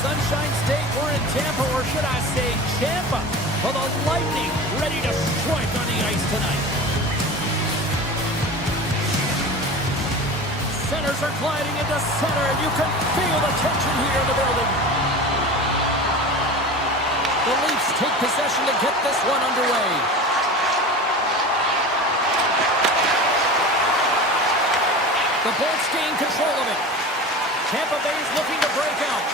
Sunshine State, we're in Tampa, or should I say Tampa, for the Lightning ready to strike on the ice tonight. Centers are gliding into center, and you can feel the tension here in the building. The Leafs take possession to get this one underway. The Bolts gain control of it. Tampa Bay is looking to break out.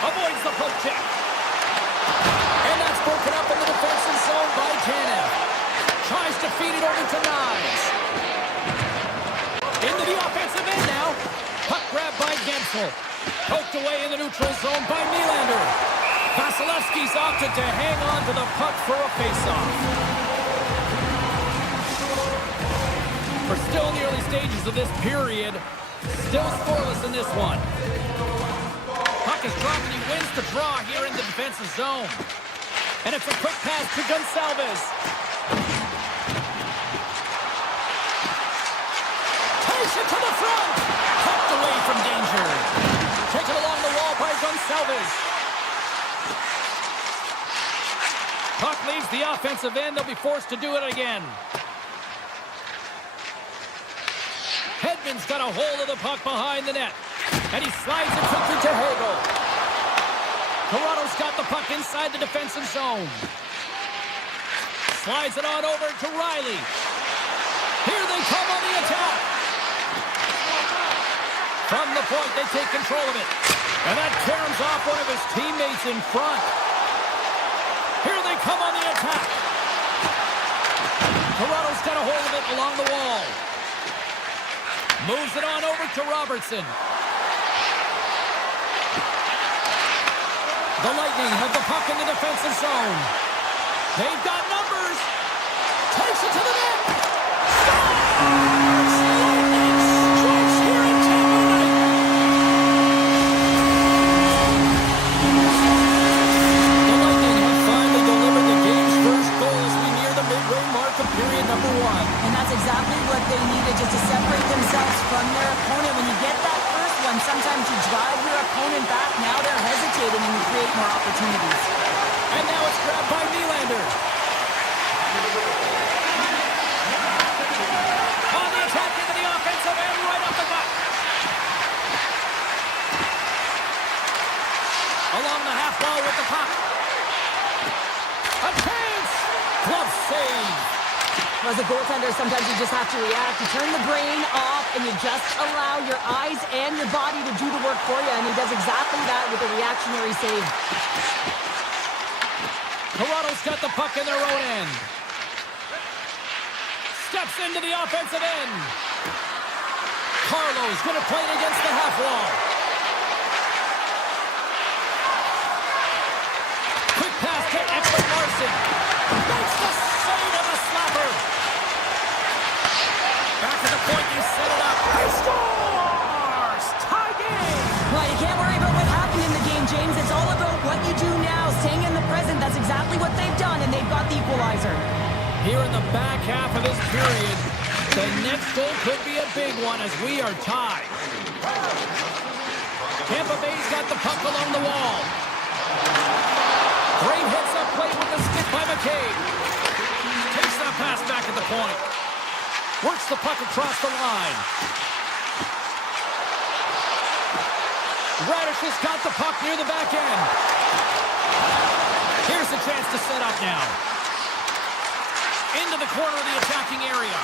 Avoids the poke check. And that's broken up in the defensive zone by Tanev. Tries to feed it over to Knies. Into the offensive end now. Puck grab by Gensel. Poked away in the neutral zone by Nylander. Vasilevsky's opted to hang on to the puck for a faceoff. We're still in the early stages of this period. Still scoreless in this one. Puck is dropped and he wins the draw here in the defensive zone. And it's a quick pass to Gonçalves. Takes it to the front. Tucked away from danger. Taken along the wall by Gonçalves. Puck leaves the offensive end. They'll be forced to do it again. Hedman's got a hold of the puck behind the net. And he slides it quickly to Hagel. Toronto's got the puck inside the defensive zone. Slides it on over to Riley. Here they come on the attack. From the point, they take control of it. And that caroms off one of his teammates in front. Here they come on the attack. Toronto's got a hold of it along the wall. Moves it on over to Robertson. The Lightning have the puck in the defensive zone. They've got numbers. Takes it to the net. Scores! Lightning strikes here in Tampa tonight. The Lightning have finally delivered the game's first goal as we near the midway mark of period number 1. And that's exactly what they needed, just to separate themselves from their opponent. When you get that first one, sometimes you drive your opponent back. Now they're hesitating and you create more opportunities. And now it's grabbed by Nylander. On the attack into the offensive end, right off the bat. Along the half wall with the puck. A chance! Glove save. As a goaltender, sometimes you just have to react. You turn the brain off and you just allow your eyes and your body to do the work for you. And he does exactly that with a reactionary save. Toronto's got the puck in their own end. Steps into the offensive end. Carlo's going to play it against the half wall. Quick pass to Ekman Larsson. Makes the save of the slapper. Back to the point, you set it up. He scores! Tie game! Well, you can't worry about what happened in the game, James. It's all about what you do now, staying in the present. That's exactly what they've done, and they've got the equalizer. Here in the back half of this period, the next goal could be a big one as we are tied. Tampa Bay's got the puck along the wall. Great hits up play with the stick by McCabe. Takes that pass back at the point. Works the puck across the line. Radish has got the puck near the back end. Here's a chance to set up now. Into the corner of the attacking area.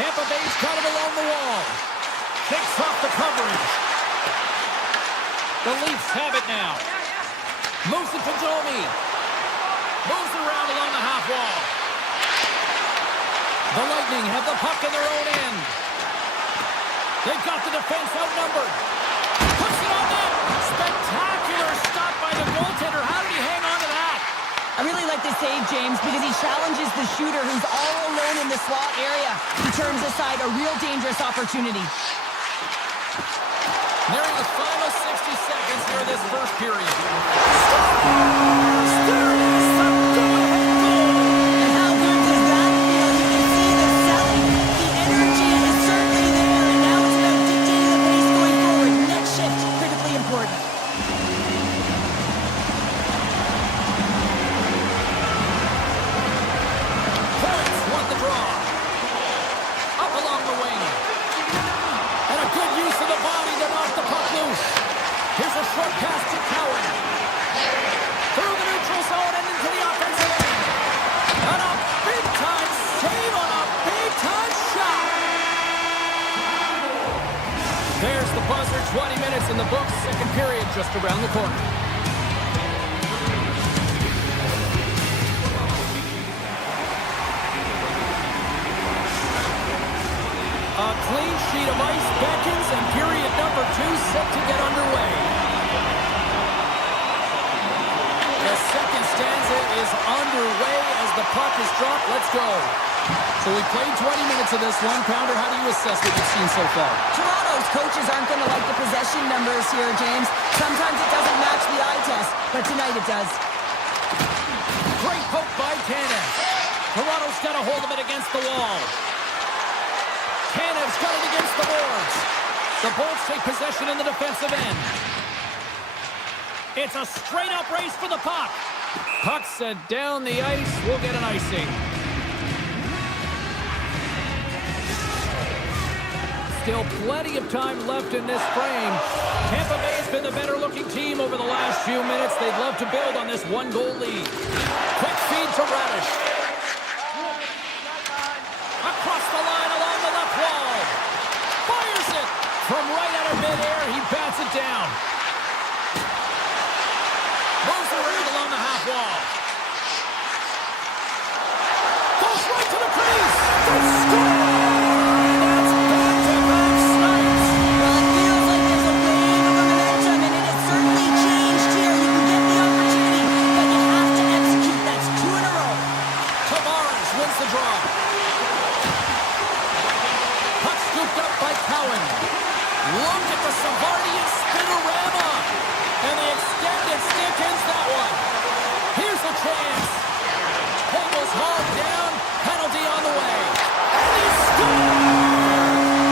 Tampa Bay's got it along the wall. Takes off the coverage. The Leafs have it now. Moves it to Domi. Moves it around along the half wall. The Lightning have the puck in their own end. They've got the defense outnumbered. Puts it on net. Spectacular stop by the goaltender. How did he hang on to that? I really like this save, James, because he challenges the shooter who's all alone in the slot area. He turns aside a real dangerous opportunity. Nearing the final 60 seconds here in this first period. Scores! There it is! The go-ahead goal! And how good does that feel? You can see the selling. The energy is certainly there, and now it's about dictating 20 minutes in the books. Second period just around the corner. A clean sheet of ice beckons, and period number 2 set to get underway. The second stanza is underway as the puck is dropped. Let's go. So we played 20 minutes of this one. Pounder, how do you assess what you've seen so far? Toronto's coaches aren't going to like the possession numbers here, James. Sometimes it doesn't match the eye test, but tonight it does. Great poke by Tanev. Toronto's got a hold of it against the wall. Tanev's got it against the boards. The Bolts take possession in the defensive end. It's a straight-up race for the puck. Puck set down the ice. We'll get an icing. Still plenty of time left in this frame. Tampa Bay has been the better-looking team over the last few minutes. They'd love to build on this one-goal lead. Quick feed to Radish. Across the line along the left wall. Fires it. From right out of midair, he bats it down. Moves around along the half wall. Goes right to the crease. They score! That's back-to-back snipes. Well, it feels like there's a wave of momentum, and it has certainly changed here. You can get the opportunity, but you have to execute. That's 2 in a row. Tavares wins the draw. Puck scooped up by Cowan. Look at the Savardian spinorama. And the extended stick ends that one. Here's a chance. Homel's hauled down. Penalty on the way. And he scores!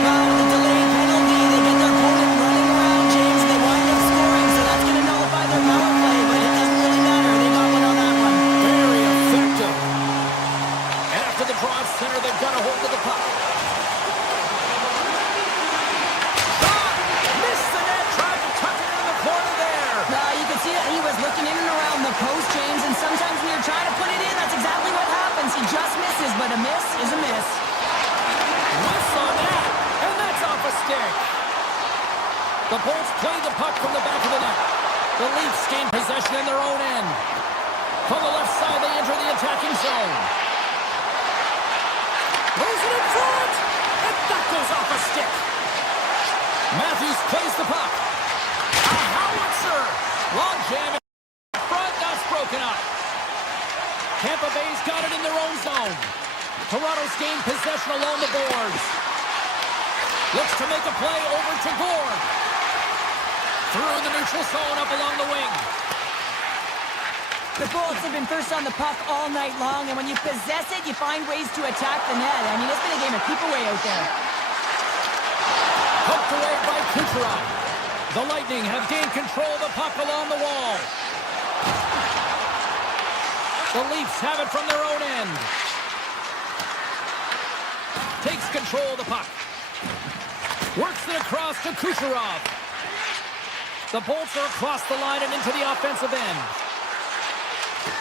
Well, with the delayed penalty, they get their opponent running around, James. They wind up scoring, so that's going to nullify their power play, but it doesn't really matter. They got one on that one. Very effective. And after the draw center, they've got a hold of the puck. Shot! Missed the net. Tried to tuck it in the corner there. You can see that he was looking in and around the post, James, and sometimes when you're trying to put it in, that's exactly what happens. He just misses, but a miss is a miss. Miss on that, and that's off a stick. The Bolts play the puck from the back of the net. The Leafs gain possession in their own end. From the left side, they enter the attacking zone. Throws it in front, and that goes off a stick. Matthews plays the puck. A howitzer. Long jam in front, that's broken up. Tampa Bay's got it in their own zone. Toronto's gained possession along the boards. Looks to make a play over to Gord. Through the neutral zone, up along the wing. The Bolts have been first on the puck all night long, and when you possess it, you find ways to attack the net. I mean, it's been a game of keep away out there. Poked away by Kucherov. The Lightning have gained control of the puck along the wall. The Leafs have it from their own end. Takes control of the puck. Works it across to Kucherov. The Bolts are across the line and into the offensive end.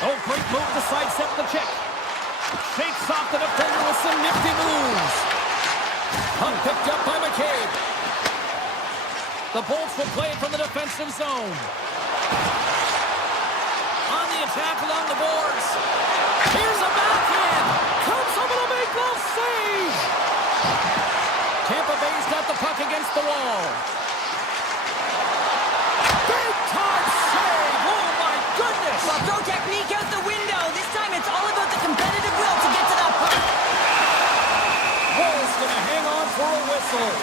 Oh, great move to sidestep the check. Shakes off the defender with some nifty moves. Puck picked up by McCabe. The Bolts will play it from the defensive zone. On the attack along the boards. Here's a backhand. Comes over to make the save. Tampa Bay's got the puck against the wall. Big time save. Oh, my goodness. Well, throw technique out the window. This time it's all about the competitive will to get to that puck. Bull's going to hang on for a whistle.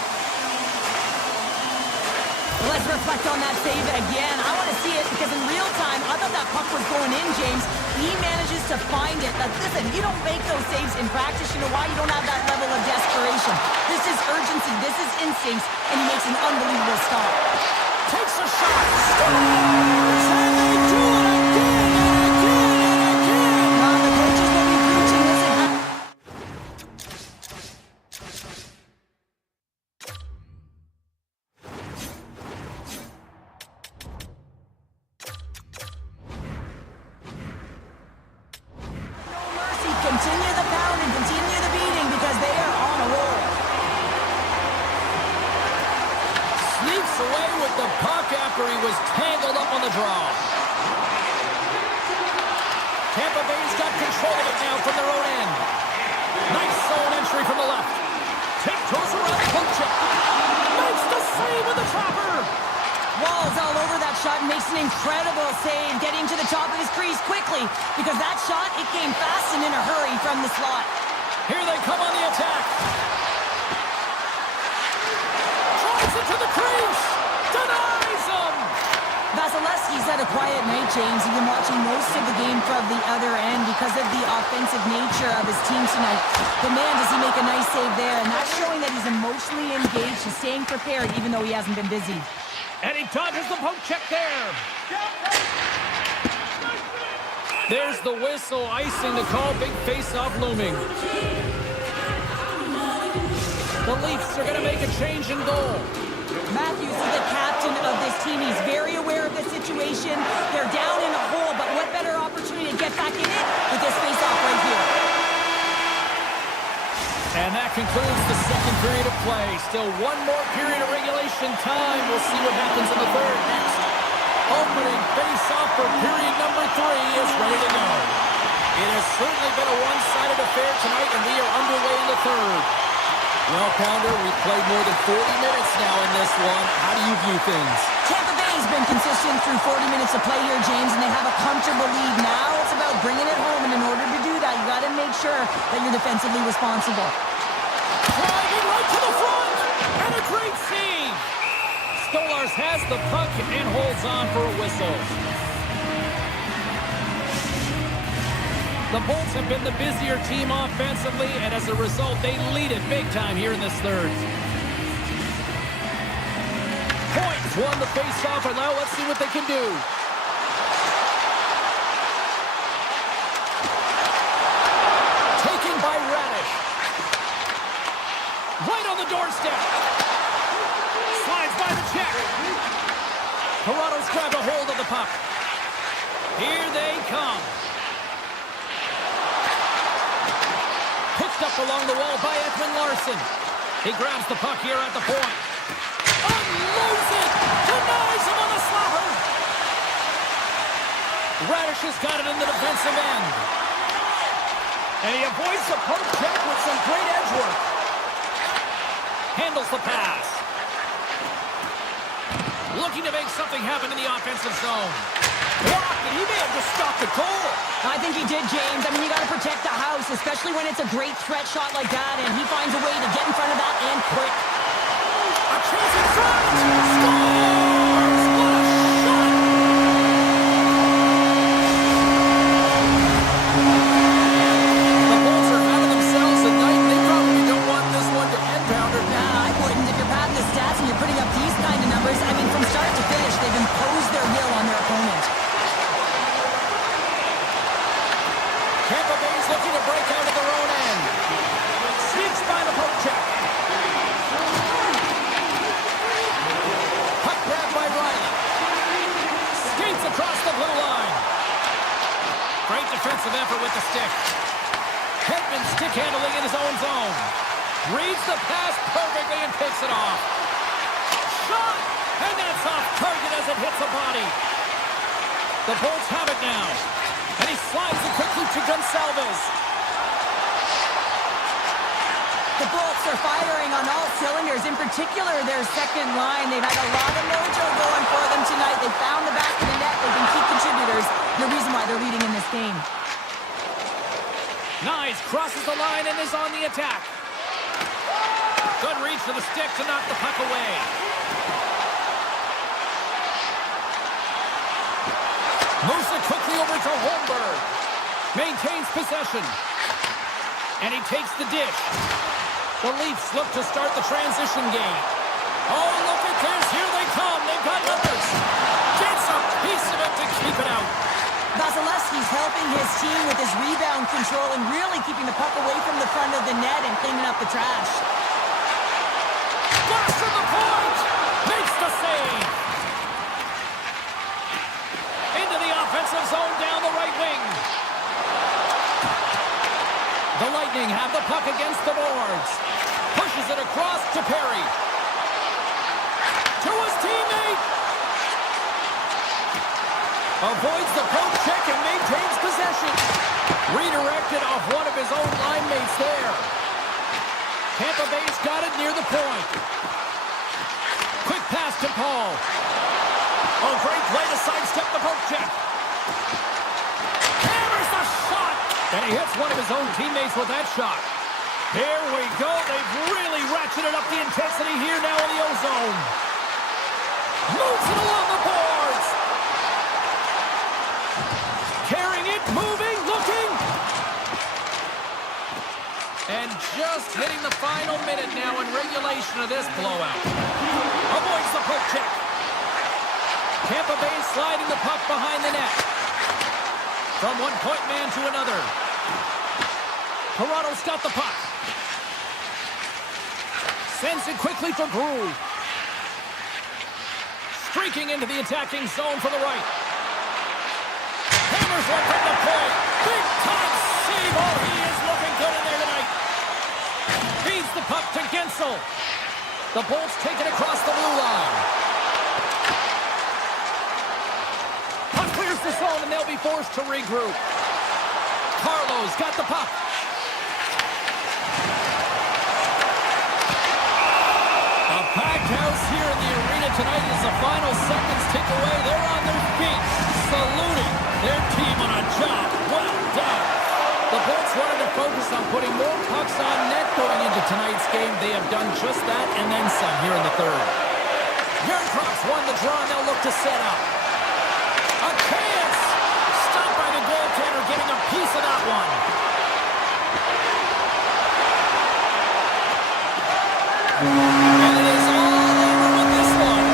Let's reflect on that save again. I want to see it because in real time, I thought that puck was going in, James. He manages to find it. Now, listen, you don't make those saves in practice. You know why? You don't have that level of desperation. This is urgency. This is instincts. And he makes an unbelievable stop. Takes a shot. Scores! And they do it again and again and again. Well, the coaches will be preaching. Listen. Continue the pound and continue the beating because they are on a roll. Sneaks away with the puck after he was tangled up on the draw. Tampa Bay's got control of it now from their own end. Nice zone entry from the left. Tiptoes around the poke check. Makes the save with the trapper. Walls all over that shot, makes an incredible save, getting to the top of his crease quickly, because that shot, it came fast and in a hurry from the slot. Here they come on the attack. Drives it to the crease. Denies him. Vasilevsky's had a quiet night, James. He's been watching most of the game from the other end because of the offensive nature of his team tonight. But man, does he make a nice save there, and that's showing that he's emotionally engaged. He's staying prepared even though he hasn't been busy. And he dodges the poke check there. There's the whistle, icing the call, big face-off looming. The Leafs are going to make a change in goal. Matthews is the captain of this team. He's very aware of the situation. They're down in a hole, but what better opportunity to get back in it with this face-off right here. And that concludes the second period of play. Still one more period of regulation time. We'll see what happens in the third next. Opening face-off for period number 3 is ready to go. It has certainly been a one-sided affair tonight, and we are underway in the third. Well, Pounder, we've played more than 40 minutes now in this one. How do you view things? Tampa Bay's been consistent through 40 minutes of play here, James, and they have a comfortable lead. Now it's about bringing it home, and in order to do that, you got to make sure that you're defensively responsible. Driving right to the front, and a great save. Stolarz has the puck and holds on for a whistle. The Bolts have been the busier team offensively, and as a result, they lead it big time here in this third. Points won the face-off, and now let's see what they can do. Taken by Radish. Right on the doorstep. Slides by the check. Toronto's grabbed a hold of the puck. Here they come. Picked up along the wall by Edwin Larson. He grabs the puck here at the point. Unloads it! Denies him on the slapper! Radish has got it in the defensive end. And he avoids the poke check with some great edge work. Handles the pass. Looking to make something happen in the offensive zone. Blocked, and he may have just stopped the goal. I think he did, James. I mean, you got to protect the house, especially when it's a great threat shot like that, and he finds a way to get in front of that and quick. A chance in front! Scores! What a shot! The Bolts are out of themselves tonight. They probably don't want this one to end, Pounder. Nah, I wouldn't. If you're padding the stats and you're putting up these kind of numbers, I mean, from start to finish, they've imposed their will on their opponent. Tampa Bay's looking to break out of their own end. Sneaks by the poke check. Puck grabbed by Riley. Skates across the blue line. Great defensive effort with the stick. Hedman stick handling in his own zone. Reads the pass perfectly and picks it off. Shot! And that's off target as it hits a body. The Bolts have it now. And he slides it quickly to Gonsalves. The Bolts are firing on all cylinders, in particular their second line. They've had a lot of mojo going for them tonight. They found the back of the net. They've been key contributors. The reason why they're leading in this game. Nice, crosses the line and is on the attack. Good reach to the stick to knock the puck away. Moves it quickly over to Holmberg. Maintains possession. And he takes the dish. The Leafs look to start the transition game. Oh, look at this. Here they come. They've got numbers. Gets a piece of it to keep it out. Vasilevsky's helping his team with his rebound control and really keeping the puck away from the front of the net and cleaning up the trash. Blast from the point. Makes the save. Into the offensive zone down the right wing. The Lightning have the puck against the boards. Pushes it across to Perry. To his teammate. Avoids the poke check and maintains possession. Redirected off one of his own line mates there. Tampa Bay's got it near the point. Quick pass to Paul. Oh, great play to sidestep the poke check. Hammers the shot. And he hits one of his own teammates with that shot. Here we go. They've really ratcheted up the intensity here now in the O-zone. Moves it along the boards. Carrying it, moving, looking. And just hitting the final minute now in regulation of this blowout. Avoids the poke check. Tampa Bay sliding the puck behind the net. From one point man to another. Toronto's got the puck. Sends it quickly for Groove. Streaking into the attacking zone for the right. Hammers one from the point. Big time save. Oh, he is looking good in there tonight. Feeds the puck to Gensel. The Bolts take it across the blue line. Puck clears the zone and they'll be forced to regroup. Carlo's got the puck. A packed house here in the arena tonight as the final seconds tick away. They're on their feet, saluting their team on a job well done. The Bolts wanted to focus on putting more pucks on net going into tonight's game. They have done just that and then some here in the third. Yarncroft's won the draw and they'll look to set up. A chance! Stopped by the goaltender, getting a piece of that one. And it is all over with this one.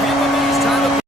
Tampa Bay's time to...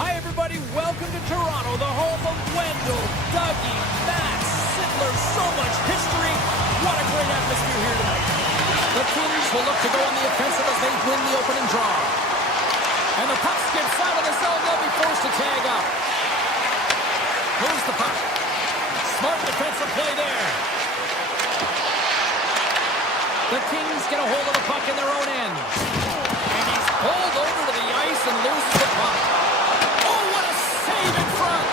Hi, everybody. Welcome to Toronto, the home of Wendell, Dougie, Max, Sittler. So much history. What a great atmosphere here tonight. The Kings will look to go on the offensive as they win the opening draw. And the puck skips out of the zone. They'll be forced to tag up. Here's the puck. Smart defensive play there. The Kings get a hold of the puck in their own end. And he's pulled over to the ice and loses the puck. Oh, what a save in front!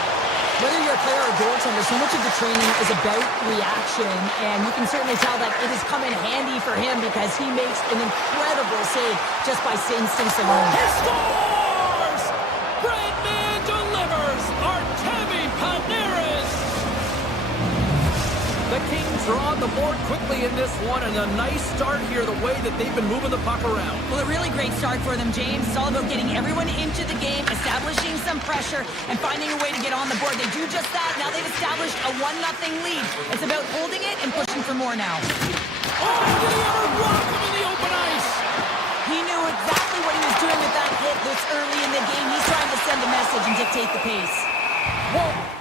Whether you're a player or goaltender, so much of the training is about reaction, and you can certainly tell that it has come in handy for him because he makes an incredible save just by instincts alone. He scores! Breadman delivers! Artemi Panaris scored quickly in this one, and a nice start here, the way that they've been moving the puck around. Well, a really great start for them, James. It's all about getting everyone into the game, establishing some pressure, and finding a way to get on the board. They do just that. Now they've established a 1-0 lead. It's about holding it and pushing for more now. Oh, did he ever rock him in the open ice? He knew exactly what he was doing with that hit this early in the game. He's trying to send a message and dictate the pace. Whoa.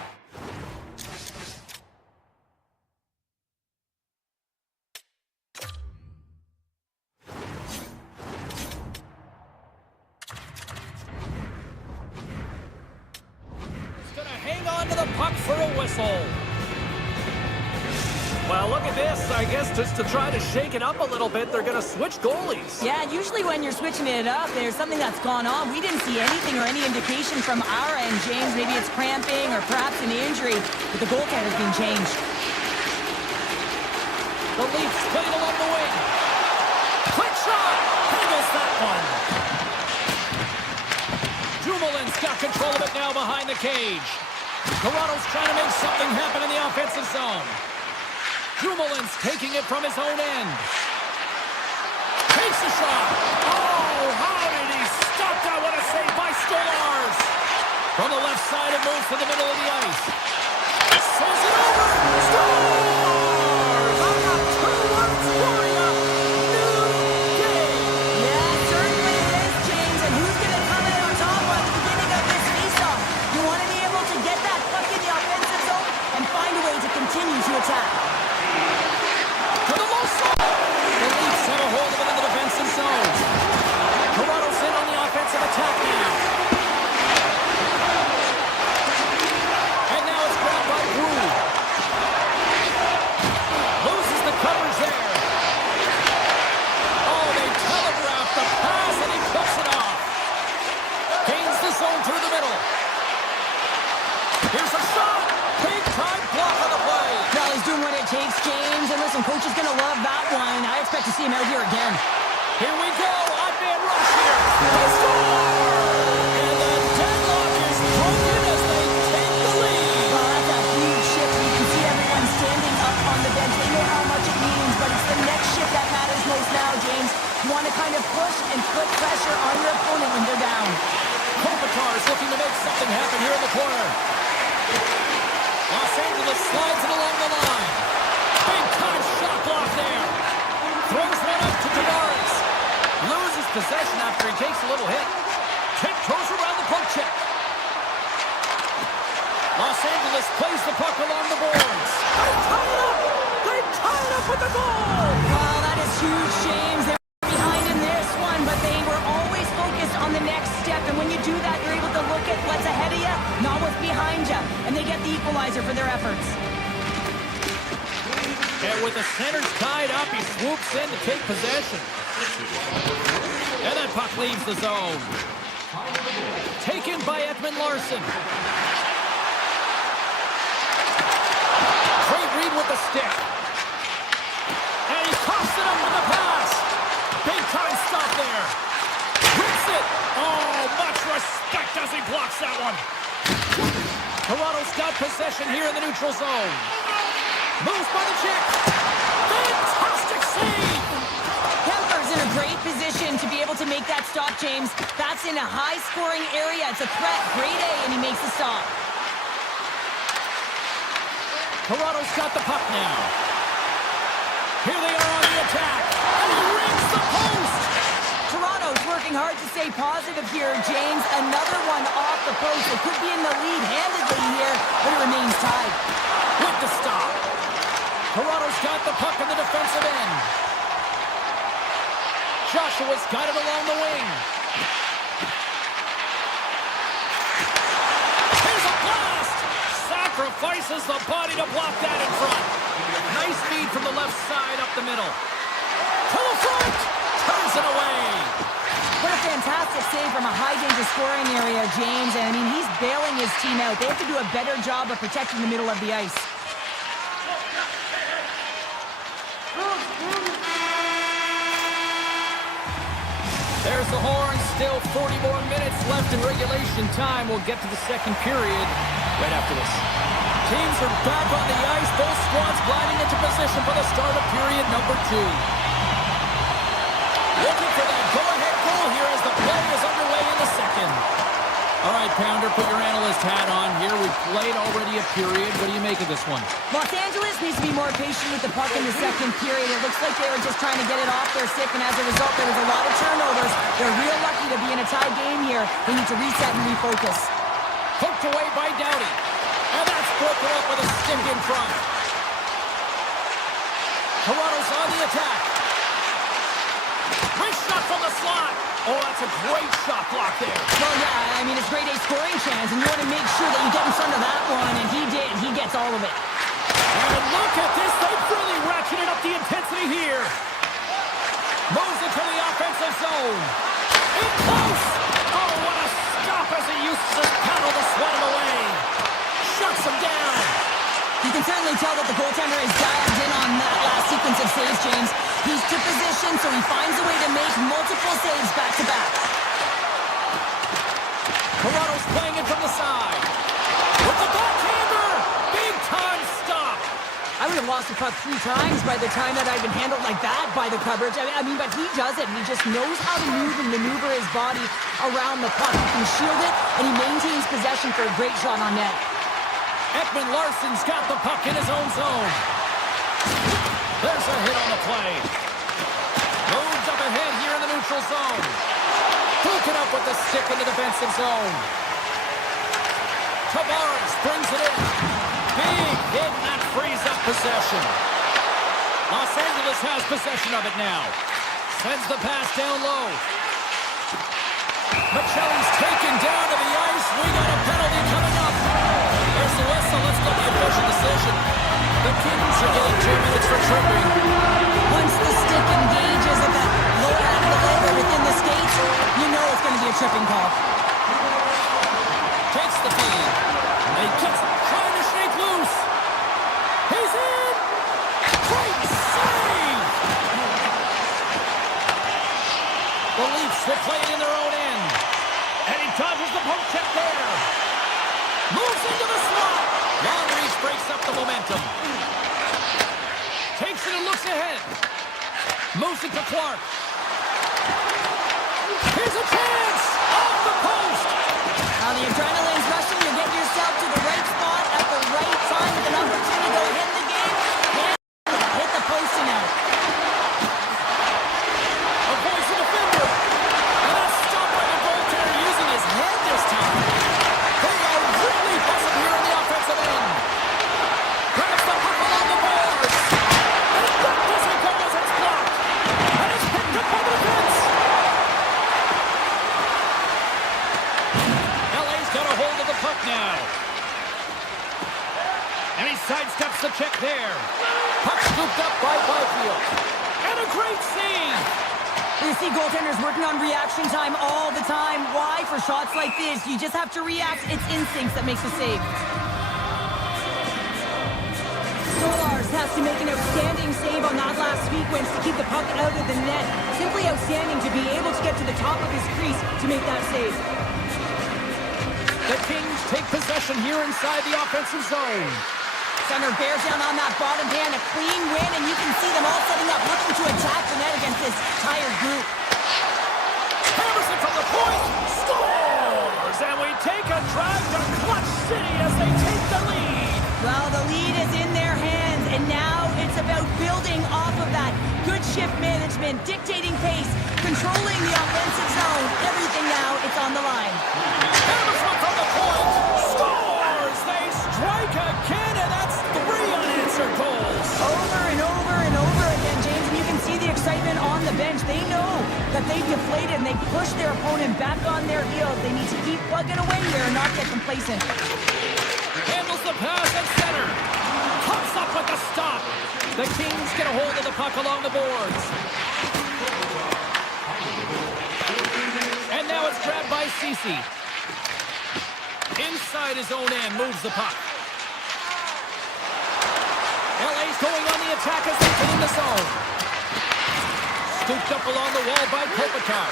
Hang on to the puck for a whistle. Well, look at this. I guess just to try to shake it up a little bit, they're going to switch goalies. Yeah, usually when you're switching it up, there's something that's gone on. We didn't see anything or any indication from our end, James. Maybe it's cramping or perhaps an injury, but the goaltender's being changed. The Leafs playing along the wing. Quick shot! Handles that one. Dumoulin's got control of it now behind the cage. Toronto's trying to make something happen in the offensive zone. Dumoulin's taking it from his own end. Takes a shot. Oh, how did he stop that? What a save by Stolarz. From the left side, it moves to the middle of the ice. Sends it over. Stolarz! I got 2 words for you. New day. Yeah, certainly it is, James. And who's going to come in on top at the beginning of this faceoff? You want to be able to get that puck in the offensive zone and find a way to continue to attack. To the low side. The Leafs have a hold of it in the defensive zone. Toronto's in on the offensive attack now. And now it's grabbed by Brew. Loses the coverage there. Oh, they telegraphed the pass and he puts it off. Gains the zone through the middle. Here's a shot. Big time block on the play. Well, he's doing what it takes, James. And listen, coach is going to love that one. I expect to see him out here again. Here we go. Odd-man rush here. They score! And the deadlock is broken as they take the lead. Well, that's a huge shift. You can see everyone standing up on the bench. They know how much it means, but it's the next shift that matters most now, James. You want to kind of push and put pressure on your opponent when they're down. Kopitar is looking to make something happen here in the corner. Los Angeles slides it along the line. Big time shot block there. Throws one up to Tavares. Loses possession after he takes a little hit. Tiptoes around the poke check. Los Angeles plays the puck along the boards. They tie it up. They tie it up with the goal. Wow, that is huge, James. They were behind in this one, but they were always focused on the next step. And when you do that, you're able to look at what's ahead of you, not what's behind you. And they get the equalizer for their efforts. And with the centers tied up, he swoops in to take possession. And that puck leaves the zone. Taken by Edmund Larson. Great read with the stick. And he coughs it up with the pass. Big time stop there. Rips it. Oh, much respect as he blocks that one. Toronto's got possession here in the neutral zone. Moves by the check. Fantastic save. Kemper's in a great position to be able to make that stop, James. That's in a high-scoring area. It's a threat. Grade A, and he makes the stop. Toronto's got the puck now. Here they are on the attack. And he rings the post. Toronto's working hard to stay positive here, James. Another one off the post. It could be in the lead handedly here, but it remains tied. With the stop. Toronto's got the puck in the defensive end. Joshua's got it along the wing. Here's a blast! Sacrifices the body to block that in front. Nice feed from the left side up the middle. To the front! Turns it away. What a fantastic save from a high-danger scoring area, James. And, I mean, he's bailing his team out. They have to do a better job of protecting the middle of the ice. There's the horn. Still 40 more minutes left in regulation time. We'll get to the second period right after this. Teams are back on the ice. Both squads gliding into position for the start of period number 2. Looking for that go-ahead goal here as the play is underway in the second. All right, Pounder, put your analyst hat on here. We've played already a period. What do you make of this one? Los Angeles needs to be more patient with the puck in the second period. It looks like they were just trying to get it off their stick, and as a result, there was a lot of turnovers. They're real lucky to be in a tie game here. They need to reset and refocus. Poked away by Doughty. And that's broken up with a stick in front. Toronto's on the attack. Great shot from the slot. Oh, that's a great shot block there. Well, yeah, I mean, it's grade A scoring chance, and you want to make sure that you get in front of that one, and he did. He gets all of it. And look at this. They've really ratcheted up the intensity here. Moves into the offensive zone. In close. Oh, what a stop as he uses his paddle to sweat him away. Shuts him down. You can certainly tell that the goaltender is dialed in on that last sequence of saves, James. He's to position, so he finds a way to make multiple saves back-to-back. Toronto's playing it from the side. With the backhander. Big-time stop. I would have lost the puck 3 times by the time that I've been handled like that by the coverage. I mean, but he does it, and he just knows how to move and maneuver his body around the puck. He can shield it, and he maintains possession for a great shot on net. Ekman Larsson's got the puck in his own zone. There's a hit on the play. Moves up ahead here in the neutral zone. Broken up with the stick in the defensive zone. Tavares brings it in. Big hit, and that frees up possession. Los Angeles has possession of it now. Sends the pass down low. Michelli's taken down to the ice. We got a penalty coming up. There's the whistle. Let's go to the official decision. The Kings are getting 2 minutes for tripping. Once the stick engages at that lower end of the leg or within the skates, you know it's going to be a tripping call. Takes the feed. He kicks it, trying to shake loose. He's in. Great save. The Leafs will play it in their own end. And he dodges the poke check there. Moves into the slot. Long reach breaks up the momentum. Takes it and looks ahead. Moves it to Clark. Here's a chance. Off the post. Now the adrenaline's rushing. You get yourself to the right spot at the right time with an opportunity to go ahead in the game. And hit the post and out. Avoids the defender. And that's stopped by the goaltender using his head this time. They are really buzzing here in the offensive end. Grabs the puck along the boards. And it doesn't go as it's blocked. And it's picked up by the defense. LA's got a hold of the puck now. And he sidesteps the check there. Puck scooped up by Byfield. And a great save. You see goaltenders working on reaction time all the time. Why? For shots like this, you just have to react. It's instincts that makes the save. Solars has to make an outstanding save on that last sequence to keep the puck out of the net. Simply outstanding to be able to get to the top of his crease to make that save. The Kings take possession here inside the offensive zone. Center bears down on that bottom hand, a clean win, and you can see them all setting up, looking to attack the net against this tired group. Hammers it from the point, scores! And we take a drive to Clutch City as they take the lead. Well, the lead is in their hands, and now it's about building off of that. Good shift management, dictating pace, controlling the offensive zone. Everything now, it's on the line. Hammers one from the point, scores! They strike again, and that's 3 unanswered goals. Over and over and over again, James, and you can see the excitement on the bench. They know that they've deflated, and they push their opponent back on their heels. They need to keep plugging away here and not get complacent. Handles the pass at center. Comes up with the stop. The Kings get a hold of the puck along the boards. And now it's grabbed by Ceci. Inside his own end, moves the puck. LA's going on the attack as they get in the zone. Scooped up along the wall by Kopitar.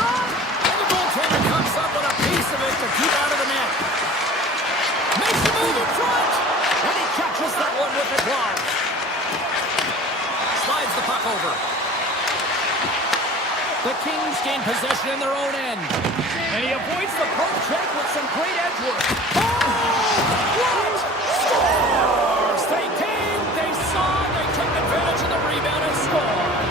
And the goaltender comes up with a piece of it to keep out of the net. Makes the move in front. over. The Kings gain possession in their own end. And he avoids the poke check with some great edge work. What? Scores! They came, they saw, they took advantage of the rebound and scored.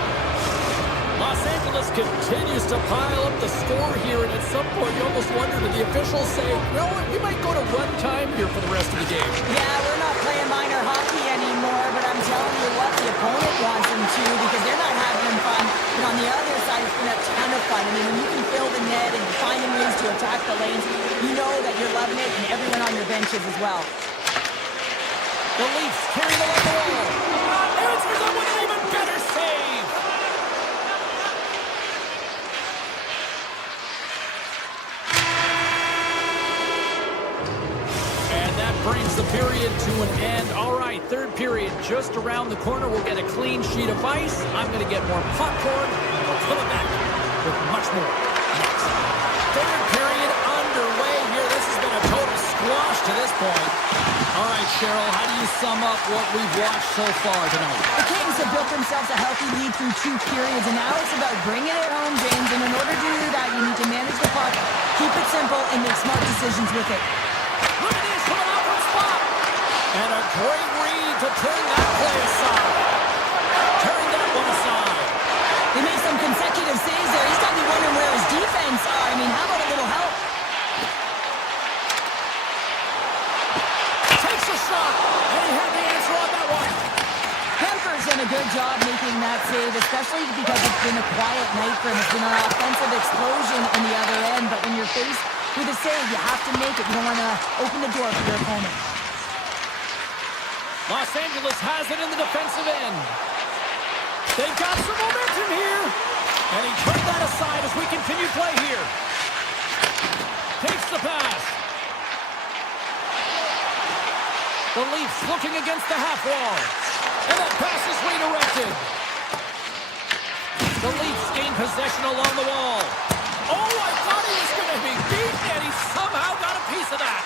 Los Angeles continues to pile up the score here, and at some point you almost wonder, did the officials say, you know what, we might go to run time here for the rest of the game? Yeah, we're not playing minor hockey anymore, but I'm telling you what, the opponent wants them to because they're not having fun. And on the other side, it's been a ton of fun. I mean, when you can fill the net and finding ways to attack the lanes, you know that you're loving it, and everyone on your benches as well. The Leafs carry the wall. Answers up with an even better save. And that brings the period to an end. All right, third period just around the corner. We'll get a clean sheet of ice. I'm going to get more popcorn. We'll come back with much more next. Third period underway here. This has been a total squash to this point. All right, Cheryl, how do you sum up what we've watched so far tonight? The Kings have built themselves a healthy lead through 2 periods, and now it's about bringing it home, James. And in order to do that, you need to manage the puck, keep it simple, and make smart decisions with it. Look at this from an outward spot. And a great read to turn that play aside. Turn that one aside. They made some consecutive saves there. He's got to be wondering where his defense are. I mean, how about a little help? Takes a shot. And he had the answer on that one. Kemper's done a good job making that save, especially because it's been a quiet night for him. It's been an offensive explosion on the other end, but when you're faced with a save, you have to make it. You don't want to open the door for your opponent. Los Angeles has it in the defensive end. They've got some momentum here. And he turned that aside as we continue play here. Takes the pass. The Leafs looking against the half wall. And that pass is redirected. The Leafs gain possession along the wall. Oh, I thought he was going to be beaten, and he somehow got a piece of that.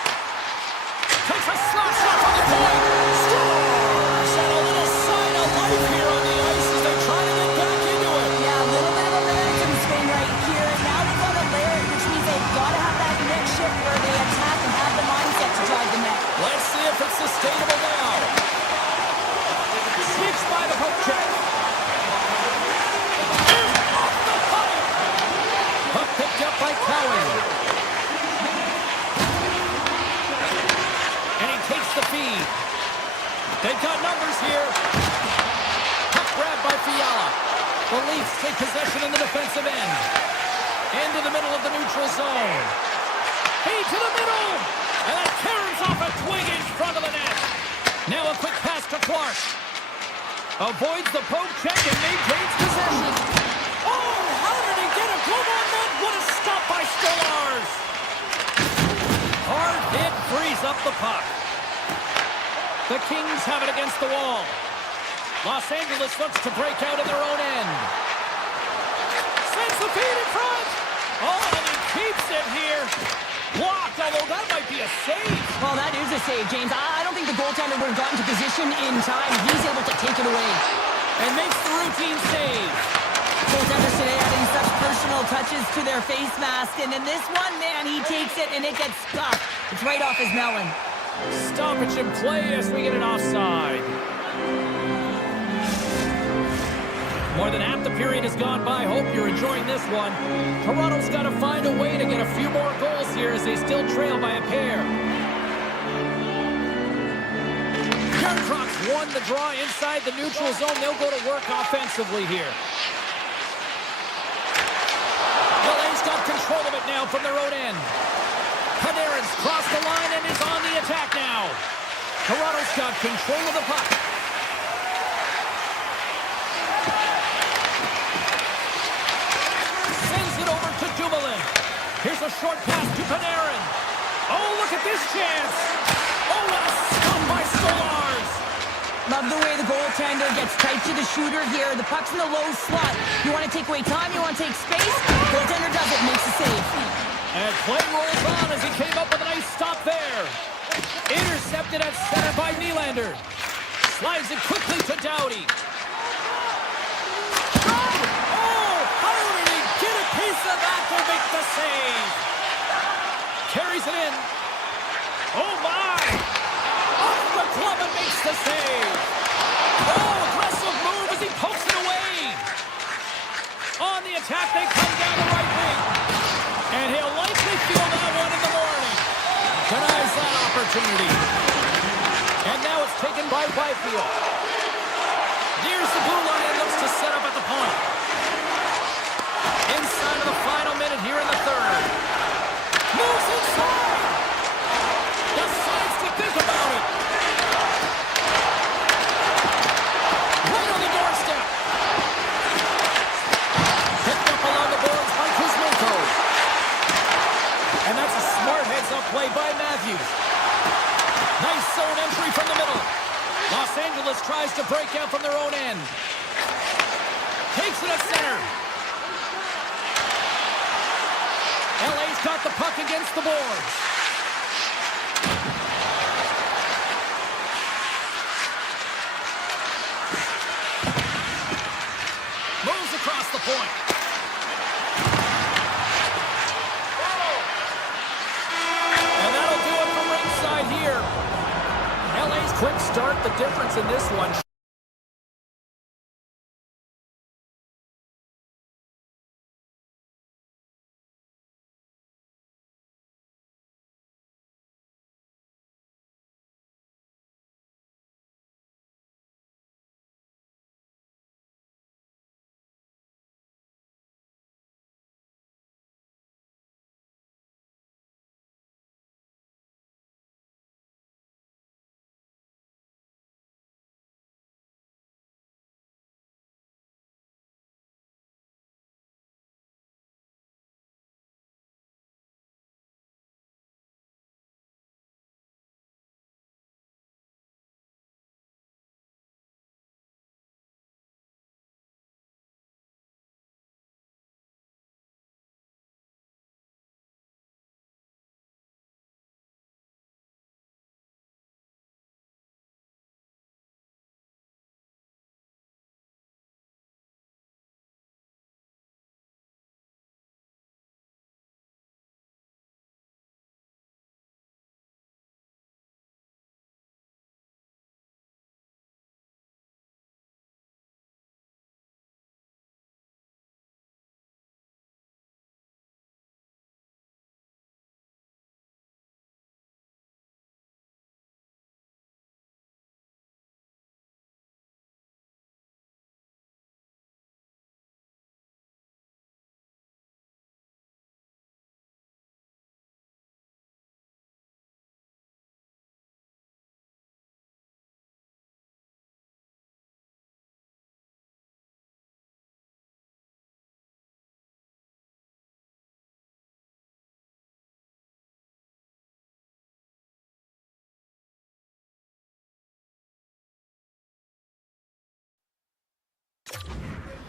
Takes a slap shot from the point. Scores! And a little sign of life here on the ice as they try to get back into it. Yeah, a little bit of a momentum swing right here. Now they've got a layer, which means they've got to have that net shift where they attack and have the mindset to drive the net. Let's see if it's sustainable now. Sneaks by the poke check. Off the pipe. Puck picked up by Cowan. And he takes the feed. They've got numbers here. Puck grabbed by Fiala. The Leafs take possession in the defensive end. Into the middle of the neutral zone. Feed to the middle. And that carries off a twig in front of the net. Now a quick pass to Clark. Avoids the poke check and maintains possession. Oh, how did he get a glove on that? What a stop by Stolarz. Hard hit frees up the puck. The Kings have it against the wall. Los Angeles looks to break out in their own end. Sends the feed in front. Oh, and he keeps it here. Blocked, although that might be a save. Well, that is a save, James. I don't think the goaltender would have gotten to position in time. He's able to take it away. And makes the routine save. Goaltenders today adding such personal touches to their face mask. And in this one, man, he takes it and it gets stuck. It's right off his melon. Stoppage in play as we get an offside. More than half the period has gone by. Hope you're enjoying this one. Toronto's got to find a way to get a few more goals here as they still trail by a pair. Yarncrocs won the draw inside the neutral zone. They'll go to work offensively here. LA's got control of it now from their own end. Panarin's crossed the line and is on the attack now. Toronto's got control of the puck. Here's a short pass to Panarin. Oh, look at this chance. Oh, what a stop by Stolarz. Love the way the goaltender gets tight to the shooter here. The puck's in the low slot. You want to take away time, you want to take space. Goaltender does it, makes a save. And play rolls on as he came up with a nice stop there. Intercepted at center by Nylander. Slides it quickly to Doughty. save. Carries it in. Oh, my. Off the glove and makes the save. Oh, aggressive move as he pokes it away. On the attack, they come down the right wing. And he'll likely feel that one in the morning. Denies that opportunity. And now it's taken by Byfield. Nears the blue line and looks to set up at the point. Inside of the final minute here in the third. Moves inside. Decides to think about it. Right on the doorstep. Picked up along the boards by Kuzmenko. And that's a smart heads-up play by Matthews. Nice zone entry from the middle. Los Angeles tries to break out from their own end. Takes it at center. LA's got the puck against the boards. Moves across the point. And that'll do it from ringside here. LA's quick start, the difference in this one.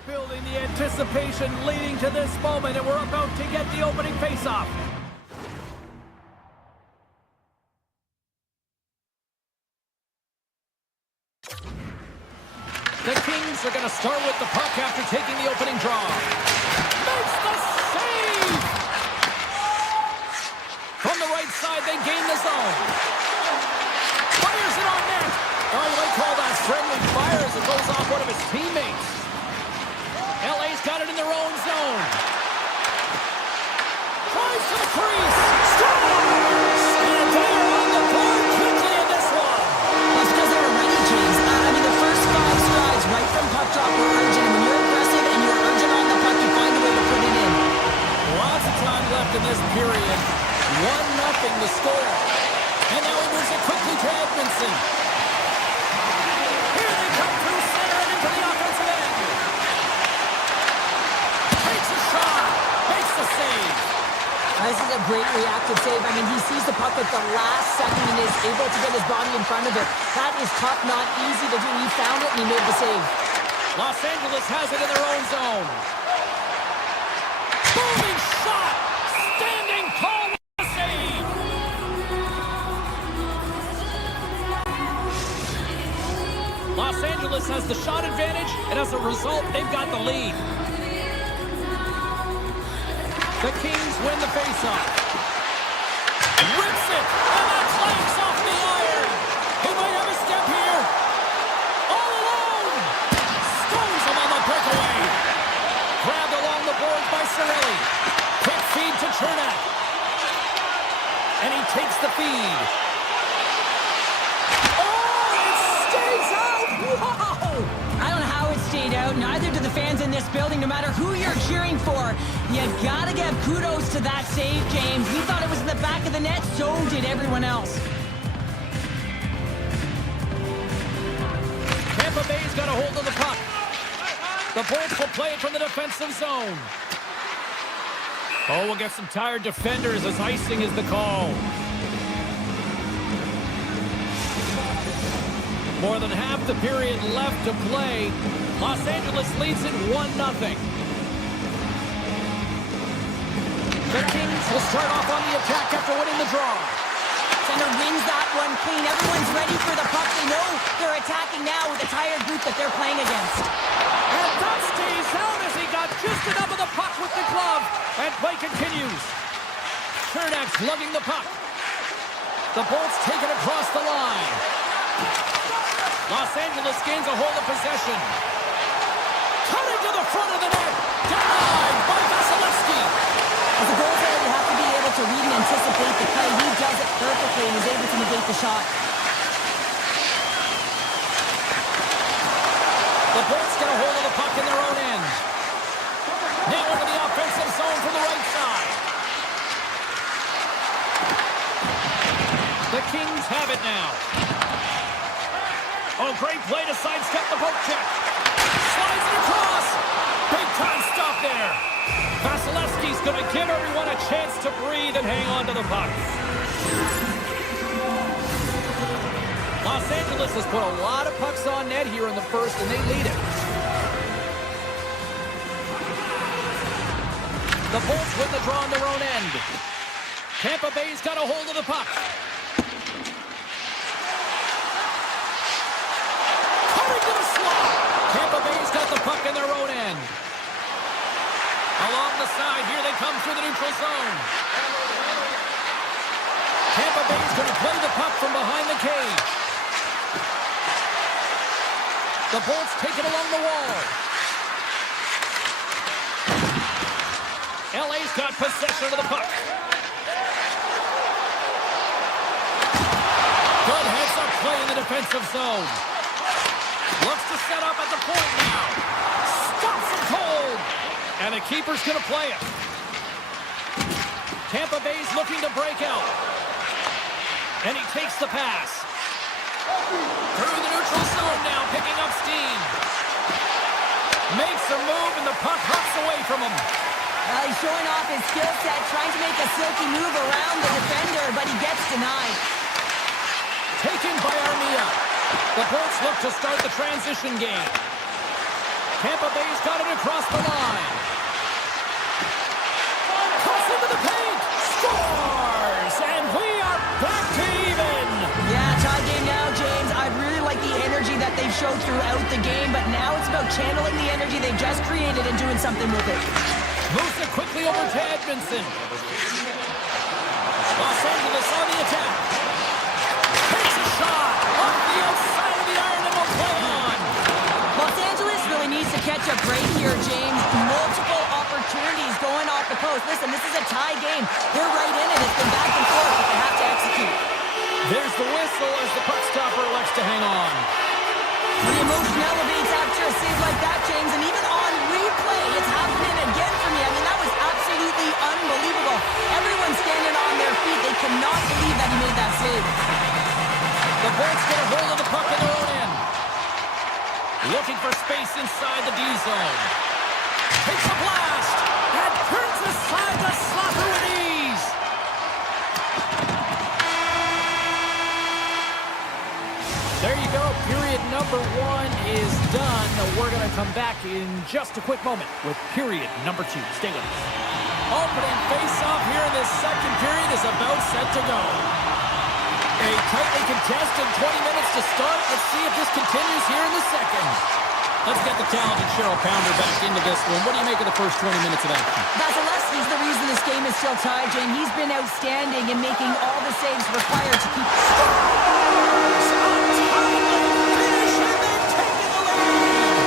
Building the anticipation leading to this moment, and we're about to get the opening faceoff. The Kings are going to start with the puck after taking the opening draw. Makes the save! From the right side, they gain the zone. Fires it on net. Oh, you might call that friendly fire as it goes off one of his teammates. LA's got it in their own zone. Tries to the crease. Scores! And they are on the board quickly in this one. That's because they were ready, James. I mean, the first 5 strides right from puck drop were urgent. And when you're aggressive and you're urgent on the puck, you find a way to put it in. Lots of time left in this period. 1-0 the score. And now he moves it quickly to Edmondson. Here they come through center and into the offensive end. Takes a shot. Makes the save. This is a great reactive save. I mean, he sees the puck at the last second and is able to get his body in front of it. That is tough, not easy to do. He found it and he made the save. Los Angeles has it in their own zone. Booming shot. Standing tall with the save. Los Angeles has the shot advantage, and as a result, they've got the lead. The Kings Ducks win the faceoff. Rips it, and that clanks off the iron. He might have a step here. All alone. Stones him on the breakaway. Grabbed along the boards by Cirelli. Quick feed to Chernak. And he takes the feed. Oh, it stays out! Wow! I don't know how it stayed out. Neither do the fans in this building, no matter who you're cheering for. You gotta give kudos to that save, James. We thought it was in the back of the net, so did everyone else. Tampa Bay's got a hold of the puck. The Bolts will play it from the defensive zone. Oh, we'll get some tired defenders as icing is the call. More than half the period left to play. Los Angeles leads it 1-0. The Kings will start off on the attack after winning the draw. Center wins that one clean. Everyone's ready for the puck. They know they're attacking now with the tired group that they're playing against. And that stays out as he got just enough of the puck with the glove. And play continues. Chernak's lugging the puck. The Bolts take it across the line. Los Angeles gains a hold of possession. Cutting to the front of the net. Denied by Vasilevsky. As a goaltender, you have to be able to read and anticipate the play. He does it perfectly and is able to negate the shot. The Bolts get a hold of the puck in their own end. Now into the offensive zone from the right side. The Kings have it now. Oh, great play to sidestep the poke check. Slides it across. Big time stop there. Vasilevsky's going to give everyone a chance to breathe and hang on to the puck. Los Angeles has put a lot of pucks on net here in the first, and they lead it. The Bolts win the draw on their own end. Tampa Bay's got a hold of the puck. Coming to the slot. Tampa Bay's got the puck in their own end. Along the side, here they come through the neutral zone. Tampa Bay's going to play the puck from behind the cage. The Bolts take it along the wall. LA's got possession of the puck. Good heads-up play in the defensive zone. Looks to set up at the point now. Stops it cold. And the keeper's going to play it. Tampa Bay's looking to break out. And he takes the pass. Through the neutral zone now, picking up steam. Makes a move, and the puck hops away from him. He's showing off his skill set, trying to make a silky move around the defender, but he gets denied. Taken by Armia. The Bolts look to start the transition game. Tampa Bay's got it across the line. Cuts into the paint. Scores! And we are back to even. Yeah, tie game now, James. I really like the energy that they've showed throughout the game, but now it's about channeling the energy they've just created and doing something with it. Moves it quickly over to Edmondson. Los Angeles on the attack. Takes a shot off the outside of the iron and will play on. Los Angeles really needs to catch a break here, James. Multiple opportunities going off the post. Listen, this is a tie game. They're right in it. It's been back and forth, but they have to execute. There's the whistle as the puck stopper elects to hang on. The emotion elevates after a save like that, James, and even on replay, it's happening again for me. I mean, that was absolutely unbelievable. Everyone's standing on their feet. They cannot believe that he made that save. The Bolts get a hold of the puck in their own end. Looking for space inside the D zone. Takes a blast. And turns aside the slapper with ease. There you go. Period number 1 is done. We're going to come back in just a quick moment with period number 2. Stay with us. Opening face-off here in this second period is about set to go. A tightly contested 20 minutes to start. Let's see if this continues here in the second. Let's get the talented Cheryl Pounder back into this one. What do you make of the first 20 minutes of action? Vasilevsky's the reason this game is still tied, Jane. He's been outstanding in making all the saves required to keep...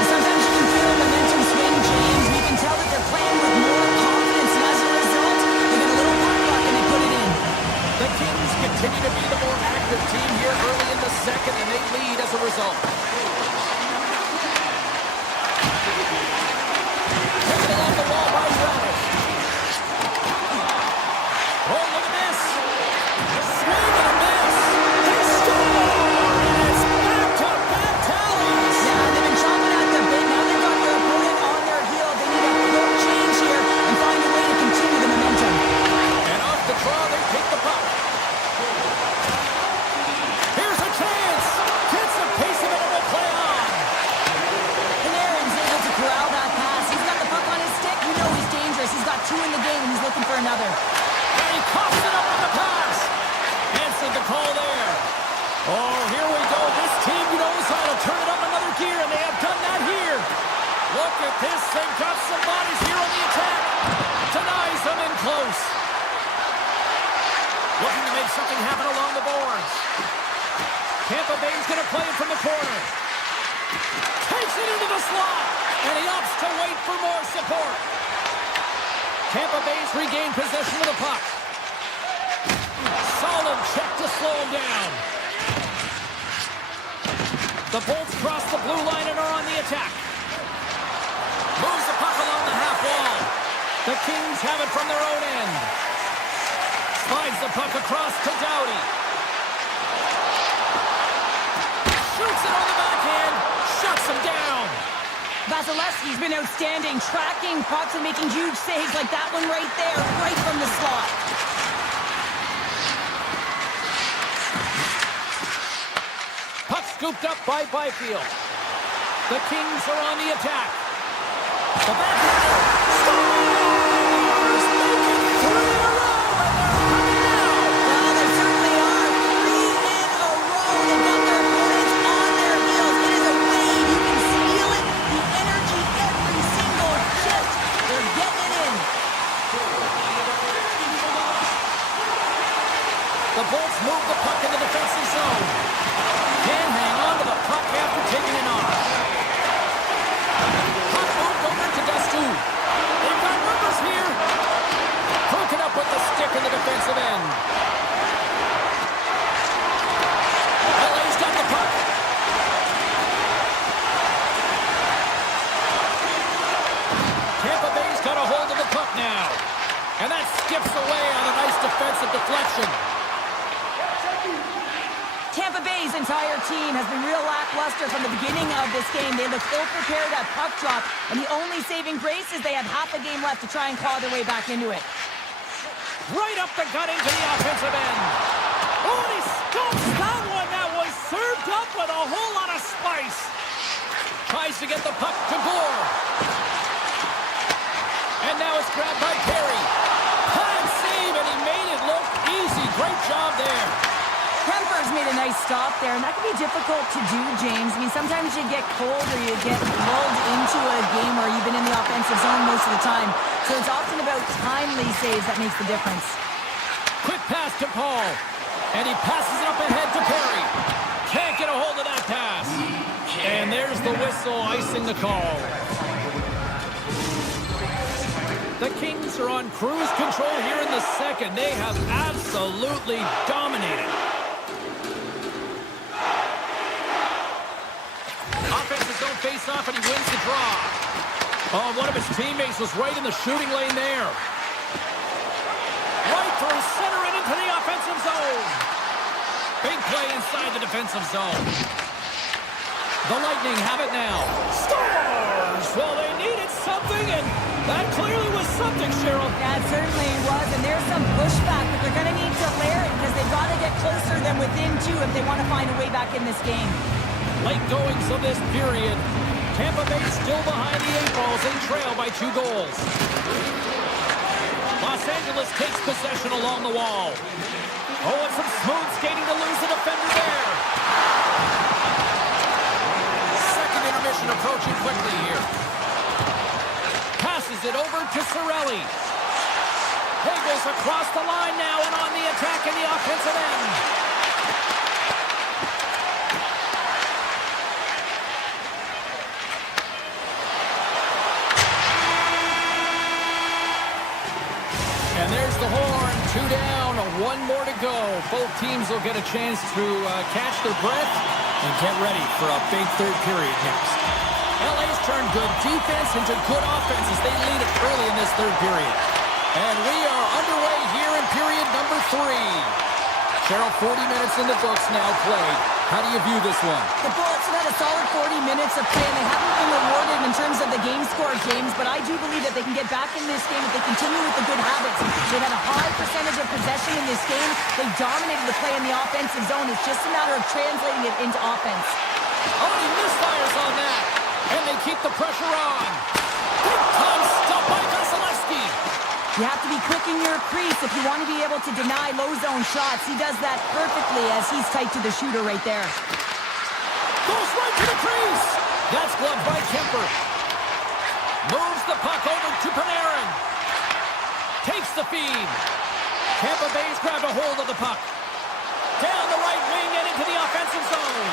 Sometimes you can feel the momentum swing, James. You can tell that they're playing with more confidence, and as a result, they got a little puck luck and they put it in. The Kings continue to be the more active team here early in the second, and they lead as a result. Taken along the wall by Radish. Oh, look at this. Swing and a miss. They score! And it's back-to-back tallies. Yeah, they've been chomping at the bit. Now they've got their opponent on their heel. They need a quick change here and find a way to continue the momentum. And off the draw, they take the puck. Here's a chance. Gets a piece of it and will play on. And Aaron's able to corral that pass. He's got the puck on his stick. You know he's dangerous. He's got 2 in the game, and he's looking for another. And he coughs it up on the pass. Answered the call there. Oh, here we go. This team knows how to turn it up another gear, and they have done that here. Look at this. They've got some bodies here on the attack. Denies them in close. Looking to make something happen along the boards. Tampa Bay's going to play it from the corner. Takes it into the slot, and he opts to wait for more support. Tampa Bay's regained possession of the puck. Solid check to slow him down. The Bolts cross the blue line and are on the attack. Moves the puck along the half wall. The Kings have it from their own end. Slides the puck across to Doughty. Shoots it on the backhand. Shuts him down. Vasilevsky's been outstanding, tracking pucks and making huge saves like that one right there, right from the slot. Puck scooped up by Byfield. The Kings are on the attack. The backhander scores! Making 3 in a row, and they're coming now. Well, they certainly are. 3 in a row. They've got their opponents on their heels. It is a wave. You can feel it. The energy every single shift. They're getting it in. The Bolts move the puck in the defensive zone. Can't hang on to the puck after taking it off. Puck moved over to Dustu. They've got numbers here. Broken up with the stick in the defensive end. LA's got the puck. Tampa Bay's got a hold of the puck now. And that skips away on a nice defensive deflection. Tampa Bay's entire team has been real lackluster from the beginning of this game. They look ill-prepared at puck drop, and the only saving grace is they have half a game left to try and claw their way back into it. Right up the gut into the offensive end. Oh, and he stumps that one. That was served up with a whole lot of spice. Tries to get the puck to Gore. And now it's grabbed by Perry. High save, and he made it look easy. Great job there. Kemper's made a nice stop there, and that can be difficult to do, James. I mean, sometimes you get cold or you get lulled into a game where you've been in the offensive zone most of the time. So it's often about timely saves that makes the difference. Quick pass to Paul. And he passes it up ahead to Perry. Can't get a hold of that pass. And there's the whistle icing the call. The Kings are on cruise control here in the second. They have absolutely dominated. Offensive zone face-off, and he wins the draw. Oh, one of his teammates was right in the shooting lane there. Right through center and into the offensive zone. Big play inside the defensive zone. The Lightning have it now. Scores! Well, they needed something, and that clearly was something, Cheryl. That certainly was, and there's some pushback, but they're going to need to layer it because they've got to get closer than within 2 if they want to find a way back in this game. Late goings of this period. Tampa Bay still behind the 8 balls. They trail by 2 goals. Los Angeles takes possession along the wall. Oh, and some smooth skating to lose the defender there. Second intermission approaching quickly. tally. He goes across the line now and on the attack in the offensive end. And there's the horn. 2 down, 1 more to go. Both teams will get a chance to catch their breath and get ready for a big third period next. LA's turned good defense into good offense as they lead it early in this third period. And we are underway here in period number 3. Cheryl, 40 minutes in the books now played. How do you view this one? The Bullets have had a solid 40 minutes of play, and they haven't been rewarded in terms of the game score, James, but I do believe that they can get back in this game if they continue with the good habits. They've had a high percentage of possession in this game. They dominated the play in the offensive zone. It's just a matter of translating it into offense. Oh, he misfires on that. And they keep the pressure on. Big time stop by Vasilevsky. You have to be cooking your crease if you want to be able to deny low zone shots. He does that perfectly as he's tight to the shooter right there. Goes right to the crease. That's gloved by Kemper. Moves the puck over to Panarin. Takes the feed. Tampa Bay's grabbed a hold of the puck. Down the right wing and into the offensive zone.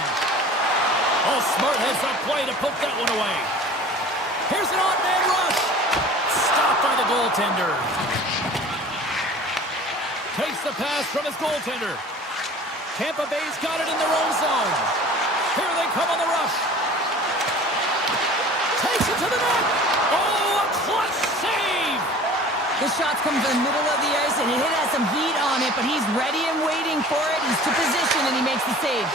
Oh, smart heads-up play to poke that one away. Here's an odd-man rush. Stopped by the goaltender. Takes the pass from his goaltender. Tampa Bay's got it in their own zone. Here they come on the rush. Takes it to the net. Oh, a clutch save. The shot's come from the middle of the ice, and it has some heat on it, but he's ready and waiting for it. He's to position, and he makes the save.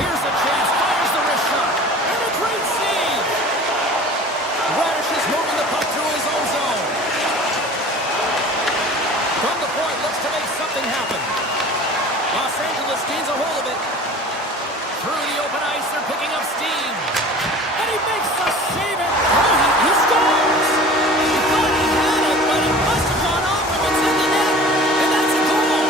Here's a chance. Fires the wrist shot. And a great save. Radish is moving the puck through his own zone. From the point, looks to make something happen. Los Angeles gains a hold of it. Through the open ice, they're picking up steam. And he makes the save. He scores. He thought he had it, but it must have gone off him. It's in the net. And that's a goal.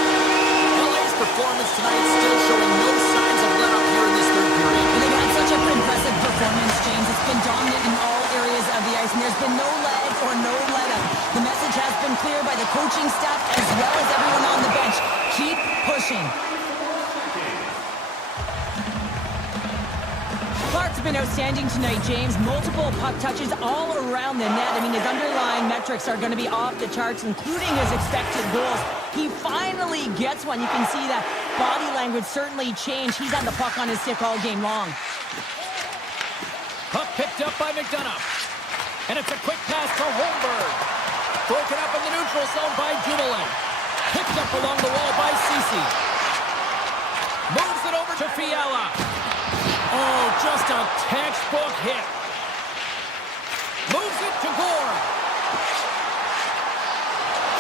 LA's performance tonight still showing no signs of let up here in this third period. And they've had such an impressive performance, James. It's been dominant in all areas of the ice, and there's been no lag or no let-up. The message has been clear by the coaching staff as well as everyone on the bench. Keep pushing. Clark's been outstanding tonight, James. Multiple puck touches all around the net. I mean, his underlying metrics are going to be off the charts, including his expected goals. He finally gets one. You can see that body language certainly changed. He's had the puck on his stick all game long. Puck picked up by McDonough. And it's a quick pass to Holmberg. Broken up in the neutral zone by Dumoulin. Picked up along the wall by Ceci. Moves it over to Fiala. Oh, just a textbook hit. Moves it to Gore.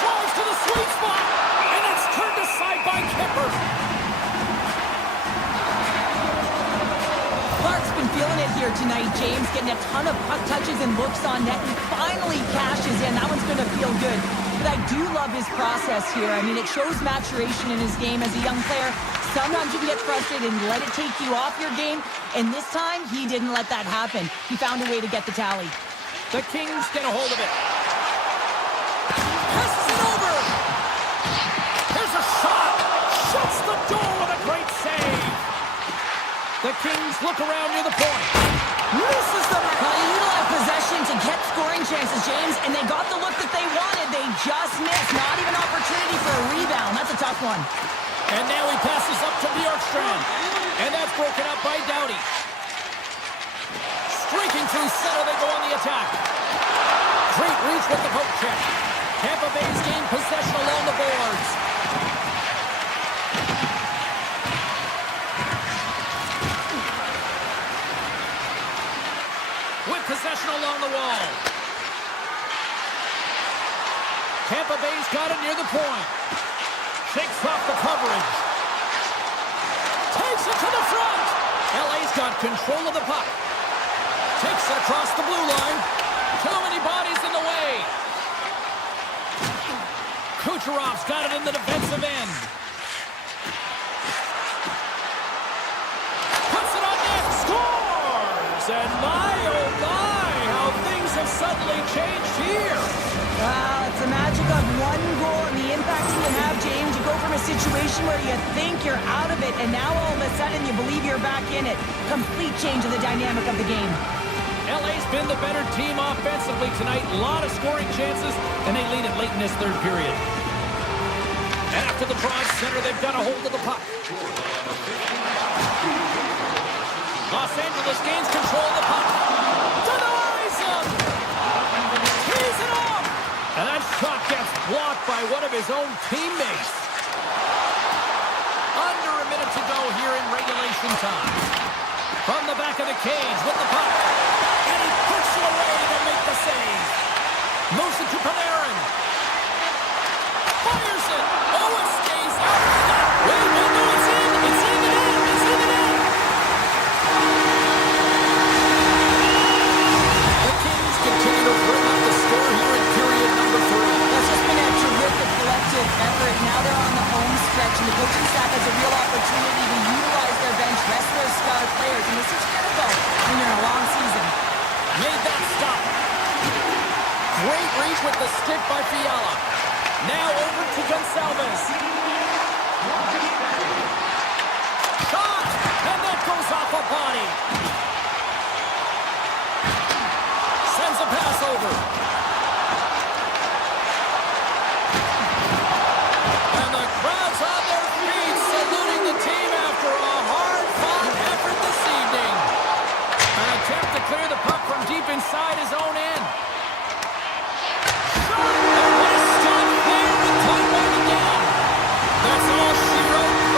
Drives to the sweet spot. And it's turned aside by Kemper. Clark's been feeling it here tonight, James, getting a ton of puck touches and looks on net, and finally cashes in. That one's going to feel good. But I do love his process here. I mean, it shows maturation in his game as a young player. Sometimes you can get frustrated and let it take you off your game, and this time, he didn't let that happen. He found a way to get the tally. The Kings get a hold of it. Passes it over. Here's a shot. Shuts the door with a great save. The Kings look around near the point. Misses the net. Well, you utilize possession to get scoring chances, James, and they got the look that they wanted. They just missed. Not even opportunity for a rebound. That's a tough one. And now he passes up to Bjorkstrand. And that's broken up by Doughty. Streaking through center, they go on the attack. Great reach with the poke check. Tampa Bay's gained possession along the boards. With possession along the wall. Tampa Bay's got it near the point. Shakes off the coverage. Takes it to the front. LA's got control of the puck. Takes it across the blue line. Too many bodies in the way. Kucherov's got it in the defensive end. Puts it on net. Scores! And my, oh my, how things have suddenly changed here. It's the magic of one goal and the impact you can have, James. You go from a situation where you think you're out of it, and now all of a sudden you believe you're back in it. Complete change of the dynamic of the game. LA's been the better team offensively tonight. A lot of scoring chances, and they lead it late in this third period. After the broad center, they've got a hold of the puck. Los Angeles gains control of the puck. To the horizon! Tees it off! And that shot gets blocked by one of his own teammates. Under a minute to go here in regulation time. From the back of the cage with the puck. And he puts it away to make the save. Moves it to Panarin. Fires it. Oh, it stays out. Wait, no, it's in. It's in the net. It's in the net. The Kings continue to bring up the score here in period number 3. That's just been a terrific collective effort. Now they're on the home stretch, and the coaching staff has a real opportunity to utilize their bench, rest their star players, and this is critical when you're in a long season. Made that stop. Great reach with the stick by Fiala. Now over to Gonçalves. Shot! And that goes off a body. Sends a pass over. And the crowd's on their feet, saluting the team after a hard-fought effort this evening. An attempt to clear the puck from deep inside his own end. Shot! And what a stop there with time winding down. That's all she wrote.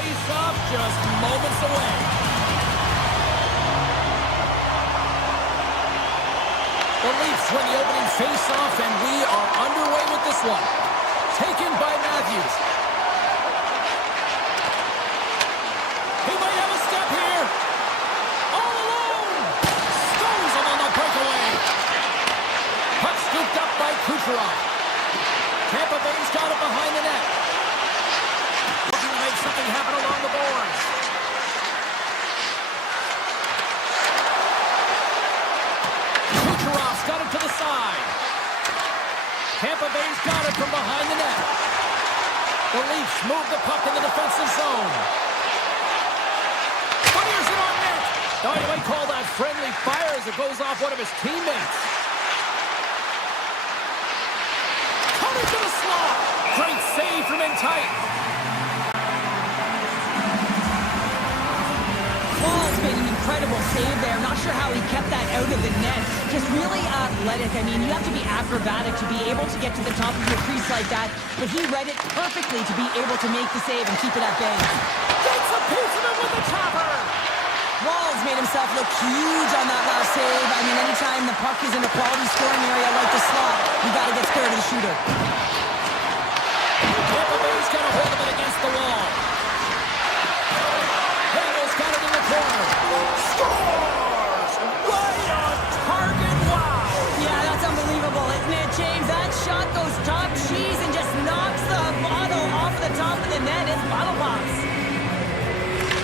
face-off just moments away. The Leafs win the opening face-off, and we are underway with this one. Taken by Matthews. He might have a step here. All alone. Stones him on the breakaway. Puck scooped up by Kucherov. Tampa Bay's got it behind the net. Looking to make something happen along the boards. Kucherov's got it to the side. Tampa Bay's got it from behind the net. The Leafs move the puck in the defensive zone. Fires it on net. Now you might call that friendly fire as it goes off one of his teammates. Coming to the slot. Great save from in tight. Paul's made an incredible save there. Not sure how he kept that out of the net. Just really athletic. I mean, you have to be acrobatic to be able to get to the top of your crease like that. But he read it perfectly to be able to make the save and keep it at bay. Gets a piece of it with the chopper. Walls made himself look huge on that last save. I mean, anytime the puck is in a quality scoring area like the slot, you got to get scared of the shooter. Tampa Bay's got a hold of it against the wall. Hendel's got it in the corner. Scores! Right on target. Wow! Yeah, that's unbelievable, isn't it, James? That shot goes top cheese and just knocks the bottle off the top of the net. It's bottle pops.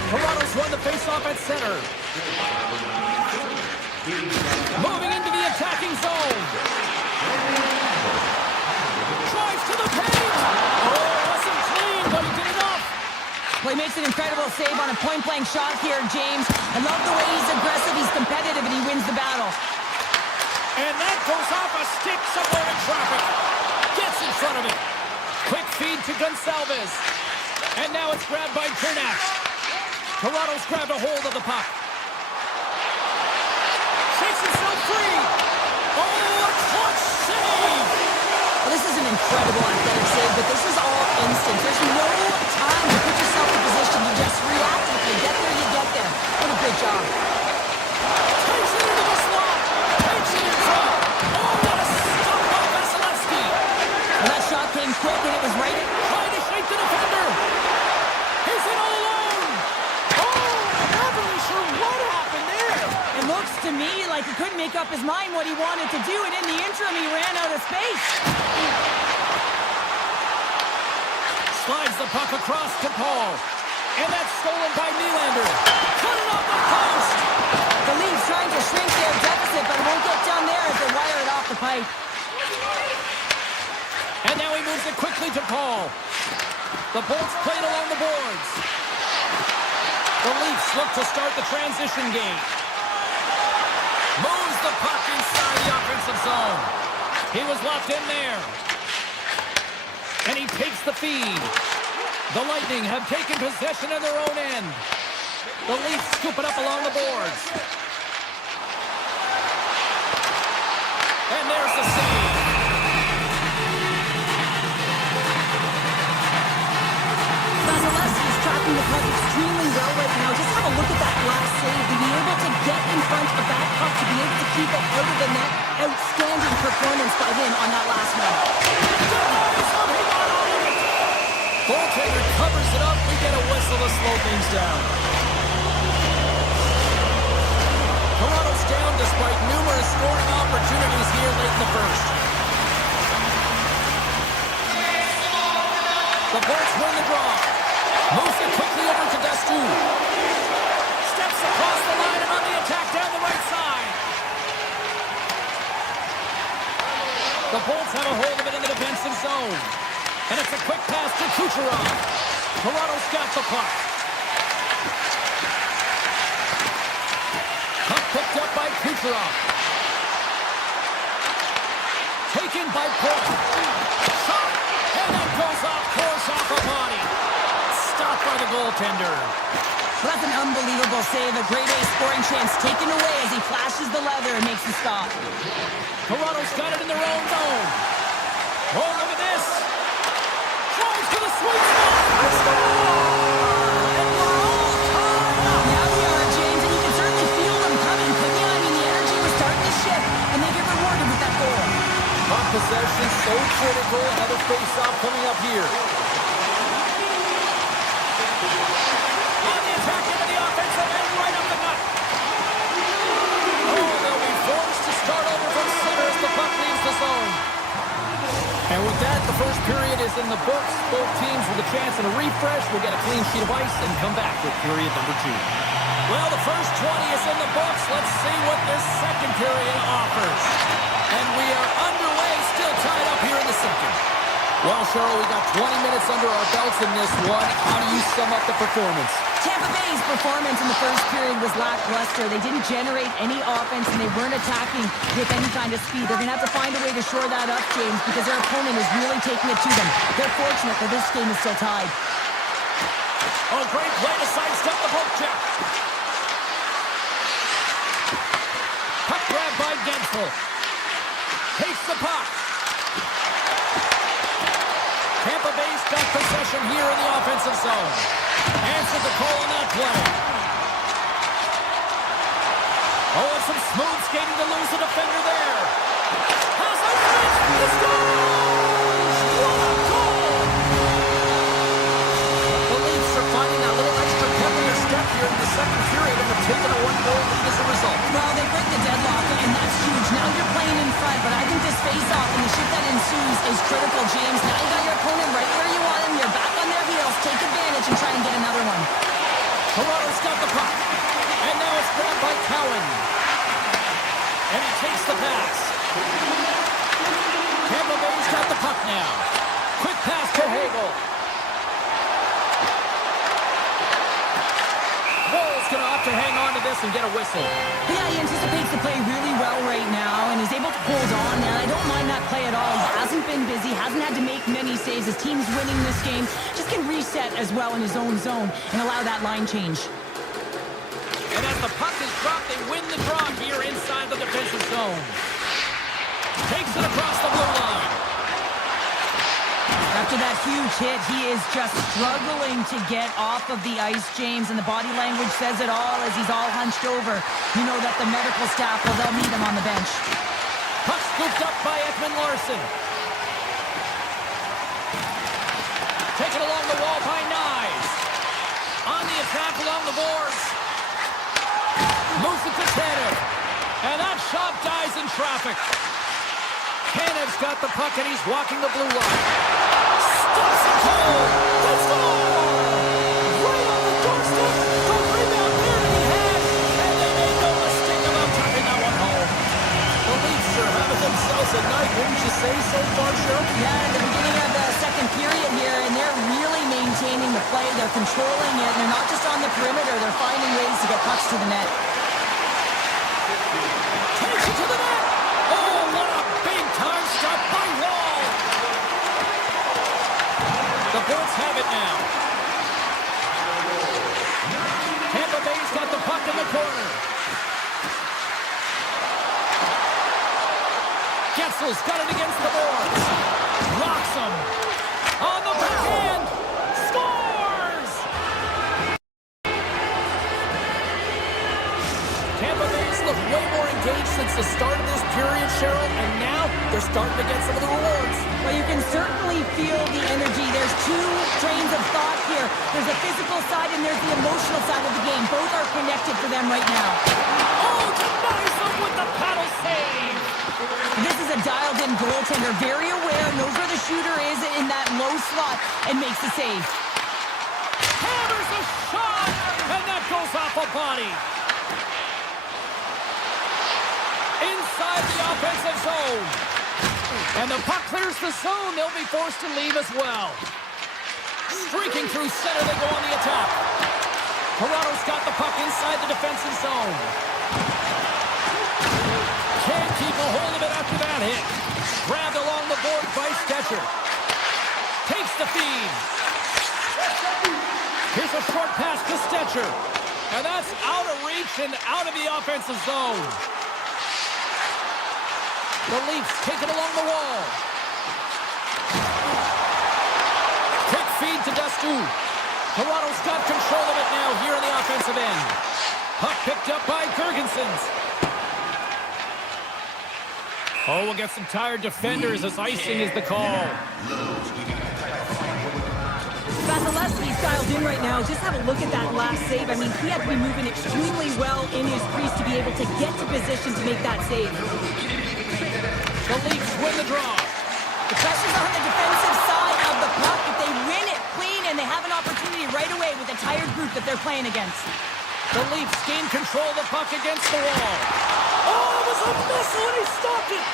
Toronto's won the faceoff at center. Moving into the attacking zone. Drives to the paint. Oh, it wasn't clean, but he did enough. Well, he makes an incredible save on a point-blank shot here, James. I love the way he's aggressive, he's competitive, and he wins the battle. And that goes off a stick somewhere in traffic. Gets in front of it. Quick feed to Gonçalves. And now it's grabbed by Cernak. Toronto's grabbed a hold of the puck. Shakes himself free. Oh, a clutch save. Well, this is an incredible athletic save, but this is all instant. There's no time to put yourself in position. You just react. If you get there, you get there. What a great job. Takes it into the slot. Takes it in front. Oh, what a stop by Vasilevsky. Well, that shot came quick, and it was right in. Trying to shake the defender. He's in all alone. Oh, I'm not really sure what happened there. It looks to me like he couldn't make up his mind what he wanted to do, and in the interim, he ran out of space. Slides the puck across to Paul. And that's stolen by Nylander. Put it off the post. The Leafs trying to shrink their deficit, but it won't get down there as they wire it off the pipe. And now he moves it quickly to Paul. The Bolts played along the boards. The Leafs look to start the transition game. Moves the puck inside the offensive zone. He was locked in there. And he takes the feed. The Lightning have taken possession of their own end. The Leafs scoop it up along the boards. And there's the save. Vasilevsky's tracking the puck extremely well right now. Just have a look at that last save. Being able to get in front of that puck, to be able to keep it out of the net. Outstanding performance by him on that last one. Goaltender covers it up. We get a whistle to slow things down. Toronto's down despite numerous scoring opportunities here late in the first. The Bolts win the draw. Moves it quickly over to Destu. Steps across the line and on the attack down the right side. The Bolts have a hold of it in the defensive zone. And it's a quick pass to Kucherov. Toronto's got the puck. Puck picked up by Kucherov. Taken by Porter. Shot! And that goes off the body. Stopped by the goaltender. Well, that's an unbelievable save. A grade A scoring chance taken away as he flashes the leather and makes the stop. Toronto's got it in their own zone. Oh, look at this. Drives to the sweet spot. Score! circle. Another face-off coming up here. On the attack into the offensive end, right up the gut. Oh, they'll be forced to start over from center as the puck leaves the zone. And with that, the first period is in the books. Both teams with a chance and a refresh will get a clean sheet of ice and come back with period number 2. Well, the first 20 is in the books. Let's see what this second period offers. And we are underway, still tied up here in the second. Well, Cheryl, we got 20 minutes under our belts in this one. How do you sum up the performance? Tampa Bay's performance in the first period was lackluster. They didn't generate any offense, and they weren't attacking with any kind of speed. They're going to have to find a way to shore that up, James, because their opponent is really taking it to them. They're fortunate that this game is still tied. Oh, great play to sidestep the poke check. Puck grab by Gensel. Takes the puck. Tampa Bay's got possession here in the offensive zone. Answered the call on that play. Oh, and some smooth skating to lose the defender there. Has a reach. He scores! What a goal! The Leafs are finding that little extra pep in their step here in the second period and have taken a 1-goal lead as a result. Well, they break the deadlock, and that's huge. Now you're playing in front, but I think this face-off and the shift that ensues is critical, James. Now you got your opponent right where you want him. You're back on their heels. Take advantage and try and get another one. Toronto's got the puck. And now it's grabbed by Cowan. And he takes the pass. Tampa Bay's got the puck now. Quick pass to Hagel. Woll's going to opt to hang on to this and get a whistle. Yeah, he anticipates the play really well right now and is able to hold on. And I don't mind that play at all. He hasn't been busy, hasn't had to make many saves. His team's winning this game. Just can reset as well in his own zone and allow that line change. And as the puck is dropped, they win the draw here inside the defensive zone. Takes it across the blue line. After that huge hit, he is just struggling to get off of the ice, James, and the body language says it all as he's all hunched over. You know that the medical staff, well, they'll need him on the bench. Puck scooped up by Ekman Larson. Taken along the wall by Nyes. On the attack along the boards. Moves it to Tanev. And that shot dies in traffic. Tanev's got the puck and he's walking the blue line. Stops it cold. They score! Right on the doorstep. The rebound there to be had. And they made no mistake about tapping that one home. The Leafs are having themselves a night, wouldn't you say so far, Cheryl? Yeah, at the beginning of the second period here, and they're really maintaining the play. They're controlling it, and they're not just on the perimeter. They're finding ways to get pucks to the net. Takes it to the net. Oh, what a big-time stop by Wall. The Bolts have it now. Tampa Bay's got the puck in the corner. Getzel's got it against the boards. Rocks him. On the backhand. Scores! Tampa Bay's looked way more engaged since the start of this period, Cheryl, and now they're starting to get some of the rewards. Well, you can certainly feel the energy. There's two trains of thought here. There's the physical side and there's the emotional side of the game. Both are connected for them right now. Oh, denies them with the paddle save. This is a dialed-in goaltender, very aware, knows where the shooter is in that low slot, and makes the save. Hammers a shot, and that goes off a body. Inside the offensive zone. And the puck clears the zone. They'll be forced to leave as well. Streaking through center, they go on the attack. Toronto's got the puck inside the defensive zone. Can't keep a hold of it after that hit. Grabbed along the board by Stetcher. Takes the feed. Here's a short pass to Stetcher. And that's out of reach and out of the offensive zone. The Leafs take it along the wall. Quick feed to Dustu. Toronto's got control of it now here in the offensive end. Puck picked up by Girgensons. Oh, we'll get some tired defenders as icing is the call. Vasilevsky's dialed in right now. Just have a look at that last save. I mean, he had to be moving extremely well in his crease to be able to get to position to make that save. The Leafs win the draw. The pressure's on the defensive side of the puck. If they win it clean and they have an opportunity right away with a tired group that they're playing against. The Leafs gain control of the puck against the wall. Oh, it was a missile and he stopped it.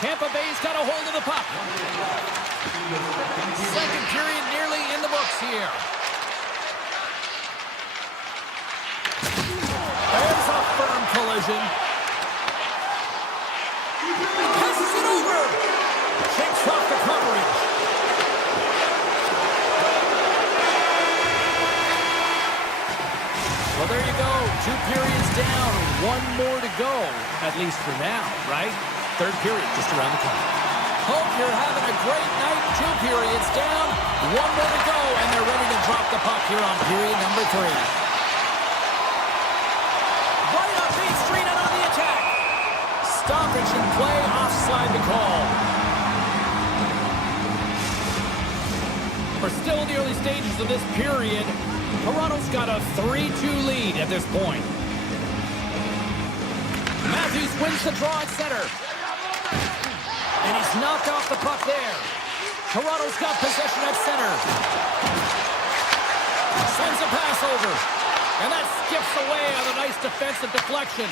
Tampa Bay's got a hold of the puck. Second period nearly in the books here. There's a firm collision. Passes it over. Shakes off the coverage. Well, there you go. 2 periods down. 1 more to go, at least for now, right? Third period just around the corner. Hope you're having a great night. 2 periods down. 1 more to go, and they're ready to drop the puck here on period number 3. Right up Main Street and on the attack. Stoppage in play, offside the call. We're still in the early stages of this period. Toronto's got a 3-2 lead at this point. Matthews wins the draw at center. And he's knocked off the puck there. Toronto's got possession at center. Sends a pass over. And that skips away on a nice defensive deflection.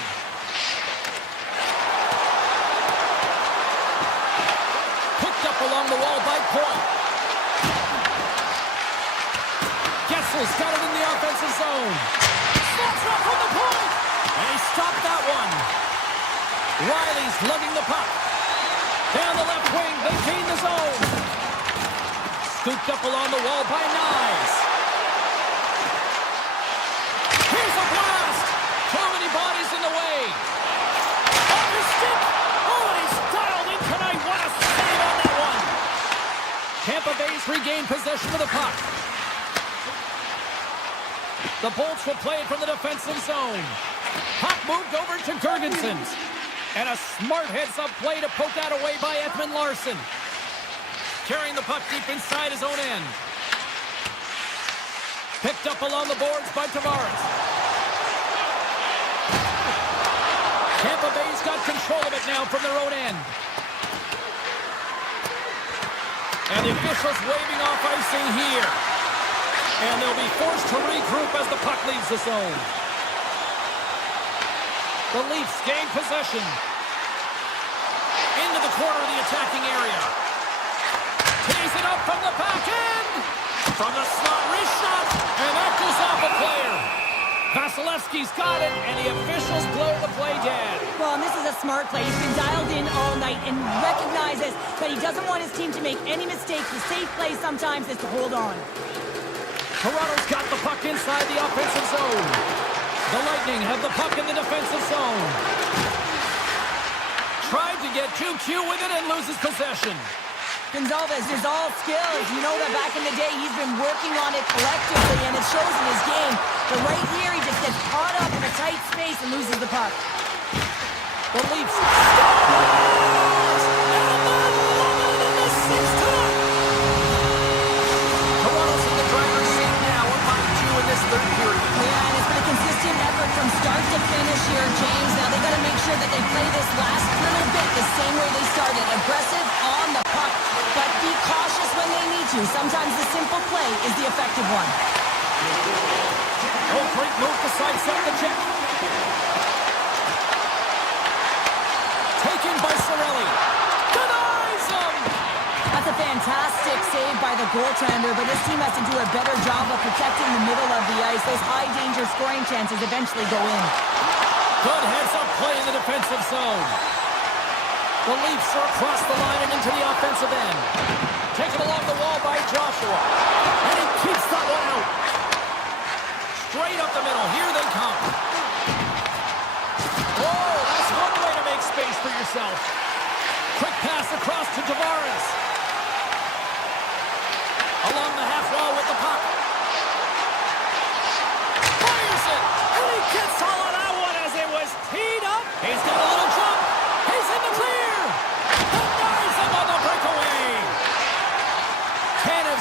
Picked up along the wall by Point. Gessel's got it in the offensive zone. Slots up from the point. And he stopped that one. Riley's lugging the puck. Down the left wing, they gain the zone. Scooped up along the wall by Nyes. Here's a blast. Too many bodies in the way. Off his stick. Oh, and he's dialed in tonight. What a save on that one. Tampa Bay's regained possession of the puck. The Bolts will play it from the defensive zone. Puck moved over to Gergensons. And a smart heads-up play to poke that away by Edmund Larson. Carrying the puck deep inside his own end. Picked up along the boards by Tavares. Tampa Bay's got control of it now from their own end. And the officials waving off icing here. And they'll be forced to regroup as the puck leaves the zone. The Leafs gain possession. Into the corner of the attacking area. Tees it up from the back end. From the slot, wrist shot. And that goes off a player. Vasilevsky's got it, and the officials blow the play dead. Well, and this is a smart play. He's been dialed in all night and recognizes that he doesn't want his team to make any mistakes. The safe play sometimes is to hold on. Toronto's got the puck inside the offensive zone. The Lightning have the puck in the defensive zone. Tried to get too cute with it and loses possession. Gonzalez is all skills. You know that back in the day, he's been working on it collectively, and it shows in his game. But right here, he just gets caught up in a tight space and loses the puck. The Leafs. Toronto's in the driver's seat now. We're by 2 in this third period. Yeah, and it's been a consistent effort from start to finish here, James. Now they got to make sure that they play this last little bit the same way they started. Aggressive on the puck, but be cautious when they need to. Sometimes the simple play is the effective one. Oh, great move to sidestep the check. Taken by Cirelli. Denies him! That's a fantastic save by the goaltender, but this team has to do a better job of protecting the middle of the ice. Those high-danger scoring chances eventually go in. Good heads-up play in the defensive zone. The Leafs are across the line and into the offensive end. Taken along the wall by Joshua. And he keeps that one out. Straight up the middle. Here they come. Whoa, that's one way to make space for yourself. Quick pass across to Tavares. Along the half wall with the puck. Fires it. And he gets all of that one as it was teed up. He's got a little jump. He's in the clear.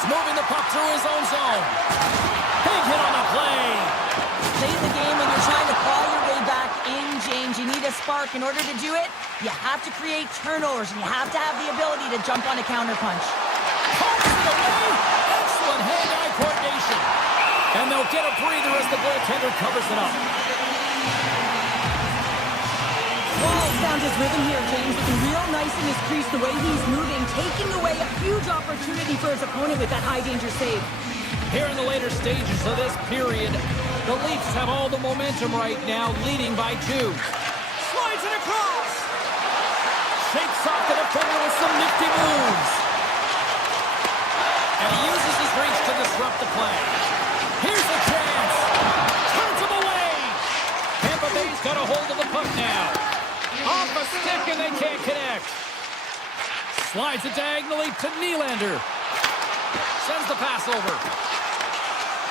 He's moving the puck through his own zone. Big hit on the play. Late in the game when you're trying to claw your way back in, James, you need a spark. In order to do it, you have to create turnovers, and you have to have the ability to jump on a counterpunch. Pokes it away. Excellent hand-eye coordination. And they'll get a breather as the goaltender covers it up. Wall's found his rhythm here, James. Looking real nice in his crease, the way he's moving, taking away a huge opportunity for his opponent with that high-danger save. Here in the later stages of this period, the Leafs have all the momentum right now, leading by 2. Slides it across. Shakes off the defender with some nifty moves. And he uses his reach to disrupt the play. Here's the chance. Turns him away. Tampa Bay's got a hold of the puck now. Off a stick and they can't connect. Slides it diagonally to Nylander. Sends the pass over.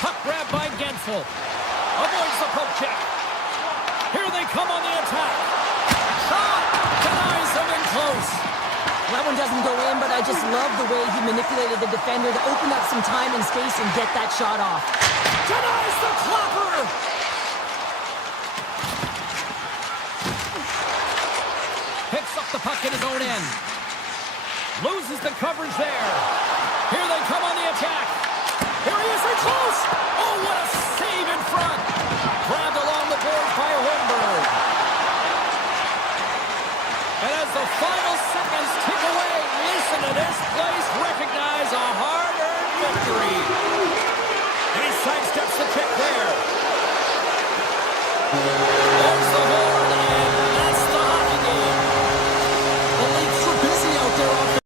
Puck grabbed by Gensel. Avoids the poke check. Here they come on the attack. Shot! Denies him in close. That one doesn't go in, but I just love the way he manipulated the defender to open up some time and space and get that shot off. Denies the clopper. Picks up the puck in his own end. Loses the coverage there. Here they come on the attack. Here he is, they're close. Oh, what a save in front. Grabbed along the boards by Holmberg. And as the final seconds tick away, listen to this place recognize a hard-earned victory. And he sidesteps the check there. There's the horn, and that's the hockey game. The Leafs are busy out there off the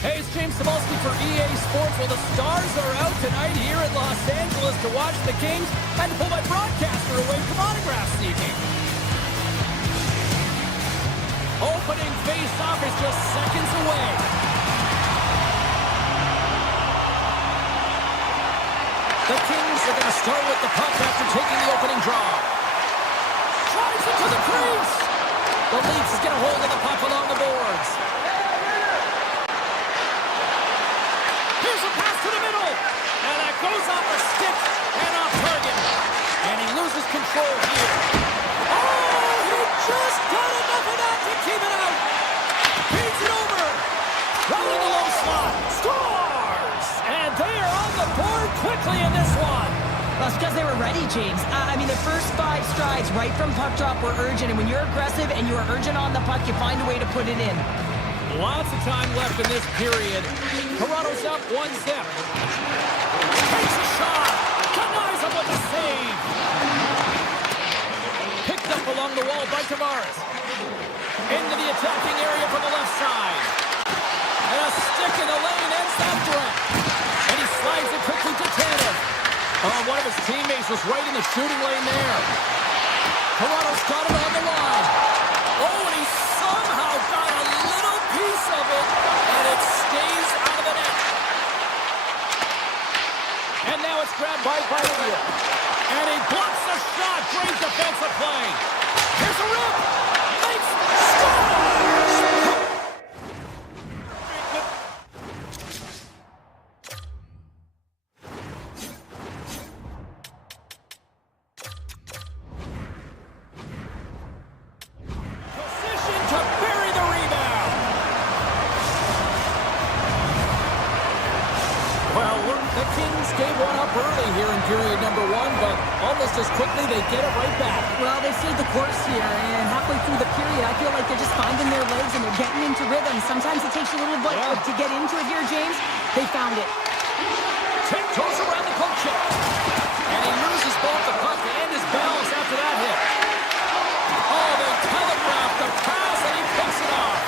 Hey, it's James Cebulski for EA Sports. Well, the Stars are out tonight here in Los Angeles to watch the Kings. Had to pull my broadcaster away from autograph seeking. Opening face-off is just seconds away. The Kings are going to start with the puck after taking the opening draw. Drives it to the crease. The Leafs get a hold of the puck along the boards. Here's a pass to the middle. And that goes off a stick and off target. And he loses control here. Oh, he just got it's because they were ready, James. I mean, the first 5 strides right from puck drop were urgent, and when you're aggressive and you're urgent on the puck, you find a way to put it in. Lots of time left in this period. Toronto's up 1-0. Takes a shot. Denies him with a save. Picked up along the wall by Tavares. Into the attacking area from the left side. And a stick in the lane ends that threat. And he slides it quickly to Tampa. One of his teammates was right in the shooting lane there. Toronto's got it on the line. Oh, and he somehow got a little piece of it, and it stays out of the net. And now it's grabbed by Barrio. And he blocks the shot. Great defensive play. Here's a rip. Makes scores! Period number 1, but almost as quickly they get it right back. Well, they've stayed the course here, and halfway through the period, I feel like they're just finding their legs and they're getting into rhythm. Sometimes it takes a little bit to get into it here, James. They found it. Tiptoes around the poke check. And he loses both the puck and his balance after that hit. Oh, they telegraph the pass, and he picks it off.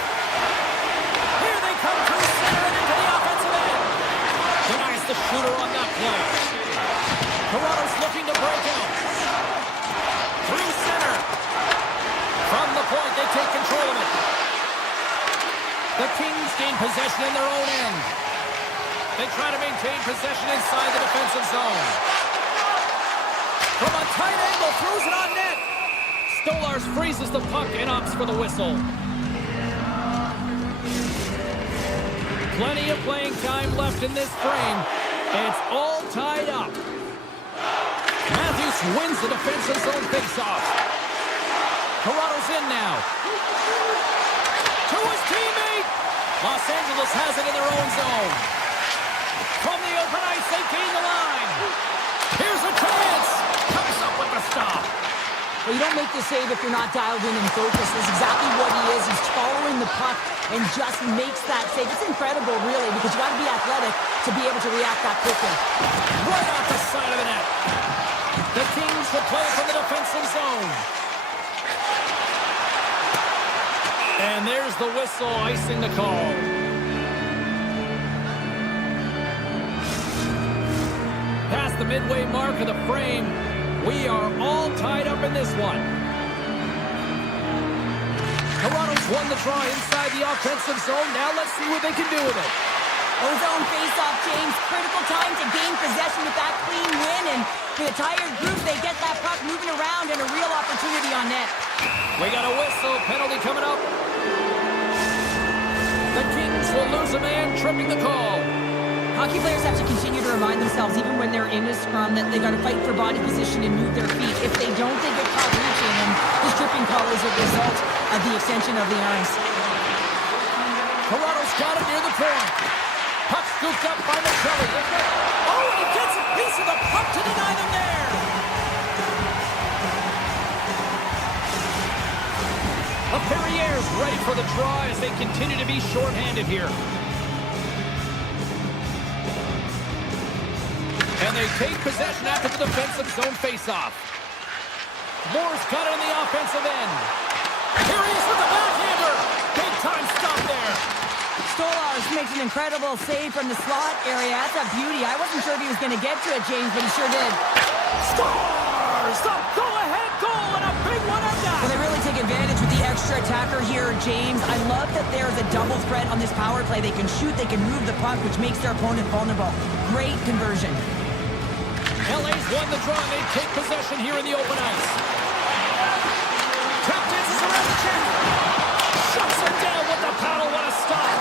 Here they come through center and into the offensive end. Denies the shooter on that play. Toronto's looking to break out. Through center. From the point, they take control of it. The Kings gain possession in their own end. They try to maintain possession inside the defensive zone. From a tight angle, throws it on net. Stolarz freezes the puck and opts for the whistle. Plenty of playing time left in this frame. It's all tied up. Matthews wins the defensive zone faceoff. Toronto's in now. To his teammate. Los Angeles has it in their own zone. From the open ice, they gain the line. Here's a chance. Comes up with the stop. Well, you don't make the save if you're not dialed in and focused. That's exactly what he is. He's following the puck and just makes that save. It's incredible, really, because you got to be athletic to be able to react that quickly. Right off the side of the net. The Kings will play from the defensive zone. And there's the whistle icing the call. Past the midway mark of the frame, we are all tied up in this one. Toronto's won the draw inside the offensive zone. Now let's see what they can do with it. Zone face-off, James. Critical time to gain possession with that clean win. And for the tired group, they get that puck moving around and a real opportunity on net. We got a whistle. Penalty coming up. The Kings will lose a man, tripping the call. Hockey players have to continue to remind themselves, even when they're in a scrum, that they got to fight for body position and move their feet. If they don't, they get caught reaching, and this tripping call is a result of the extension of the arms. Toronto's got it near the point. Puck scooped up by Michelli. Oh, and he gets a piece of the puck to deny them there. Perrier's ready for the draw as they continue to be shorthanded here. And they take possession after the defensive zone faceoff. Moore's got it on the offensive end. Here he is with the backhander. Big time stop there. Stolarz makes an incredible save from the slot area. That's a beauty. I wasn't sure if he was going to get to it, James, but he sure did. Scores! The go-ahead goal and a big one at that. Well, they really take advantage with the extra attacker here, James. I love that there's a double threat on this power play. They can shoot, they can move the puck, which makes their opponent vulnerable. Great conversion. LA's won the draw, and they take possession here in the open ice. Tap dances around the check. Shuts it down with the paddle. What a stop.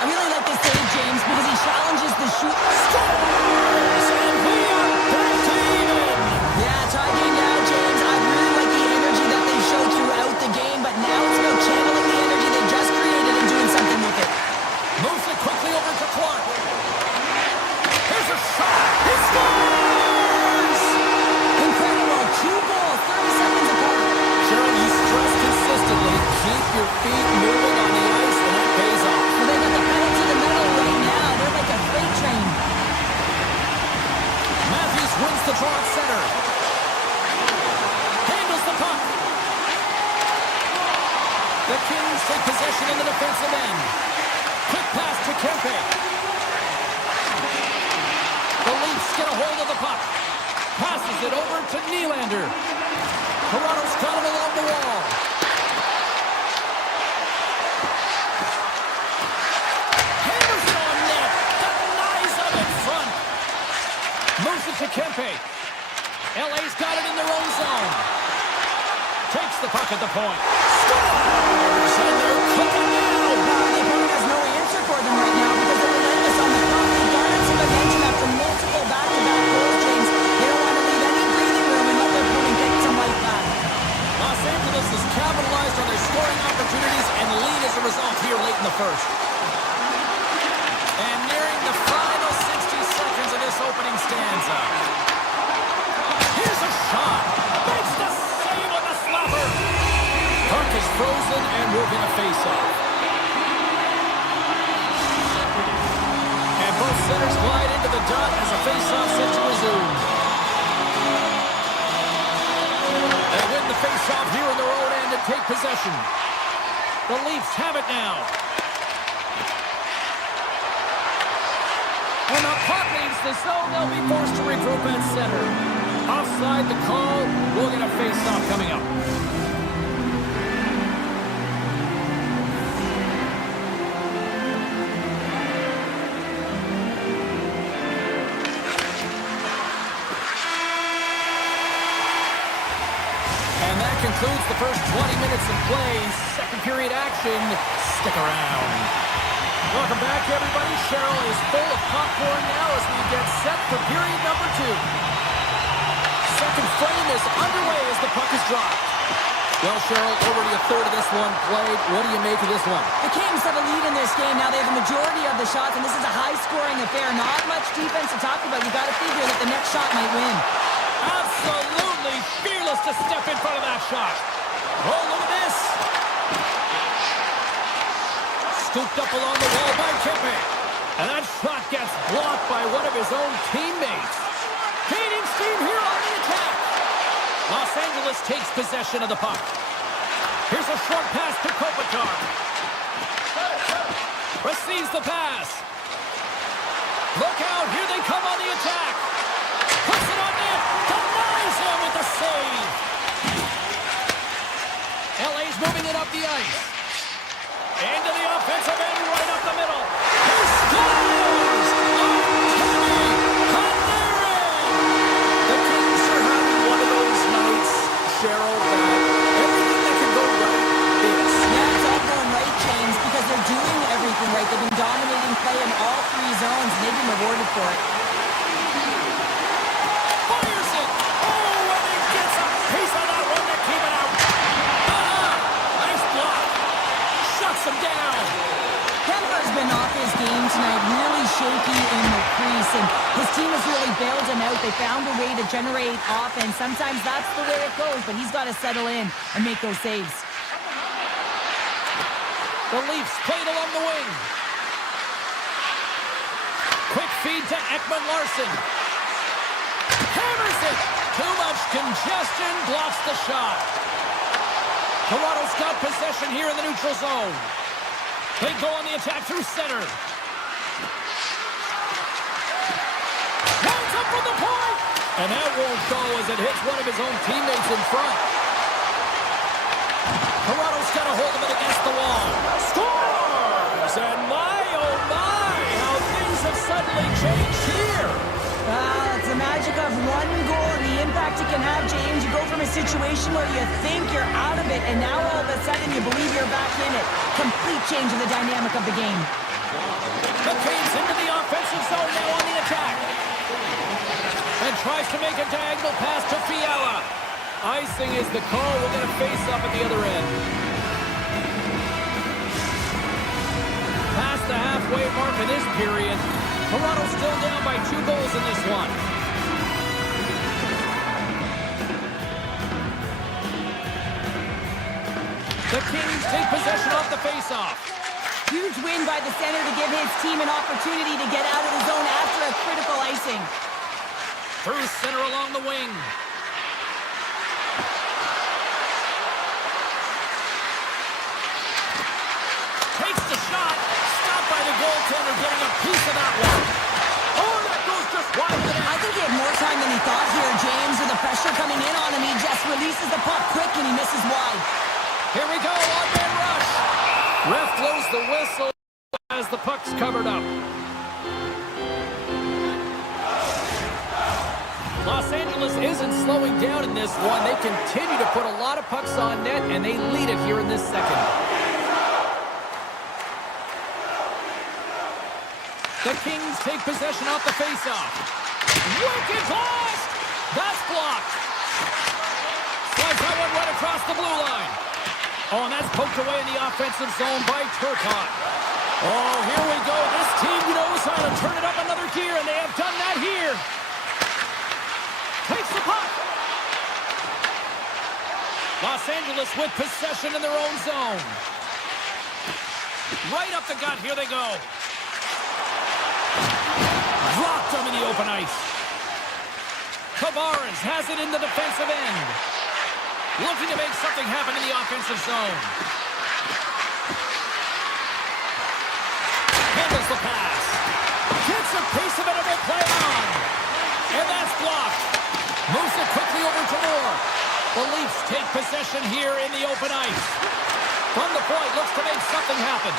I really like this save, James, because he challenges the shoot. Scores! And we are back to even. Yeah, tie game now, James. I really like the energy that they showed throughout the game, but now it's about channeling the energy they just created and doing something with it. Moves it quickly over to Clark. Here's a shot. He scores! The Kings take possession in the defensive end. Quick pass to Kempe. The Leafs get a hold of the puck. Passes it over to Nylander. Toronto's got him along the wall. Hammers it on net. Denies him in front. Moves it to Kempe. LA's got it in their own zone. Takes the puck at the point. Scores! And they're cooking now. The opponent has no answer for them right now because they're relentless on the puck. They garnered some attention after multiple back-to-back goals, James. They don't want to leave any breathing room and let their opponent get some life back. Los Angeles has capitalized on their scoring opportunities and lead as a result here late in the first. And nearing the final 60 seconds of this opening stanza. Here's a shot. Makes the save on the slapper. Puck is frozen and we're going to face off. And both centers glide into the dot as a face-off set to resume. They win the face-off here in their own end and take possession. The Leafs have it now. When the puck leaves the zone, they'll be forced to regroup at center. Offside the call. We'll get a face-off coming up. And that concludes the first 20 minutes of play. Second period action. Stick around. Welcome back, everybody. Cheryl is full of popcorn now as we get set for period number 2. Second frame is underway as the puck is dropped. Well, Cheryl, already a third of this one played. What do you make of this one? The Kings have a lead in this game. Now they have the majority of the shots, and this is a high-scoring affair. Not much defense to talk about. You got to figure that the next shot might win. Absolutely fearless to step in front of that shot. Oh, look at this. Scooped up along the wall by Kempe. And that shot gets blocked by one of his own teammates. Gaining steam here on the attack. Los Angeles takes possession of the puck. Here's a short pass to Kopitar. Receives the pass. Look out, here they come on the attack. Puts it on net. Denies him with the save. LA's moving it up the ice. Into the offensive end, right up the middle. He scores! The Kings are having one of those nights, Cheryl, that everything that can go right is. Yeah, it's all going right, James, because they're doing everything right. They've been dominating play in all 3 zones, and they've been rewarded for it. Fires it! Oh, and he gets a piece of that one to keep it out. Nice block. Shuts him down. Kemper's been off his game tonight, really shaky in the crease, and his team has really bailed him out. They found a way to generate offense. Sometimes that's the way it goes, but he's got to settle in and make those saves. The Leafs played along the wing. Quick feed to Ekman-Larsson. Hammers it. Too much congestion, blocks the shot. Toronto's got possession here in the neutral zone. They go on the attack through center. Runs up from the point. And that won't go as it hits one of his own teammates in front. Toronto's got a hold of it against the wall. Scores! And my, oh my, how things have suddenly changed here. It's the magic of one goal and the impact it can have, James. You go from a situation where you think you're out of it, and now all of a sudden you believe you're back in it. Complete change of the dynamic of the game. The Canes into the offensive zone now on the attack. And tries to make a diagonal pass to Fiala. Icing is the call. We're going to face up at the other end. Past the halfway mark of this period. Toronto still down by 2 goals in this one. The Kings take possession off the faceoff. Huge win by the center to give his team an opportunity to get out of the zone after a critical icing. Through center along the wing. to that one. Oh, that goes just wide of the net. I think he had more time than he thought here, James. With the pressure coming in on him, he just releases the puck quick and he misses wide. Here we go, on-man rush. Ref blows the whistle as the puck's covered up. Los Angeles isn't slowing down in this one. They continue to put a lot of pucks on net, and they lead it here in this second. The Kings take possession off the faceoff. Wicked lost! That's blocked. Slides that one right across the blue line. Oh, and that's poked away in the offensive zone by Turcotte. Oh, here we go. This team knows how to turn it up another gear, and they have done that here. Takes the puck. Los Angeles with possession in their own zone. Right up the gut. Here they go. Dropped them in the open ice. Tavares has it in the defensive end. Looking to make something happen in the offensive zone. Handles the pass. Gets a piece of it and will play on. And that's blocked. Moves it quickly over to Moore. The Leafs take possession here in the open ice. From the point, looks to make something happen.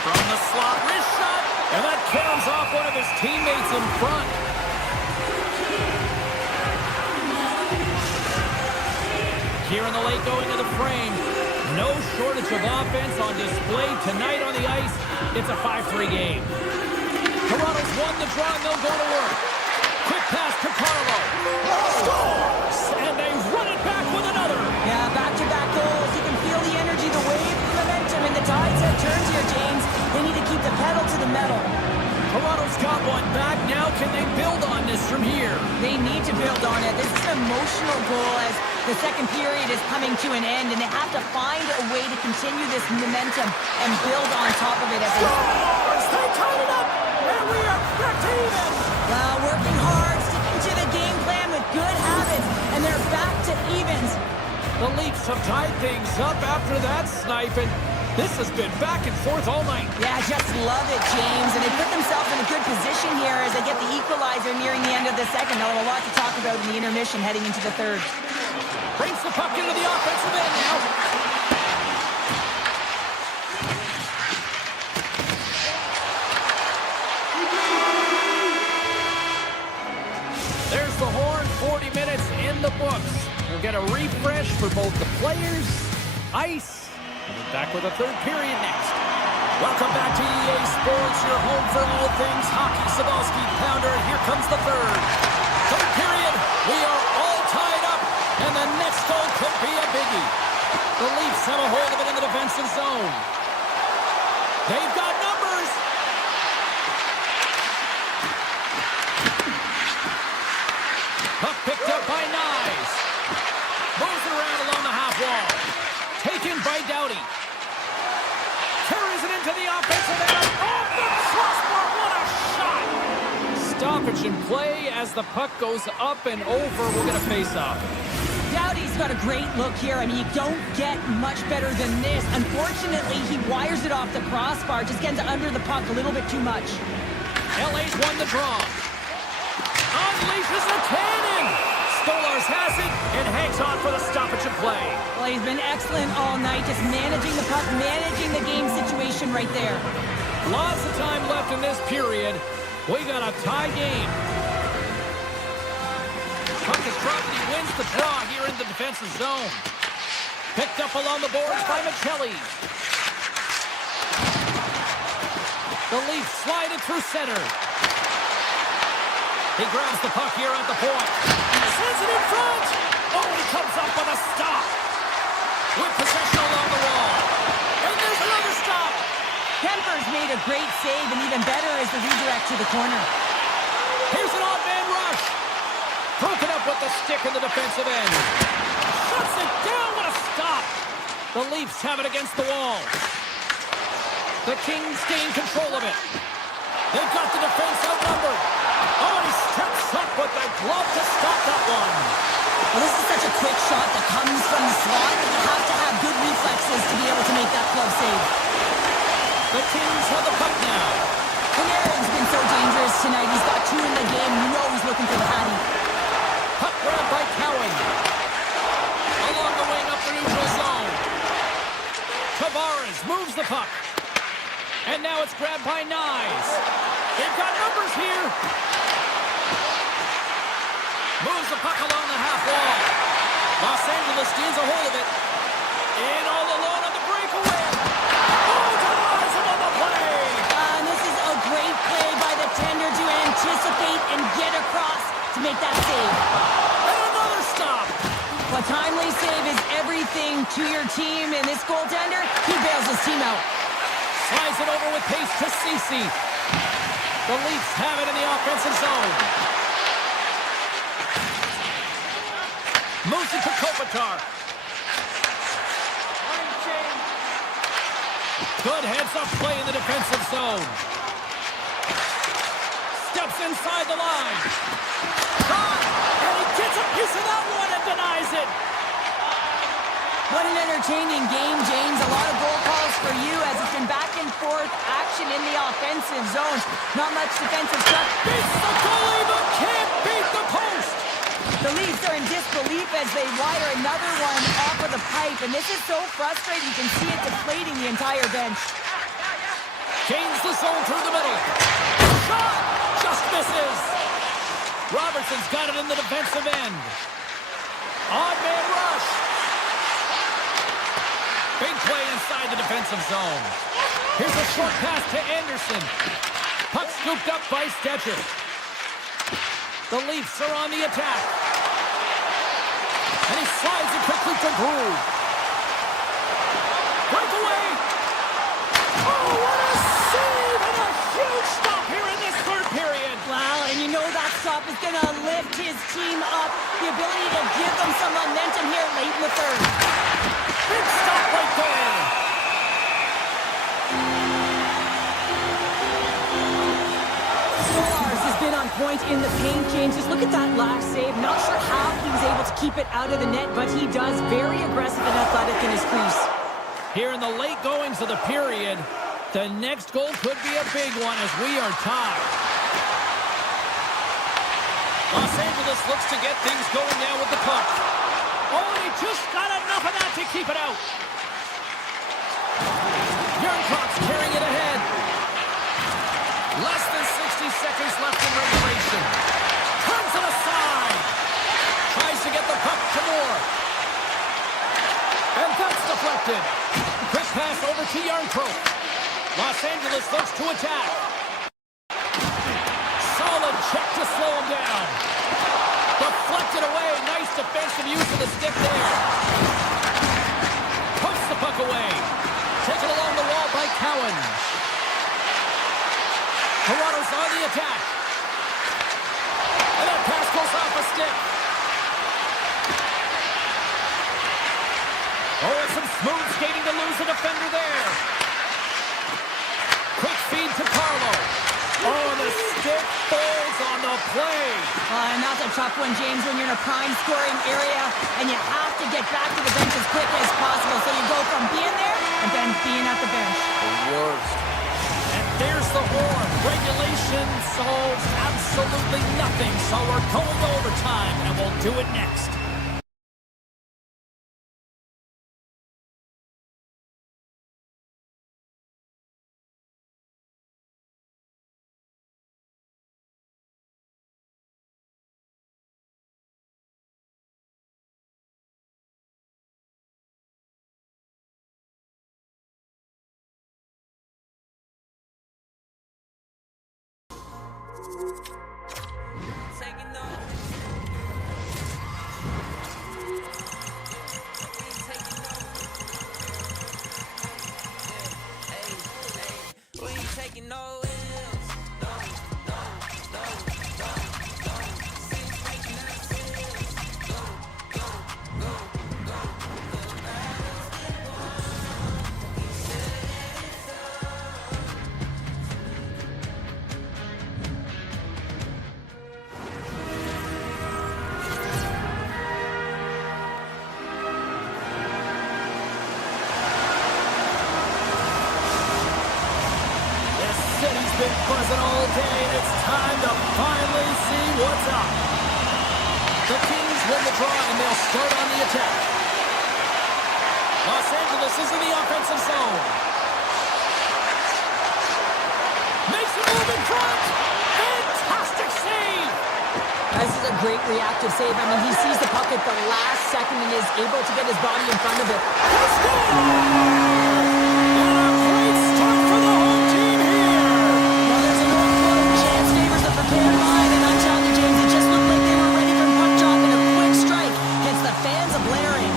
From the slot, wrist shot. And that caroms off one of his teammates in front. Here in the late going of the frame. No shortage of offense on display tonight on the ice. It's a 5-3 game. Toronto's won the draw and they'll go to work. Quick pass to Carlo. Scores! And they run it back with another. Yeah, back-to-back goals. You can feel the energy, the wave, the momentum, and the tides have turned here, James. They need to keep the pedal to the metal. Toronto's got one back. Now can they build on this from here? They need to build on it. This is an emotional goal as the second period is coming to an end, and they have to find a way to continue this momentum and build on top of it. Scores! They tied it up, and we are back to even. Well, working hard, sticking to the game plan with good habits, and they're back to evens. The Leafs have tied things up after that snipe, and this has been back and forth all night. Yeah, I just love it, James. And they put themselves in a good position here as they get the equalizer nearing the end of the second. They'll have a lot to talk about in the intermission heading into the third. Brings the puck into the offensive end now. There's the horn. 40 minutes in the books. We'll get a refresh for both the players, ice. We'll be back with a third period next. Welcome back to EA Sports, your home for all things hockey. Sabalski Pounder, and here comes the third. Third period, we are all tied up, and the next goal could be a biggie. The Leafs have a hold of it in the defensive zone. They've got numbers. Puck picked up by Nyes. Moves it around along the half wall. Taken by Doughty. Carries it into the offensive end. Off the crossbar. What a shot! Stoppage in play as the puck goes up and over. We'll get a face-off. Doughty's got a great look here. I mean, you don't get much better than this. Unfortunately, he wires it off the crossbar. Just gets under the puck a little bit too much. LA's won the draw. Unleashes the cannon. Stolarz has it and hangs on for the stoppage in play. Well, he's been excellent all night, just managing the puck, managing the game situation right there. Lots of time left in this period. We got a tie game. Puck is dropped and he wins the draw here in the defensive zone. Picked up along the boards by Michelli. The Leafs slide it through center. He grabs the puck here at the point. Sends it in front. Oh, he comes up with a stop. With possession along the wall. And there's another stop. Kemper's made a great save, and even better is the redirect to the corner. Here's an odd-man rush. Broken up with the stick in the defensive end. Shuts it down. What a stop. The Leafs have it against the wall. The Kings gain control of it. They've got the defense outnumbered. Oh, and he steps up with the glove to stop that one. Well, this is such a quick shot that comes from the slot that you have to have good reflexes to be able to make that glove save. The Kings have the puck now. Panarin's been so Tavares moves the puck. And now it's grabbed by Nyes. They've got numbers here. Moves the puck along the half wall. Los Angeles gains a hold of it. In all alone on the breakaway. Oh, Tavares on the play. And this is a great play by the tender to anticipate and get across to make that save. And another stop. A timely save is everything to your team, and this goaltender, he bails his team out. Slides it over with pace to Ceci. The Leafs have it in the offensive zone. Moves it to Kopitar. Good heads-up play in the defensive zone. Steps inside the line. Shot! And he gets a piece of that one and denies it. What an entertaining game, James. A lot of goal calls for you as it's been back and forth action in the offensive zones. Not much defensive stuff. Beats the goalie, but can't beat the post. The Leafs are in disbelief as they wire another one off of the pipe, and this is so frustrating. You can see it deflating the entire bench. Gains the zone through the middle. Shot! Just misses. Robertson's got it in the defensive end. Odd man rush. Big play inside the defensive zone. Here's a short pass to Anderson. Puck scooped up by Stetcher. The Leafs are on the attack. And he slides it quickly to Groove. Breakaway. Oh, what a save and a huge stop here in this third period. Wow, and you know that stop is going to lift his team up. The ability to give them some momentum here late in the third. Big stop right there. Solars has been on point in the paint, James. Just look at that last save. Not sure how he was able to keep it out of the net, but he does. Very aggressive and athletic in his crease. Here in the late goings of the period, the next goal could be a big one as we are tied. Los Angeles looks to get things going now with the puck. Oh, and he just got enough of that to keep it out. Yernkop's carrying it ahead. Less than 60 seconds left in regulation. Turns it aside. Tries to get the puck to Moore. And that's deflected. Quick pass over to Yarncroc. Los Angeles looks to attack. Solid check to slow him down. Deflected away. Nice defensive use of the stick there. Puts the puck away. Taken along the wall by Cowan. Toronto's on the attack. And that pass goes off a stick. Oh, and some smooth skating to lose a defender there. Quick feed to Carlo. Oh, the stick falls on the play. And that's a tough one, James, when you're in a prime scoring area and you have to get back to the bench as quick as possible. So you go from being there and then being at the bench. The worst. And there's the horn. Regulation solves absolutely nothing. So we're going to overtime, and we'll do it next. Been buzzing all day, and it's time to finally see what's up. The Kings win the draw, and they'll start on the attack. Los Angeles is in the offensive zone. Makes a move in front. Fantastic save. This is a great reactive save. I mean, he sees the puck at the last second and is able to get his body in front of it. He scores! And a great start for the home team here. Well, there's a goal flow. Chance favors a prepared line, and I'm telling you, James, it just looked like they were ready for puck drop, and a quick strike gets the fans a-blaring.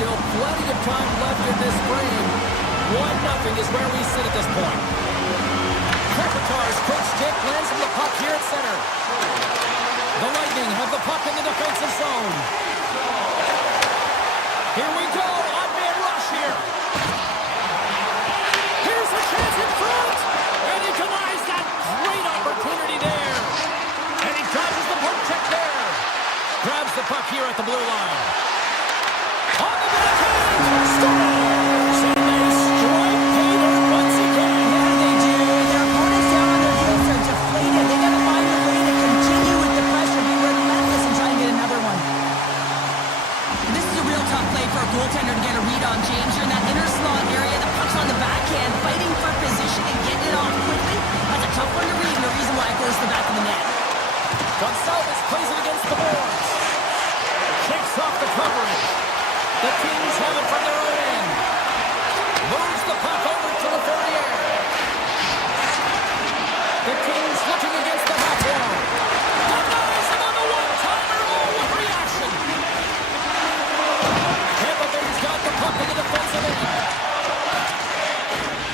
Still plenty of time left in this frame. 1-0 is where we sit at this point. Carpentar's quick stick lands from the puck here at center. The Lightning have the puck in the defensive zone. Here we go. Odd-man rush here. Here's a chance in front. And he denies that great opportunity there. And he dodges the poke check there. Grabs the puck here at the blue line. On the backhand. Scores! And they strike pay dirt once again. Yeah, they do. Their opponents down on their heels are deflated. They got to find a way to continue with the pressure, be relentless, and try and get another one. This is a real tough play for a goaltender to get a read on, James. You're in that inner slot area. The puck's on the backhand, fighting for position and getting it off quickly. That's a tough one to read, and the reason why it goes to the back of the net. Gonçalves plays it against the boards. Kicks off the coverage. The Kings have it from their own end. Moves the puck over to the Ferrier. The Kings looking against the half wall. Denies him on the one-timer. Oh, what reaction! Tampa Bay's got the puck in the defensive end.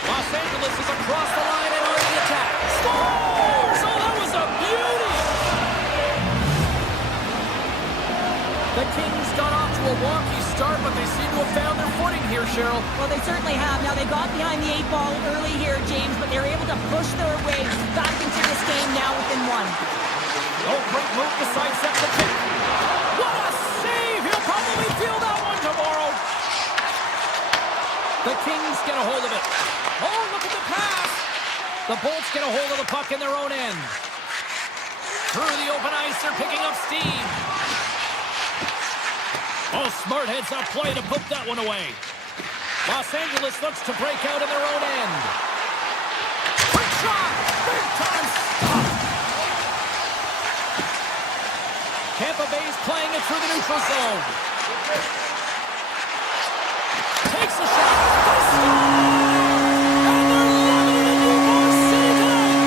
Los Angeles is across the line and on the attack. Scores! Oh, that was a beauty! The Kings got off to a wonky start, but they seem to have found their footing here, Cheryl. Well, they certainly have. Now, they got behind the 8-ball early here, James, but they were able to push their way back into this game now within one. Oh, great move to sidestep the kick. What a save! He'll probably feel that one tomorrow. The Kings get a hold of it. Oh, look at the pass. The Bolts get a hold of the puck in their own end. Through the open ice, they're picking up steam. Oh, smart heads-up play to poke that one away. Los Angeles looks to break out in their own end. Quick shot! Big time stop! Tampa Bay's playing it through the neutral zone. Takes a shot. They score! And they're loving it in Ybor City tonight!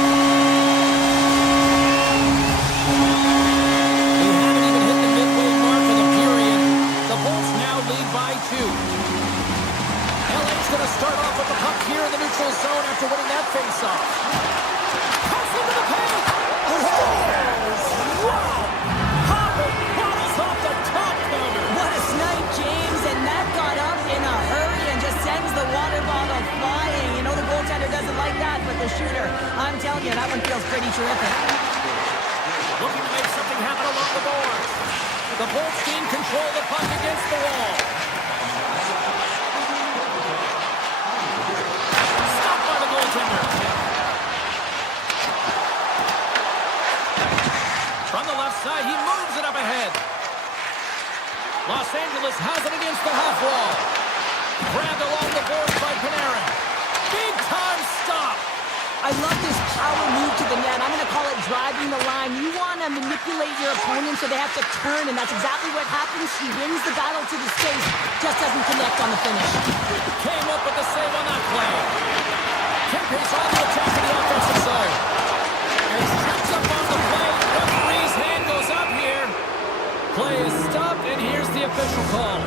They haven't even hit the midway mark of the period. The Bolts now lead by 2. LA's going to start off with the puck here in the neutral zone after winning that faceoff. Pass into the paint. Scores! Wow! Hopping bottles off the top counter. What a snipe, James, and that got up in a hurry and just sends the water bottle flying. You know the goaltender doesn't like that, but the shooter, I'm telling you, that one feels pretty terrific. Looking to make something happen along the boards. The Bolts team control the puck against the wall. Stopped by the goaltender. From the left side, he moves it up ahead. Los Angeles has it against the half wall. Grabbed along the boards by Panarin. Big time stop. I love this power move to the net. I'm going to call it driving the line. You want to manipulate your opponent so they have to turn, and that's exactly what happens. He wins the battle to the space, just doesn't connect on the finish. Came up with the save on that play. Kempe's on the attack in the offensive zone. And trips up on the play. Referee's hand goes up here. Play is stopped, and here's the official call.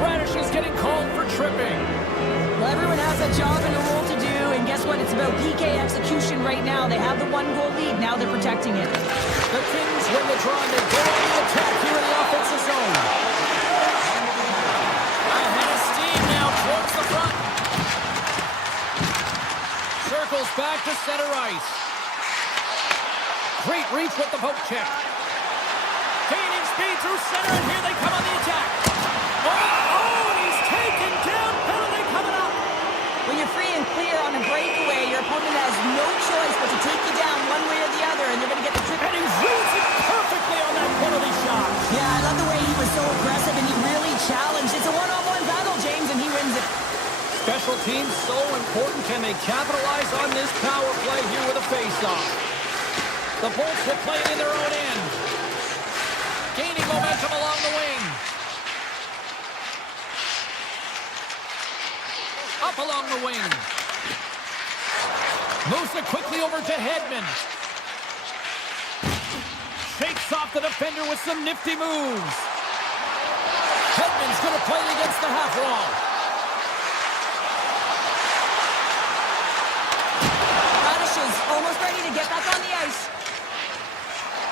Radish is getting called for tripping. Well, everyone has a job and a role to do, and guess what? It's about PK execution right now. They have the 1-goal lead. Now they're protecting it. The Kings win the draw, and they go on the attack here in the offensive zone. Ahead of steam now towards the front. Circles back to center ice. Great reach with the poke check. Gaining speed through center, and here they come on the attack. Oh, he's taken down. Penalty coming up. When you're free and clear on a breakaway, your opponent has no choice but to take you down one way or the other, and they're going to get the trip. And he reads it perfectly on that penalty shot. Yeah, I love the way he was so aggressive, and he really challenged. It's a one-on-one battle, James, and he Special teams so important. Can they capitalize on this power play here with a face-off? The Bolts will play it in their own end. Gaining momentum along the wing. Up along the wing. Moves it quickly over to Hedman. Shakes off the defender with some nifty moves. Hedman's going to play it against the half wall. Radishes almost ready to get back on the ice.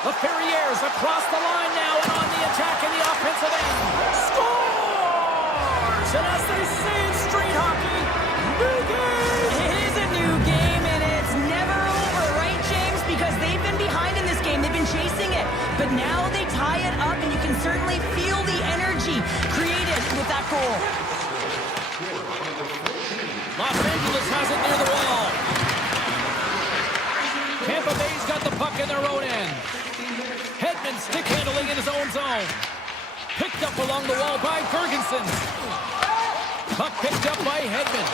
The Ferriers across the line now and on the attack in the offensive end. Scores! And as they say in street hockey, new game! It is a new game, and it's never over, right, James? Because they've been behind in this game. They've been chasing it. But now they tie it up, and you can certainly feel the energy created with that goal. Los Angeles has it near the wall. Tampa Bay's got the puck in their own end. Hedman stick handling in his own zone. Picked up along the wall by Ferguson. Puck picked up by Hedman.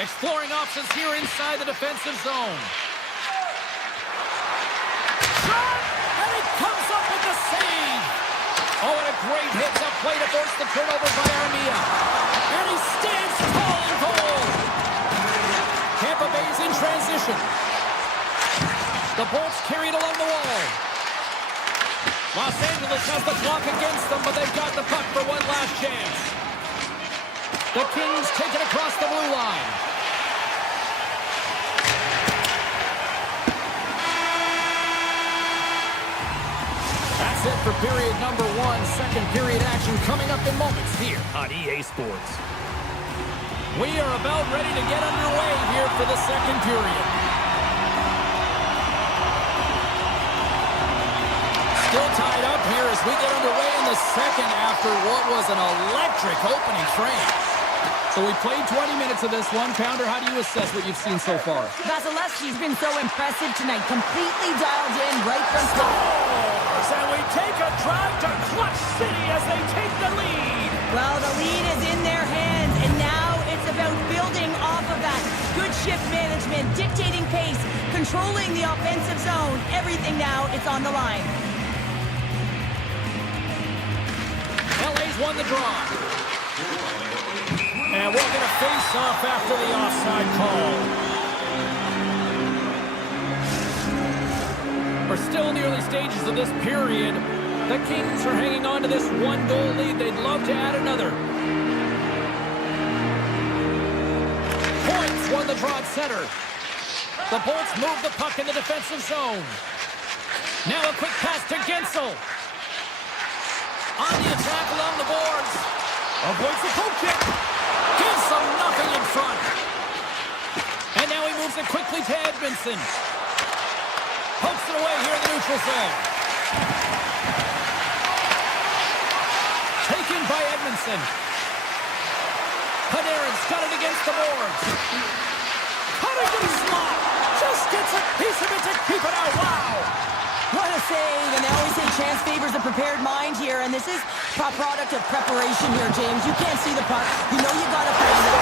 Exploring options here inside the defensive zone. Shot! And it comes up with the save! Oh, and a great hit up play to force the turnover by Armia. And he stands tall in goal. Tampa Bay's in transition. The Bolts carried along the wall. Los Angeles has the clock against them, but they've got the puck for one last chance. The Kings take it across the blue line. That's it for period number one. Second period action coming up in moments here on EA Sports. We are about ready to get underway here for the second period. Still tied up here as we get underway in the second after what was an electric opening frame. So we played 20 minutes of this one. Pounder, how do you assess what you've seen so far? Vasilevsky's been so impressive tonight. Completely dialed in right from top. Scores! And we take a drive to Clutch City as they take the lead. Well, the lead is in their hands, and now it's about building off of that. Good shift management, dictating pace, controlling the offensive zone. Everything now, it's on the line. LA's won the draw. And we'll get a face-off after the offside call. We're still in the early stages of this period. The Kings are hanging on to this one-goal lead. They'd love to add another. Points won the draw at center. The Bolts move the puck in the defensive zone. Now a quick pass to Gensel. On the attack along the boards. Avoids the poke kick. Gives them nothing in front. And now he moves it quickly to Edmondson. Pokes it away here in the neutral zone. Taken by Edmondson. Panarin's got it against the boards. Cutting to the slot. Just gets a piece of it to keep it out. Wow. What a save, and they always say chance favors a prepared mind here, and this is a product of preparation here, James. You can't see the puck. You know you got to find it.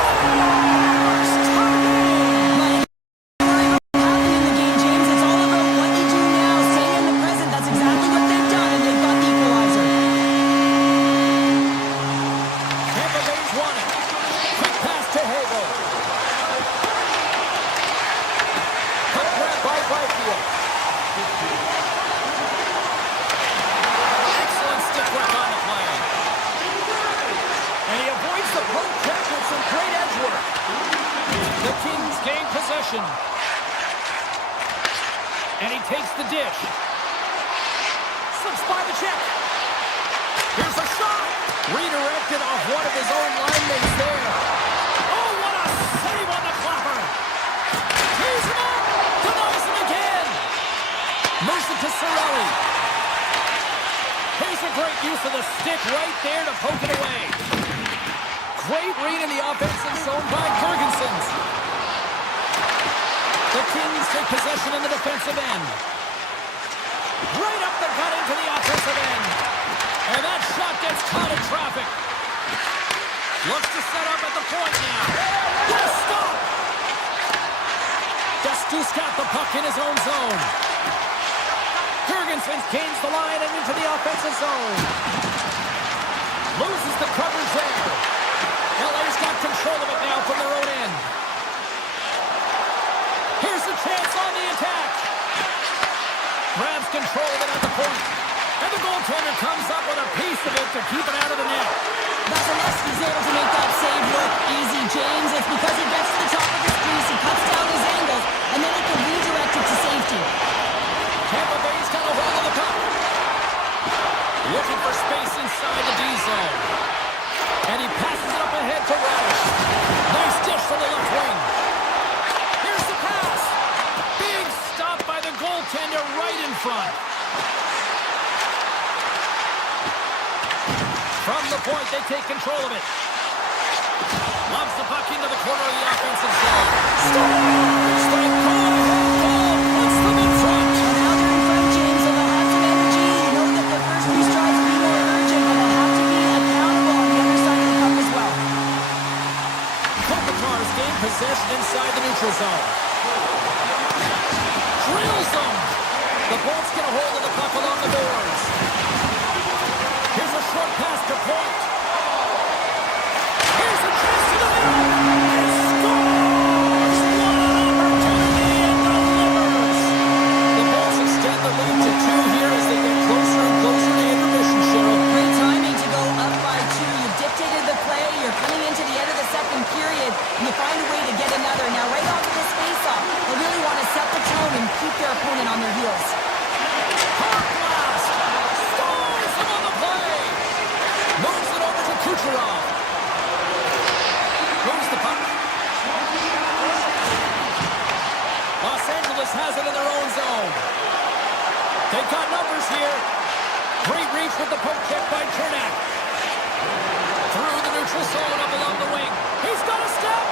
Happened in the game, James. It's all about what you do now, staying in the present. That's exactly what they've done, and they've got the equalizer. Tampa Bay's won it. Quick pass to Hagel. Puck grabbed by Byfield. Excellent stick work on the play. And he avoids the poke check with some great edge work. The Kings gain possession. And he takes the dish. Slips by the check. Here's a shot. Redirected off one of his own line mates there. Oh, what a save on the clapper. Tees him up. Denies him again. Moves it to Cirelli. Here's a great use of the stick right there to poke it away. Great read in the offensive zone by Ferguson. The Kings take possession in the defensive end. Right up the gut into the offensive end. And that shot gets caught in traffic. Looks to set up at the point now. What a stop! Just got the puck in his own zone. Jurgensen gains the line and into the offensive zone. Loses the coverage there. LA's got control of it now from their own end. Here's a chance on the attack. Grabs control of it at the point. And the goaltender comes up with a piece of it to keep it out of the net. That's unless he's able to make that save look easy, James. It's because he gets to the top of his crease, he cuts down his angles, and then he can redirect it to safety. Tampa Bay's got a hold of the puck. Looking for space inside the D zone. And he passes it up ahead to Radish. Nice dish from the left wing. Here's the pass. Big stop by the goaltender right in front. From the point, they take control of it. Lobs the puck into the corner of the offensive zone. Strike goal! Puts them in front. And now they're in front, James, and they'll have some energy. You know that the first few strides will be more urgent, but they'll have to be accountable on the other side of the puck as well. Kopitar's gain possession inside the neutral zone. Drills them. The Bolts get a hold of the puck along the boards. Here's a short pass to point. Here's a chance to the middle. He scores! What an opportunity and delivers. The Bolts extend the lead to 2 here as they get closer and closer to intermission, Cheryl. Great timing to go up by 2. You've dictated the play. You're coming into the end of the second period, and you find a way to get another. Now, right off of this face-off, they really want to set the tone and keep their opponent on their heels. Hard blast. Scores him on the play. Moves it over to Kucherov. Moves the puck. Los Angeles has it in their own zone. They've got numbers here. Great reach with the poke check by Chernak. Through the neutral zone up along the wing. He's got a step.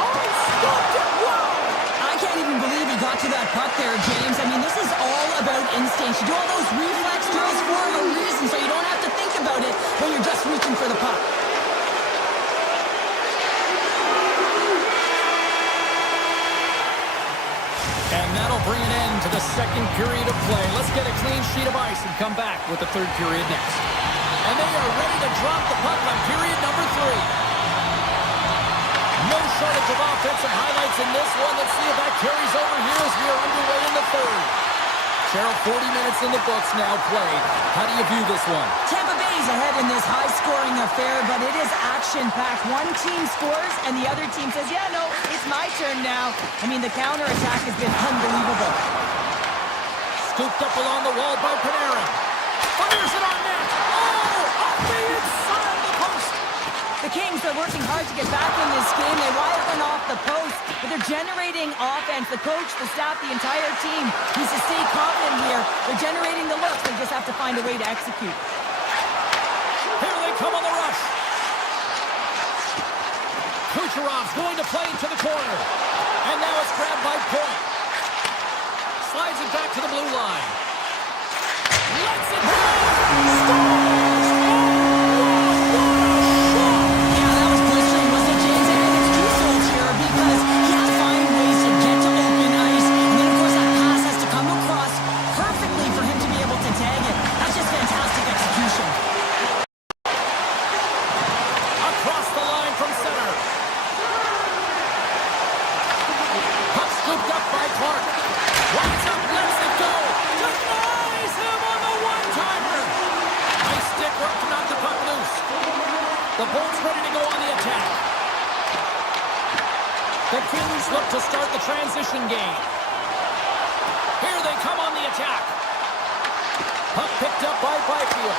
Oh, he stopped it. Wow. I can't even believe he got to that puck there, James. I mean, this is all about instinct. You do all those reflex drills for a reason, so you don't have to think about it when you're just reaching for the puck. And that'll bring an end to the second period of play. Let's get a clean sheet of ice and come back with the third period next. And they are ready to drop the puck on period number 3. No shortage of offensive highlights in this one. Let's see if that carries over here as we are underway in the third. Cheryl, 40 minutes in the books now played. How do you view this one? Tampa Bay's ahead in this high-scoring affair, but it is action-packed. One team scores, and the other team says, yeah, no, it's my turn now. I mean, the counterattack has been unbelievable. Scooped up along the wall by Panarin. Fires it on net. Oh, off the inside the post. The Kings are working hard to get back in this game. They wire one off the post, but they're generating offense. The coach, the staff, the entire team needs to stay confident here. They're generating the looks. They just have to find a way to execute. Here they come on the rush. Kucherov's going to play to the corner. And now it's grabbed by Point. Slides it back to the blue line. Lets it go! Scores! The Bolts ready to go on the attack. The Kings look to start the transition game. Here they come on the attack. Puck picked up by Byfield.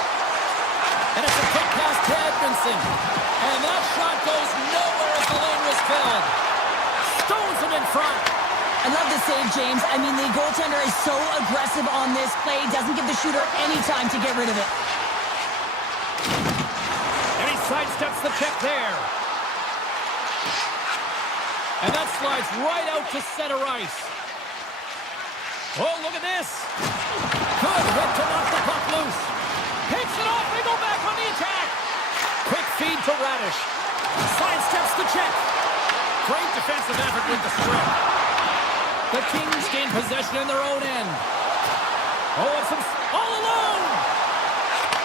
And it's a quick pass to Edmondson. And that shot goes nowhere as the lane was filled. Stones him in front. I love the save, James. I mean, the goaltender is so aggressive on this play. Doesn't give the shooter any time to get rid of it. Sidesteps the check there. And that slides right out to center ice. Oh, look at this. Good hit to knock the puck loose. Picks it off. They go back on the attack. Quick feed to Radish. Sidesteps the check. Great defensive effort with the strip. The Kings gain possession in their own end. Oh, it's all alone.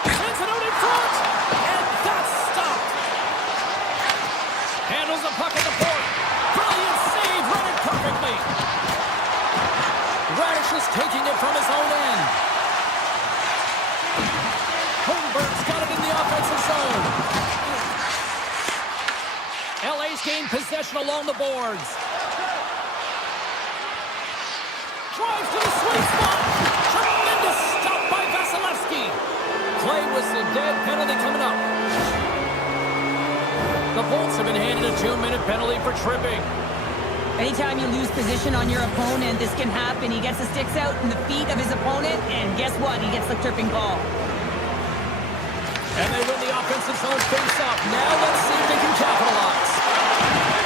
Sends it out in front. And that's stopped. Handles the puck at the point. Brilliant save, run it perfectly. Radish is taking it from his own end. Holmberg's got it in the offensive zone. LA's gained possession along the boards. Drives to the sweet spot. Tremendous stop by Vasilevsky. Play whistle, dead penalty coming up. The Bolts have been handed a 2-minute penalty for tripping. Anytime you lose position on your opponent, this can happen. He gets the sticks out in the feet of his opponent, and guess what? He gets the tripping call. And they win the offensive zone face-off. Now let's see if they can capitalize.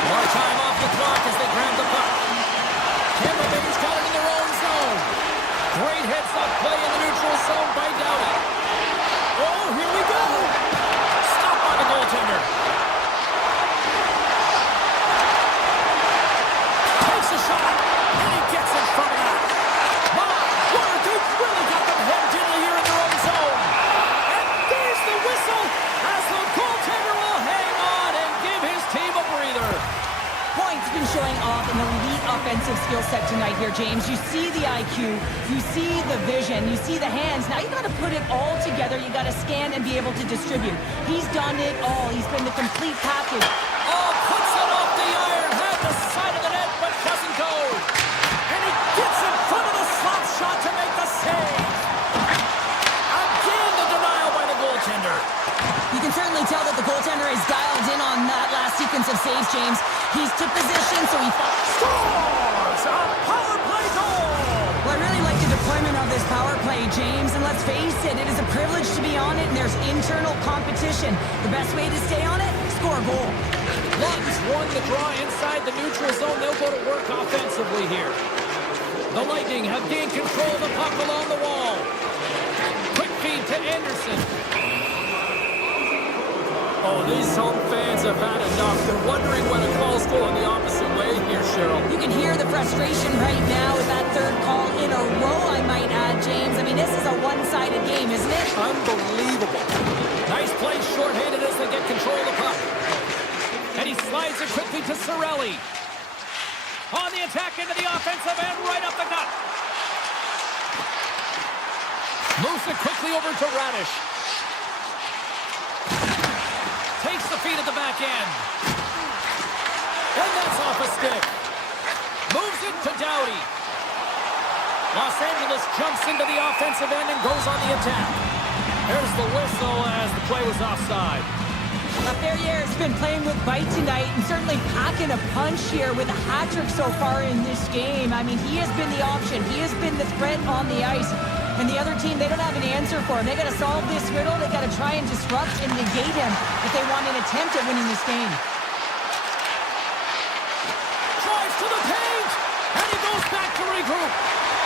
More time off the clock as they grab the puck. Tampa Bay's got it in their own zone. Great heads-up play in the neutral zone by Doughty. Oh, here we go. Stopped by the goaltender. Takes a shot, and he gets in front of that. My word, they've really got them hemmed in here in their own zone. And there's the whistle as the goaltender will hang on and give his team a breather. Point's been showing off an elite offensive skill set tonight here, James. You see the IQ, you see the vision, you see the hands. Now you got to put it all together. You got to scan and be able to distribute. He's done it all. He's been the complete package. Oh, puts it off the iron, had the side of the net, but doesn't go. And he gets in front of the slot shot to make the save. Again, the denial by the goaltender. You can certainly tell that the goaltender is dialed in on that last sequence of saves, James. He's to position, so he Scores a power play goal. Well, I really like the deployment of this power play, James. And let's face it, it is a privilege to be on it, and there's internal competition. The best way to stay on it, score a goal. Lunds won the draw inside the neutral zone. They'll go to work offensively here. The Lightning have gained control of the puck along the wall. Quick feed to Anderson. Oh, these home fans have had enough. They're wondering when a call's going the opposite way here, Cheryl. You can hear the frustration right now with that third call in a row, I might add, James. I mean, this is a one-sided game, isn't it? Unbelievable. Nice play shorthanded as they get control of the puck. And he slides it quickly to Cirelli. On the attack into the offensive end, right up the gut. Moves it quickly over to Radish. Takes the feed at the back end. And that's off a stick. Moves it to Doughty. Los Angeles jumps into the offensive end and goes on the attack. There's the whistle as the play was offside. Laferriere's been playing with bite tonight and certainly packing a punch here with a hat trick so far in this game. I mean, he has been the option. He has been the threat on the ice. And the other team, they don't have an answer for him. They got to solve this riddle. They got to try and disrupt and negate him if they want an attempt at winning this game. Drives to the paint, and he goes back to regroup.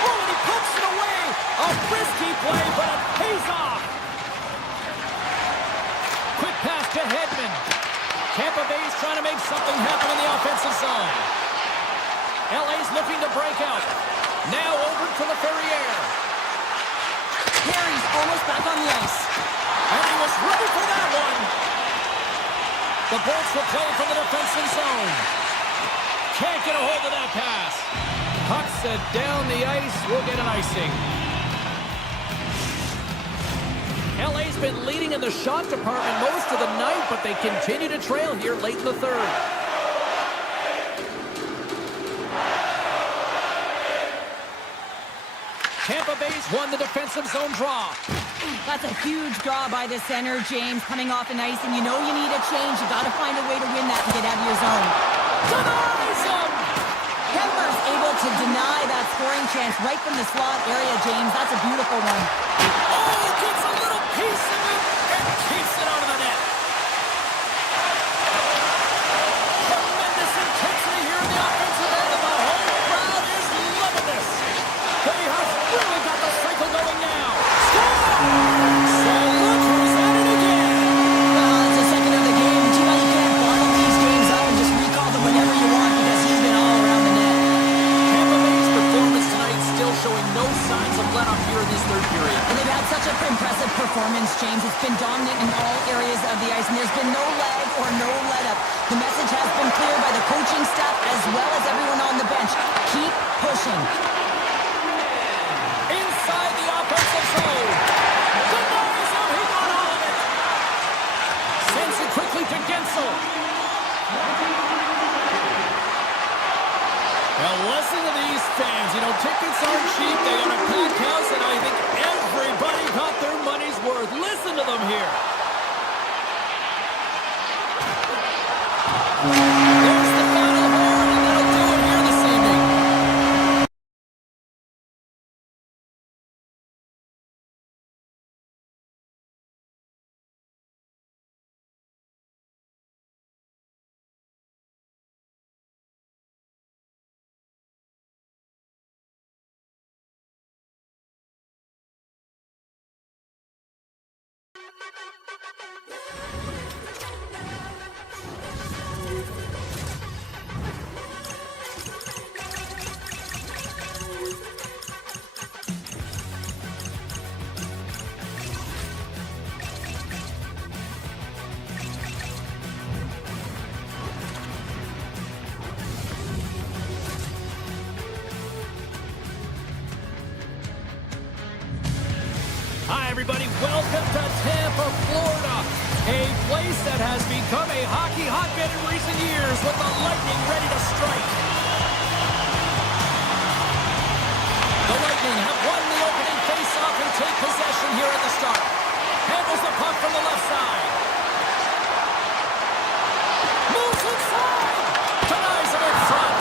Oh, and he pumps it away. A risky play, but it pays off. Quick pass to Hedman. Tampa Bay's trying to make something happen in the offensive zone. LA's looking to break out. Now over to Laferriere. Perry's almost back on the ice. And he was ready for that one. The Bolts will play from the defensive zone. Can't get a hold of that pass. Puck set down the ice. We'll get an icing. LA's been leading in the shot department most of the night, but they continue to trail here late in the third. Tampa Bay's won the defensive zone draw. That's a huge draw by the center, James, coming off an ice, and you know you need a change. You got to find a way to win that and get out of your zone. Denies him! Kemper's able to deny that scoring chance right from the slot area, James. That's a beautiful one. Oh, gets a little piece of it and keeps it out of the net. Tremendous intensity here in the offensive end, and the whole crowd is loving this. They have really got the cycle going now. Score! So look who's at it again. Well, it's the second of the game, but you know you can't fault them Now listen to these fans. You know, tickets aren't cheap. They got a packed house, and I think everybody got their money's worth. Listen to them here. There's the final horn, and that'll do it here this evening. Hi, everybody. Welcome to Tampa, Florida, a place that has become a hockey hotbed in recent years with the Lightning ready to strike. The Lightning have won the opening faceoff and take possession here at the start. Handles the puck from the left side. Moves inside. Denies him in front.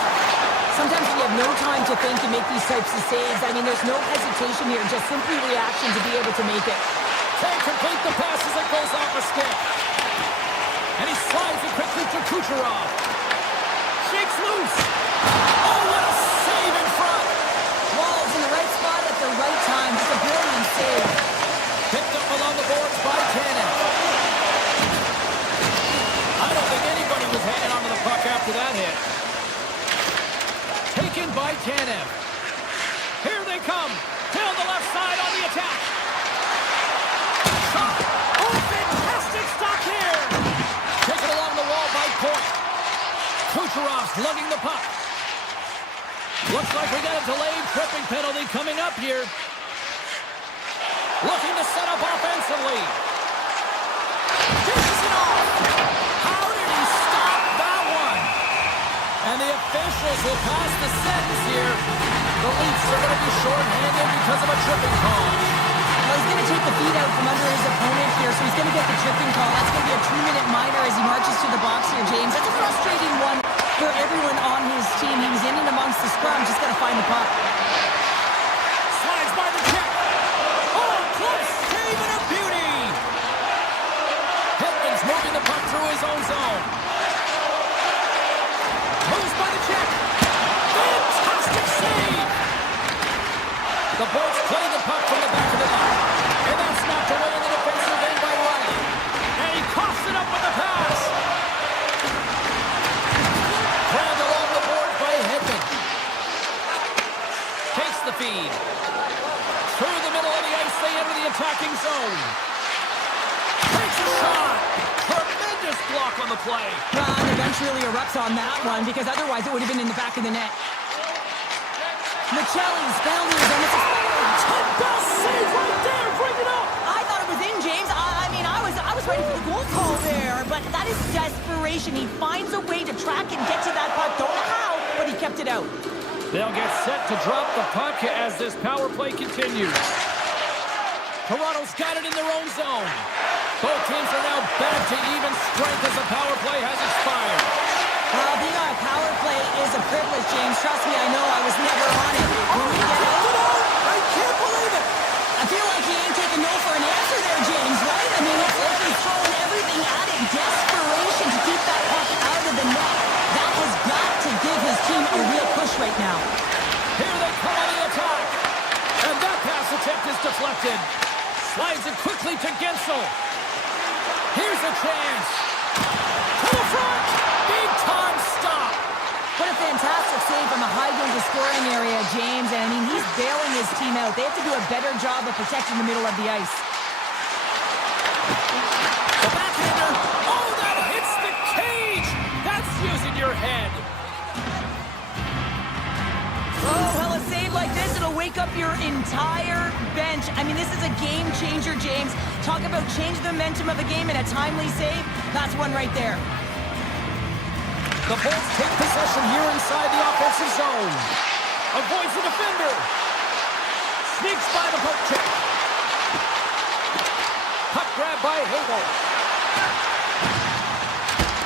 Sometimes when you have no time to think and make these types of saves, I mean, there's no hesitation here, just simply reaction to be able to make it. Can't complete the pass as it goes off a stick. And he slides it quickly to Kucherov. Shakes loose. Oh, what a save in front. Wall's in the right spot at the right time. Just a brilliant save. Picked up along the boards by Tanev. I don't think anybody was hanging onto the puck after that hit. Taken by Tanev. Here they come. Down the left side on the attack. Shot. Oh, fantastic stop here. Taken along the wall by Point. Kucherov's lugging the puck. Looks like we got a delayed tripping penalty coming up here. Looking to set up offensively. Dishes it off. How did he stop that one? And the officials will pass the sentence here. The Leafs are going to be shorthanded because of a tripping call. Well, he's going to take the feet out from under his opponent here, so he's going to get the tripping call. That's going to be a 2-minute minor as he marches to the box here, James. That's a frustrating one for everyone on his team. He was in and amongst the scrum, just got to find the puck. Slides by the check. Oh, close save and a beauty. Hedman's moving the puck through his own zone. Moves by the check. Fantastic save. The Bolts play the puck from the back of the net. And that's knocked away in the defensive end by Riley. And he coughs it up with the pass. Grabbed along the board by Hedman. Takes the feed. Through the middle of the ice, they enter the attacking zone. Takes a shot. Tremendous block on the play. Well, the bench really erupts on that one, because otherwise it would have been in the back of the net. Michelli's penalty is almost expired. Best save right there. Bring it up. I thought it was in, James. I mean, I was ready for the goal call there, but that is desperation. He finds a way to track and get to that puck. Don't know how, but he kept it out. They'll get set to drop the puck as this power play continues. Toronto's got it in their own zone. Both teams are now back to even strength as the power play has expired. Well, being on a power play is a privilege, James. Trust me, I know I was never on it. When we get out, I can't believe it. I feel like he ain't taking no for an answer there, James, right? I mean, it's like he's throwing everything at it. Desperation to keep that puck out of the net. That has got to give his team a real push right now. Here they come on the attack. And that pass attempt is deflected. Slides it quickly to Gensel. Here's a chance. To the front. Big time stop. What a fantastic save from a high-danger scoring area, James. And I mean, he's bailing his team out. They have to do a better job of protecting the middle of the ice. The backhander. Oh, that hits the cage. That's using your head. Oh, well, a save like this, it'll wake up your entire bench. I mean, this is a game changer, James. Talk about change the momentum of a game and a timely save. That's one right there. The Bolts take possession here inside the offensive zone. zone. Avoids the defender. Sneaks by the poke check. Puck grab by Hagel.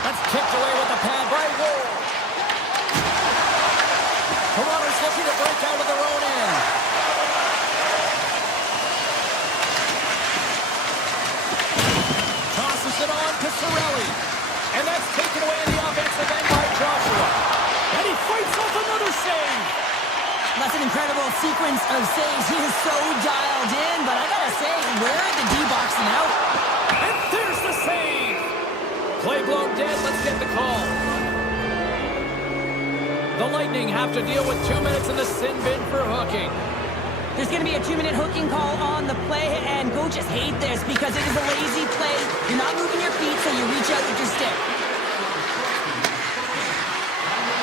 That's kicked away with the pad by Wool. Toronto's looking to break out of their own end. Tosses it on to Cirelli. And that's taken away in the offensive end by Joshua. And he fights off another save. That's an incredible sequence of saves. He is so dialed in, but I gotta say, where are the D-boxing out? And there's the save. Play blown dead. Let's get the call. The Lightning have to deal with 2 minutes in the sin bin for hooking. There's going to be a 2-minute hooking call on the play, and coaches hate this because it is a lazy play. You're not moving your feet, so you reach out with your stick.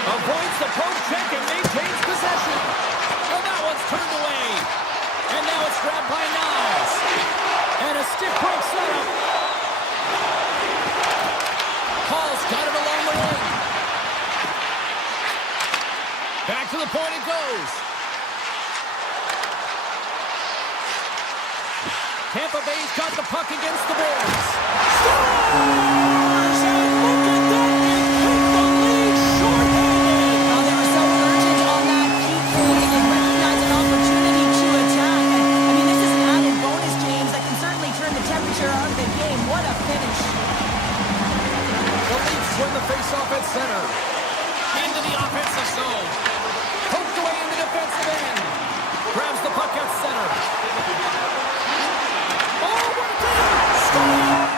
Avoids the poke check and maintains possession. Well, that one's turned away. And now it's grabbed by Niles. And a stick break setup. Hall's got it along the wing. Back to the point it goes. Tampa Bay's got the puck against the boards. Scores! And look at that! They take the lead short-handed. Oh, they were so urgent on that keep holding and recognize an opportunity to attack. I mean, this is an added bonus, James, that can certainly turn the temperature of the game. What a finish. The Leafs win the face-off at center. Into the offensive zone. Poked away in the defensive end. Grabs the puck at center. Oh, what a take! Score!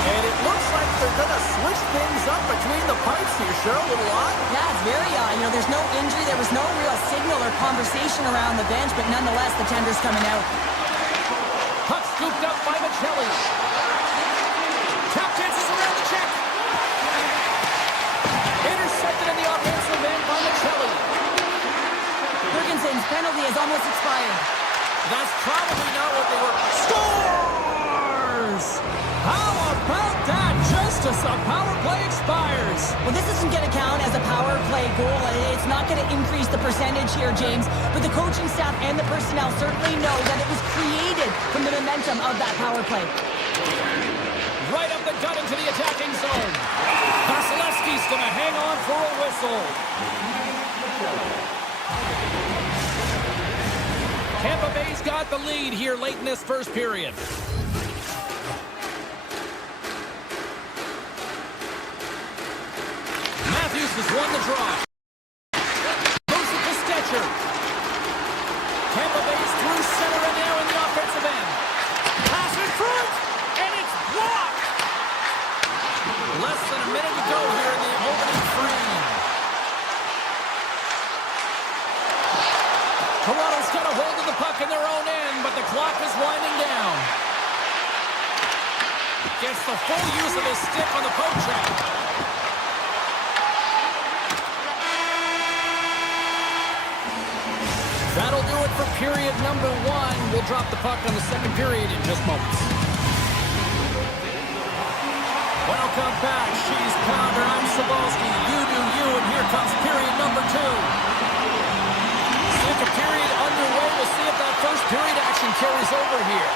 And it looks like they're going to switch things up between the pipes here. Sure, a little odd. Yeah, it's very odd. You know, there's no injury. There was no real signal or conversation around the bench, but nonetheless, the tender's coming out. Puck scooped up by Michelli. Tap dances around the check. Intercepted in the offensive end by Michelli. Ferguson's penalty has almost expired. That's probably not what they were. Scores! How about that? Just as the power play expires. Well, this isn't going to count as a power play goal. It's not going to increase the percentage here, James. But the coaching staff and the personnel certainly know that it was created from the momentum of that power play. Right up the gut into the attacking zone. Vasilevsky's going to hang on for a whistle. Tampa Bay's got the lead here late in this first period. Matthews has won the draw. Moves it to Stetcher. Tampa Bay's through center and now in the offensive end. Pass in front, and it's blocked. Less than a minute to go here in the opening frame. Toronto's got a hold of the puck in their own end, but the clock is winding down. Gets the full use of his stick on the poke check. That'll do it for period number 1. We'll drop the puck on the second period in just moments. Welcome back. She's Pounder. I'm Sabalski. You do you, and here comes period number 2. Second period underway. We'll see if that first period action carries over here.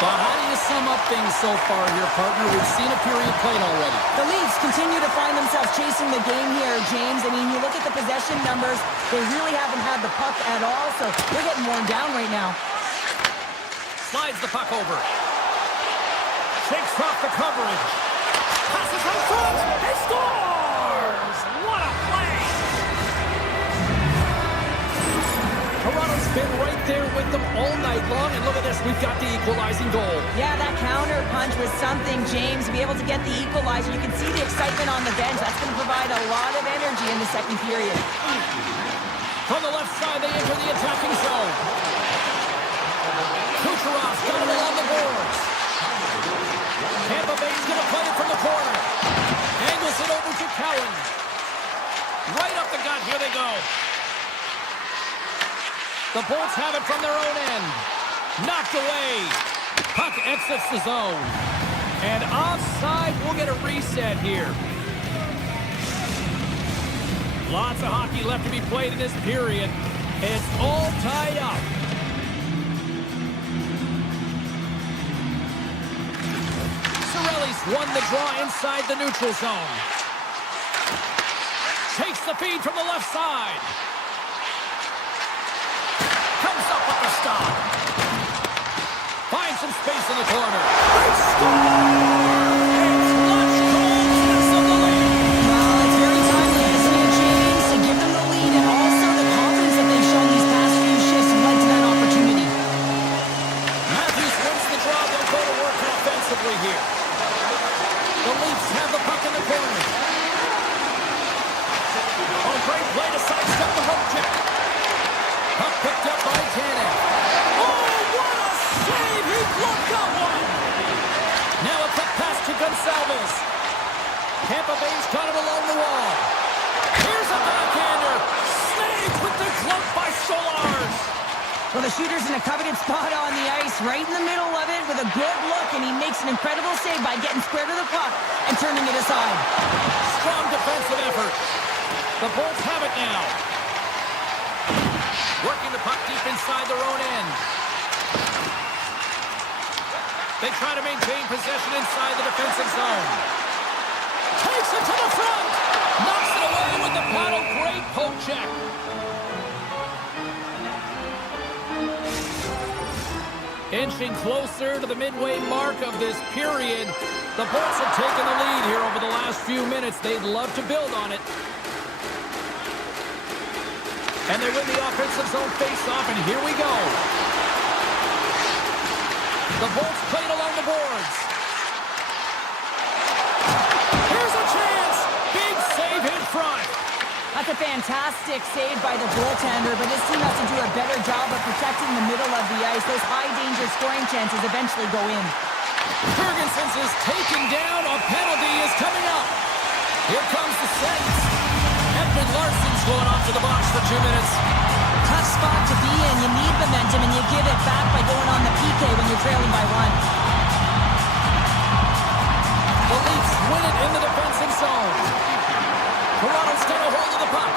But how do you sum up things so far here, partner? We've seen a period played already. The Leafs continue to find themselves chasing the game here, James. I mean, you look at the possession numbers, they really haven't had the puck at all, so they're getting worn down right now. Slides the puck over. Shakes off the coverage. Passes out front. He scores! What a play! Toronto's been right there with them all night long, and look at this, we've got the equalizing goal. Yeah, that counter punch was something, James, to be able to get the equalizer. You can see the excitement on the bench. That's going to provide a lot of energy in the second period. From the left side, they enter the attacking zone. Kucherov's got it along the boards. Tampa Bay's going to play it from the corner. Angles it over to shot. Here they go. The Bolts have it from their own end. Knocked away. Puck exits the zone. And offside, we'll get a reset here. Lots of hockey left to be played in this period. It's all tied up. Cirelli's won the draw inside the neutral zone. Takes the feed from the left side. Comes up with the stop. Finds some space in the corner. They score! It's clutch goals of the lead. Well, it's very timely, isn't it, James, to give them the lead, and also the confidence that they've shown these past few shifts led to that opportunity. Matthews wins the draw. They'll go to work offensively here. The Leafs have the puck in the corner. Oh, great play to sidestep the rope check. Puck picked up by Tannen. Oh, what a save! He blocked that one! Now a quick pass to Gonçalves. Tampa Bay's got it along the wall. Here's a backhander. Saved with the glove by Stolarz. Well, the shooter's in a coveted spot on the ice, right in the middle of it with a good look, and he makes an incredible save by getting square to the puck and turning it aside. Strong defensive effort. The Bolts have it now. Working the puck deep inside their own end. They try to maintain possession inside the defensive zone. Takes it to the front. Knocks it away with the paddle. Great poke check. Inching closer to the midway mark of this period. The Bolts have taken the lead here over the last few minutes. They'd love to build on it. And they win the offensive zone face-off, and here we go. The Bolts played along the boards. Here's a chance. Big save in front. That's a fantastic save by the goaltender, but this team has to do a better job of protecting the middle of the ice. Those high-danger scoring chances eventually go in. Ferguson's is taken down. A penalty is coming up. Here comes the Saints. Larson's going off to the box for 2 minutes. Tough spot to be in. You need momentum, and you give it back by going on the PK when you're trailing by 1. The Leafs win it in the defensive zone. Toronto's got a hold of the puck.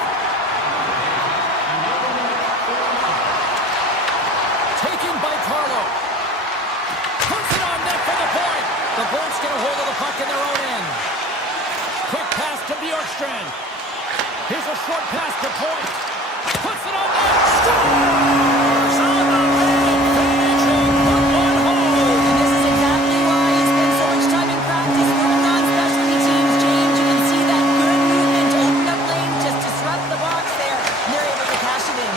Taken by Carlo. Puts it on net for the point. The Bolts get a hold of the puck in their own end. Quick pass to Bjorkstrand. Here's a short pass to Point. Puts it on net. Scores on the rampage and put one home. And this is exactly why he spends so much time in practice working on specialty teams, James. You can see that good movement to open up lanes, just disrupt the box there, and they're able to cash it in.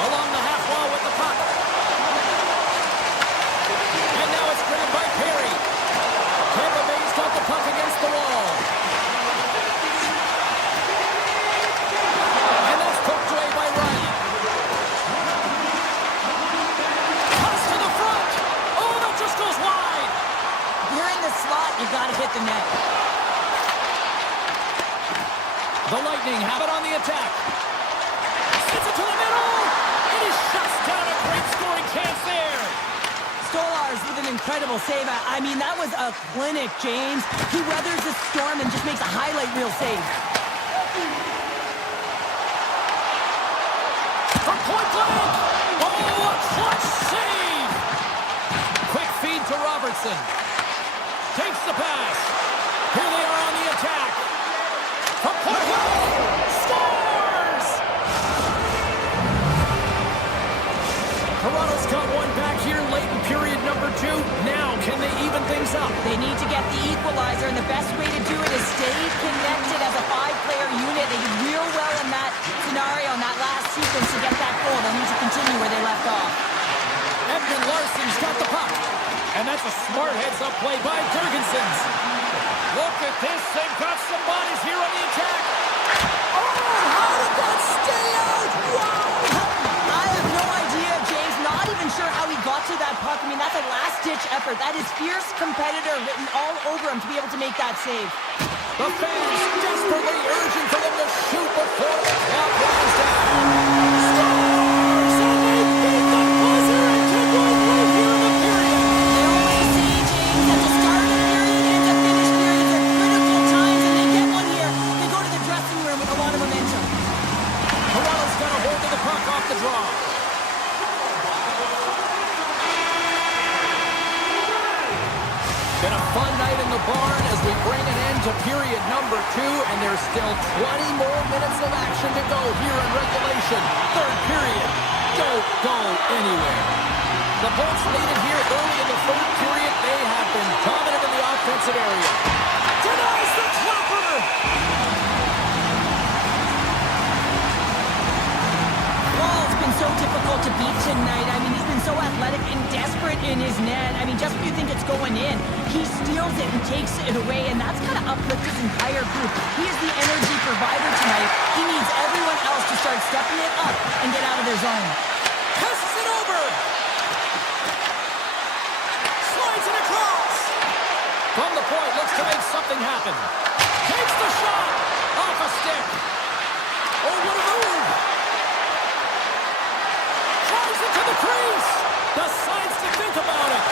Along the half wall with the puck. And now it's grabbed by Perry. Tampa Bay's got the puck against the wall. You've got to hit the net. The Lightning have it on the attack. Sends it to the middle. And he shuts down a great scoring chance there. Stolarz with an incredible save. I mean, that was a clinic, James. He weathers the storm and just makes a highlight reel save. From point blank. Oh, a clutch save. Quick feed to Robertson. Takes the pass. Here they are on the attack. From point blank. Scores! Toronto's got one back here late in period number 2. Now, can they even things up? They need to get the equalizer, and the best way to do it is stay connected as a 5-player unit. They did real well in that scenario, in that last sequence to get that goal. They'll need to continue where they left off. Edmund Larson's got the puck. And that's a smart heads-up play by Ferguson's. Look at this. They've got some bodies here on the attack. Oh, how did that stay out? Wow! I have no idea, James. Not even sure how he got to that puck. I mean, that's That's a last-ditch effort. That is fierce competitor written all over him to be able to make that save. The fans desperately urging for them to shoot before the clock runs down. Scores! And they beat the buzzer and took one right here in the period. They always say, James, at the start of the period and the finish periods are critical times, and they get one here. They go to the dressing room with a lot of momentum. Toronto's got a hold of the puck off the draw. Been a fun night in the barn as we bring an end to period number 2, and there's still 20 more minutes of action to go here in regulation. Third period. Don't go anywhere. The Bolts leading here early in the third period. They have been dominant in the offensive area. Denies the clapper! Wall's been so difficult to beat tonight. I mean, he's been so athletic and desperate in his net. I mean, just when you think it's going in, he steals it and takes it away, and that's kind of uplifted his entire group. He is the energy provider tonight. He needs everyone else to start stepping it up and get out of their zone. Passes it over! Slides it across! From the point, looks to make something happen. Takes the shot! Off a stick. Oh, what a move! Drives it to the crease! Decides to think about it.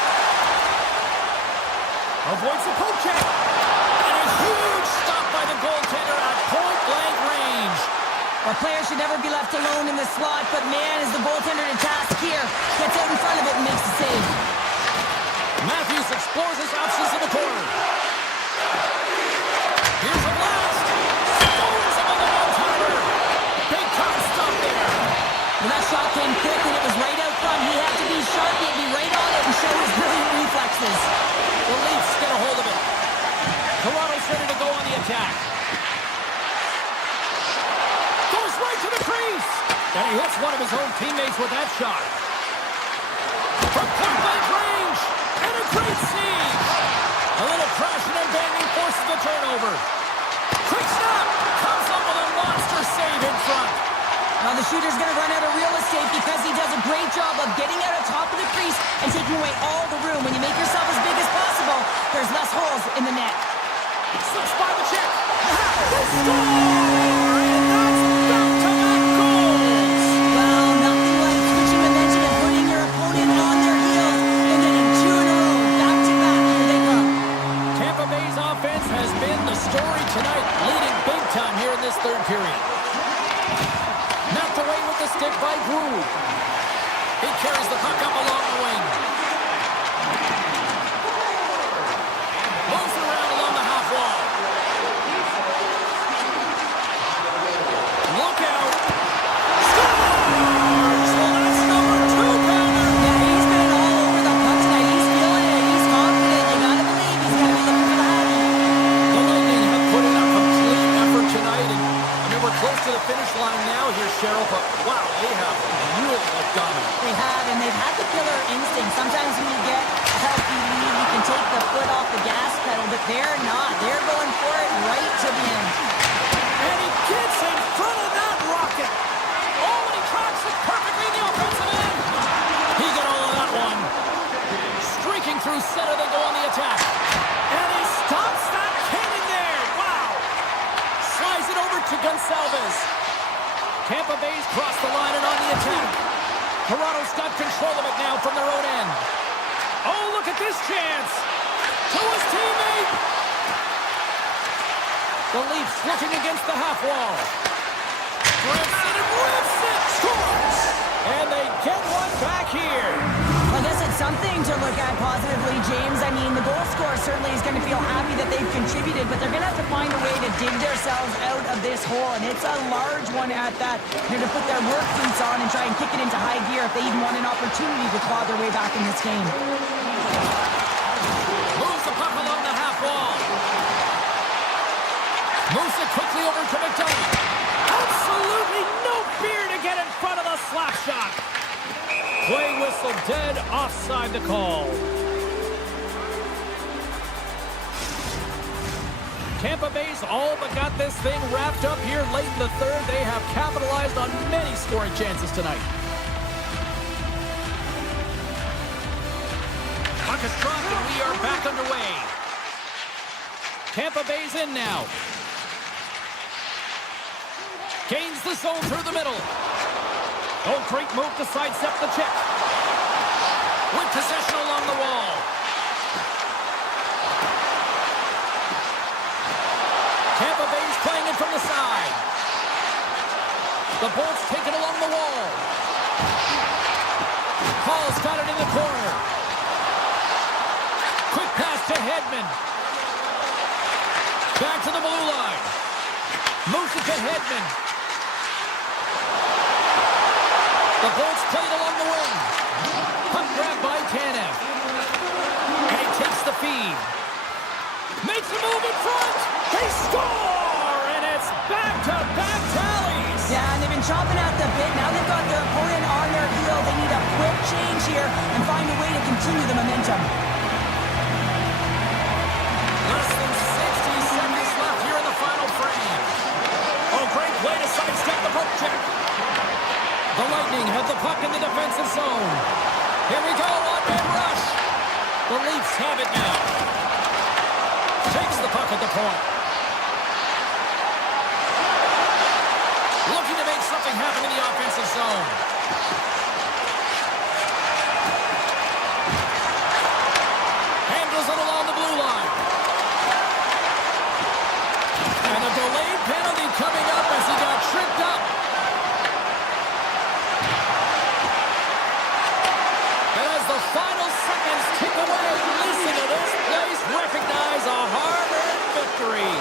Avoids the poke check! And a huge stop by the goaltender at point-blank range. A player should never be left alone in the slot, but man, is the goaltender to task here. Gets out in front of it and makes the save. Matthews explores his options in the corner. Here's a blast. Scores him on the one-timer. Big time stop there. Well, that shot came quick and it was right out front. He had to be sharp, he had to be right on it and show his brilliant reflexes. The Leafs get a hold of it. Toronto's ready to go on the attack. Goes right to the crease. And he hits one of his own teammates with that shot. From point-blank range. And a great siege. A little crashing and banging forces the turnover. Quick snap. Comes up with a monster save in front. Now the shooter's going to run out of real estate because he does a great job of getting out on top of the crease and taking away all the room. When you make yourself as big as possible, there's less holes in the net. Slips by the check. They score! And that's back-to-back goals! Well, nothing like switching momentum and putting your opponent on their heels and getting 2 in a row. Back-to-back, here they come. Tampa Bay's offense has been the story tonight, leading big time here in this third period. Knocked away with the stick by Drew. He carries the puck up along the wing. Moves around along the half wall. Look out. Scores! Well, that's number 2-pounder. Yeah, he's been all over the puck tonight. He's feeling it. He's confident. You gotta believe he's gotta be looking for the Hattie. The Lightning have put in a complete effort tonight, and I mean, we're close to the finish line now here, Cheryl, but wow, they have really looked dominant. They have, and they've had the killer instinct. Sometimes when you get a healthy lead, you can take the foot off the gas pedal, but they're not. They're going for it right to the end. And he gets in front of that rocket! Oh, and he tracks it perfectly in the offensive end. He got all of that one. Streaking through center, they go on the attack. And he stops that cannon there! Wow! Slides it over to Gonçalves. Tampa Bay's crossed the line and on the attack. Toronto's got control of it now from their own end. Oh, look at this chance! To his teammate! The Leafs looking against the half wall. Grips it and rips it. Scores! And they get one back here. I guess it's something to look at positively, James. I mean, the goal scorer certainly is going to feel happy that they've contributed, but they're going to have to find a way to dig themselves out of this hole, and it's a large one at that. They're going to put their work boots on and try and kick it into high gear if they even want an opportunity to claw their way back in this game. Moves the puck along the half wall. Moves it quickly over to McDonough. Absolutely no fear to get in front of the slap shot! Play whistle dead, offside the call. Tampa Bay's all but got this thing wrapped up here late in the third. They have capitalized on many scoring chances tonight. is dropped, and we are back underway. Tampa Bay's in now. Gains the zone through the middle. Oh, great move to sidestep the check. With possession along the wall. Tampa Bay's playing it from the side. The Bolts take it along the wall. Hall's got it in the corner. Quick pass to Hedman. Back to the blue line. Moves it to Hedman. The Bolts play it along the wing. Puck grab by Tanev. And he takes the feed. Makes a move in front. They score! And it's back-to-back tallies. Yeah, and they've been chomping at the bit. Now they've got their opponent on their heel. They need a quick change here and find a way to continue the momentum. Less than 60 seconds left here in the final frame. Oh, great play to sidestep the poke check. The Lightning have the puck in the defensive zone. Here we go, one-man rush. The Leafs have it now. Takes the puck at the point. Looking to make something happen in the offensive zone. Handles it along the blue line. And a delayed penalty coming up as he got tripped up. And as the final seconds tick away, listen to this place recognize a hard-earned victory.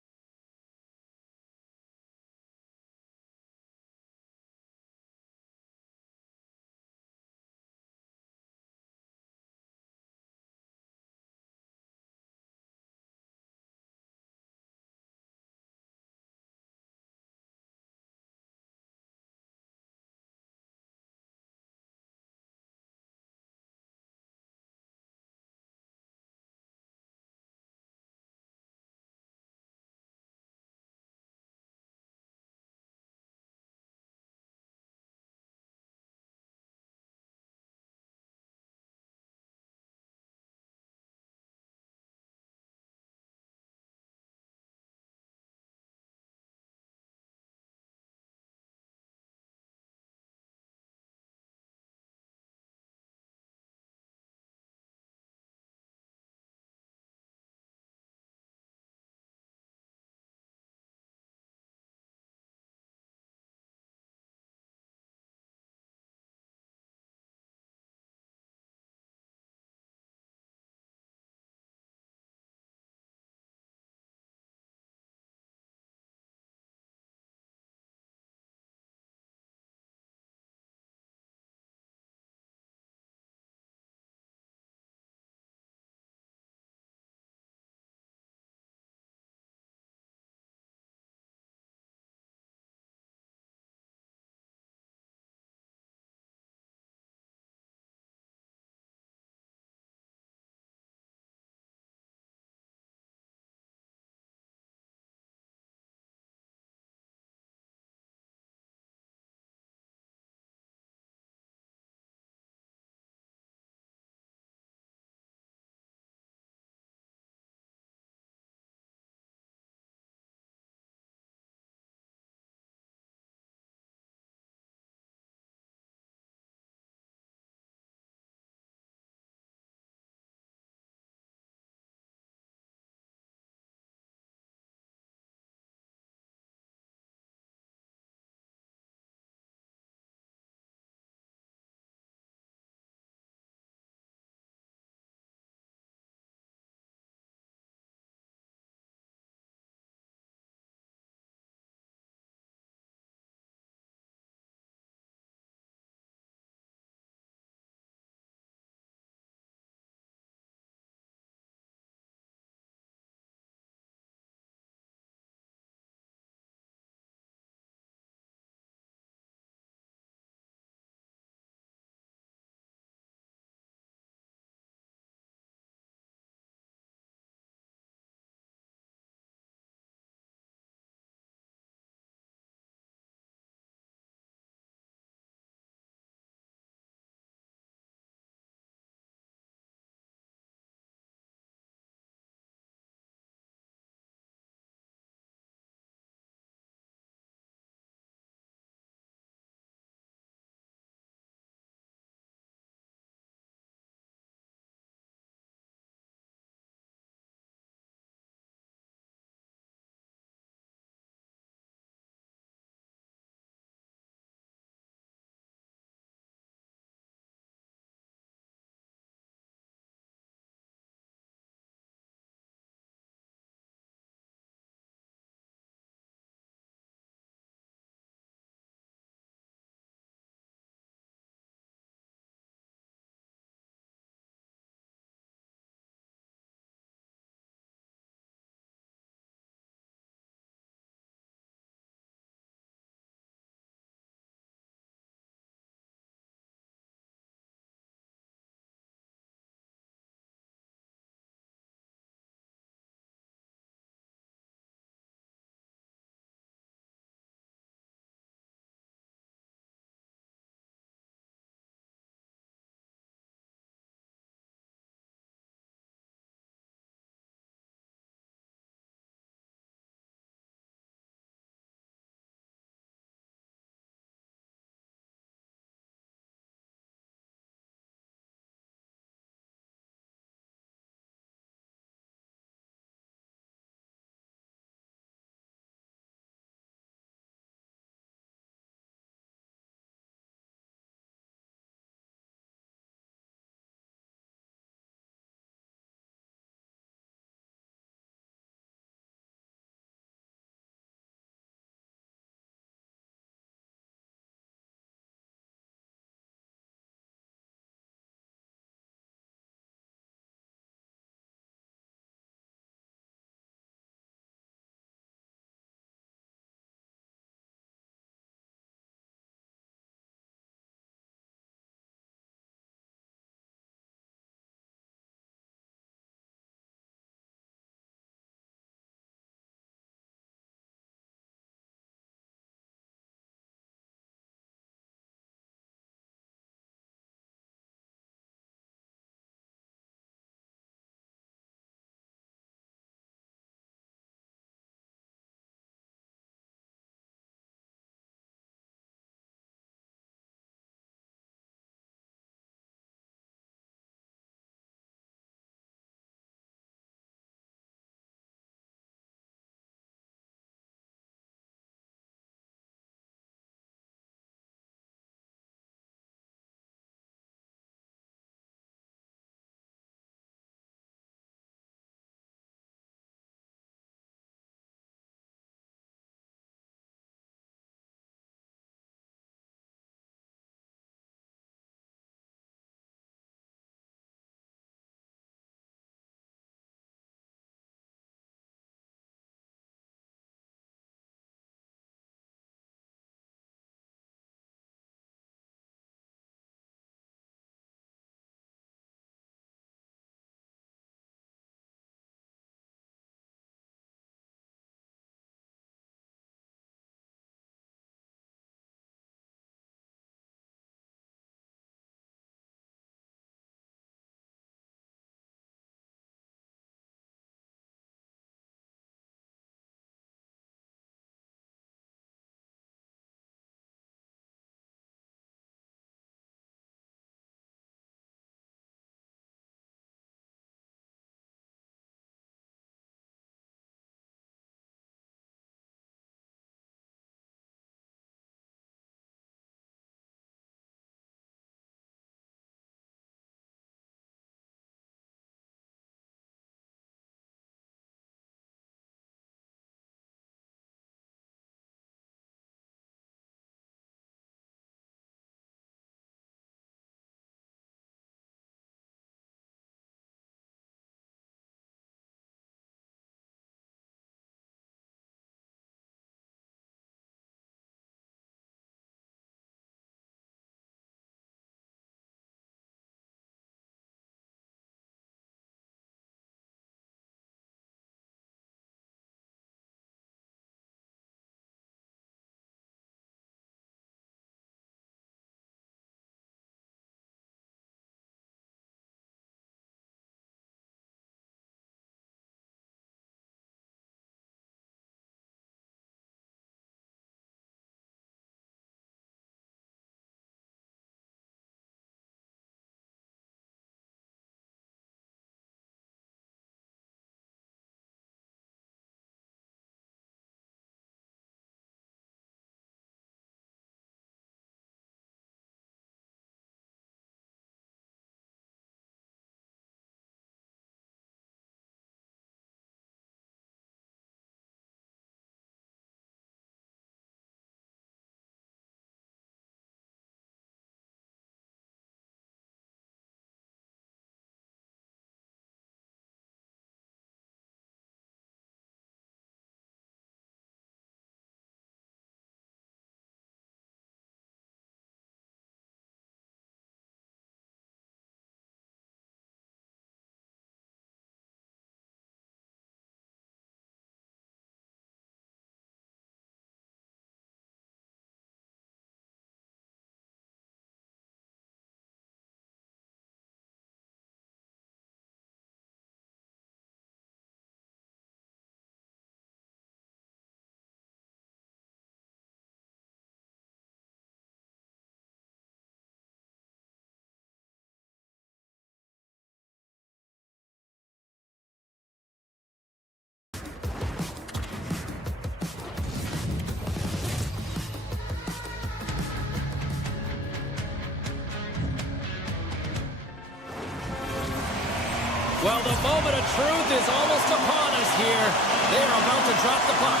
Well, the moment of truth is almost upon us here. They are about to drop the puck.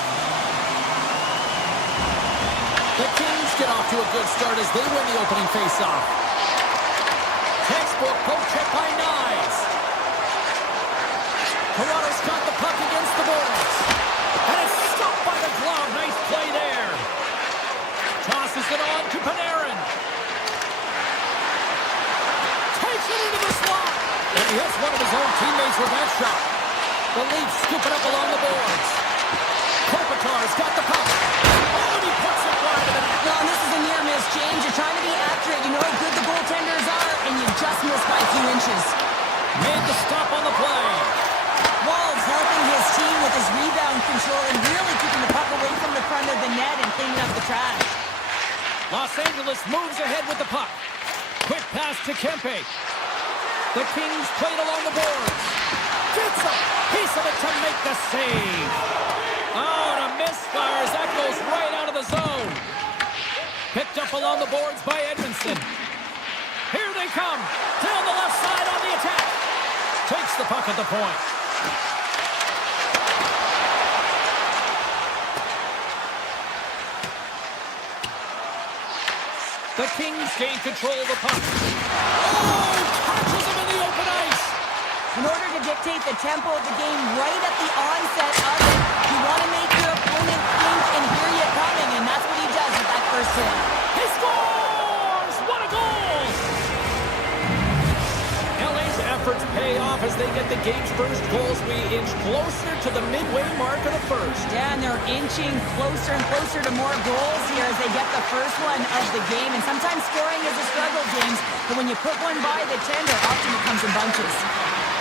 The Kings get off to a good start as they win the opening faceoff. Textbook poke check by Knies. Toronto's got the puck against the boards. And it's stopped by the glove. Nice play there. Tosses it on to Panarin. Takes it into the slot. And he hits one of his own teammates with that shot. The Leafs scoop it up along the boards. Kopitar's got the puck. Oh, and he puts it wide of the net. No, this is a near miss, James. You're trying to be accurate. You know how good the goaltenders are, and you just missed by a few inches. Made the stop on the play. Wald's helping his team with his rebound control and really keeping the puck away from the front of the net and cleaning up the trash. Los Angeles moves ahead with the puck. Quick pass to Kempe. The Kings played along the boards. Gets a piece of it to make the save. Oh, and a misfire as that goes right out of the zone. Picked up along the boards by Edmondson. Here they come. Down the left side on the attack. Takes the puck at the point. The Kings gain control of the puck. Oh, catches him in the open ice. In order to dictate the tempo of the game right at the onset of it, you want to make your opponent think and hear you coming, and that's what he does with that first hit. He scores! What a goal! LA's efforts pay off as they get the game's first goals. We inch closer to the midway mark of the first. Yeah, and they're inching closer and closer to more goals here as they get the first one of the game. And sometimes scoring is a struggle, James, but when you put one by the tender, often it comes in bunches.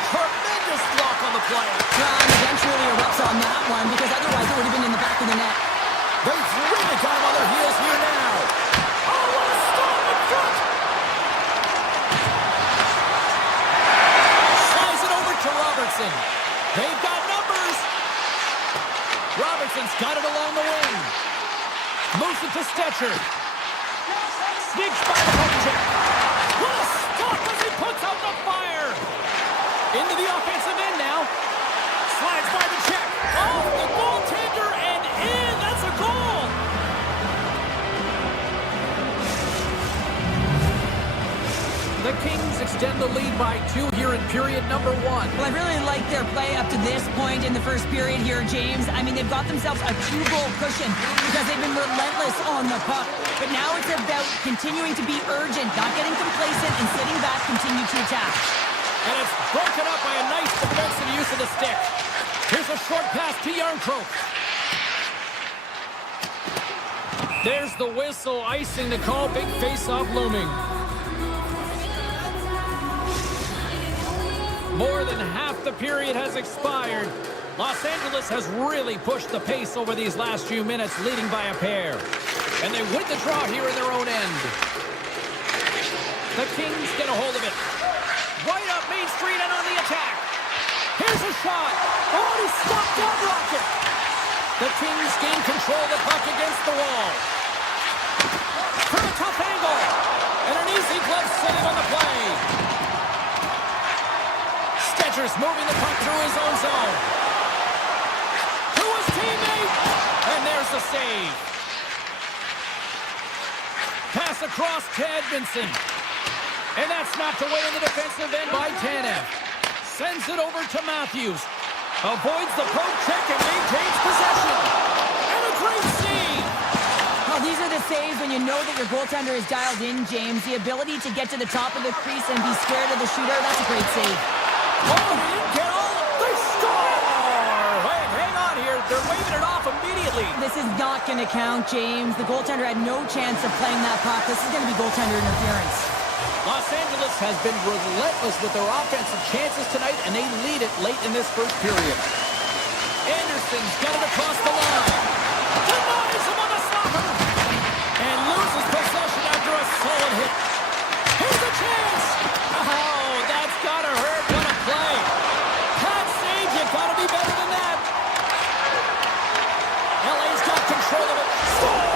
Tremendous block on the play. John eventually erupts on that one because otherwise it would have been in the back of the net. They've really got him on their heels here now. Oh, what a stop in front! Slides it over to Robertson. They've got numbers. Robertson's got it along the wing. Moves it to Stetcher. Sneaks by the poke check. What a stop as he puts out the fire. Into the offensive end now. Slides by the check. Off the goaltender and in. That's a goal. The Kings extend the lead by 2 here in period number 1. Well, I really like their play up to this point in the first period here, James. I mean, they've got themselves a 2-goal cushion because they've been relentless on the puck. But now it's about continuing to be urgent, not getting complacent, and sitting back, continue to attack. And it's broken up by a nice defensive use of the stick. Here's a short pass to Yarncroke. There's the whistle, icing the call. Big face-off looming. More than half the period has expired. Los Angeles has really pushed the pace over these last few minutes, leading by a pair. And they win the draw here in their own end. The Kings get a hold of it. Right up Main Street and on the attack. Here's a shot. Oh, he stopped that rocket. The Kings gain control of the puck against the wall. From a tough angle. And an easy glove save on the play. Stetcher's moving the puck through his own zone. To his teammate. And there's the save. Pass across to Edmondson. And that's knocked away in the defensive end by Tanev. Sends it over to Matthews. Avoids the poke check and maintains possession. And a great save. Well, these are the saves when you know that your goaltender is dialed in, James. The ability to get to the top of the crease and be square to the shooter, that's a great save. Oh, they didn't get all of it. They score! Wait, hang on here. They're waving it off immediately. This is not going to count, James. The goaltender had no chance of playing that puck. This is going to be goaltender interference. Los Angeles has been relentless with their offensive chances tonight, and they lead it late in this first period. Anderson's got it across the line. Denies him on the stopper. And loses possession after a solid hit. Here's a chance. Oh, that's got to hurt. What a play. Pat save. You got to be better than that. LA's got control of it. Score!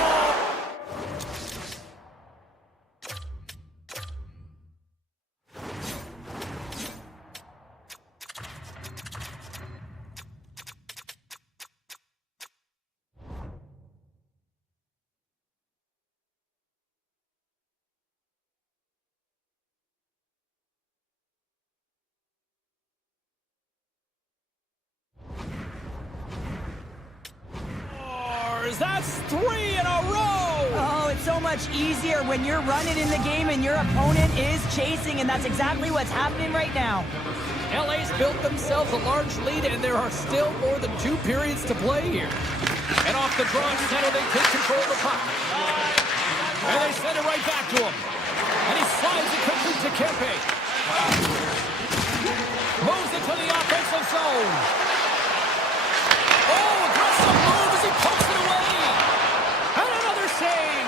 scores. That's 3 in a row. Oh, it's so much easier when you're running in the game and your opponent is chasing, and that's exactly what's happening right now. LA's built themselves a large lead, and there are still more than 2 periods to play here. And off the draw center, they take control of the puck. And they send it right back to him. And he slides it quickly to Kempe. Moves it to the offensive zone. Oh, aggressive move as he pokes it away. And another save.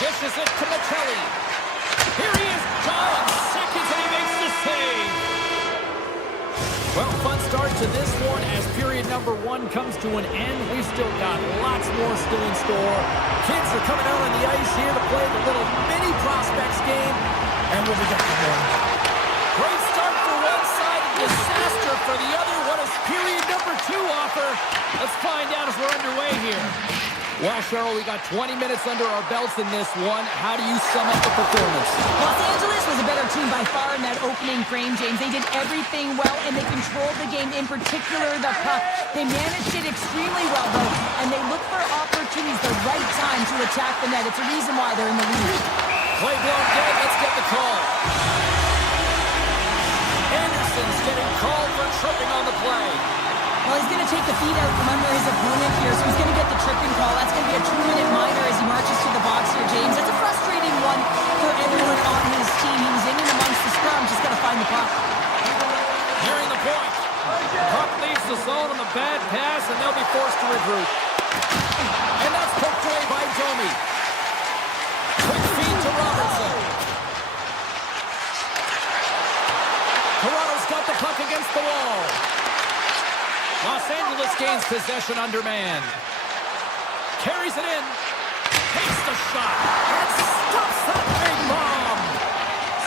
Dishes it to Matelli. Here he is, John, seconds, and he makes the save. Well, fun start to this one as period number 1 comes to an end. We've still got lots more still in store. Kids are coming out on the ice here to play the little mini prospects game, and we'll be back tomorrow. Great start for one side, disaster for the other. What does period number 2 offer? Let's find out as we're underway here. Well, Cheryl, we got 20 minutes under our belts in this one. How do you sum up the performance? Los Angeles was a better team by far in that opening frame, James. They did everything well, and they controlled the game, in particular the puck. They managed it extremely well, though, and they look for opportunities the right time to attack the net. It's a reason why they're in the lead. Play blown dead. Let's get the call. Anderson's getting called for tripping on the play. Well, he's going to take the feet out from under his opponent here, so he's going to get the tripping call. That's going to be a 2-minute minor as he marches to the box here, James. That's a frustrating one for everyone on his team. He was in and amongst the scrum, just got to find the puck. Nearing the point. Puck leaves the zone on the bad pass, and they'll be forced to regroup. And that's poked away by Domi. Quick feed to Robertson. Toronto's got the puck against the wall. Los Angeles gains possession under man. Carries it in. Takes the shot. And stops that big bomb.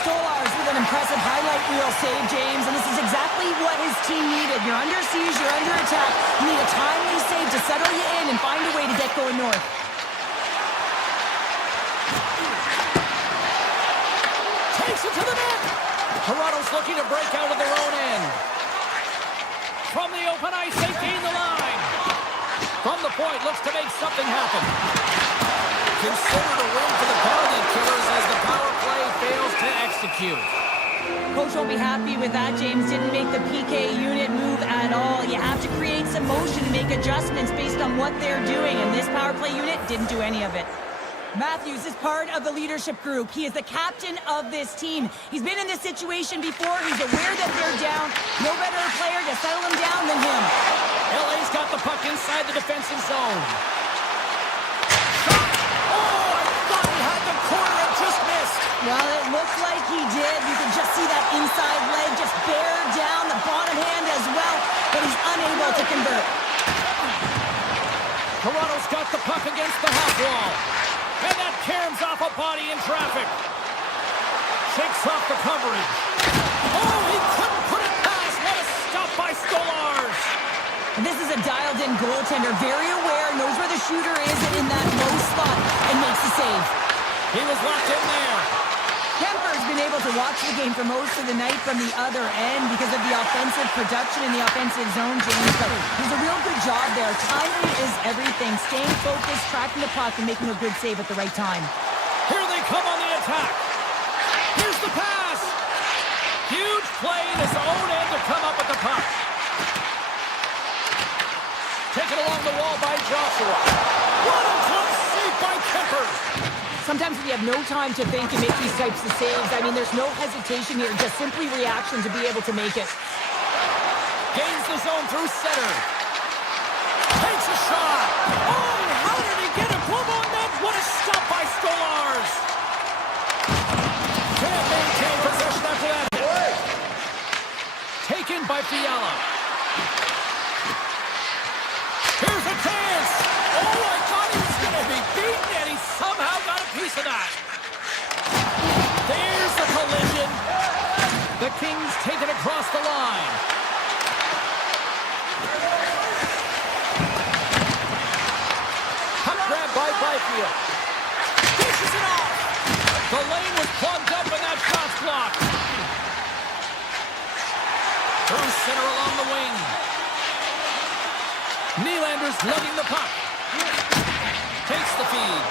Stolarz with an impressive highlight reel save, James, and this is exactly what his team needed. You're under siege, you're under attack. You need a timely save to settle you in and find a way to get going north. Takes it to the net. Toronto's looking to break out of their own end. From the open ice, they gain the line. From the point, looks to make something happen. Considered a win for the penalty killers as the power play fails to execute. Coach won't be happy with that, James. Didn't make the PK unit move at all. You have to create some motion and make adjustments based on what they're doing, and this power play unit didn't do any of it. Matthews is part of the leadership group. He is the captain of this team. He's been in this situation before. He's aware that they're down. No better player to settle them down than him. LA's got the puck inside the defensive zone. Shot! Oh, I thought he had the corner and just missed. Well, it looked like he did. You can just see that inside leg just bear down the bottom hand as well, but he's unable to convert. Toronto's got the puck against the half wall. And that caroms off a body in traffic. Shakes off the coverage. Oh, he couldn't put it past. What a stop by Stolarz. This is a dialed-in goaltender. Very aware, knows where the shooter is in that low spot, and makes the save. He was locked in there. Kemper's been able to watch the game for most of the night from the other end because of the offensive production in the offensive zone, James. But he's a real good job there. Timing is everything. Staying focused, tracking the puck, and making a good save at the right time. Here they come on the attack. Here's the pass. Huge play in his own end to come up with the puck. Taken along the wall by Joshua. What a close save by Kemper. Sometimes when you have no time to think and make these types of saves, I mean, there's no hesitation here, just simply reaction to be able to make it. Gains the zone through center. Takes a shot. Oh, how did he get a glove on that? What a stop by Stolarz. Can't maintain possession after that. Taken by Fiala. Here's a chance. Oh, I thought he was going to be beaten, and he somehow got a piece of that. There's the collision. The Kings take it across the line. Puck grab by Byfield. Dishes it off. The lane was plugged up and that shot's blocked. Through center along the wing. Nylander's lugging the puck. Takes the feed.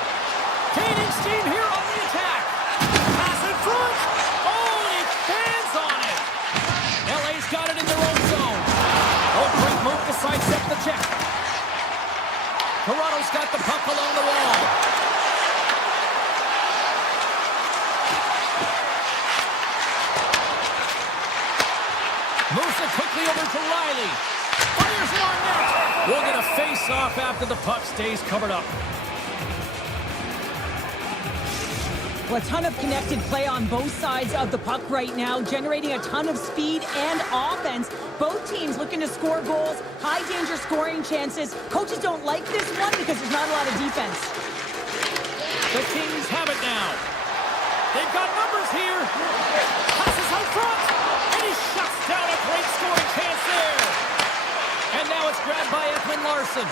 Gaining steam here on the attack. Pass in front. Oh, he fans on it. LA's got it in their own zone. Oh, great move to sidestep the check. Toronto's got the puck along the wall. Moves it quickly over to Riley. Fires it on net. We'll get a face-off after the puck stays covered up. Well, a ton of connected play on both sides of the puck right now, generating a ton of speed and offense. Both teams looking to score goals, high-danger scoring chances. Coaches don't like this one because there's not a lot of defense. The Kings have it now. They've got numbers here. Passes out front. And he shuts down a great scoring chance there. And now it's grabbed by Ekman Larsson.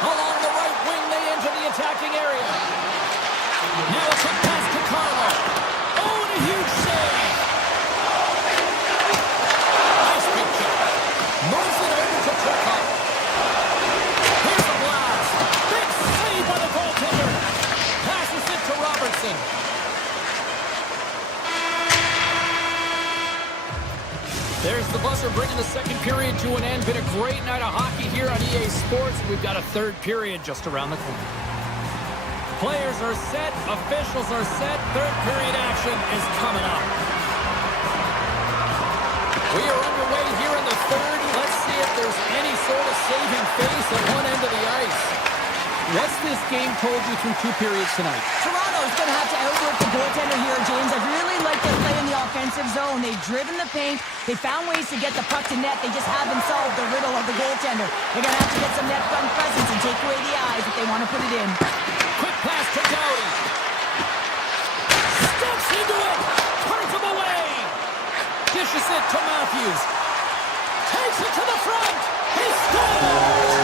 Along the right wing, they enter the attacking area. Now it's a pass to Carlo. Oh, and a huge save. Nice picture. Moves it over to Turcotte. Here's a blast. Big save by the goaltender. Passes it to Robertson. There's the buzzer bringing the second period to an end. Been a great night of hockey here on EA Sports. We've got a third period just around the corner. Players are set. Officials are set. Third period action is coming up. We are underway here in the third. Let's see if there's any sort of saving face at one end of the ice. What's this game told you through two periods tonight? Toronto's going to have to outwork the goaltender here, James. I really like their play in the offensive zone. They've driven the paint. They found ways to get the puck to net. They just haven't solved the riddle of the goaltender. They're going to have to get some net front presence and take away the eyes if they want to put it in. Quick pass to Doughty. Steps into it. Turns him away. Dishes it to Matthews. Takes it to the front. He scores!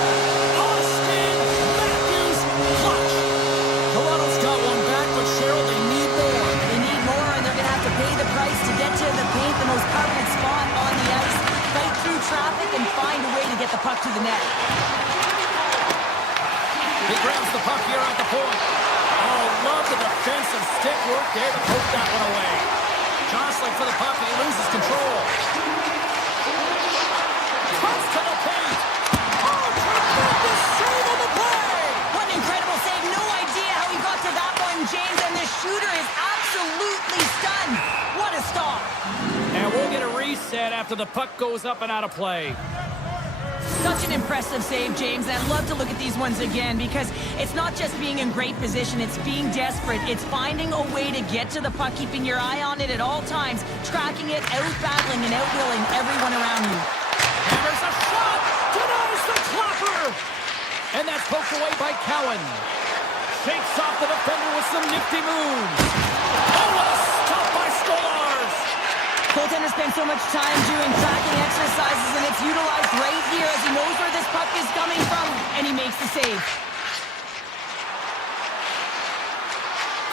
Austin Matthews clutch. Toronto's got one back, but Cheryl, they need more. They need more, and they're going to have to pay the price to get to the paint, the most coveted spot on the ice, fight through traffic, and find a way to get the puck to the net. He grabs the puck here at the point. Oh, love the defensive stick work there to poke that one away. Jostling for the puck, and he loses control. Cuts to the paint. Oh, tremendous save on the play. What an incredible save. No idea how he got to that one, James, and the shooter is absolutely stunned. What a stop. And we'll get a reset after the puck goes up and out of play. Such an impressive save, James, and I'd love to look at these ones again because it's not just being in great position, it's being desperate. It's finding a way to get to the puck, keeping your eye on it at all times, tracking it, out-battling and out-willing everyone around you. Hammers a shot! Denies the clapper! And that's poked away by Cowan. Shakes off the defender with some nifty moves. Oh, what a stop by Stolarz! Goaltender spends so much time doing tracking exercises, and it's utilized right here as he knows where this puck is coming from, and he makes the save.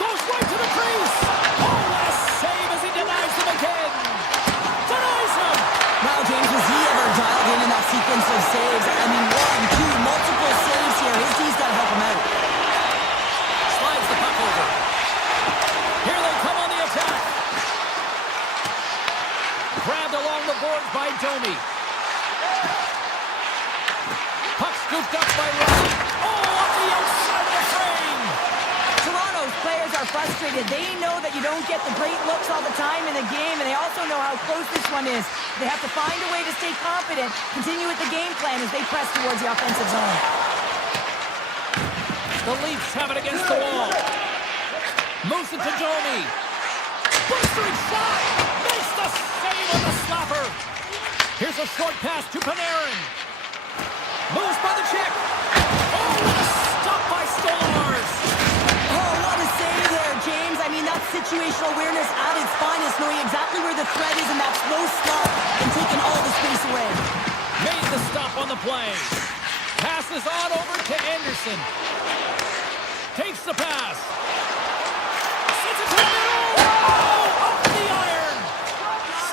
Goes right to the crease! Oh, what a save as he denies him again! Denies him! Wow, James, was he ever dialed in that sequence of saves? I mean, one, two, multiple saves here. His D's got to help him out. Slides the puck over. Here they come on the attack. Grabbed along the boards by Domi. Puck scooped up by Riley. Oh, off the outside of the frame. Toronto's players are frustrated. They know that you don't get the great looks all the time in the game, and they also know how close this one is. They have to find a way to stay confident, continue with the game plan as they press towards the offensive zone. The Leafs have it against the wall. Moves it to Domi. Blistering shot. Makes the save on the slapper. Here's a short pass to Panarin. Moves by the check. Oh, what a stop by Stolarz. Oh, what a save there, James. I mean, that's situational awareness at its finest, knowing exactly where the threat is in that slow slot and taking all the space away. Made the stop on the play. Passes on over to Anderson. Takes the pass. Sends it to the middle. Oh, up the iron.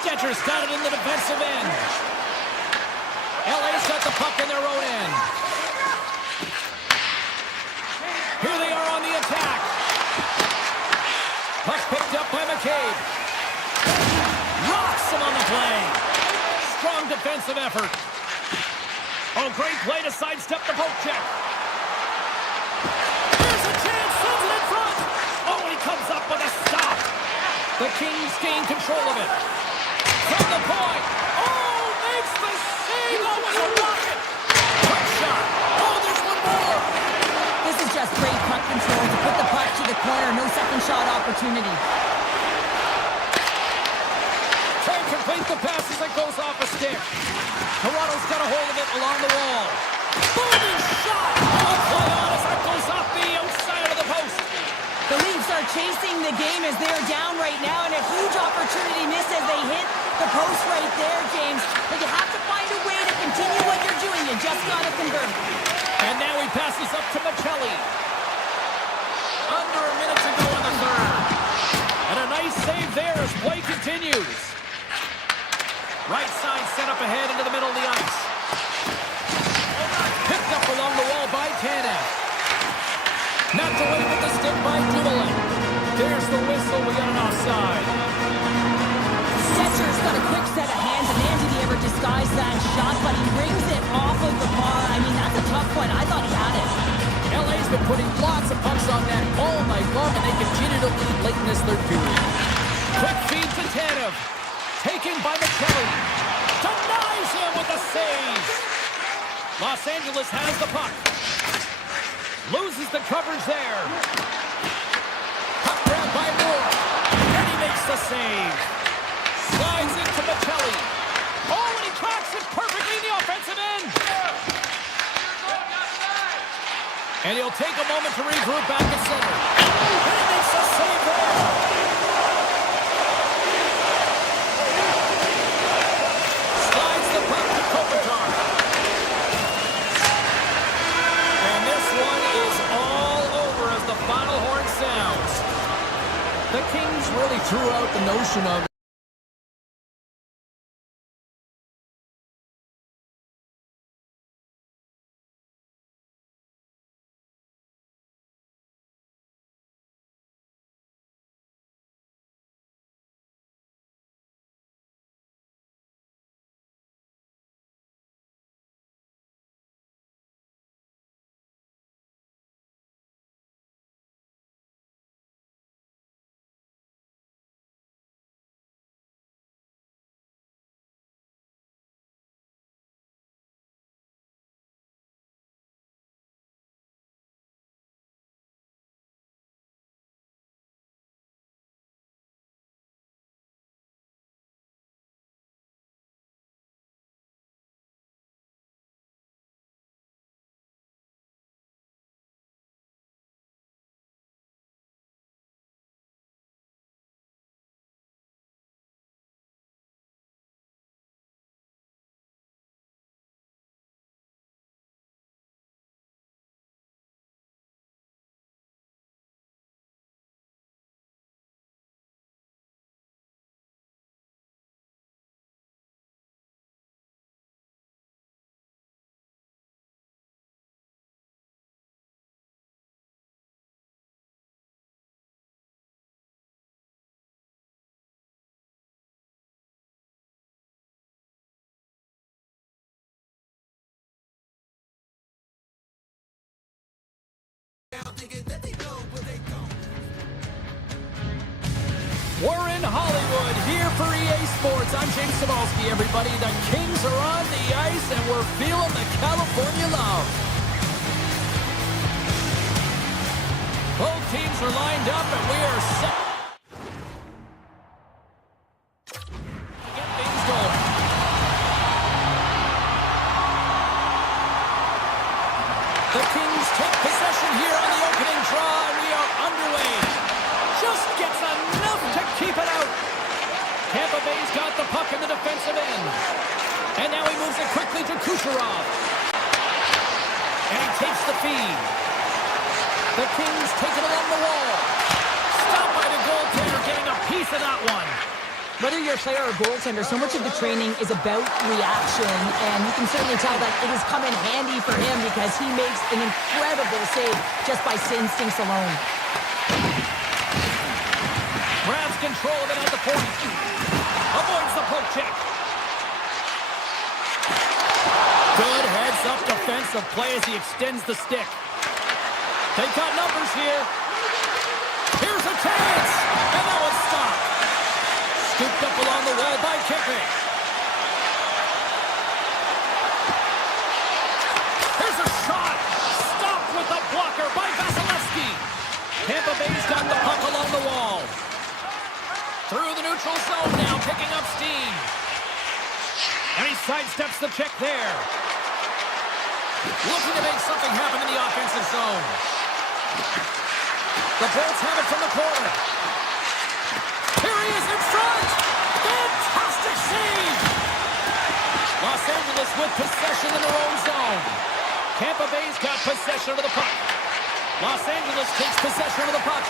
Stetcher's got it in the defensive end. LA's got the the puck in their own end. Here they are on the attack. Puck picked up by McCabe. Rocks him on the play. Strong defensive effort. Oh, great play to sidestep the poke check. Here's a chance, sends it in front. Oh, and he comes up with a stop. The Kings gain control of it. From the point. Oh, makes the save. Oh, what a rocket. Puck shot. Oh, there's one more. This is just great puck control to put the puck to the corner. No second shot opportunity. Trying to complete the pass as it goes off a stick. Toronto's got a hold of it along the wall. Boom, shot. Oh, play on as that goes off the outside of the post. The Leafs are chasing the game as they're down right now, and a huge opportunity missed as they hit the post right there, James. But you have to find a way to continue what you're doing. You just got to convert. And now he passes up to Michelli. Under a minute to go in the third. And a nice save there as play continues. Right side set up ahead into the middle of the ice. Picked up along the wall by Tanev. Knocked away with the stick by Dumoulin. There's the whistle. We got an offside. Stetcher's got a quick set of hands, and man, did he ever disguise that shot, but he rings it off of the bar. I mean, that's a tough one. I thought he had it. LA's been putting lots of pucks on net all night long, and they continue to lead late in this third period. Quick feed to Tanev. Taken by McKelly. Denies him with a save. Los Angeles has the puck. Loses the coverage there. Puck grab by Moore. And he makes the save. Slides into McKelly. Oh, and he tracks it perfectly in the offensive end. And he'll take a moment to regroup back at center. And he makes the save there. The Kings really threw out the notion of we're in Hollywood here for EA Sports. I'm James Cebulski, everybody. The Kings are on the ice, and we're feeling the California love. Both teams are lined up, and we are set. Get things going. The Kings take possession here on the opening draw, and we are underway. Just gets enough to keep it out. Tampa Bay's got the puck in the defensive end. And now he moves it quickly to Kucherov. And he takes the feed. The Kings take it along the wall. Stopped by the goaltender, getting a piece of that one. Whether you're a player or goaltender, so much of the training is about reaction, and you can certainly tell that it has come in handy for him because he makes an incredible save just by instincts alone. Grabs control of it at the point. Avoids the poke check. Good heads-up defensive play as he extends the stick. They've got numbers here. Here's a chance, and that one's stopped. Scooped up along the wall by Kipping. Here's a shot. Stopped with the blocker by Vasilevsky. Tampa Bay's got the puck along the wall. Through the neutral zone now, picking up steam. And he sidesteps the check there. Looking to make something happen in the offensive zone. The Bolts have it from the corner. Here he is in front. Fantastic save. Los Angeles with possession in their own zone. Tampa Bay's got possession of the puck. Los Angeles takes possession of the puck.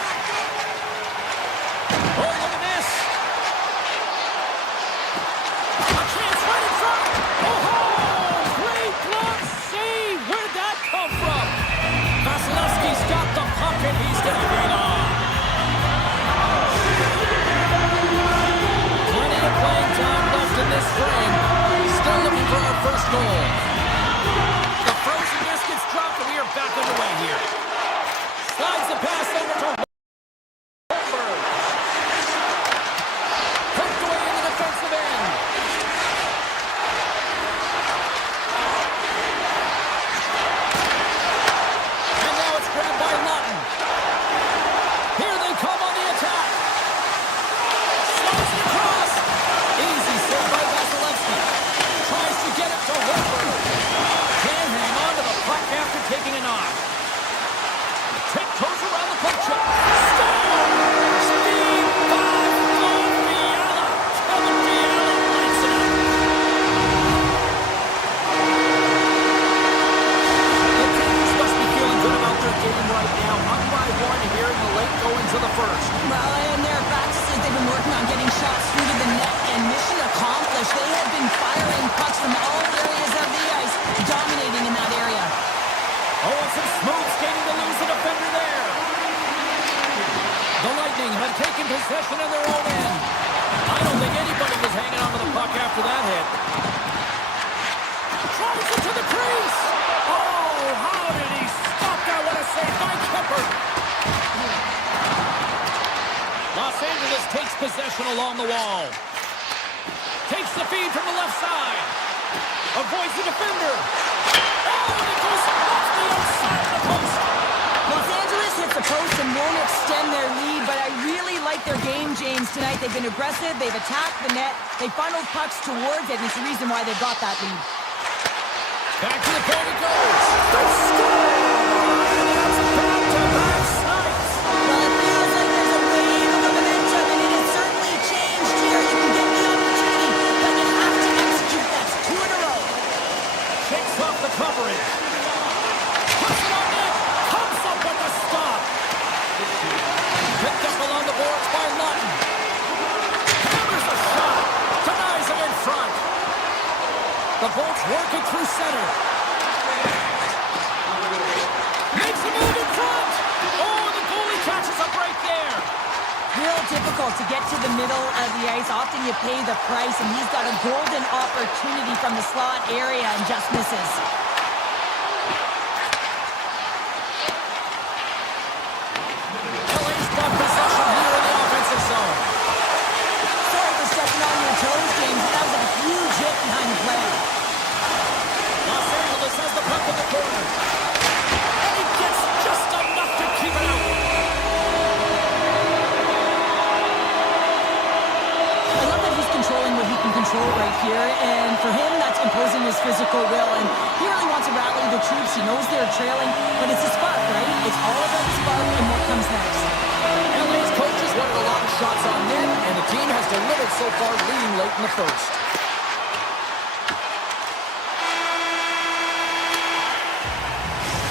Oh, look at this. A chance right in front. Oh, great glove save. Where did that come from? Vasilevsky's got the puck and he's diving on. Plenty of playing time left in this frame. Still looking for our first goal. The frozen disc gets dropped and we are back underway here. Slides the pass over to Holmberg. Poked away in the defensive end. And now it's grabbed by Lutton. Here they come on the attack. Slides it across. Easy save by Vasilevsky. Tries to get it to Holmberg. Can't hang on to the puck after taking a knock. Tiptoes around the puck check. Scores! Speed 5 for Fiala. Kevin Fiala lights it up. The teams must be feeling good about their game right now. Up by 1 here in the late goings of the first. Well, in their practices, they've been working on getting shots through to the net, and mission accomplished. They have been firing pucks from all areas of the ice, dominating in that area. Oh, and some smooth skating to lose the defender there. The Lightning have taken possession in their own end. I don't think anybody was hanging on to the puck after that hit. Tries it to the crease. Oh, how did he stop that? What a save by Kemper. Los Angeles takes possession along the wall. Takes the feed from the left side. Avoids the defender. Oh, and it goes off the outside of the post. Los Angeles hits the post and won't extend their lead, but I really like their game, James, tonight. They've been aggressive, they've attacked the net, they funneled pucks towards it, and it's the reason why they got that lead. Back to the point it goes. They score! And that's back-to-back snipes. Well, it feels like there's a wave of momentum, and it has certainly changed here. You can get the opportunity, but you have to execute. That's 2 in a row. Shakes off the coverage. Puts it on net. Comes up with the stop. Picked up along the boards by Lutton. Hammers the shot. Denies it in front. The Bolts work it through center. Makes a move in front. Oh, the goalie catches a break there. Real difficult to get to the middle of the ice. Often you pay the price, and he's got a golden opportunity from the slot area and just misses. LA's got possession here in the offensive zone. Sorry for stepping on your toes, James, but that was a huge hit behind the play. Los Angeles has the puck in the corner. And he gets just enough to keep it out. I love that he's controlling what he can control right here, and for him, that's imposing his physical will, and he really wants to rally the troops. He knows they're trailing, but it's a spark, right? It's all about the spark and what comes next. LA's coaches wanted a lot of shots on net, and the team has delivered so far, leading late in the first.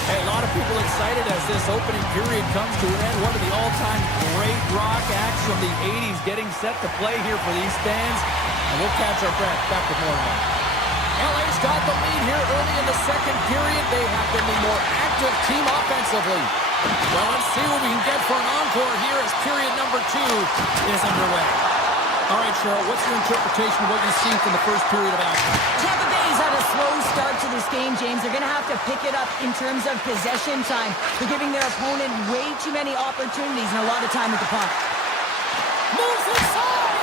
Hey, a lot of people excited as this opening period comes to an end. One of the all-time great rock acts from the 80s getting set to play here for these fans. And we'll catch our breath. Back with more tonight. LA's got the lead here early in the second period. They have been the more active team offensively. Well, let's see what we can get for an encore here as period number 2 is underway. All right, Cheryl, what's your interpretation of what you've seen from the first period of action? Tampa Bay's had a slow start to this game, James. They're going to have to pick it up in terms of possession time. They're giving their opponent way too many opportunities and a lot of time with the puck. Moves inside.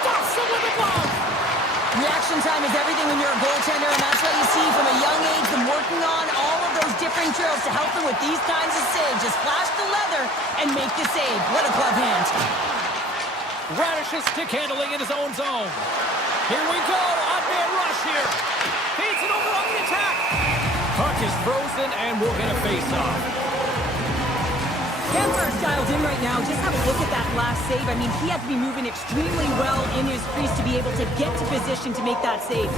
Stops him with a glove. Reaction time is everything when you're a goaltender, and that's what you see from a young age, them working on all of those different drills to help them with these kinds of saves. Just flash the leather and make the save. What a glove hand. Radish's stick handling in his own zone. Here we go. Odd-man rush here. Feeds it over on the attack. Puck is frozen, and we'll get a face-off. Denver's dialed in right now. Just have a look at that last save. I mean, he had to be moving extremely well in his crease to be able to get to position to make that save.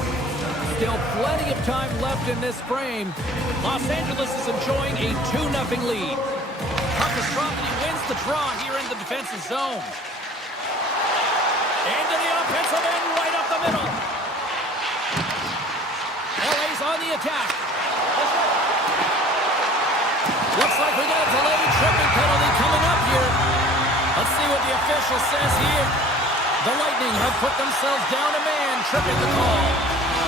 Still plenty of time left in this frame. Los Angeles is enjoying a 2-0 lead. Puck is dropped, and he wins the draw here in the defensive zone. Into the offensive end, right up the middle. LA's on the attack. Looks like we got a delayed tripping penalty coming up here. Let's see what the official says here. The Lightning have put themselves down a man, tripping the call.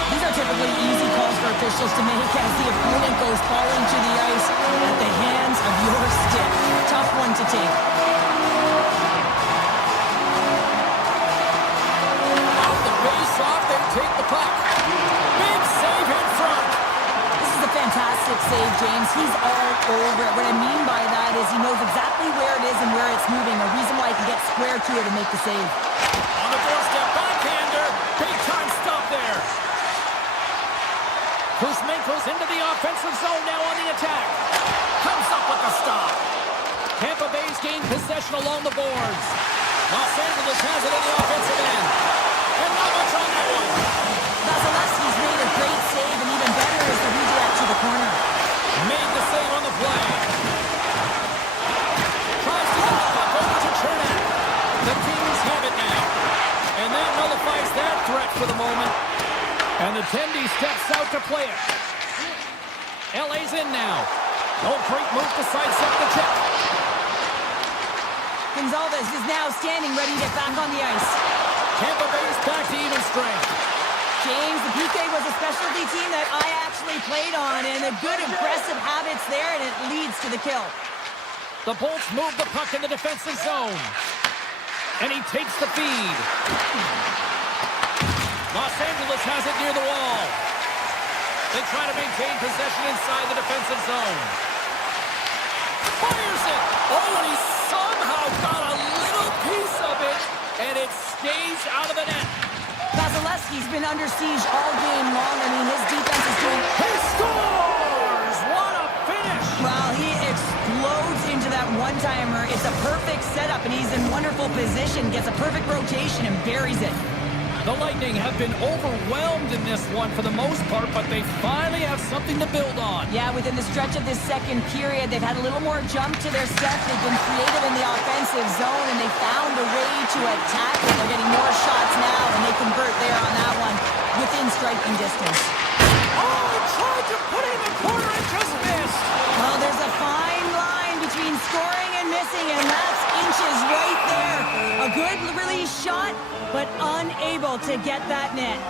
These are typically easy calls for officials to make as the opponent goes falling to the ice at the hands of your stick. Tough one to take. Off, they take the puck. Big save in front. This is a fantastic save, James. He's all over it. What I mean by that is he knows exactly where it is and where it's moving. A reason why he can get square to it and make the save. On the doorstep, backhander. Big time stop there. Kuzmenko's into the offensive zone now on the attack. Comes up with the stop. Tampa Bay's gained possession along the boards. Los Angeles has it in the offensive end. And not much on that one. Vasilevsky's made a great save, and even better is the redirect to the corner. Made the save on the play. Tries to get the puck over to Chernak. The Kings have it now. And that nullifies that threat for the moment. And the Tendy steps out to play it. LA's in now. No great move to sidestep the check. Gonzalez is now standing ready to get back on the ice. Tampa Bay's back to even strength. James, the PK was a specialty team that I actually played on, and a good aggressive habits there, and it leads to the kill. The Bolts move the puck in the defensive zone. And he takes the feed. Los Angeles has it near the wall. They try to maintain possession inside the defensive zone. Fires it! Oh, and he somehow got a little piece of it, and it stays out of the net. Vasilevsky's been under siege all game long. I mean, his defense is doing... He scores! What a finish! Well, he explodes into that one-timer. It's a perfect setup, and he's in wonderful position. Gets a perfect rotation and buries it. The Lightning have been overwhelmed in this one for the most part, but they finally have something to build on. Yeah, within the stretch of this second period, they've had a little more jump to their step. They've been creative in the offensive zone, and they found a way to attack it. They're getting more shots now, and they convert there on that one within striking distance. Oh, he tried to put it in the corner and just missed. Well, there's a fine line between scoring and missing, and that's inches right there. A good release shot, but unable to get that net.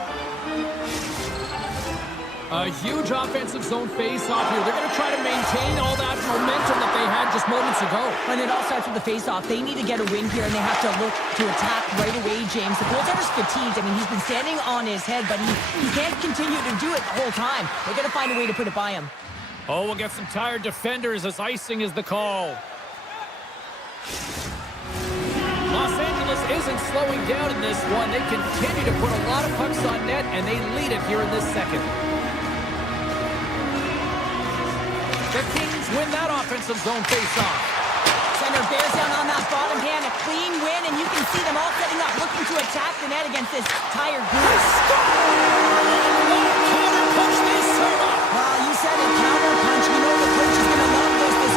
A huge offensive zone face-off here. They're going to try to maintain all that momentum that they had just moments ago. And it all starts with the face-off. They need to get a win here, and they have to look to attack right away, James. The goaltender's fatigued. I mean, he's been standing on his head, but he can't continue to do it the whole time. They're going to find a way to put it by him. Oh, we'll get some tired defenders as icing is the call. Los Angeles isn't slowing down in this one. They continue to put a lot of pucks on net, and they lead it here in this second. The Kings win that offensive zone face-off. Center bears down on that bottom hand. A clean win, and you can see them all setting up, looking to attack the net against this tired group. Counter punch, they serve up. Well, you said it, counter punch. You know the coach is going to love this. This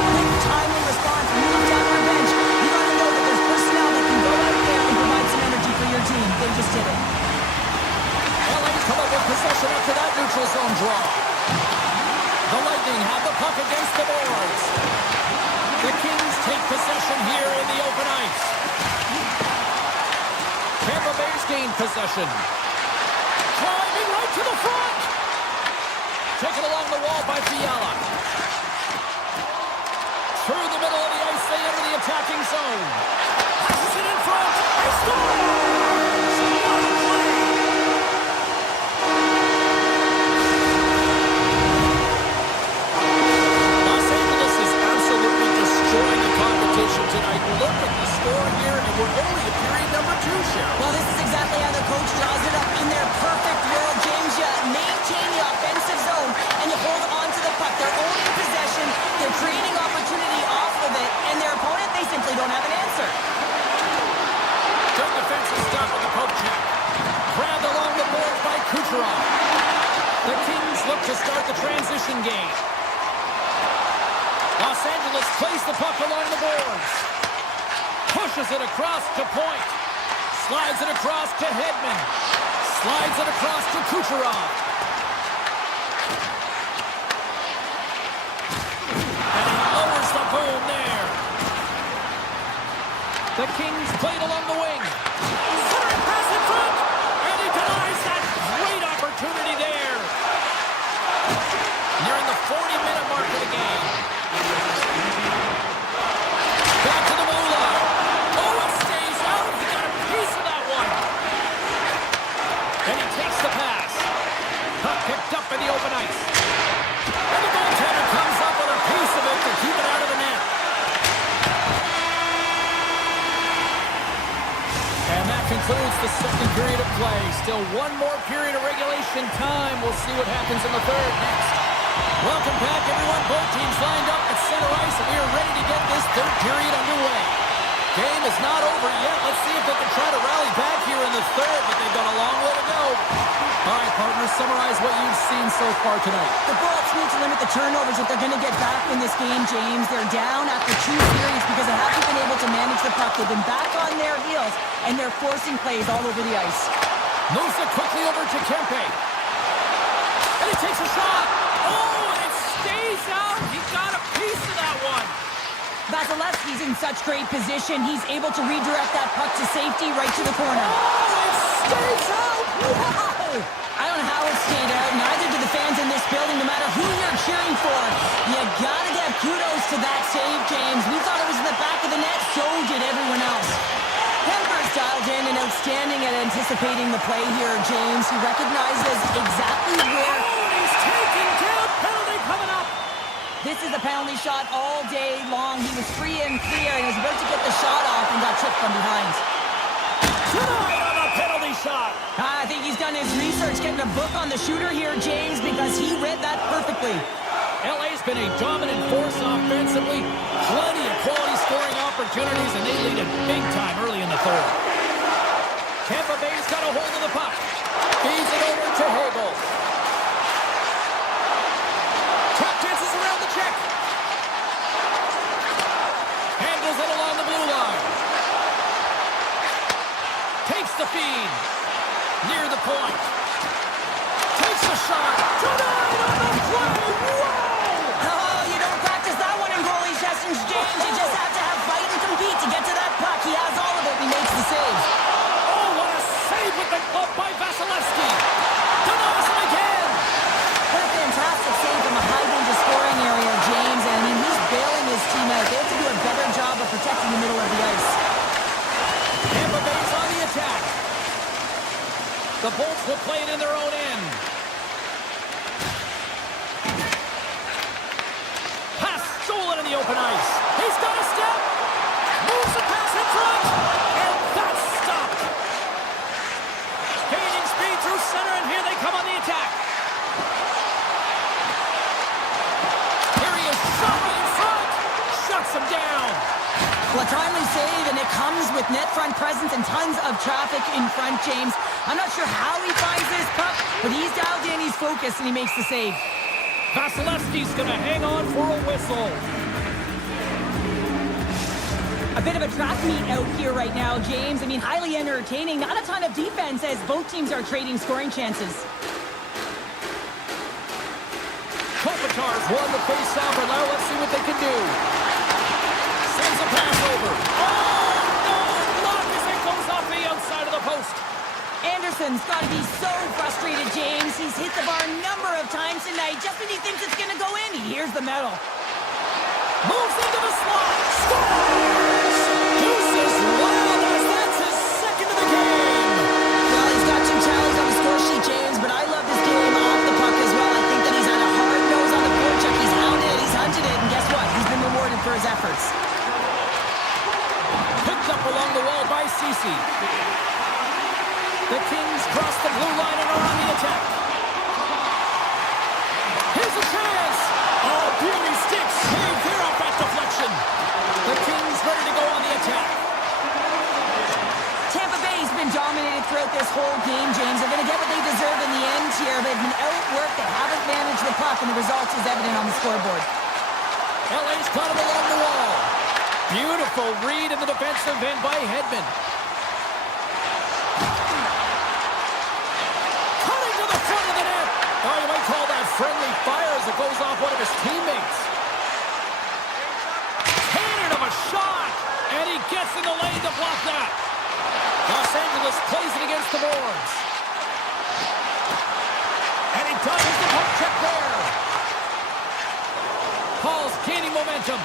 zone draw. The Lightning have the puck against the boards. The Kings take possession here in the open ice. Tampa Bay's gained possession. Driving right to the front. Taken along the wall by Fiala. Through the middle of the ice, they enter the attacking zone. Passes it in front. They score! Los Angeles is absolutely destroying the competition tonight. Look at the score here, and we're only at period number 2, Cheryl. Well, this is exactly how the coach draws it up. In their perfect world, James, you maintain the offensive zone, and you hold on to the puck. They're owning possession. They're creating opportunity off of it, and their opponent, they simply don't have an answer. Good defensive stop with the poke check. Grabbed along the boards by Kucherov. The Kings look to start the transition game. Los Angeles plays the puck along the boards. Pushes it across to Point. Slides it across to Hedman. Slides it across to Kucherov. And he lowers the boom there. The Kings played along the wing. Centering pass in front. And he denies that great opportunity there. Nearing the 40-minute mark of the game. Back to the blue line. Oh, it stays out. He got a piece of that one. And he takes the pass. Puck picked up in the open ice. And the goaltender comes up with a piece of it to keep it out of the net. And that concludes the second period of play. Still one more period of regulation time. We'll see what happens in the third next. Welcome back, everyone. Both teams lined up at center ice, and we are ready to get this third period underway. Game is not over yet. Let's see if they can try to rally back here in the third, but they've got a long way to go. All right, partners, summarize what you've seen so far tonight. The Bolts need to limit the turnovers if they're going to get back in this game, James. They're down after 2 series because they haven't been able to manage the puck. They've been back on their heels, and they're forcing plays all over the ice. Moves it quickly over to Kempe. And he takes a shot. Oh, and it stays out. He got a piece of that one. Vasilevsky's in such great position. He's able to redirect that puck to safety right to the corner. Oh, it stays out. Wow. I don't know how it stayed out. Neither do the fans in this building, no matter who you're cheering for. You gotta give kudos to that save, James. We thought it was in the back of the net. So did everyone else. Kemper's dialed in and outstanding at anticipating the play here, James. He recognizes exactly where... Oh, he's taken down. Penalty coming up. This is a penalty shot all day long. He was free and clear and was about to get the shot off and got tripped from behind. Tonight on a penalty shot. I think he's done his research getting a book on the shooter here, James, because he read that perfectly. LA's been a dominant force offensively. Plenty of quality scoring opportunities, and they lead it big time early in the third. Tampa Bay's got a hold of the puck. Feeds it over to Hagel. Top dances around the check. Handles it along the blue line. Takes the feed. Near the point. Takes the shot. Denied on the play. Whoa! Oh, you don't practice that one in goalie sessions, James. You just have to have fight and compete to get to that puck. He has all of it. He makes the save. Oh, what a save with the glove by Vasilevsky. Denies him again. What a fantastic save from a high-danger scoring area, James. And I mean, he's bailing his team out. They have to do a better job of protecting the middle of the ice. Tampa Bay's on the attack. The Bolts will play it in their own end. Pass stolen in the open ice. He's got a step. Moves the pass in front. And that's stopped. Gaining speed through center, and here they come on the attack. Here he is, shot right in front. Shuts him down. Well, a timely save, and it comes with net front presence and tons of traffic in front, James. I'm not sure how he finds this puck, but he's dialed in, he's focused, and he makes the save. Vasilevsky's going to hang on for a whistle. A bit of a track meet out here right now, James. I mean, highly entertaining. Not a ton of defense as both teams are trading scoring chances. Stars won the face-off, and now let's see what they can do. Sends a pass over. Oh, no! Block as it goes off the outside of the post. Anderson's got to be so frustrated, James. He's hit the bar a number of times tonight just when he thinks it's going to go in. He hears the medal. Moves into the slot. Scores! Deuces Wild, that's his second of the game. Well, he's got 2 tallies on the score sheet, James, but I love this game off the puck as well. I think that he's had a hard nose on the forecheck. He's hounded it, he's hunted it, and guess what? He's been rewarded for his efforts. Picked up along the wall by Ceci. The Kings cross the blue line and are on the attack. Here's a chance. Oh, beauty sticks. Save here off that deflection. The Kings ready to go on the attack. Tampa Bay's been dominated throughout this whole game, James. They're going to get what they deserve in the end here. They've been outworked. They haven't managed the puck, and the result is evident on the scoreboard. LA's got it along the wall. Beautiful read in the defensive end by Hedman. Cutting to the front of the net. Oh, you might call that friendly fire as it goes off one of his teammates. Cannon of a shot. And he gets in the lane to block that. Los Angeles plays it against the boards. And he does the puck check there. Paul's gaining momentum.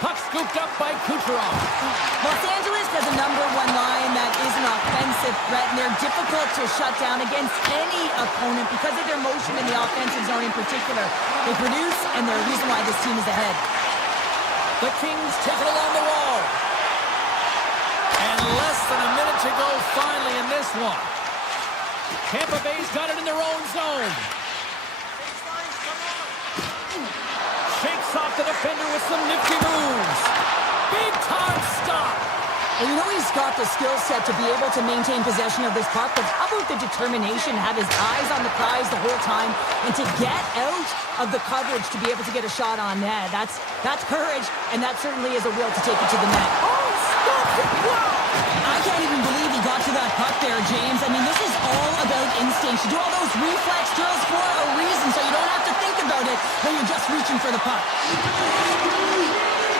Puck scooped up by Kucherov. Los Angeles has a #1 line that is an offensive threat, and they're difficult to shut down against any opponent because of their motion in the offensive zone in particular. They produce, and they're a reason why this team is ahead. The Kings take it along the wall. And less than a minute to go finally in this one. Tampa Bay's got it in their own zone. Shakes off the defender with some nifty moves. Big time stop. Well, you know he's got the skill set to be able to maintain possession of this puck, but how about the determination to have his eyes on the prize the whole time and to get out of the coverage to be able to get a shot on net? That's courage, and that certainly is a will to take it to the net. Oh, stopped it well. I can't even believe he got to that puck there, James. I mean, this is all about instinct. You do all those reflex drills for a reason, so you don't have to think about it when you're just reaching for the puck.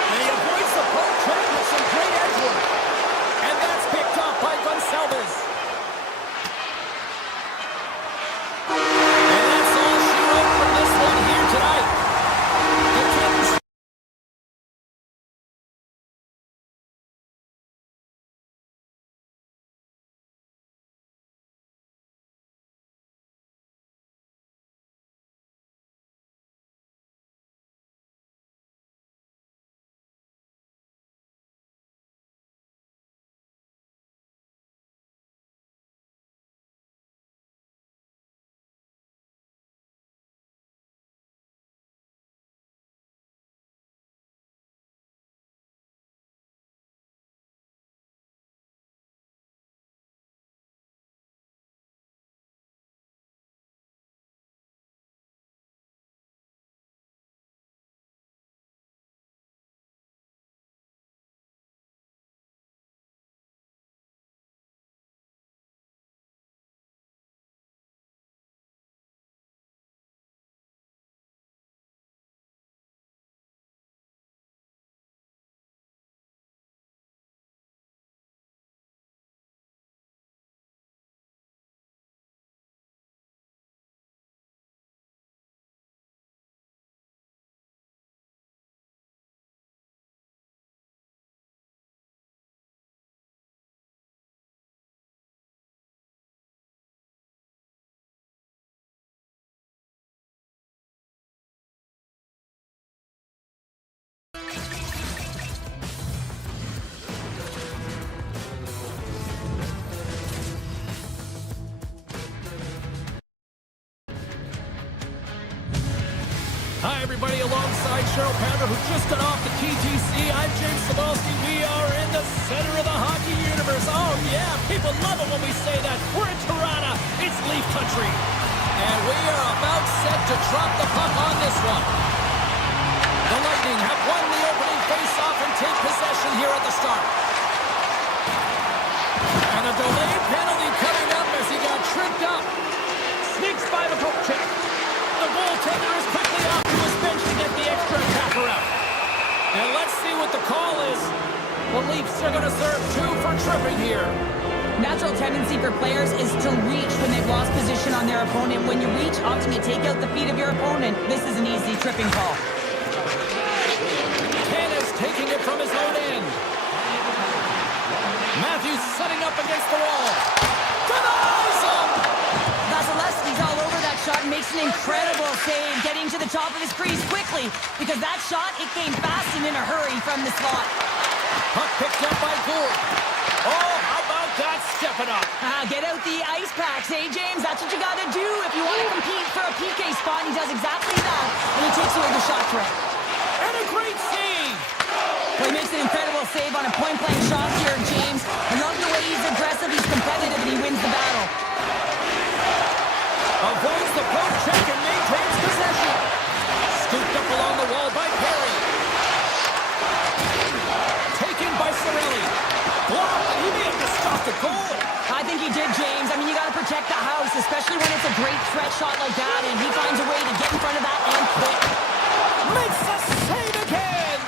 And he avoids the poke check with some great edge work. And that's picked up by Gonçalves. And that's all she wrote from this one here tonight. The Kings. Hi, everybody. Alongside Cheryl Pounder, who just got off the TTC. I'm James Cebulski. We are in the center of the hockey universe. Oh, yeah. People love it when we say that. We're in Toronto. It's Leaf Country. And we are about set to drop the puck on this one. The Lightning have won the opening faceoff and take possession here at the start. And a delayed penalty coming up as he got tripped up. Sneaks by the poke check. The goaltender is quickly off to his Leafs are going to serve 2 for tripping here. Natural tendency for players is to reach when they've lost position on their opponent. When you reach, often you take out the feet of your opponent. This is an easy tripping call. Ken is taking it from his own end. Matthews setting up against the wall. Denies him! Vasilevsky's all over that shot and makes an incredible save, getting to the top of his crease quickly, because that shot, it came fast and in a hurry from the slot. Puck picked up by Gould. Oh, how about that stepping up? Get out the ice packs, hey, James? That's what you got to do if you want to compete for a PK spot. He does exactly that, and he takes away the shot threat. And a great save! Well, he makes an incredible save on a point-blank shot here, James. I love the way he's aggressive, he's competitive, and he wins the battle. Avoids the poke check and maintains possession. Scooped up along the wall by Perry. Taken by Cirelli. Blocked. He may have just stopped the goal. I think he did, James. I mean, you got to protect the house, especially when it's a great threat shot like that, and he finds a way to get in front of that and quick. Makes the save again.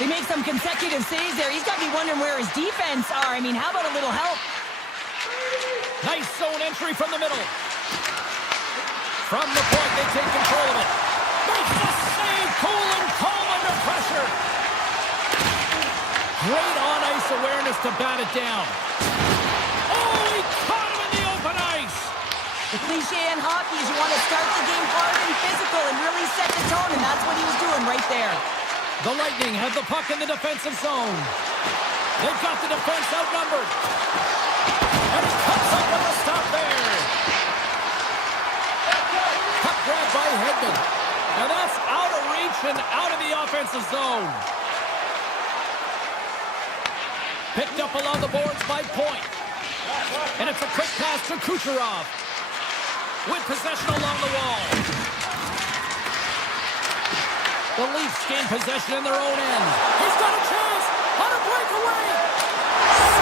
He makes some consecutive saves there. He's got to be wondering where his defense are. I mean, how about a little help? Nice zone entry from the middle. From the point, they take control of it. Makes the save. Cool and calm under pressure. Great on-ice awareness to bat it down. Oh, he caught him in the open ice. The cliche in hockey is you want to start the game hard and physical and really set the tone, and that's what he was doing right there. The Lightning have the puck in the defensive zone. They've got the defense outnumbered. And he comes up with a stop there. Puck grab by Hedman. And that's out of reach and out of the offensive zone. Picked up along the boards by Point. And it's a quick pass to Kucherov. With possession along the wall. The Leafs gain possession in their own end. He's got a chance on a breakaway.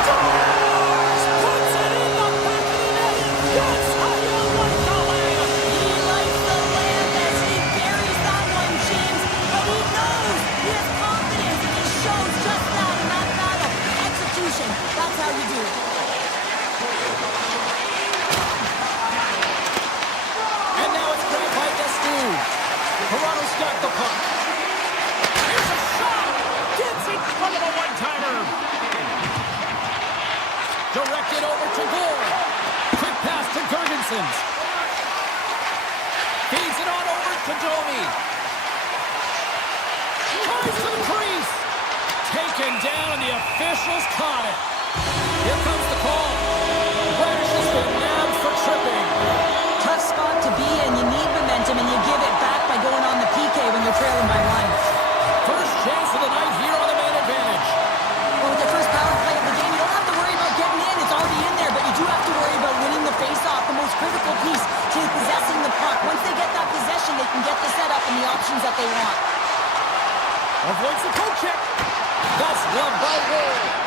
Scores! Puts it in the back of the net. That's how you like the lamb. He likes the lamb as he buries that one, James. But he knows he has confidence, and he shows just that in that battle. Execution, that's how you do it. And now it's grabbed by Descu. Toronto's got the puck. Here's a shot. Gets in front of a one-timer. Directed over to Gore. Quick pass to Gergensen. Feeds it on over to Domi. Tries to the crease. Taken down, and the officials caught it. Here comes the call. Reddish has been nabbed for tripping. Tough spot to be in. You need momentum, and you give it back by going on the PK when you're trailing by one. First chance of the night here on the man advantage. Well, with the first power play of the game, you don't have to worry about getting in. It's already in there, but you do have to worry about winning the face-off, the most critical piece to possessing the puck. Once they get that possession, they can get the setup and the options that they want. Avoids the poke check. That's gloved by Ward.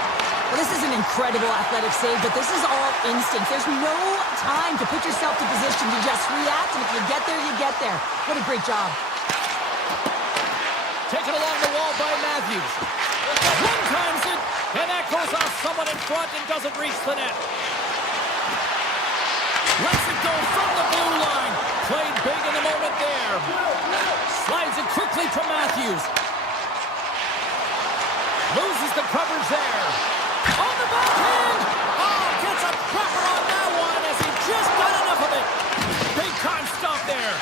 Well, this is an incredible athletic save, but this is all instinct. There's no time to put yourself to position. You just react, and if you get there, you get there. What a great job. Taken along the wall by Matthews. One times it, and that goes off someone in front and doesn't reach the net. Lets it go from the blue line. Played big in the moment there. Slides it quickly to Matthews. Loses the coverage there. On the backhand. Oh, gets a cracker on that one as he just got enough of it. Big time stop there.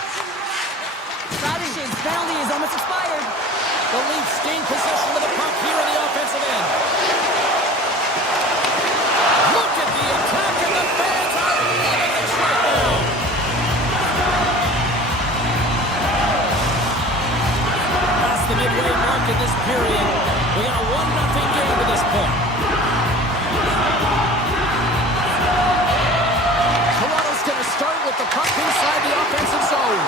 Radish's penalty is almost expired. The Leafs gain possession of the puck here in the offensive end. Look at the attack, and the fans are loving this right now. That's the midway mark in this period. We got a 1-0 game to this point. Toronto's going to start with the puck inside the offensive zone.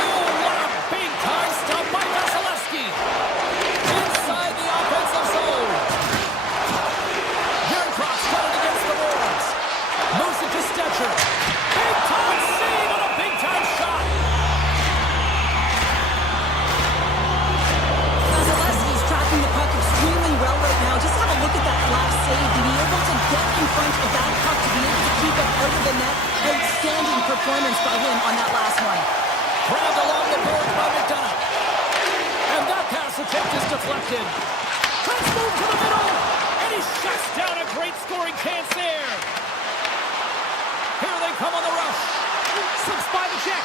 Oh, what a big time stop by Vasilevsky. Inside the offensive zone. north of the net. Outstanding performance by him on that last one. Grabbed along the boards by McDonough. And that pass attempt is deflected. Let's move to the middle. And he shuts down a great scoring chance there. Here they come on the rush. Slips by the check.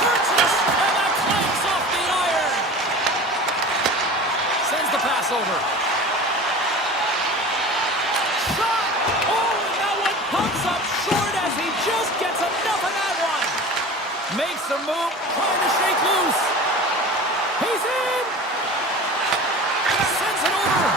Turns this. And that clanks off the iron. Sends the pass over. Shot. Oh, and that one comes up short as he just gets enough of that one. Makes a move, trying to shake loose. He's in. Sends it over.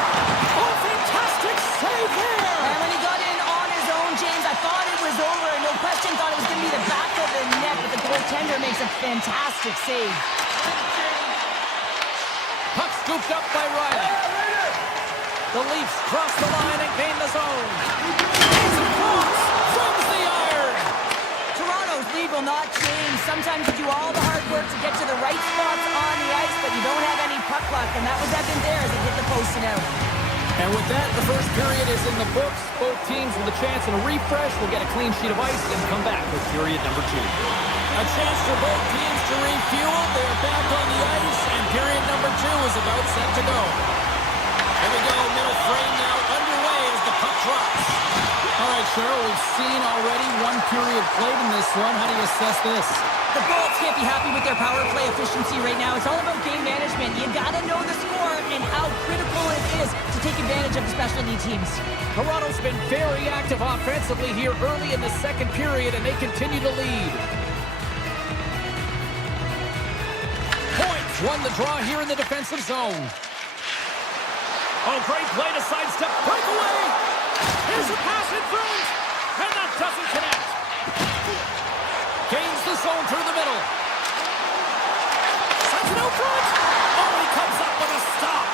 Oh, fantastic save there. And when he got in on his own, James, I thought it was over. No question, thought it was going to be the back of the net, but the goaltender makes a fantastic save. Puck scooped up by Riley. The Leafs cross the line and gain the zone. It's across. From the iron. Toronto's lead will not change. Sometimes you do all the hard work to get to the right spots on the ice, but you don't have any puck luck, and that was Evan there as he hit the post and out. And with that, the first period is in the books. Both teams with a chance and a refresh will get a clean sheet of ice and come back with period number 2. A chance for both teams to refuel. They're back on the ice, and period number 2 is about set to go. Here we go, middle frame now underway as the puck drops. All right, Cheryl, we've seen already one period played in this one. How do you assess this? The Bolts can't be happy with their power play efficiency right now. It's all about game management. You gotta know the score and how critical it is to take advantage of the specialty teams. Toronto's been very active offensively here early in the second period, and they continue to lead. Points won the draw here in the defensive zone. Oh, great play to sidestep. Breakaway! Here's a pass in front, and that doesn't connect. Gains the zone through the middle. Sends it out front. Oh, he comes up with a stop.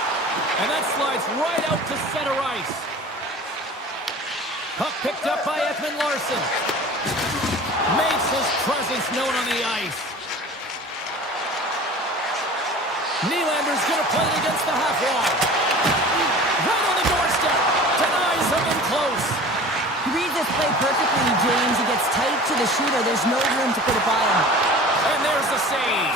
And that slides right out to center ice. Puck picked up by Edmund Larson. Makes his presence known on the ice. Nylander's going to play it against the half wall. Right on the doorstep. Denies him in close. He reads this play perfectly, James. He gets tight to the shooter. There's no room to put it by him. And there's the save.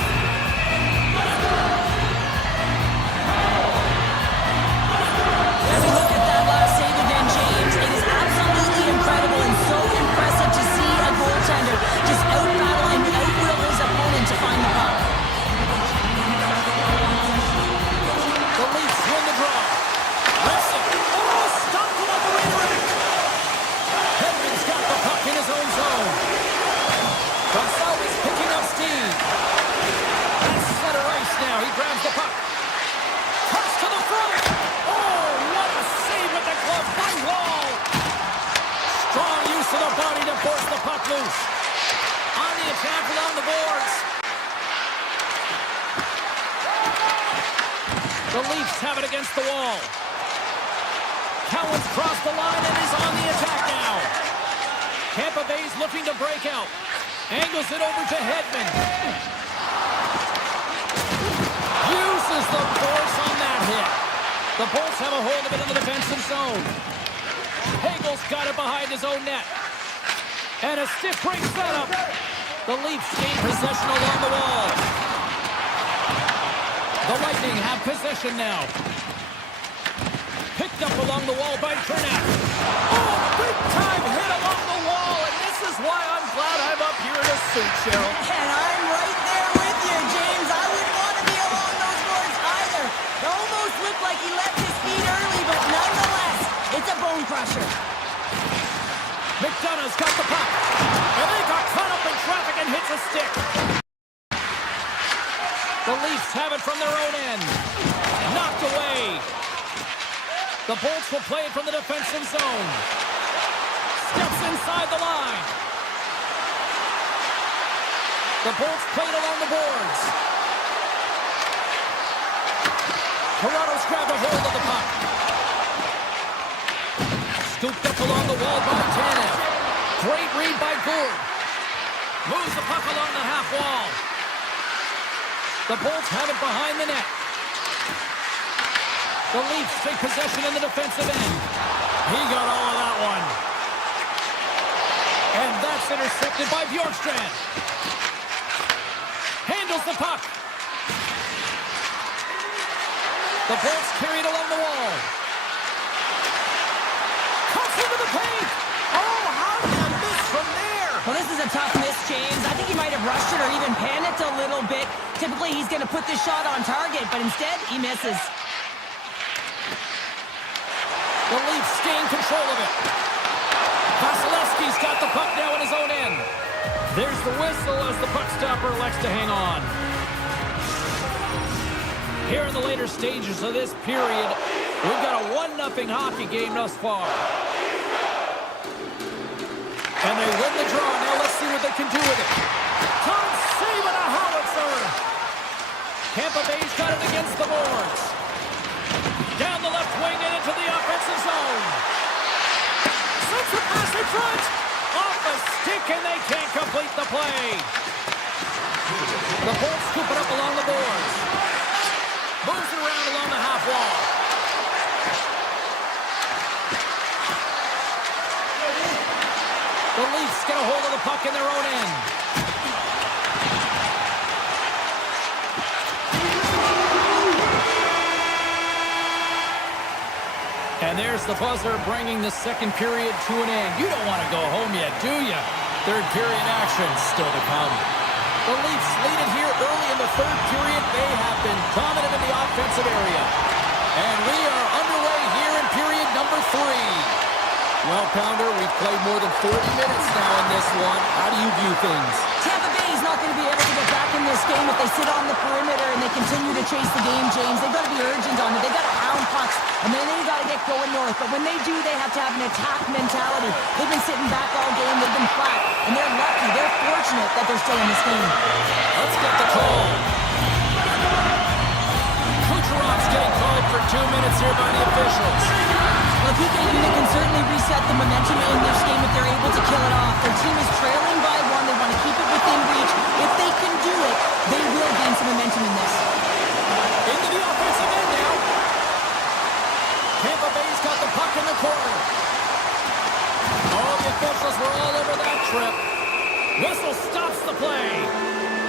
As we look at that last save again, James, it is absolutely incredible and so impressive to see a goaltender just out-battle and out-will his opponent to find the puck. The Leafs win the draw. Lifts it. Oh, stopped it on the redirect. Hedman's got the puck in his own zone. Gonzalez picking up steam. That's center ice now. He grabs the puck. Cuts to the front. Oh, what a save with the glove by Wall. Strong use of the body to force the puck loose. On the attack along the boards. The Leafs have it against the wall. Cowan's crossed the line and is on the attack now. Tampa Bay's looking to break out. Angles it over to Hedman. Uses the force on that hit. The Bolts have a hold of it in the defensive zone. Hagel's got it behind his own net. And a stiff break setup. The Leafs gain possession along the wall. The Lightning have possession now. Picked up along the wall by Turnak. Oh, big time hit along the wall, and this is why I'm glad I'm up here in a suit, Cheryl. And I'm right there with you, James. I wouldn't want to be along those boards either. It almost looked like he left his feet early, but nonetheless, it's a bone crusher. McDonough's got the puck, and they got caught up in traffic and hits a stick. The Leafs have it from their own end. Knocked away. The Bolts will play it from the defensive zone. Steps inside the line. The Bolts play it along the boards. Toronto's grabbed a hold of the puck. Scooped up along the wall by Tanev. Great read by Gould. Moves the puck along the half wall. The Bolts have it behind the net. The Leafs take possession in the defensive end. He got all of that one. And Pass intercepted by Bjorkstrand. Handles the puck. The Bolts carried along the wall. Cuts into the paint. Oh, how did I miss from there? Well, this is a tough miss, James. I think he might have rushed it or even panicked a little bit. Typically, he's going to put this shot on target, but instead, he misses. The Leafs gain control of it. Vasilevsky's got the puck now in his own end. There's the whistle as the puck stopper elects to hang on. Here in the later stages of this period, we've got a 1-0 hockey game thus far. And they win the draw. Now let's see what they can do with it. Tom saving a howitzer. Tampa Bay's got it against the boards. Down the left wing and into the offensive zone. Sends the pass in front. Off the stick and they can't complete the play. The Bolts scoop it up along the boards. Moves it around along the half wall. The Leafs get a hold of the puck in their own end. And there's the buzzer bringing the second period to an end. You don't want to go home yet, do you? Third period action still to come. The Leafs lead it here early in the third period. They have been dominant in the offensive area. And we are underway here in period number 3. Well, Pounder, we've played more than 40 minutes now in this one. How do you view things? Tampa Bay's not going to be able to get back in this game if they sit on the perimeter and they continue to chase the game, James. They've got to be urgent on it. They've got to hound pucks, and then they've got to get going north. But when they do, they have to have an attack mentality. They've been sitting back all game. They've been flat, and they're lucky. They're fortunate that they're still in this game. Let's get the call. Kucherov's getting called for 2 minutes here by the officials. Well, a PK unit can certainly reset the momentum in this game if they're able to kill it off. Their team is trailing by 1. They want to keep it within reach. If they can do it, they will gain some momentum in this. Into the offensive end now. Tampa Bay's got the puck in the corner. Oh, the officials were all over that trip. Whistle stops the play.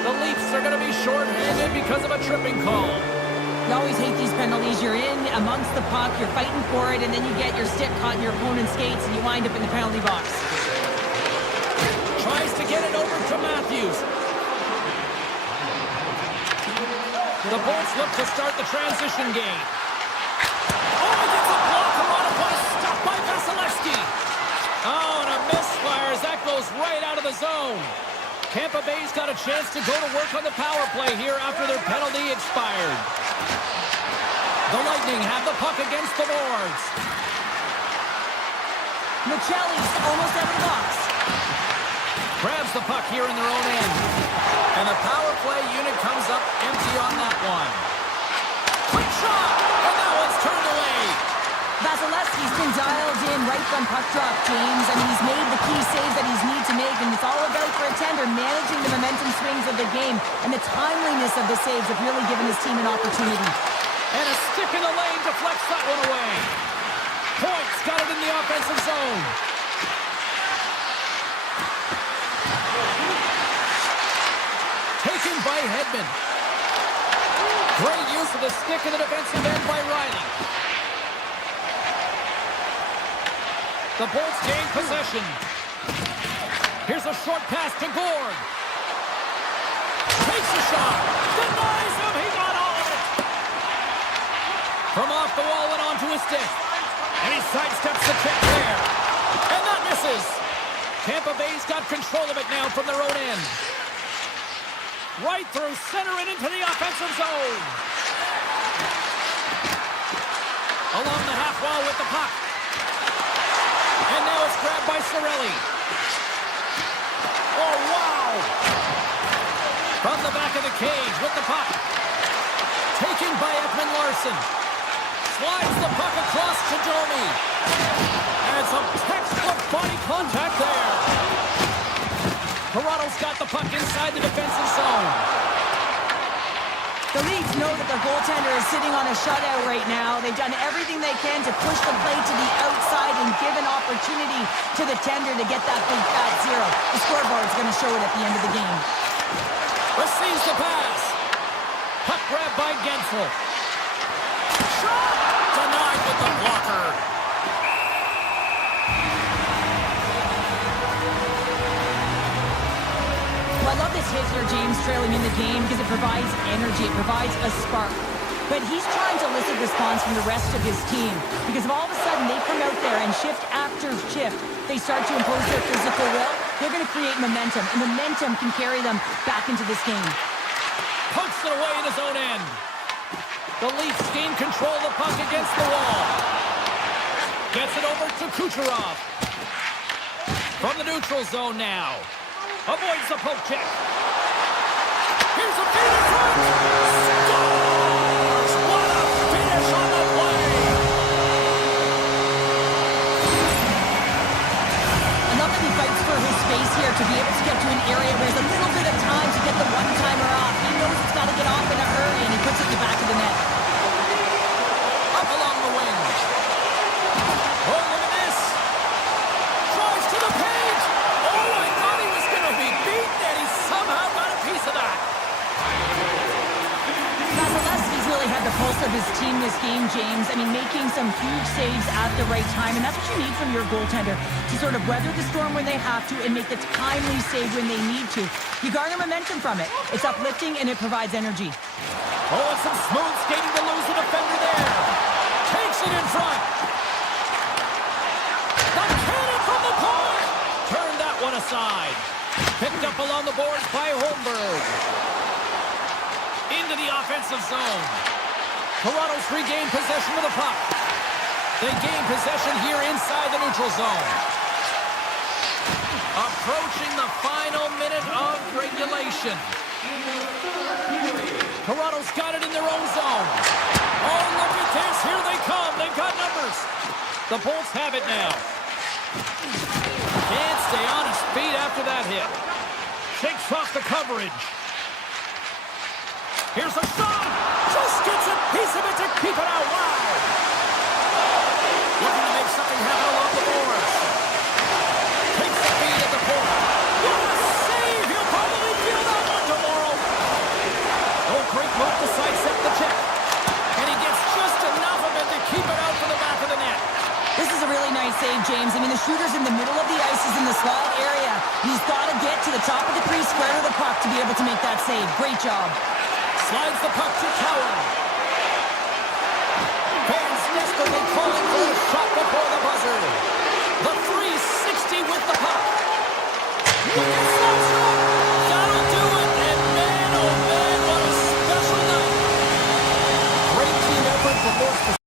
The Leafs are going to be shorthanded because of a tripping call. You always hate these penalties. You're in amongst the puck, you're fighting for it, and then you get your stick caught in your opponent's skates, and you wind up in the penalty box. Tries to get it over to Matthews. The Bolts look to start the transition game. Oh, he gets a block. A lot of play stopped by Vasilevsky. Oh, and a misfire as that goes right out of the zone. Tampa Bay's got a chance to go to work on the power play here after their penalty expired. The Lightning have the puck against the boards. Michelli's almost out of the box. Grabs the puck here in their own end. And the power play unit comes up empty on that one. Quick shot! And that one's turned away. Vasilevsky's been dialed in right from puck drop, James. I mean, he's made the key saves that he's need to make, and it's all about for a tender managing the momentum swings of the game, and the timeliness of the saves have really given his team an opportunity. And a stick in the lane deflects that one away. Point's got it in the offensive zone. Taken by Hedman. Great use of the stick in the defensive end by Riley. The Bolts gain possession. Here's a short pass to Gord. Takes a shot. Denies him. He got all of it. From off the wall and onto his stick. And he sidesteps the check there. And that misses. Tampa Bay's got control of it now from their own end. Right through center and into the offensive zone. Along the half wall with the puck. And now it's grabbed by Cirelli. Oh, wow! From the back of the cage with the puck. Taken by Ekman-Larsson. Slides the puck across to Domi. And some textbook body contact there. Toronto's got the puck inside the defensive zone. The Leafs know that their goaltender is sitting on a shutout right now. They've done everything they can to push the play to the outside and give an opportunity to the tender to get that big fat zero. The scoreboard is going to show it at the end of the game. Receives the pass. Puck grab by Gensel. Shot! Denied with the blocker. Well, I love this hit here, James, trailing in the game because it provides energy. It provides a spark. But he's trying to elicit response from the rest of his team because if all of a sudden they come out there and shift after shift, they start to impose their physical will, they're going to create momentum, and momentum can carry them back into this game. Pokes it away in his own end. The Leafs gain control of the puck against the wall. Gets it over to Kucherov. From the neutral zone now. Avoids the poke check. Here's a feed in front. Scores! What a finish on the play! I love that he fights for his space here to be able to get to an area where there's a little bit of time to get the one-timer off. He knows it's got to get off in a hurry, and he puts it in the back of the net. Up along the wing. Oh, look at this. Drives to the page. Oh, I thought he was going to be beaten, and he somehow got a piece of that. Vasilevsky's really had the pulse of his team this game, James. I mean, making some huge saves at the right time, and that's what you need from your goaltender, to sort of weather the storm when they have to and make the timely save when they need to. You garner momentum from it. It's uplifting, and it provides energy. Oh, and some smooth skating to lose the defender there. Takes it in front. The cannon from the point. Turned that one aside. Picked up along the boards by Holmberg. Into the offensive zone. Toronto's regained possession of the puck. They gain possession here inside the neutral zone. Approaching the final minute of regulation. Toronto's got it in their own zone. Oh, look at this. Here they come. They've got numbers. The Bolts have it now. Can't stay on his feet after that hit. Shakes off the coverage. Here's a shot. Just gets a piece of it to keep it out. Wow. Looking to make something happen along the boards. Takes the feed at the point. What a save. He'll probably feel that one tomorrow. Oh, great move to sidestep the check. And he gets just enough of it to keep it out for the back of the net. This is a really nice save, James. I mean, the shooter's in the middle of the ice. He's in the slot area. He's got to get to the top of the crease, square to the puck to be able to make that save. Great job. Slides the puck to Cowan. Fans desperately calling for a shot before the buzzer. The 360 with the puck. Look at Subzero. That'll do it. And man, oh man, what a special night. Great team effort for both.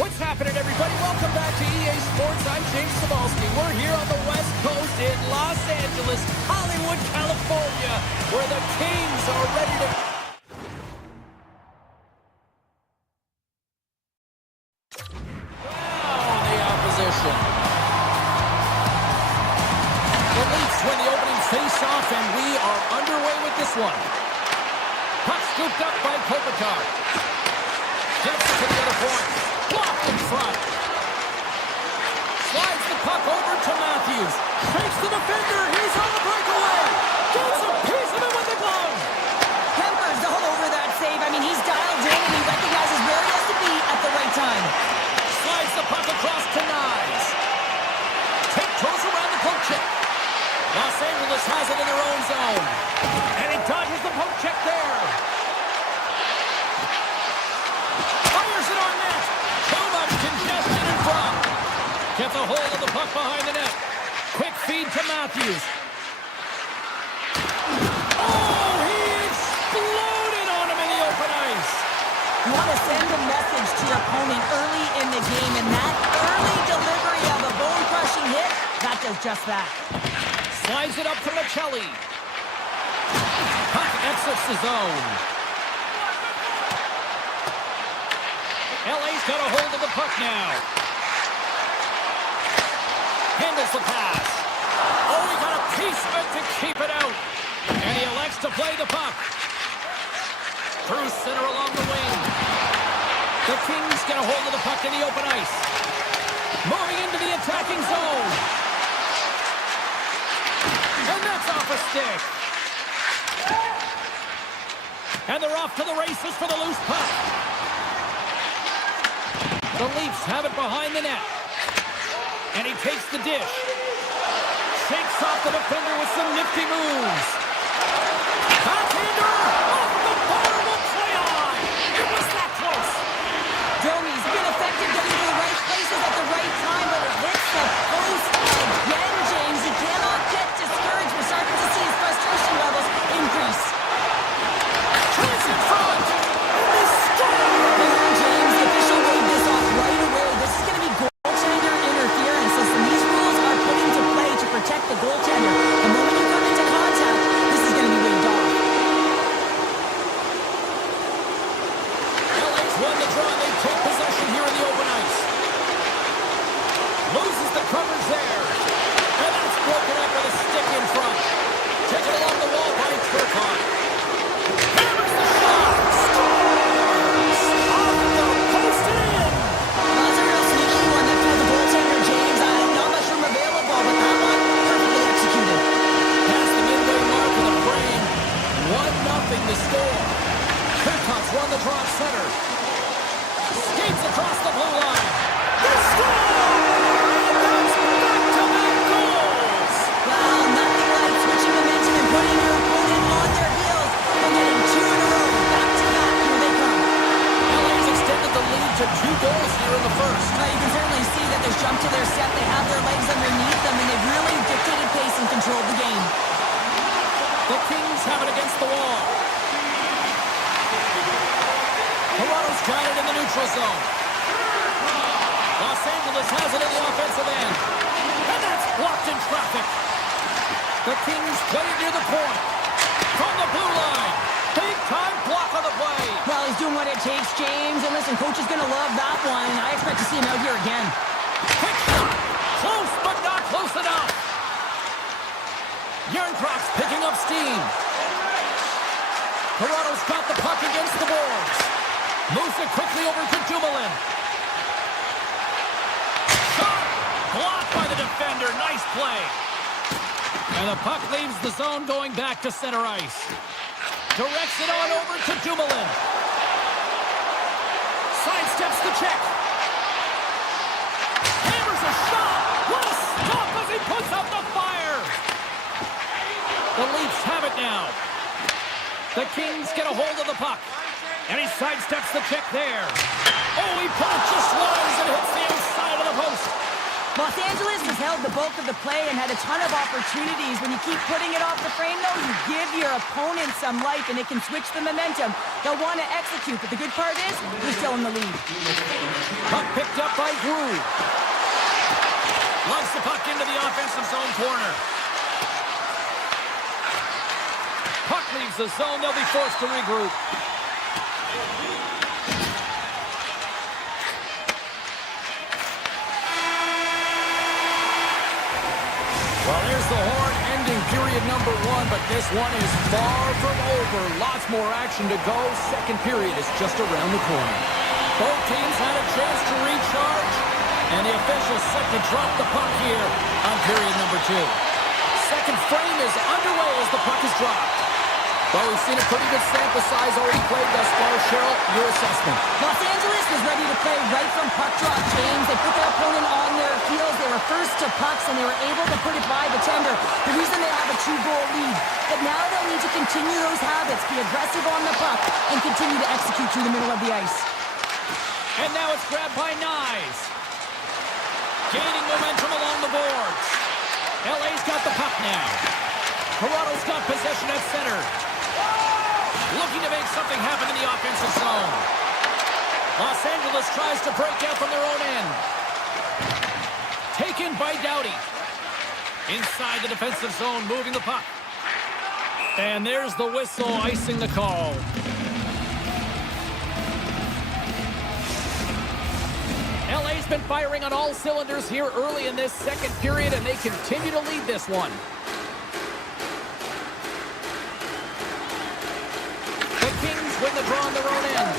What's happening, everybody? Welcome back to EA Sports. I'm James Cebulski. We're here on the West Coast in Los Angeles, Hollywood, California, where the Kings are ready to... Wow, the opposition. The Leafs win the opening face-off, and we are underway with this one. Puck scooped up by Kopitar. Gets it to the other point. Blocked in front. Slides the puck over to Matthews. Takes the defender. He's on the breakaway. Gets a piece of it with the glove. Kemper's all over that save. I mean, he's dialed in and he recognizes where he has to be at the right time. Slides the puck across to gets a hold of the puck behind the net. Quick feed to Matthews. Oh, he exploded on him in the open ice. You want to send a message to your opponent early in the game, and that early delivery of a bone-crushing hit, that does just that. Slides it up to Michelli. Puck exits the zone. LA's got a hold of the puck now. Handles the pass. Oh, he got a piece of it to keep it out. And he elects to play the puck. Through center along the wing. The Kings get a hold of the puck in the open ice. Moving into the attacking zone. And that's off a stick. And they're off to the races for the loose puck. The Leafs have it behind the net. And he takes the dish. Shakes off the defender with some nifty moves. Backhander! Off the bar will play on! It was that close! Domi's been effective getting to the right places at the right time, but it hits the post again, James. He cannot get discouraged. We're starting to see his frustration levels increase. Chance in front! And they score! And James, the official waved this off right away. This is going to be goaltender interference. Listen, these rules are put into play to protect the goaltender. The moment you come into contact, this is going to be waved off. LA's won the draw. They take possession here in the open ice. Loses the coverage there. And that's broken up with a stick in front. Taken along the wall by Turcotte. Hammers the shot. Scores! Off the post and in. Well, that's a real sneaky one that threw the goaltender, James. Not much room available, but that one perfectly executed. Past the midway mark of the frame. 1-0 to score. Turcotte's won the draw at center. Skates across the blue line. They score! And that's back-to-back goals! Well, nothing like switching momentum and putting your opponent on their heels and getting two in a row. Back-to-back, here they come. LA's extended the lead to 2 goals here in the first. You can certainly see that they've jumped to their set. They have their legs underneath them, and they've really dictated pace and controlled the game. The Kings have it against the wall. Toronto's got it in the neutral zone. Los Angeles has it in the offensive end. And that's blocked in traffic. The Kings play it near the point. From the blue line. Big time block on the play. Well, he's doing what it takes, James. And listen, coach is going to love that one. I expect to see him out here again. Quick shot. Close, but not close enough. Yarncroft's picking up steam. Toronto's got the puck against the boards. Moves it quickly over to Dumoulin. Shot! Blocked by the defender. Nice play. And the puck leaves the zone going back to center ice. Directs it on over to Dumoulin. Sidesteps the check. Hammers a shot. What a stop as he puts up the fire. The Leafs have it now. The Kings get a hold of the puck. And he sidesteps the check there. Oh, he put it just wide as it hits the outside of the post. Los Angeles has held the bulk of the play and had a ton of opportunities. When you keep putting it off the frame, though, you give your opponent some life, and it can switch the momentum. They'll want to execute, but the good part is, they're still in the lead. Puck picked up by Drew. Loves the puck into the offensive zone corner. Puck leaves the zone. They'll be forced to regroup. Well, here's the horn ending period number 1, but this one is far from over. Lots more action to go. Second period is just around the corner. Both teams had a chance to recharge, and the officials set to drop the puck here on period number 2. Second frame is underway as the puck is dropped. Well, we've seen a pretty good sample size already played thus far. Cheryl, your assessment. Los Angeles was ready to play right from puck drop, James. They put their opponent on their heels. They were first to pucks, and they were able to put it by the tender. The reason they have a 2-goal lead. But now they'll need to continue those habits, be aggressive on the puck, and continue to execute through the middle of the ice. And now it's grabbed by Nyes. Gaining momentum along the boards. LA's got the puck now. Toronto's got possession at center. Looking to make something happen in the offensive zone. Los Angeles tries to break out from their own end. Taken by Doughty. Inside the defensive zone, moving the puck. And there's the whistle, icing the call. LA's been firing on all cylinders here early in this second period, and they continue to lead this one. The Kings win the draw on their own end.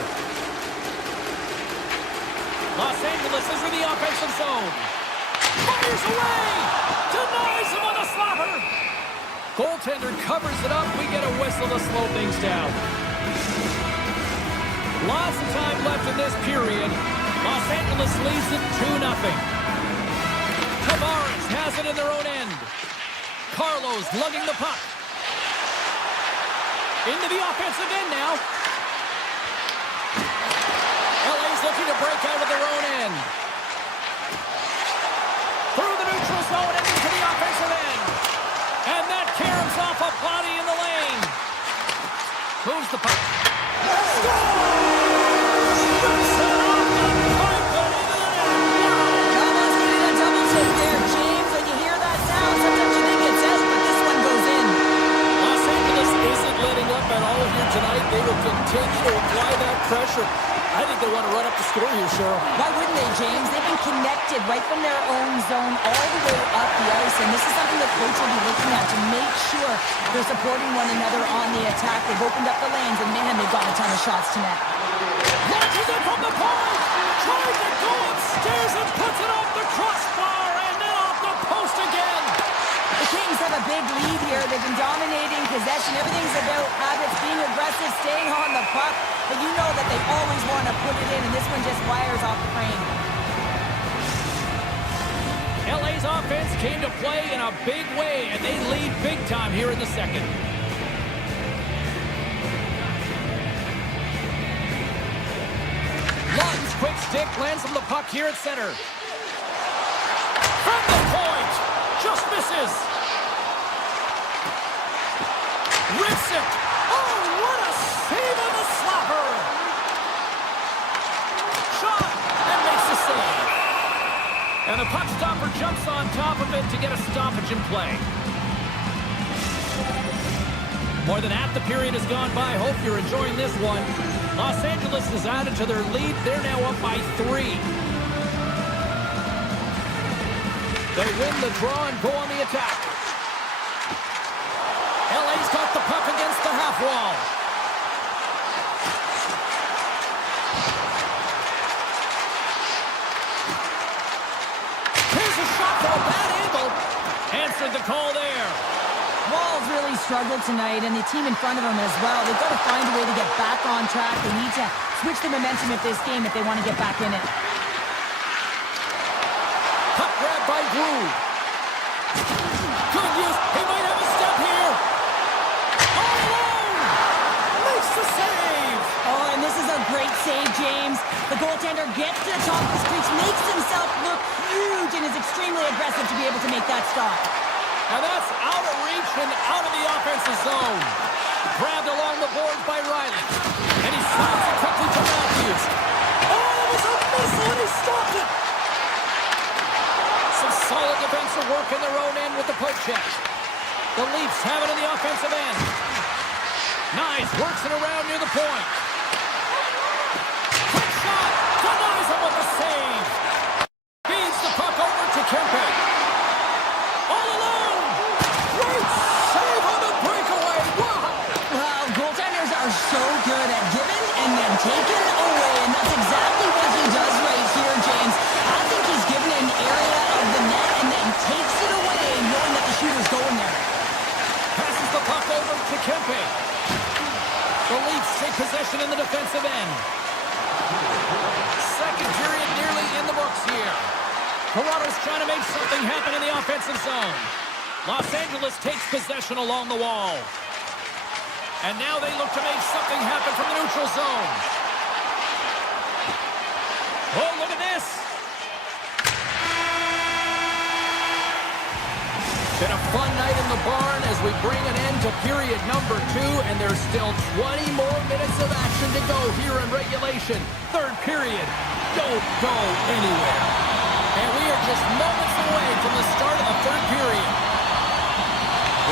Los Angeles is in the offensive zone. Fires away! Denies him on the slapper! Goaltender covers it up. We get a whistle to slow things down. Lots of time left in this period. Los Angeles leads it 2-0. Tavares has it in their own end. Carlos lugging the puck. Into the offensive end now. LA's looking to break out of their own end. Through the neutral zone and into the offensive end. And that caroms off a body in the lane. Moves the puck. At all here tonight. They will continue to apply that pressure. I think they want to run up the score here, Cheryl. Why wouldn't they, James? They've been connected right from their own zone all the way up the ice, and this is something the coach will be looking at to make sure they're supporting one another on the attack. They've opened up the lanes, and man, they've got a ton of shots tonight. Launches it from the point! Tries to go upstairs and puts it off the crossbar, and then off the post again! The Kings have a big lead here. They've been dominating possession. Everything's about habits, being aggressive, staying on the puck. But you know that they always want to put it in, and this one just fires off the frame. LA's offense came to play in a big way, and they lead big time here in the second. Lawton's quick stick lands on the puck here at center. From the point! Just misses! Rips it! Oh, what a save on the slapper! Shot! And makes the save. And the puck stopper jumps on top of it to get a stoppage in play. More than half the period has gone by. Hope you're enjoying this one. Los Angeles is added to their lead. They're now up by 3. They win the draw and go on the attack. LA's got the puck against the half wall. Here's a shot from a bad angle. Answered the call there. Wall's really struggled tonight, and the team in front of them as well. They've got to find a way to get back on track. They need to switch the momentum of this game if they want to get back in it. Puck grab by Drew. Good use. He might have a step here. All alone. Makes the save. Oh, and this is a great save, James. The goaltender gets to the top of the crease, makes himself look huge, and is extremely aggressive to be able to make that stop. And that's out of reach and out of the offensive zone. Grabbed along the boards by Riley. And he slides it quickly to Matthews. Oh, it was a missile, and he stopped it. Some solid defensive work in their own end with the poke check. The Leafs have it in the offensive end. Nice, works it around near the point. Quick shot, denies him with the save. Feeds the puck over to Kempe. All alone. Great save on the breakaway. Wow. Well, goaltenders are so good at giving and then taking away, and that's exactly what he does right here, James. I think he's given an area of the net and then takes it away, knowing that the shooter's going there. Passes the puck over to Kempe. The Leafs take possession in the defensive end. Second period nearly in the books here. Toronto's trying to make something happen in the offensive zone. Los Angeles takes possession along the wall. And now they look to make something happen from the neutral zone. Oh, look at this. we bring an end to period number 2, and there's still 20 more minutes of action to go here in regulation. Third period. Don't go anywhere. And we are just moments away from the start of the third period.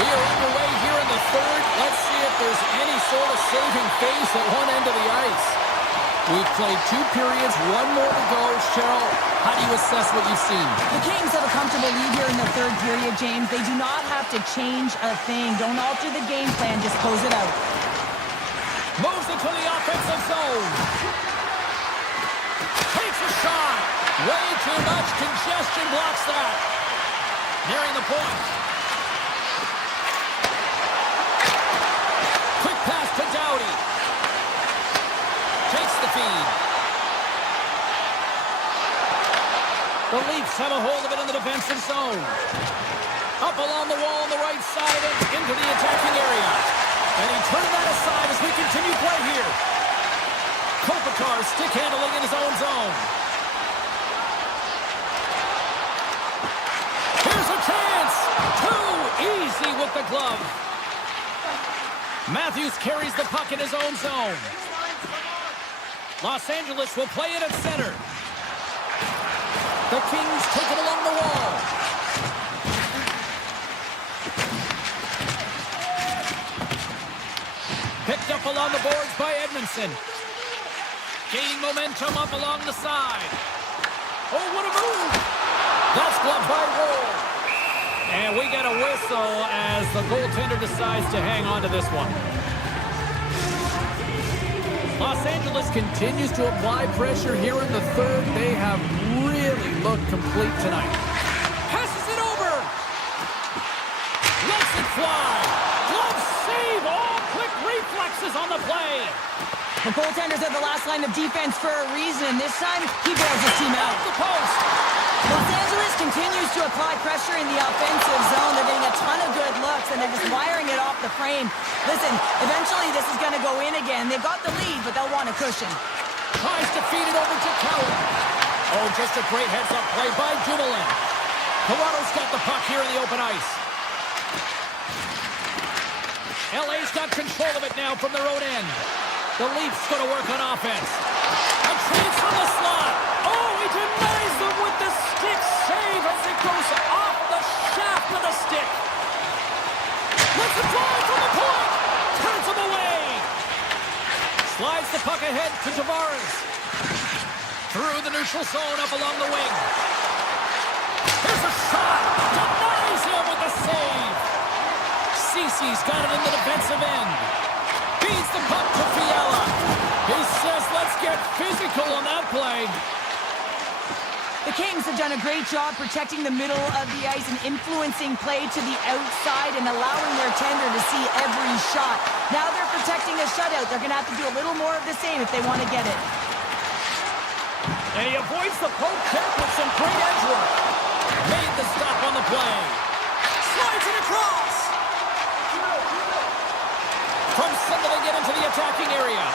We are underway here in the third. Let's see if there's any sort of saving face at one end of the ice. We've played 2 periods, 1 more to go. Cheryl, how do you assess what you've seen? The Kings have a comfortable lead here in the third period, James. They do not have to change a thing. Don't alter the game plan. Just close it out. Moves into the offensive zone. Takes a shot. Way too much congestion blocks that. Nearing the point. Quick pass to Doughty. Takes the feed. The Leafs have a hold of it in the defensive zone. Up along the wall on the right side and into the attacking area. And he turned that aside as we continue play here. Kopitar stick handling in his own zone. Here's a chance. Too easy with the glove. Matthews carries the puck in his own zone. Los Angeles will play it at center. The Kings take it along the wall. Picked up along the boards by Edmondson. Gaining momentum up along the side. Oh, what a move! That's blocked by Woll. And we get a whistle as the goaltender decides to hang on to this one. Los Angeles continues to apply pressure here in the third. They have really looked complete tonight. Passes it over. Lets it fly. Glove save. All quick reflexes on the play. The goaltender's at the last line of defense for a reason. This time, he bails his team out. The post. Los Angeles continues to apply pressure in the offensive zone. They're getting a ton of good looks, and they're just wiring it off the frame. Listen, eventually this is going to go in again. They've got the lead, but they'll want a cushion. Tries to feed it over to Cowan. Oh, just a great heads-up play by Dumoulin. Toronto's got the puck here in the open ice. LA's got control of it now from their own end. The Leafs going to work on offense. A chance from the slot. Oh, he denies them with the stick save as it goes off the shaft of the stick. Let's it fly from the point. Turns him away. Slides the puck ahead to Tavares. Through the neutral zone up along the wing. Here's a shot. Denies him with the save. Cece's got it in the defensive end. Feeds the puck to Fiala. He says, let's get physical on that play. The Kings have done a great job protecting the middle of the ice and influencing play to the outside and allowing their tender to see every shot. Now they're protecting a shutout. They're going to have to do a little more of the same if they want to get it. And he avoids the poke check with some great edge work. Made the stop on the play. Slides it across. From center they get into the attacking area.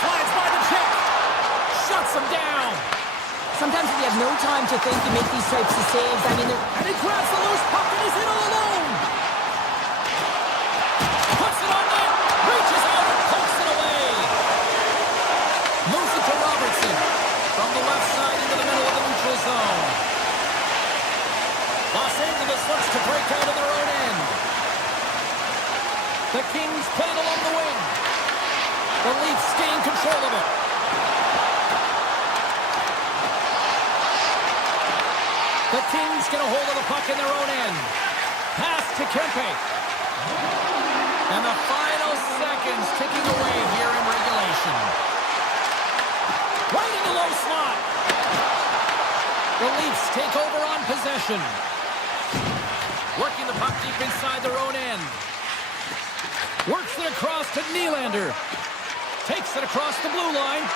Slides by the check. Shuts him down. Sometimes if you have no time to think, you make these types of saves. I mean, and he grabs the loose puck and he's in all alone. Puts it on net. Reaches out and pokes it away. Moves it to Robertson. From the left side into the middle of the neutral zone. Los Angeles looks to break out of their own end. The Kings play it along the wing. The Leafs gain control of it. The Kings get a hold of the puck in their own end. Pass to Kempe. And the final seconds ticking away here in regulation. Right in the low slot. The Leafs take over on possession. Working the puck deep inside their own end. Works it across to Nylander. Takes it across the blue line.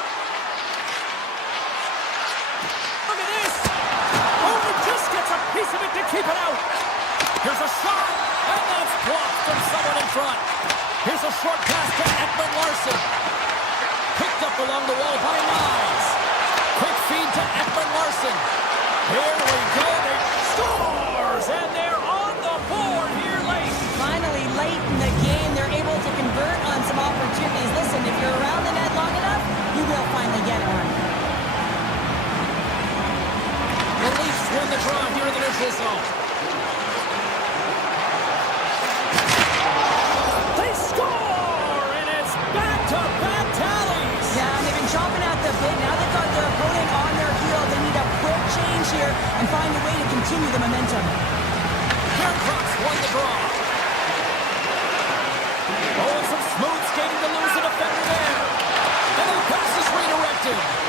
Look at this. Oh, he just gets a piece of it to keep it out. Here's a shot, and that's blocked from someone in front. Here's a short pass to Ekman Larsson. Picked up along the wall by Nyes. Quick feed to Ekman Larsson. Here we go. They scores, and they're on the board here late. continue the momentum. Here Crocs won the draw. Oh, some smooth skating to lose a defender there. And the pass is redirected.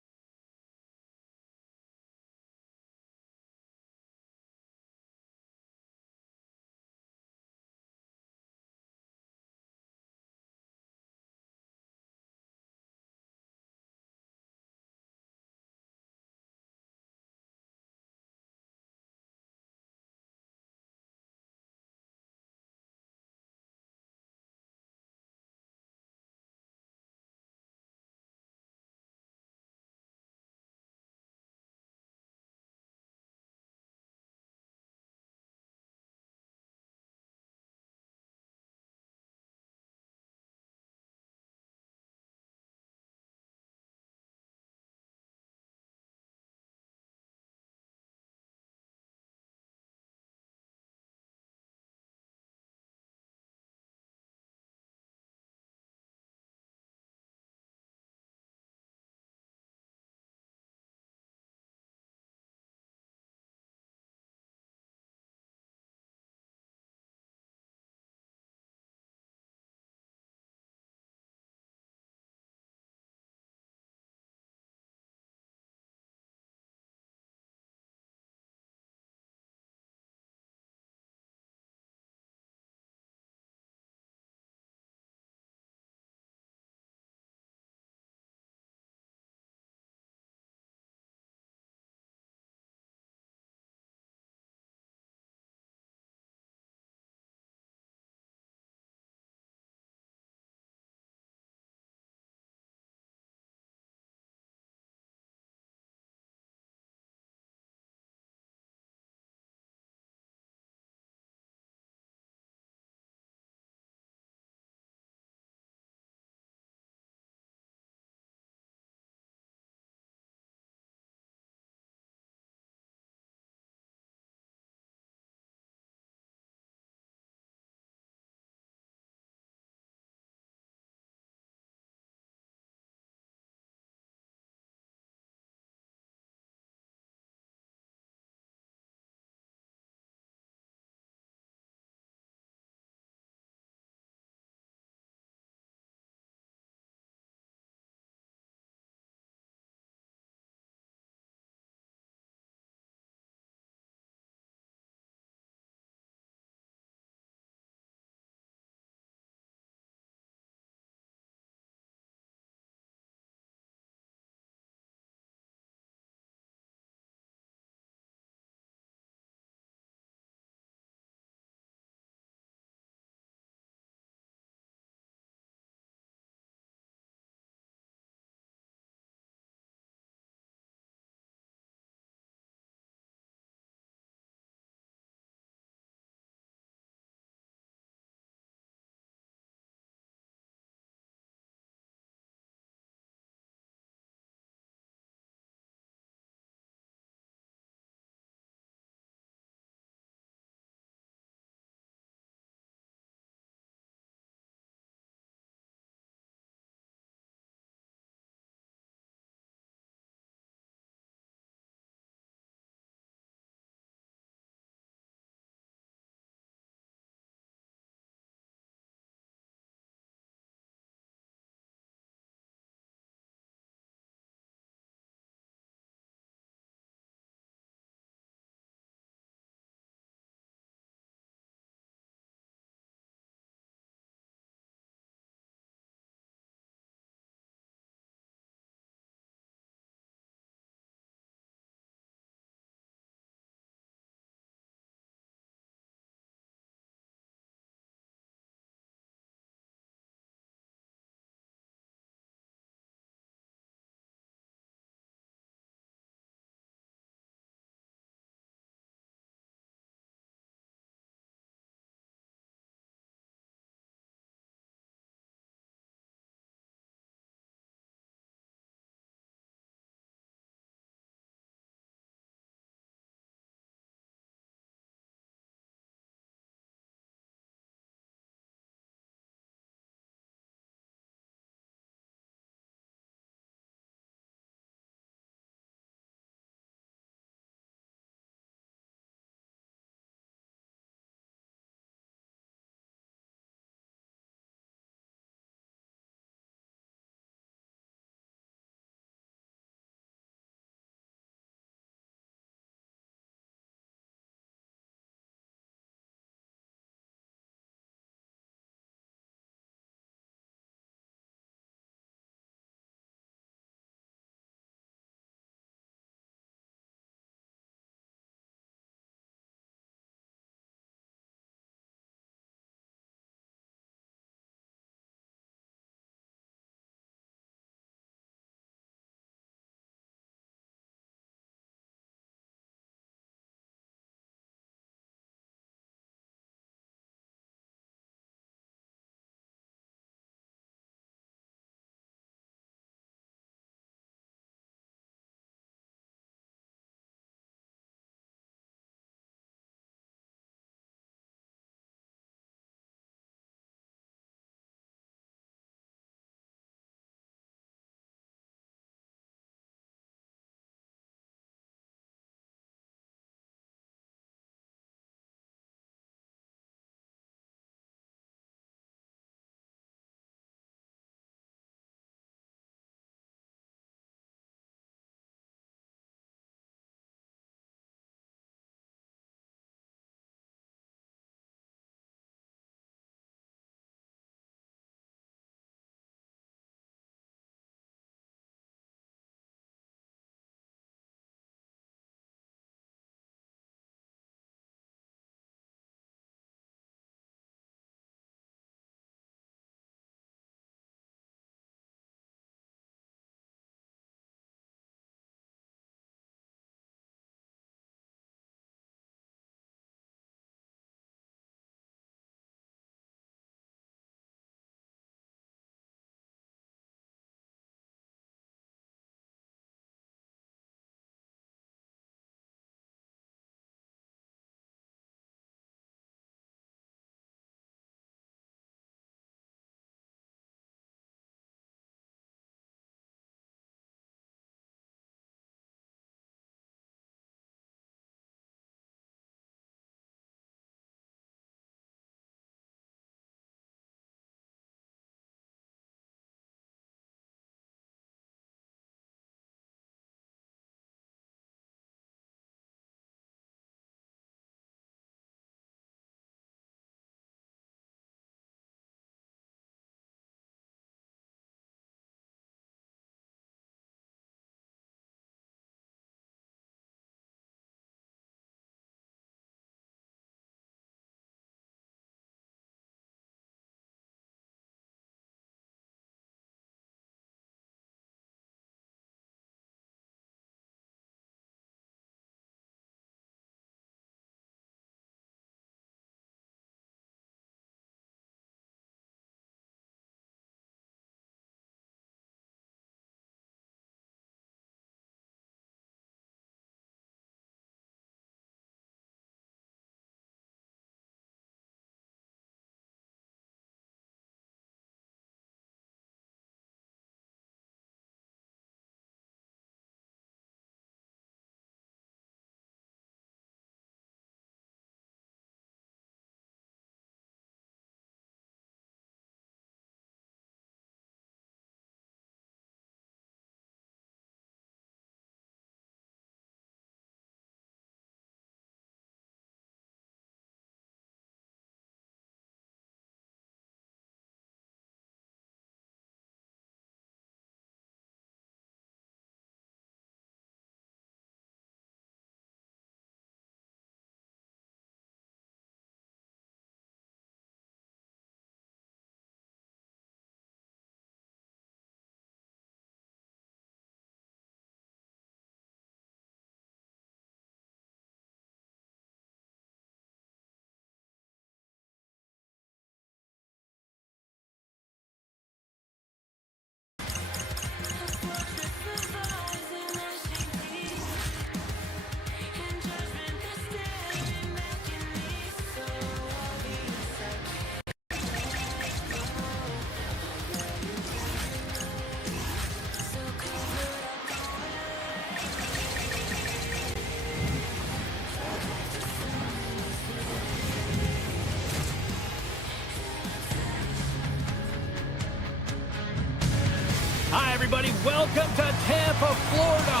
everybody. Welcome to Tampa, Florida.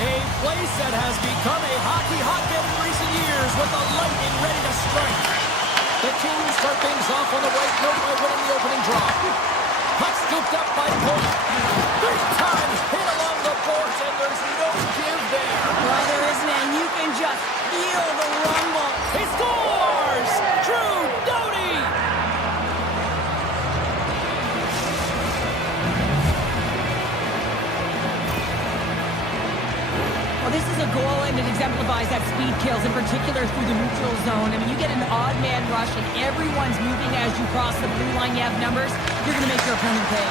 A place that has become a hockey hotbed in recent years with the Lightning ready to strike. The Kings start things off on the right note by winning the opening draw. Puck scooped up by Polk. 3 times hit along the boards, and there's no give there. Well, there isn't, and you can just feel the rumble. He scores! Drew Doughty! Well, this is a goal, and it exemplifies that speed kills, in particular through the neutral zone. I mean, you get an odd man rush, and everyone's moving as you cross the blue line. You have numbers. You're going to make your opponent pay.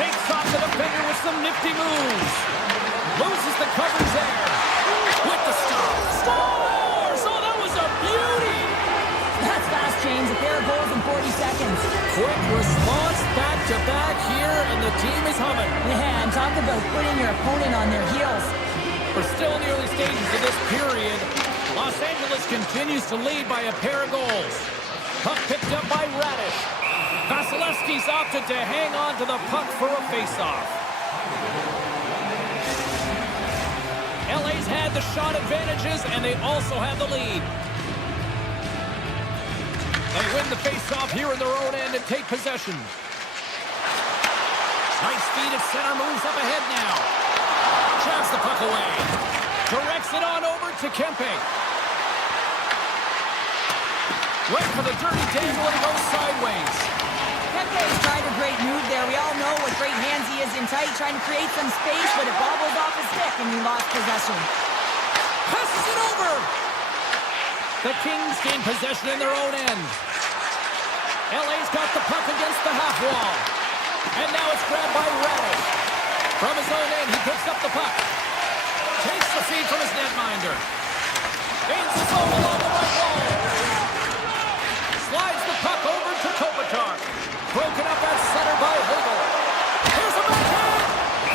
Shakes off the defender with some nifty moves. Loses the coverage there. With the stop. Scores! Oh, that was a beauty! That's fast, James. A pair of goals in 40 seconds. Quick response back-to-back here, and the team is humming. Yeah, and talk about putting your opponent on their heels. We're still in the early stages of this period. Los Angeles continues to lead by a pair of goals. Puck picked up by Radish. Vasilevsky's opted to hang on to the puck for a face-off. LA's had the shot advantages, and they also have the lead. They win the face-off here in their own end and take possession. Nice feed at center, moves up ahead now. Traps the puck away. Directs it on over to Kempe. Right for the dirty dangle, and it goes sideways. Kempe's tried a great move there. We all know what great hands he is in tight, trying to create some space, but it bobbles off his stick, and he lost possession. Passes it over. The Kings gain possession in their own end. LA's got the puck against the half wall. And now it's grabbed by Radish. From his own end, he picks up the puck. Takes the feed from his netminder. Gains his own along the right wall. Slides the puck over to Kopitar. Broken up at center by Hagel. Here's a backhand.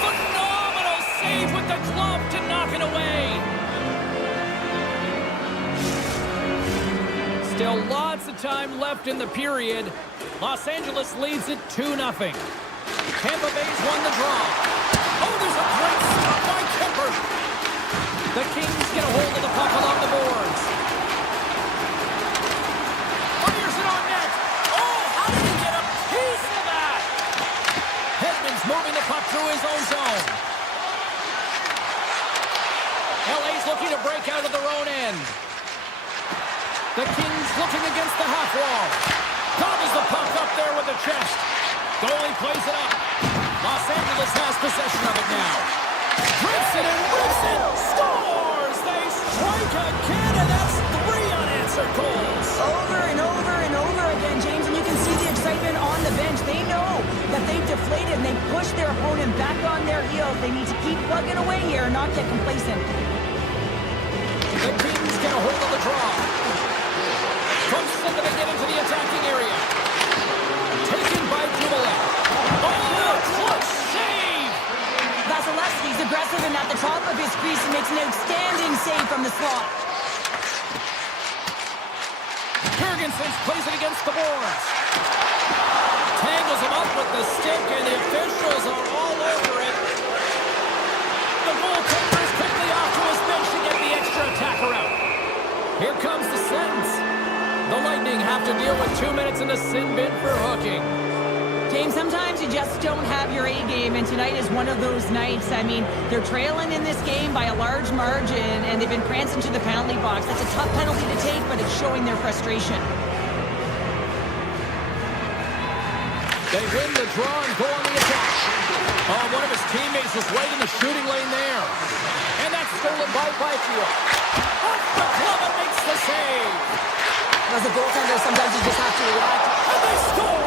Phenomenal save with the glove to knock it away. Still lots of time left in the period. Los Angeles leads it 2-0. Tampa Bay's won the draw. Oh, there's a great stop by Kemper. The Kings get a hold of the puck along the boards. Fires it on net. Oh, how did he get a piece of that? Hedman's moving the puck through his own zone. LA's looking to break out of their own end. The Kings looking against the half wall. Gobbles the puck up there with the chest. Goalie plays it up. Los Angeles has possession of it now. Drips it and rips it. Scores! They strike again, and that's 3 unanswered goals. Over and over and over again, James, and you can see the excitement on the bench. They know that they've deflated, and they push their opponent back on their heels. They need to keep plugging away here and not get complacent. The Kings get a hold of the draw. Comes in to get into the attacking area. Taken by Dumoulin. Oh, clutch save! Vasilevsky's aggressive and at the top of his crease and makes an outstanding save from the slot. Jurgensen plays it against the boards. Tangles him up with the stick, and the officials are all over it. The goaltender is quickly off to his bench to get the extra attacker out. Here comes the sentence. The Lightning have to deal with 2 minutes in the sin bin for hooking. James, sometimes you just don't have your A game, and tonight is one of those nights. I mean, they're trailing in this game by a large margin, and they've been prancing to the penalty box. That's a tough penalty to take, but it's showing their frustration. They win the draw and go on the attack. Oh, one of his teammates is right in the shooting lane there. And that's stolen by Byfield. Off the glove and makes the save. As a goaltender, sometimes you just have to react. And they score!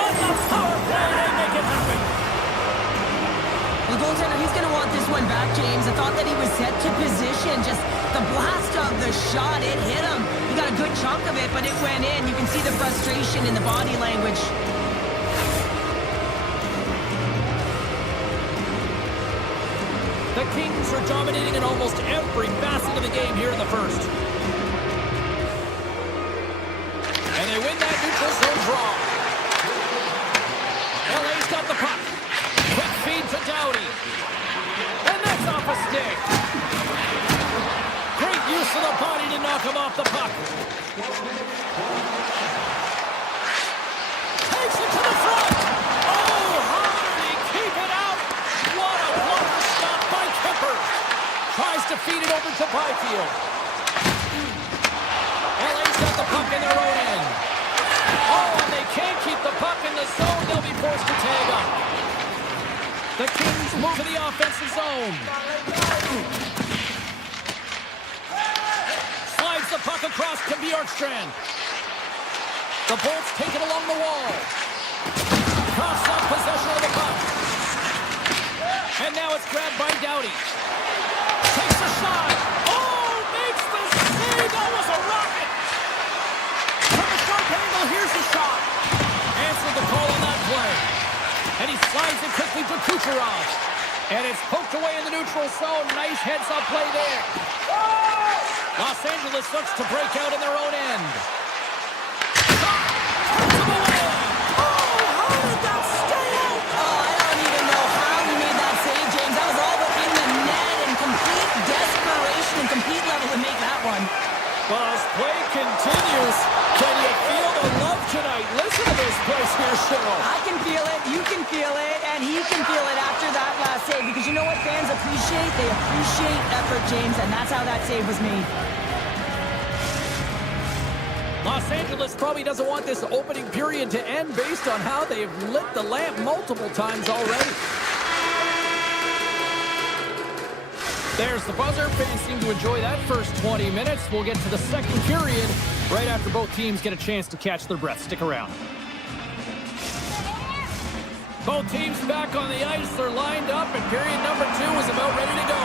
On the power play, they make it happen. The goaltender, he's going to want this one back, James. I thought that he was set to position. Just the blast of the shot, it hit him. He got a good chunk of it, but it went in. You can see the frustration in the body language. The Kings are dominating in almost every facet of the game here in the first. And they win that neutral zone draw. LA's got the puck. Doughty. And that's off a stick. Great use of the body to knock him off the puck. Takes it to the front. Oh, how did he keep it out? What a blocker stop by Kemper. Tries to feed it over to Byfield. LA's got the puck in their own end. Oh, and they can't keep the puck in the zone. They'll be forced to tag up. The Kings move to the offensive zone. Slides the puck across to Bjorkstrand. The Bolts take it along the wall. Coughs up possession of the puck. And now it's grabbed by Doughty. Takes a shot. Oh, makes the save. That was a rocket. From a short angle, here's the shot. Answered the call on that play. And he slides it quickly to Kucherov. And it's poked away in the neutral zone. Nice heads-up play there. Los Angeles looks to break out in their own end. Complete level to make that one. Well, as play continues, can you feel the love tonight? Listen to this place here, Cheryl. I can feel it, you can feel it, and he can feel it after that last save. Because you know what fans appreciate? They appreciate effort, James, and that's how that save was made. Los Angeles probably doesn't want this opening period to end based on how they've lit the lamp multiple times already. There's the buzzer. Fans seem to enjoy that first 20 minutes. We'll get to the second period right after both teams get a chance to catch their breath. Stick around. Both teams back on the ice. They're lined up, and period number 2 is about ready to go.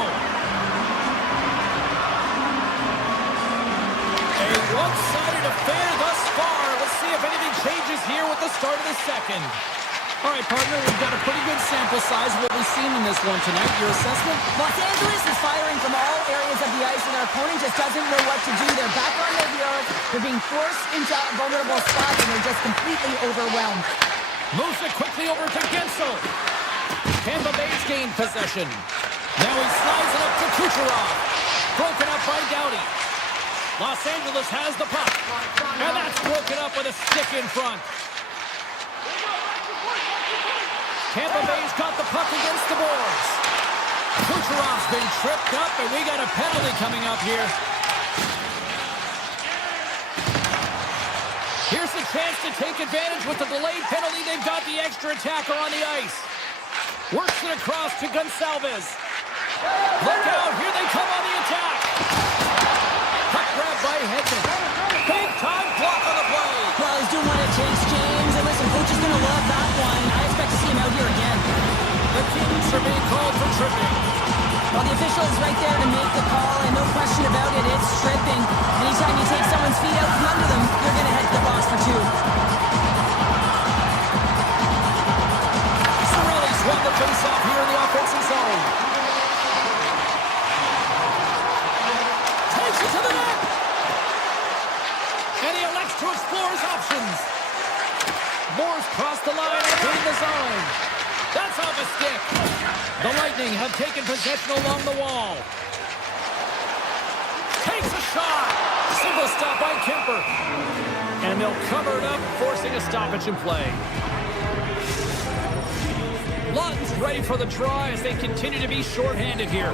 A one-sided affair thus far. Let's see if anything changes here with the start of the second. All right, partner, we've got a pretty good sample size of what we've seen in this one tonight. Your assessment? Los Angeles is firing from all areas of the ice, and their opponent just doesn't know what to do. They're back on their heels. They're being forced into vulnerable spots, and they're just completely overwhelmed. Moves it quickly over to Gensel. Tampa Bay's gained possession. Now he slides it up to Kucherov. Broken up by Doughty. Los Angeles has the puck. And that's broken up with a stick in front. Tampa Bay's got the puck against the boards. Kucherov's been tripped up, and we got a penalty coming up here. Here's the chance to take advantage with the delayed penalty. They've got the extra attacker on the ice. Works it across to Gonsalves. Look out, here they come on the attack. Puck grab by Hedman. Big time block on the play. Well, he's doing what it takes, James. And listen, coach is going to love that one. I expect to see him out here again. The Kings are being called for tripping. Well, the official is right there to make the call, and no question about it, it's tripping. Anytime you take someone's feet out from under them, you're going to head to the box for 2. Cirelli's won the face-off here in the offensive zone. Takes it to the net. And he elects to explore his options. Moore's crossed the line and in the zone. That's off a stick. The Lightning have taken possession along the wall. Takes a shot. Single stop by Kemper. And they'll cover it up, forcing a stoppage in play. Lawton's ready for the draw as they continue to be shorthanded here.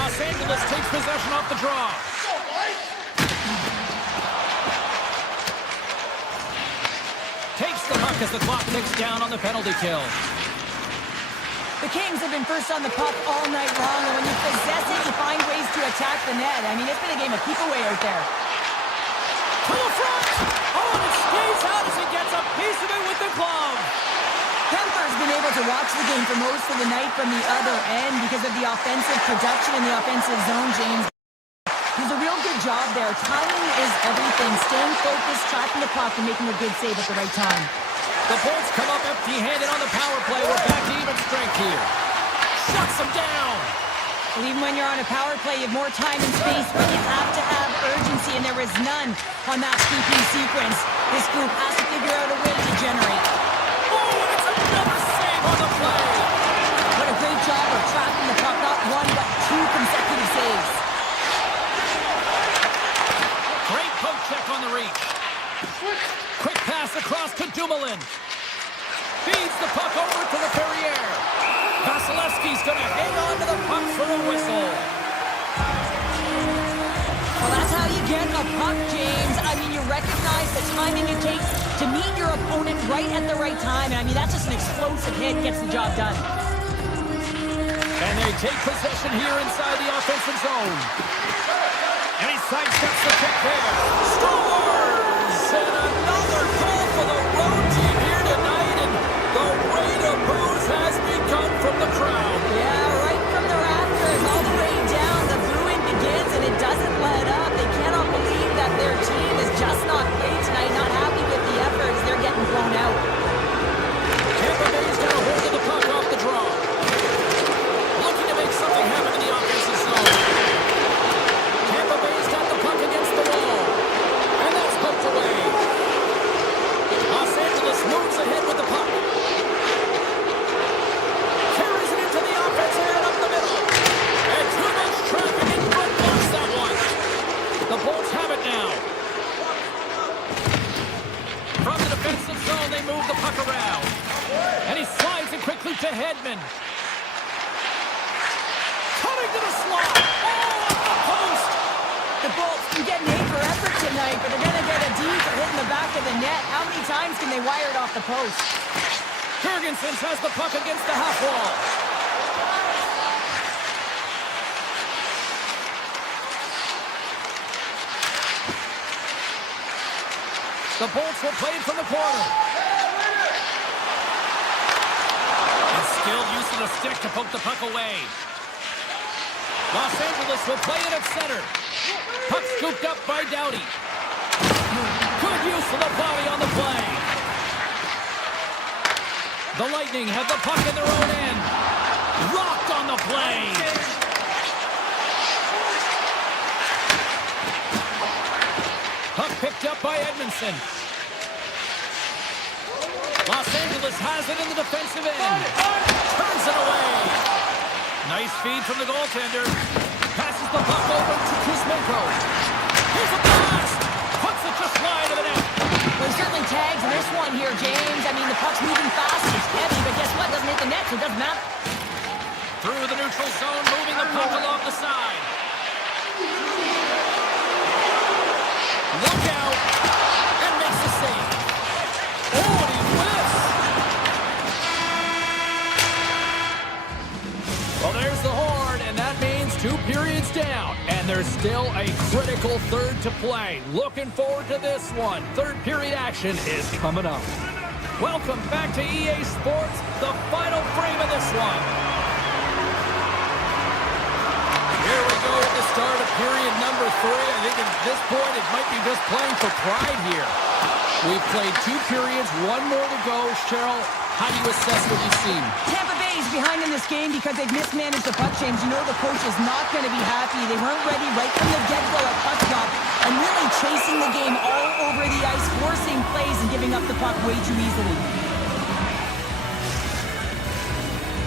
Los Angeles takes possession off the draw. Takes the puck as the clock ticks down on the penalty kill. The Kings have been first on the puck all night long, and when you possess it, you find ways to attack the net. I mean, it's been a game of keep away out there. To the front! Oh, and it stays out as he gets a piece of it with the glove. Kemper's been able to watch the game for most of the night from the other end because of the offensive production in the offensive zone, James. He's a real good job there. Timing is everything. Staying focused, tracking the puck, and making a good save at the right time. The Bolts come up empty-handed on the power play. We're back to even strength here. Shuts them down. And even when you're on a power play, you have more time and space, but you have to have urgency, and there was none on that PP sequence. This group has to figure out a way to generate. Oh, and it's another save on the play. What a great job of tracking the puck, not one, but two consecutive saves. Great poke check on the reach. Quick pass across to Dumoulin. Feeds the puck over to the Perrier. Vasilevsky's going to hang on to the puck for a whistle. Well, that's how you get a puck, James. I mean, you recognize the timing it takes to meet your opponent right at the right time. And I mean, that's just an explosive hit, gets the job done. And they take possession here inside the offensive zone. And he sidesteps the kick there. Scores! And another goal for the road team here tonight. And the rain of booze has begun from the crowd. Yeah, right from the rafters, all the way down. The booing begins, and it doesn't let up. They cannot believe that their team is just not played tonight, not happy with the efforts. They're getting blown out. Tampa Bay's got a hold of the puck off the draw. Looking to make something happen in the offensive zone. Tampa Bay's got the puck against the wall. And that's poked away. Los Angeles moves ahead with the puck. Carries it into the offensive end up the middle. And too much traffic in front blocks that one. The Bolts have it now. From the defensive zone, they move the puck around. And he slides it quickly to Hedman. Cutting to the slot. Oh, off the post. The Bolts can get an A for effort tonight, but they're going to get a D for hitting the back of the net. How many times can they wire it off the post? Jurgensen has the puck against the half wall. The Bolts will play it from the corner. And skilled use of the stick to poke the puck away. Los Angeles will play it at center. Puck scooped up by Doughty. Good use of the body on the play. The Lightning have the puck in their own end. Rocked on the play. Puck picked up by Edmondson. Los Angeles has it in the defensive end. Turns it away. Nice feed from the goaltender. Passes the puck over to Kuzmenko. Here's a blast. Puts it just wide of the net. Well, he certainly tags this one here, James. I mean, the puck's moving fast. It's heavy, but guess what? It doesn't hit the net, so it doesn't matter. Through the neutral zone, moving the puck along the side. Look out. And makes the save. Oh, and he whiffs. Well, there's the horn, and that means 2 periods down. And there's still a critical third to play. Looking forward to this one. Third period action is coming up. Welcome back to EA Sports, the final frame of this one. Here we go at the start of period number 3. I think at this point it might be just playing for pride here. We've played 2 periods, 1 more to go. Cheryl, how do you assess what you've seen? Tampa Bay is behind in this game because they've mismanaged the puck, James. You know the coach is not going to be happy. They weren't ready right from the get-go at puck drop and really chasing the game all over the ice, forcing plays and giving up the puck way too easily.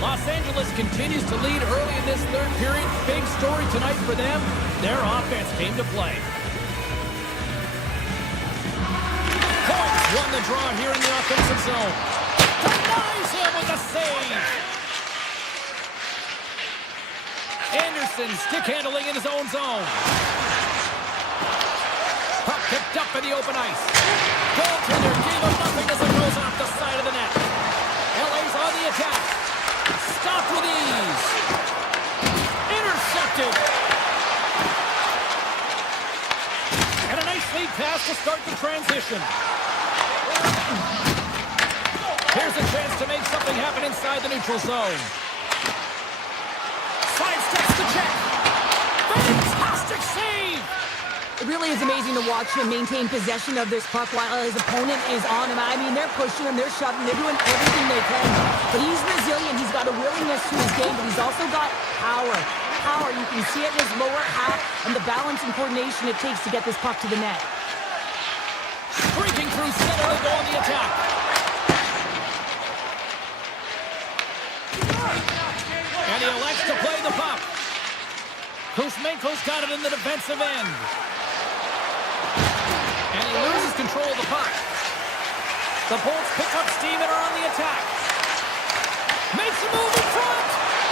Los Angeles continues to lead early in this third period. Big story tonight for them. Their offense came to play. Points won the draw here in the offensive zone. Denies him with a save. Anderson stick handling in his own zone. Puck picked up in the open ice. Goaltender gave him nothing as it goes off the side of the net. LA's on the attack. Stopped with ease. Intercepted. And a nice lead pass to start the transition. Here's a chance to make something happen inside the neutral zone. Sidesteps the check. Fantastic save. It really is amazing to watch him maintain possession of this puck while his opponent is on him. I mean, they're pushing him, they're shoving, they're doing everything they can. But he's resilient. He's got a willingness to his game, but he's also got power. power. You can see it in his lower half and the balance and coordination it takes to get this puck to the net. Streaking through center to go on the attack. And he elects to play the puck. Kuzmenko's got it in the defensive end. And he loses control of the puck. The Bolts pick up steam and are on the attack. Makes a move in front.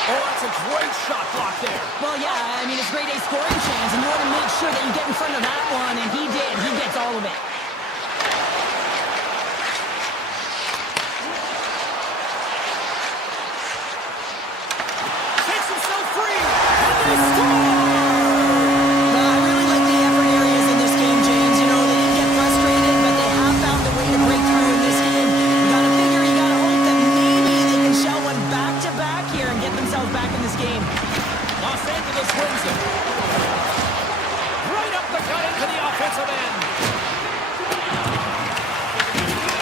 Oh, that's a great shot block there. Well, yeah, I mean, it's grade A scoring chance, and you want to make sure that you get in front of that one, and he did. He gets all of it. Takes himself free. And they score! I really like the effort areas in this game, James. You know, they didn't get frustrated, but they have found a way to break through in this game. You got to figure, you got to hope that maybe they can shell one back-to-back here and get themselves back in this game. Los Angeles wins it. Right up the gut into the offensive end.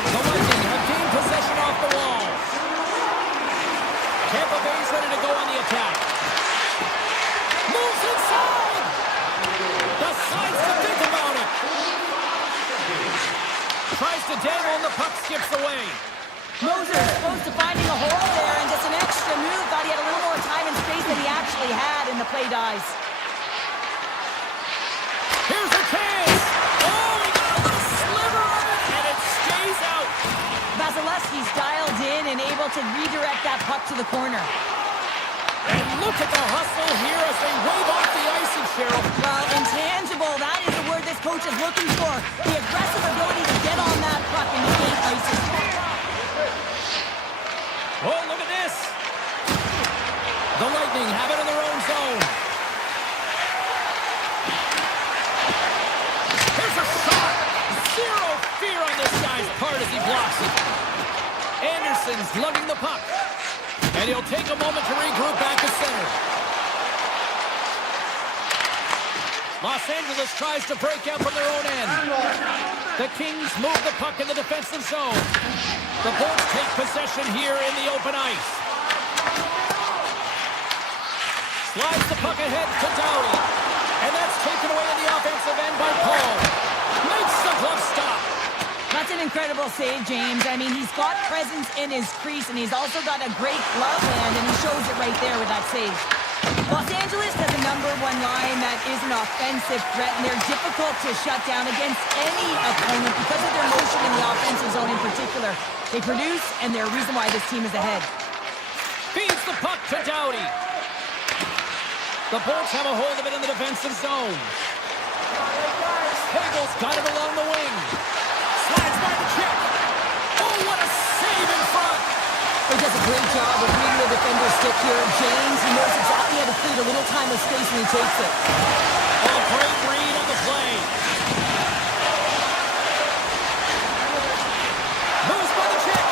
The Lightning have gained possession off the wall. Tampa Bay's ready to go on the attack. Moves inside. Decides to think about it. Tries to dangle and the puck skips away. Moser close to finding a hole there and just an extra move. Thought he had a little more time and space than he actually had, and the play dies. Here's a chance. Oh, he got a little sliver of it, and it stays out. Vasilevsky's dialed in and able to redirect that puck to the corner. And look at the hustle here as they wave off the icing, Cheryl. Well, intangible, that is the word this coach is looking for. The aggressive ability to get on that puck and negate icing. Oh, look at this. The Lightning have it in their own zone. Here's a shot. Zero fear on this guy's part as he blocks it. Anderson's lugging the puck. And he'll take a moment to regroup back at center. Los Angeles tries to break out from their own end. The Kings move the puck in the defensive zone. The Bolts take possession here in the open ice. Slides the puck ahead to Doughty. And that's taken away in the offensive end by Paul. Makes the glove stop. That's an incredible save, James. I mean, he's got presence in his crease, and he's also got a great glove hand, and he shows it right there with that save. Los Angeles has a #1 line that is an offensive threat, and they're difficult to shut down against any opponent because of their motion in the offensive zone in particular. They produce, and they're a reason why this team is ahead. Feeds the puck to Doughty. The Bolts have a hold of it in the defensive zone. Hagel's got it along the wing. Slides by the check. Oh, what a save in front. He does a great job of reading the defender's stick here. James, he knows exactly how to create a little time of space when he takes it. Oh, great read on the play. Moves by the check.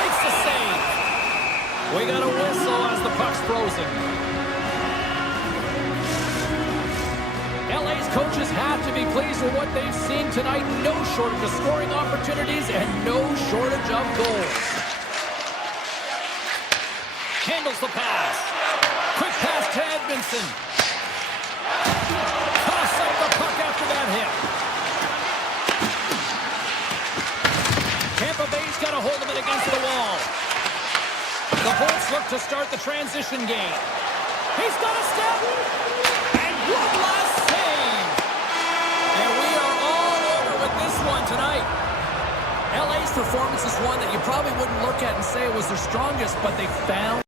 Makes the save. We got a whistle as the puck's frozen. LA's coaches have to be pleased with what they've seen tonight. No shortage of scoring opportunities and no shortage of goals. Handles the pass. Quick pass to Edmondson. Toss up the puck after that hit. Tampa Bay's got a hold of it against the wall. The Bolts look to start the transition game. He's got a step. And one last save. And we are all over with this one tonight. LA's performance is one that you probably wouldn't look at and say it was their strongest, but they found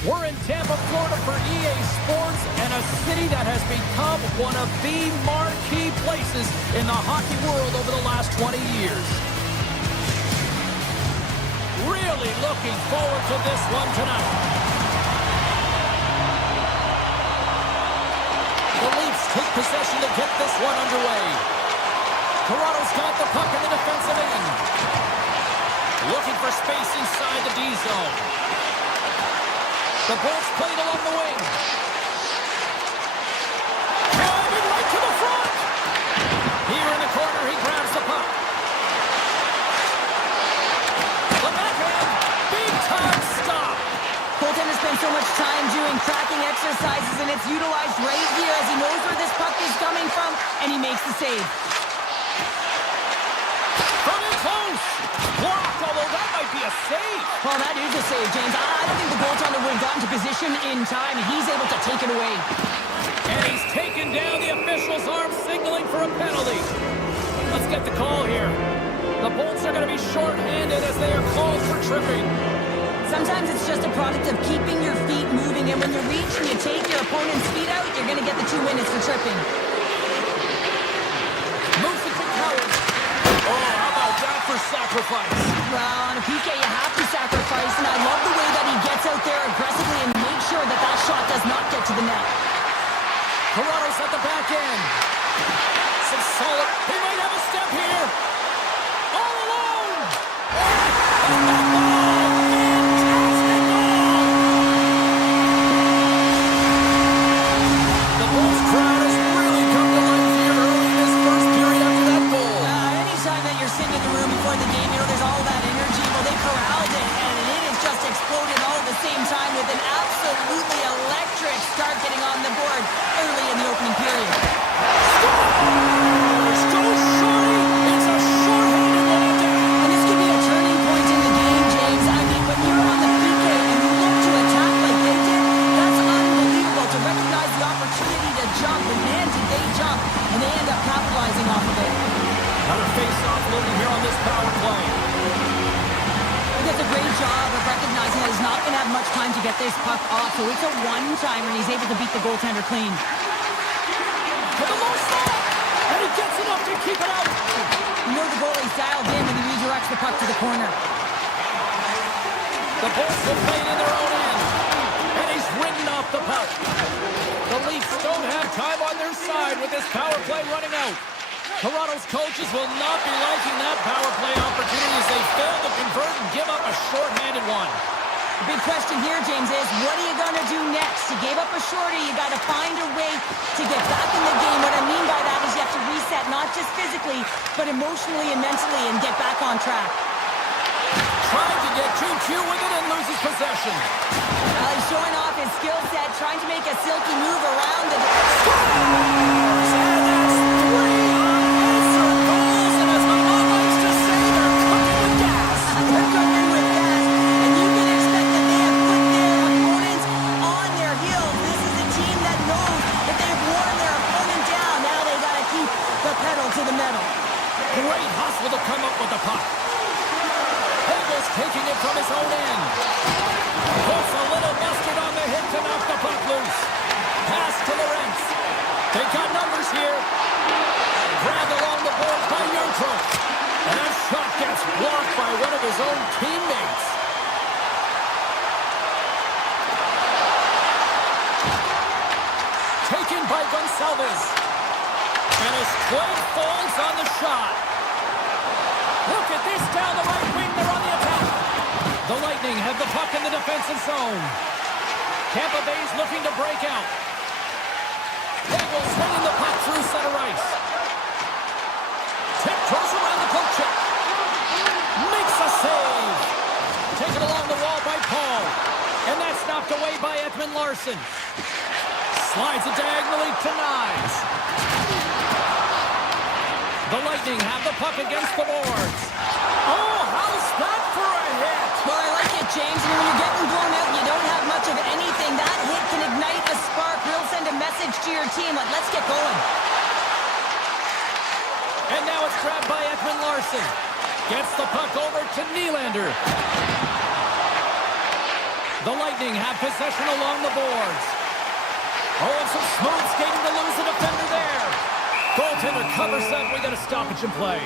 We're in Tampa, Florida for EA Sports, and a city that has become one of the marquee places in the hockey world over the last 20 years. Really looking forward to this one tonight. The Leafs take possession to get this one underway. Toronto's got the puck in the defensive end. Looking for space inside the D zone. The Bolts played along the wing. Driving right to the front. Here in the corner, he grabs the puck. The backhand. Big time stop. Goaltender spends so much time doing tracking exercises, and it's utilized right here as he knows where this puck is coming from, and he makes the save. From in close. Blocked, although that might be a save. Well, that is a save, James. I don't think the goaltender would have gotten to position in time, and he's able to take it away. And he's taken down the official's arm, signaling for a penalty. Let's get the call here. The Bolts are going to be shorthanded as they are called for tripping. Sometimes it's just a product of keeping your feet moving, and when you reach and you take your opponent's feet out, you're going to get the 2 minutes for tripping. Moves it to Coward. Oh, how about that for sacrifice? Well, on a PK, you have to sacrifice, and I love the way that he gets out there aggressively and makes sure that that shot does not get to the net. Toronto's at the back end. Some solid. He might have a step here. All alone. Fantastic goal. The Bulls crowd has really come to life here early in this first period after that goal. Anytime that you're sitting in the room before the game, you know there's all that energy. Well, they corralled it, and it has just exploded all at the same time with an absolutely electric start getting on the board early in the opening period. Scores! Goes Shorty! It's a short-handed one down. And this could be a turning point in the game, James. I mean, when you're on the PK and you look to attack like they did, that's unbelievable. To recognize the opportunity to jump, and man, did they jump, and they end up capitalizing off of it. Another face-off looming here on this power play. He does a great job of recognizing that he's not going to have much time to get this puck off, so it's a one-timer, and he's able to beat the goaltender clean. For the low slot, and he gets enough to keep it out. You know the goalie's dialed in when he redirects the puck to the corner. The Bolts will play it in their own end, and he's ridden off the puck. The Leafs don't have time on their side with this power play running out. Toronto's coaches will not be liking that power play opportunity as they fail to convert and give up a short-handed one. The big question here, James, is what are you going to do next? You gave up a shorty. You got to find a way to get back in the game. What I mean by that is you have to reset, not just physically, but emotionally and mentally, and get back on track. Trying to get too cute with it and loses possession. He's showing off his skill set, trying to make a silky move around the... Scores! And that's 3 unanswered goals, and as my mom likes to say, they're cooking with gas. They're cooking with gas, and you can expect that they have put their opponents on their heels. This is a team that knows that they've worn their opponent down. Now they got to keep the pedal to the metal. Great hustle to come up with the puck. Hagel's taking it from his own end. Puts a little mustard on the hit to knock the puck loose. Pass to Lorentz. They got numbers here. Grabbed along the boards by Yurko. And that shot gets blocked by one of his own teammates. Taken by Gonçalves. And his plate falls on the shot. Look at this down the right wing. They're on the attack. The Lightning have the puck in the defensive zone. Tampa Bay's looking to break out. Hagel swinging the puck through center ice. Tiptoes around the poke check. Makes a save. Taken along the wall by Paul. And that's knocked away by Edmund Larson. Slides it diagonally to Nyes. The Lightning have the puck against the boards. Oh, how's that for a hit? Well, I like it, James. When you're getting blown out and you don't have much of anything, that hit can ignite a spark. We'll send a message to your team, like, let's get going. And now it's grabbed by Ekman Larsson. Gets the puck over to Nylander. The Lightning have possession along the boards. Oh, and some smooth skating to lose the defender there. Goaltender covers up. We got a stoppage in play.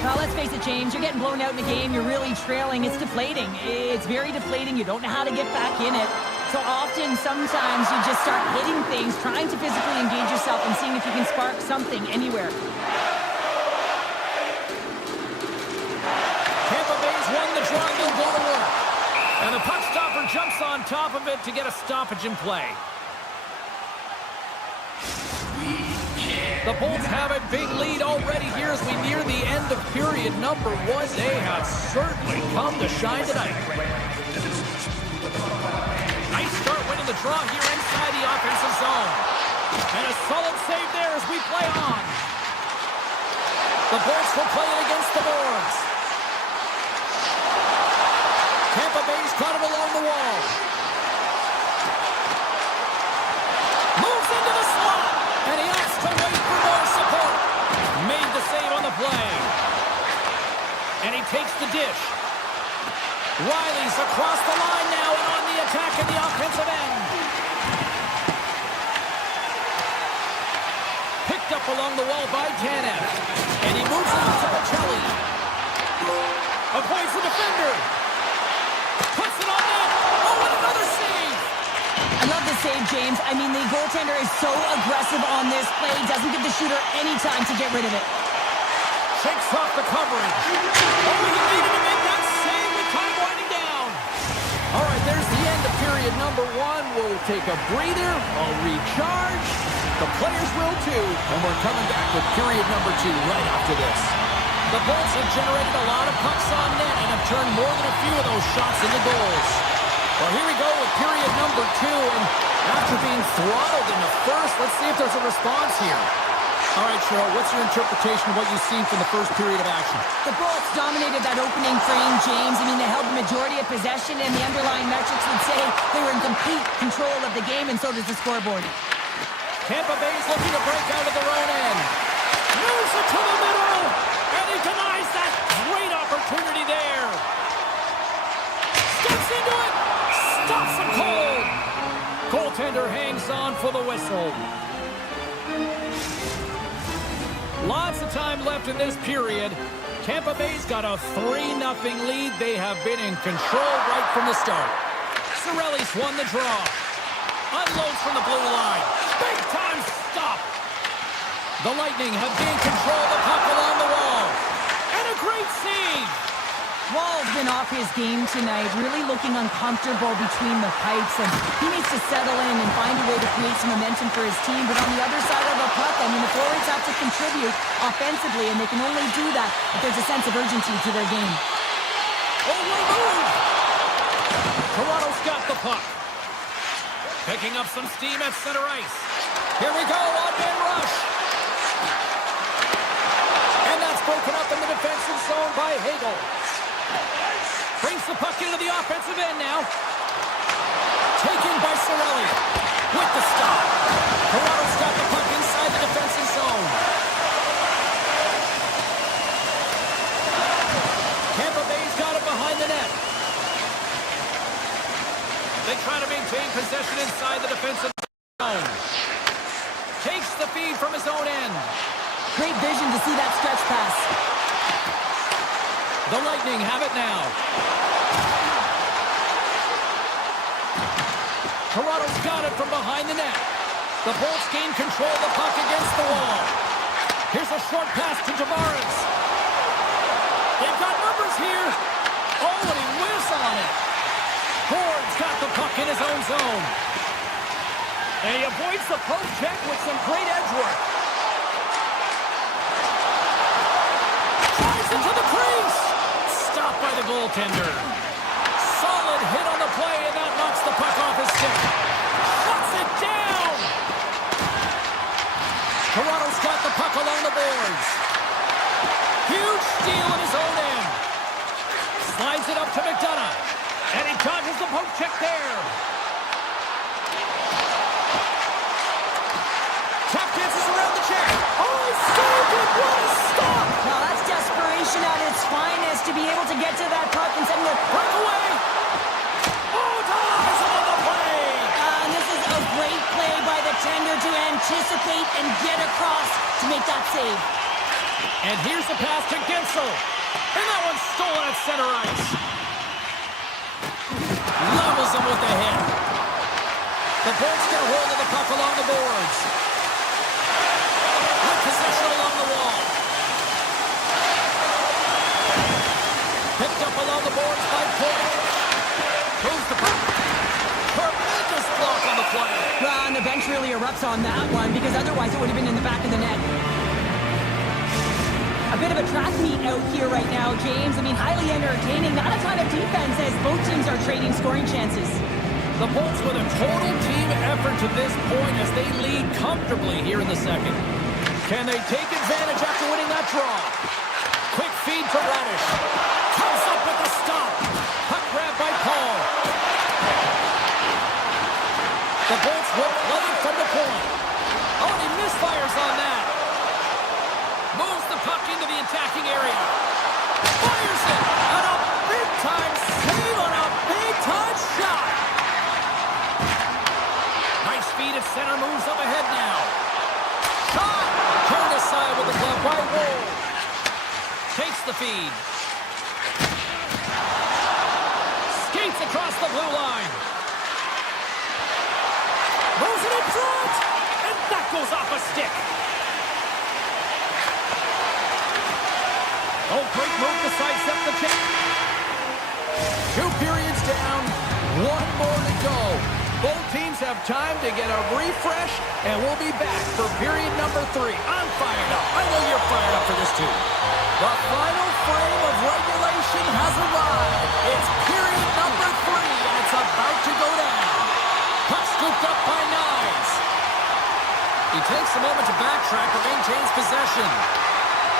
Well, let's face it, James. You're getting blown out in the game. You're really trailing. It's deflating. It's very deflating. You don't know how to get back in it. So often, sometimes you just start hitting things, trying to physically engage yourself and seeing if you can spark something anywhere. Tampa Bay's won the draw. They'll go to work. And the puck stopper jumps on top of it to get a stoppage in play. The Bolts have a big lead already here as we near the end of period number 1. They have certainly come to shine tonight. Nice start winning the draw here inside the offensive zone. And a solid save there as we play on. The Bolts will play it against the boards. Tampa Bay's caught it along the wall. Moves into the slot. And he opts to wait for more support. Made the save on the play. And he takes the dish. Riley's across the line now and on the attack in the offensive end. Picked up along the wall by Tanev. And he moves it out to Bocelli. Avoids the defender. Puts it on net. Oh, and another save. I love the save, James. I mean, the goaltender is so aggressive on this play. He doesn't give the shooter any time to get rid of it. Shakes off the coverage. Oh, he needed to make that save with time winding down. All right, there's the end of period number 1. We'll take a breather. I'll recharge. The players will too. And we're coming back with period number 2 right after this. The Bolts have generated a lot of pucks on net and have turned more than a few of those shots into goals. Well, here we go with period number 2, and after being throttled in the first, let's see if there's a response here. All right, Cheryl, what's your interpretation of what you've seen from the first period of action? The Bolts dominated that opening frame, James. I mean, they held the majority of possession, and the underlying metrics would say they were in complete control of the game, and so does the scoreboard. Tampa Bay's looking to break out of their own end. Moves it to the middle, and he denies that great opportunity there. Steps into it. Stops him cold. Goaltender hangs on for the whistle. Lots of time left in this period. Tampa Bay's got a 3-0 lead. They have been in control right from the start. Cirelli's won the draw. Unloads from the blue line. Big time stop. The Lightning have gained control of the puck along the wall. And a great save. Wall's been off his game tonight, really looking uncomfortable between the pipes, and he needs to settle in and find a way to create some momentum for his team. But on the other side of the puck, I mean, the forwards have to contribute offensively, and they can only do that if there's a sense of urgency to their game. Oh, what a move! Toronto's got the puck. Picking up some steam at center ice. Here we go, odd-man rush. And that's broken up in the defensive zone by Hagel. Brings the puck into the offensive end now. Taken by Cirelli. With the stop. Toronto's got the puck inside the defensive zone. Tampa Bay's got it behind the net. They try to maintain possession inside the defensive zone. Takes the feed from his own end. Great vision to see that stretch pass. The Lightning have it now. Toronto's got it from behind the net. The Bolts gain control of the puck against the wall. Here's a short pass to Tavares. They've got numbers here. Oh, and he whiffs on it. Ford's got the puck in his own zone. And he avoids the poke check with some great edge work. Tries into the crease. Stopped by the goaltender. Solid hit on the play, and that knocks the puck off poke check there. Tap dances around the check. Oh, he saved it. What a stop. Now that's desperation at its finest to be able to get to that puck and send it Breakaway. Oh, ties him on the play. And this is a great play by the tender to anticipate and get across to make that save. And here's the pass to Gensel. And that one's stolen at center ice. Levels him with the hit. The Bolts get a hold of the puck along the boards. With possession along the wall. Picked up along the boards by Point. Moves the puck. Tremendous block on the play. Well, and the bench really erupts on that one because otherwise it would have been in the back of the net. A bit of a track meet out here right now, James. I mean, highly entertaining. Not a ton of defense as both teams are trading scoring chances. The Bolts with a total team effort to this point as they lead comfortably here in the second. Can they take advantage after winning that draw? Quick feed to Radish. Comes up with a stop. Puck grab by Paul. The Bolts will play it from the point. Oh, he misfires on that. Moves the puck into the attacking area. Fires it. And a big-time save on a big-time shot. Nice feed at center. Moves up ahead now. Shot. Turned aside with the glove by Wold. Takes the feed. Skates across the blue line. Moves it in front. And that goes off a stick. Oh, great move to sidestep the kick. 2 periods down, 1 more to go. Both teams have time to get a refresh, and we'll be back for period number 3. I'm fired up. I know you're fired up for this too. The final frame of regulation has arrived. It's period number 3, and it's about to go down. Puck scooped up by Knies. He takes a moment to backtrack but maintains possession.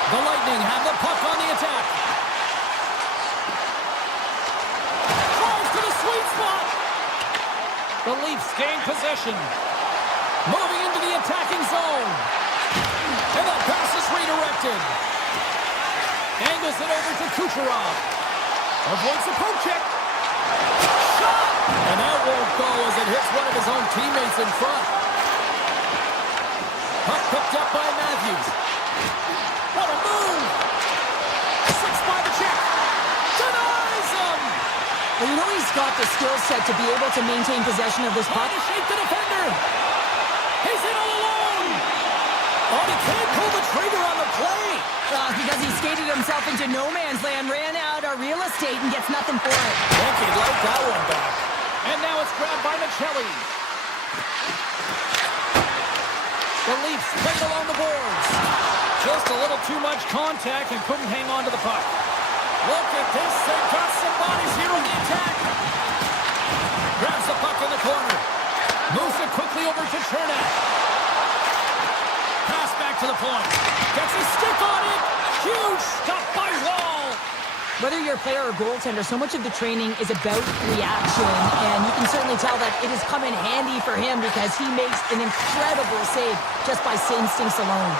The Lightning have the puck on the attack. Drives to the sweet spot. The Leafs gain possession. Moving into the attacking zone. And that pass is redirected. Angles it over to Kucherov. Avoids the poke check. Shot! And that won't go as it hits one of his own teammates in front. Puck picked up by Matthews. What a move! Slips by the check. Denies him! Well, you know he's got the skill set to be able to maintain possession of this puck. Trying to shake the defender. He's in all alone. Oh, he can't pull the trigger on the play. Because he skated himself into no man's land, ran out of real estate, and gets nothing for it. Think he'd like that one back. And now it's grabbed by Michelli. The Leafs played along the boards. Just a little too much contact and couldn't hang on to the puck. Look at this. They've got some bodies here on the attack. Grabs the puck in the corner. Moves it quickly over to Chernak. Pass back to the point. Gets a stick on it. Huge stop by Wall. Whether you're a player or goaltender, so much of the training is about reaction, and you can certainly tell that it has come in handy for him because he makes an incredible save just by instincts alone.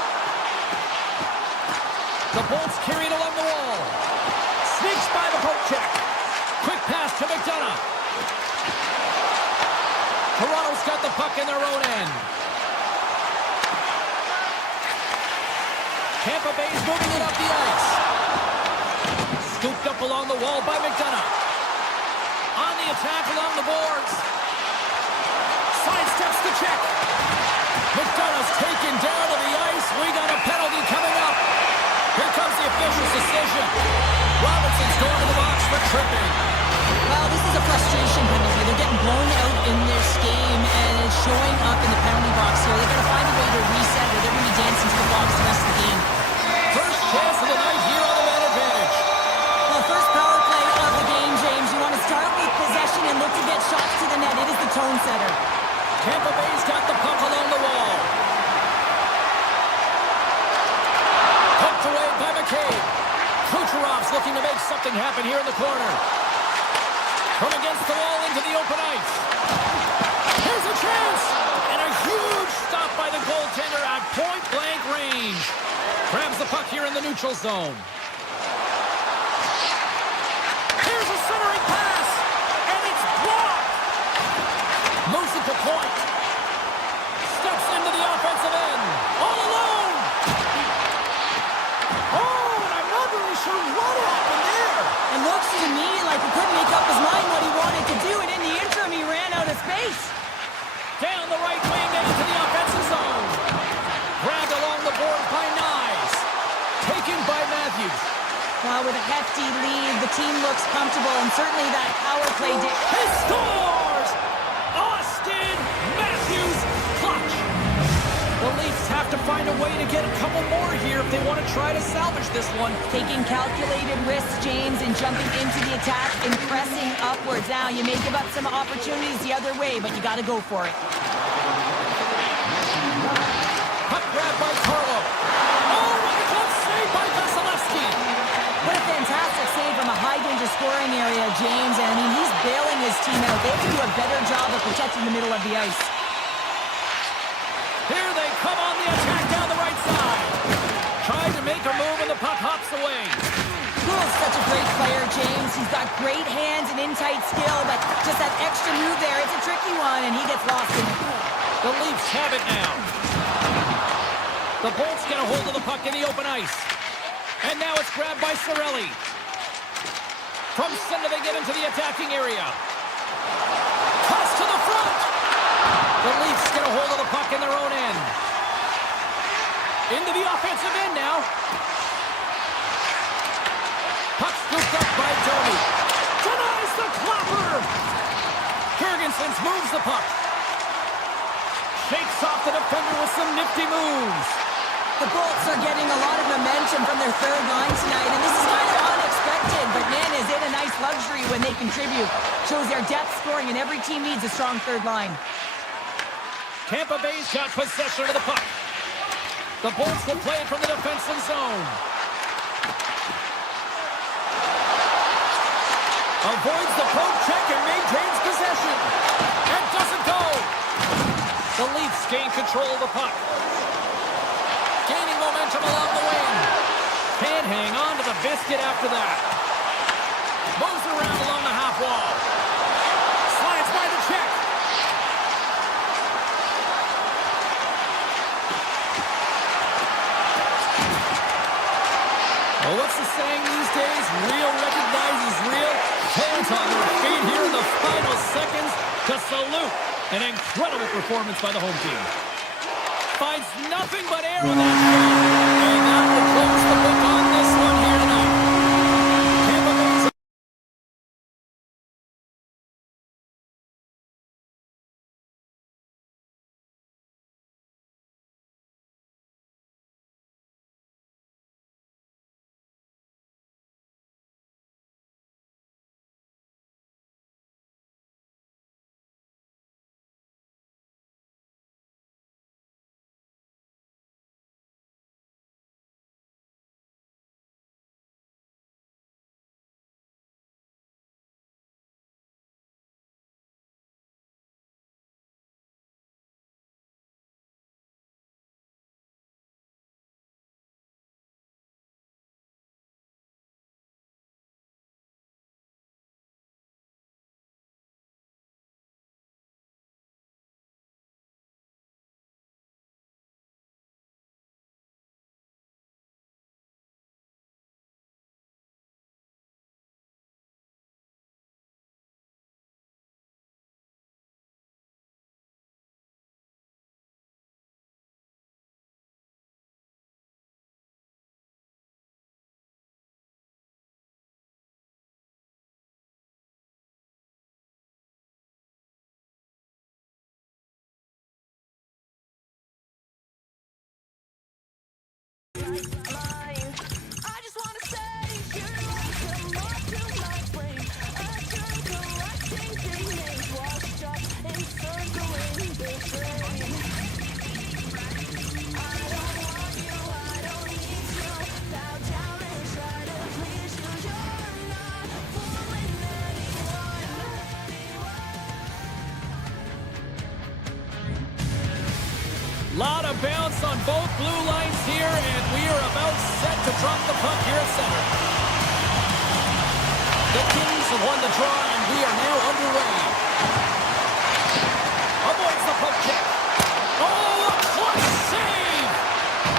The Bolts carry it along the wall. Sneaks by the poke check. Quick pass to McDonough. Toronto's got the puck in their own end. Tampa Bay's moving it up the ice. Scooped up along the wall by McDonough. On the attack along the boards. Sidesteps the check. McDonough's taken down to the ice. We got a penalty coming up. Here comes the official's decision. Robinson's going to the box for tripping. Well, this is a frustration penalty. They're getting blown out in this game, and it's showing up in the penalty box here. They're going to find a way to reset, or they're going to be dancing to the box the rest of the game. First chance of the night here on the man advantage. Well, first power play of the game, James. You want to start with possession and look to get shots to the net. It is the tone setter. Tampa Bay's got the puck along the wall. Poked away by McCabe. Kucherov's looking to make something happen here in the corner. From against the wall into the open ice. Here's a chance. And a huge stop by the goaltender at point-blank range. Grabs the puck here in the neutral zone. Here's a centering pass, and it's blocked. Moves it to point. Steps into the offensive end. All alone. Oh, and I'm not really sure what happened there. It looks to me like he couldn't make up his mind what he wanted to do, and in the interim, he ran out of space. Down the right wing and into the offensive zone. Grabbed along the boards by Nyes. Taken by Matthews. Now with a hefty lead, the team looks comfortable, and certainly that power play did. He scores! Austin Matthews clutch. The Leafs have to find a way to get a couple more here if they want to try to salvage this one. Taking calculated risks, James, and jumping into the attack and pressing upwards. Now, you may give up some opportunities the other way, but you got to go for it. Puck grab by Carlo. Oh, what a glove save by Vasilevsky. What a fantastic save from a high-danger scoring area, James. And, I mean, he's bailing his team out. They have to do a better job of protecting the middle of the ice. Here they come on the attack down the right side. Trying to make a move, and the puck hops away. Goul's such a great player, James. He's got great hands and in-tight skill, but just that extra move there, it's a tricky one, and he gets lost in it. The Leafs have it now. The Bolts get a hold of the puck in the open ice. And now it's grabbed by Cirelli. From center, they get into the attacking area. Toss to the front. The Leafs get a hold of the puck in their own end. Into the offensive end now. Puck scooped up by Domi. Denies the clapper. Jurgensen moves the puck. Shakes off the defender with some nifty moves. The Bolts are getting a lot of momentum from their third line tonight, and this is kind of unexpected, but man, is it a nice luxury when they contribute. Shows their depth scoring, and every team needs a strong third line. Tampa Bay's got possession of the puck. The Bolts will play it from the defensive zone. Avoids the poke check and maintains possession. And doesn't go. The Leafs gain control of the puck. Gaining momentum along the wing. Can't hang on to the biscuit after that. Moves around along the half wall. Slides by the check. Well, what's the saying these days? Real recognizes real. Fans on their feet here in the final seconds to salute an incredible performance by the home team. Finds nothing but air with that shot. And that will close the book on this one here tonight. Lot of bounce on both blue lines here, and we are about set to drop the puck here at center. The Kings have won the draw, and we are now underway. Avoids the poke check. Oh, a clutch save!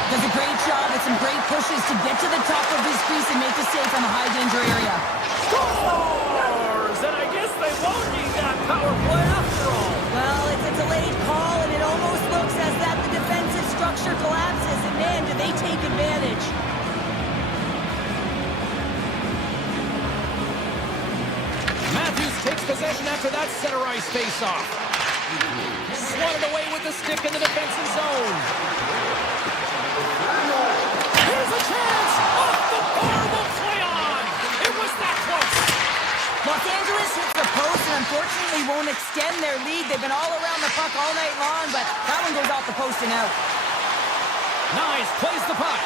Does a great job with some great pushes to get to the top of his crease and make the save from a high-danger area. Scores! And I guess they won't need that power play after all. Well, it's a delayed call, and it almost looks as that the defensive structure collapses, and man, do they take advantage. Matthews takes possession after that center ice face-off. Swatted away with the stick in the defensive zone. Here's a chance! Off the bar will play on! It was that close! Los Angeles hits the post and unfortunately won't extend their lead. They've been all around the puck all night long, but that one goes off the post and out. Nice, plays the puck.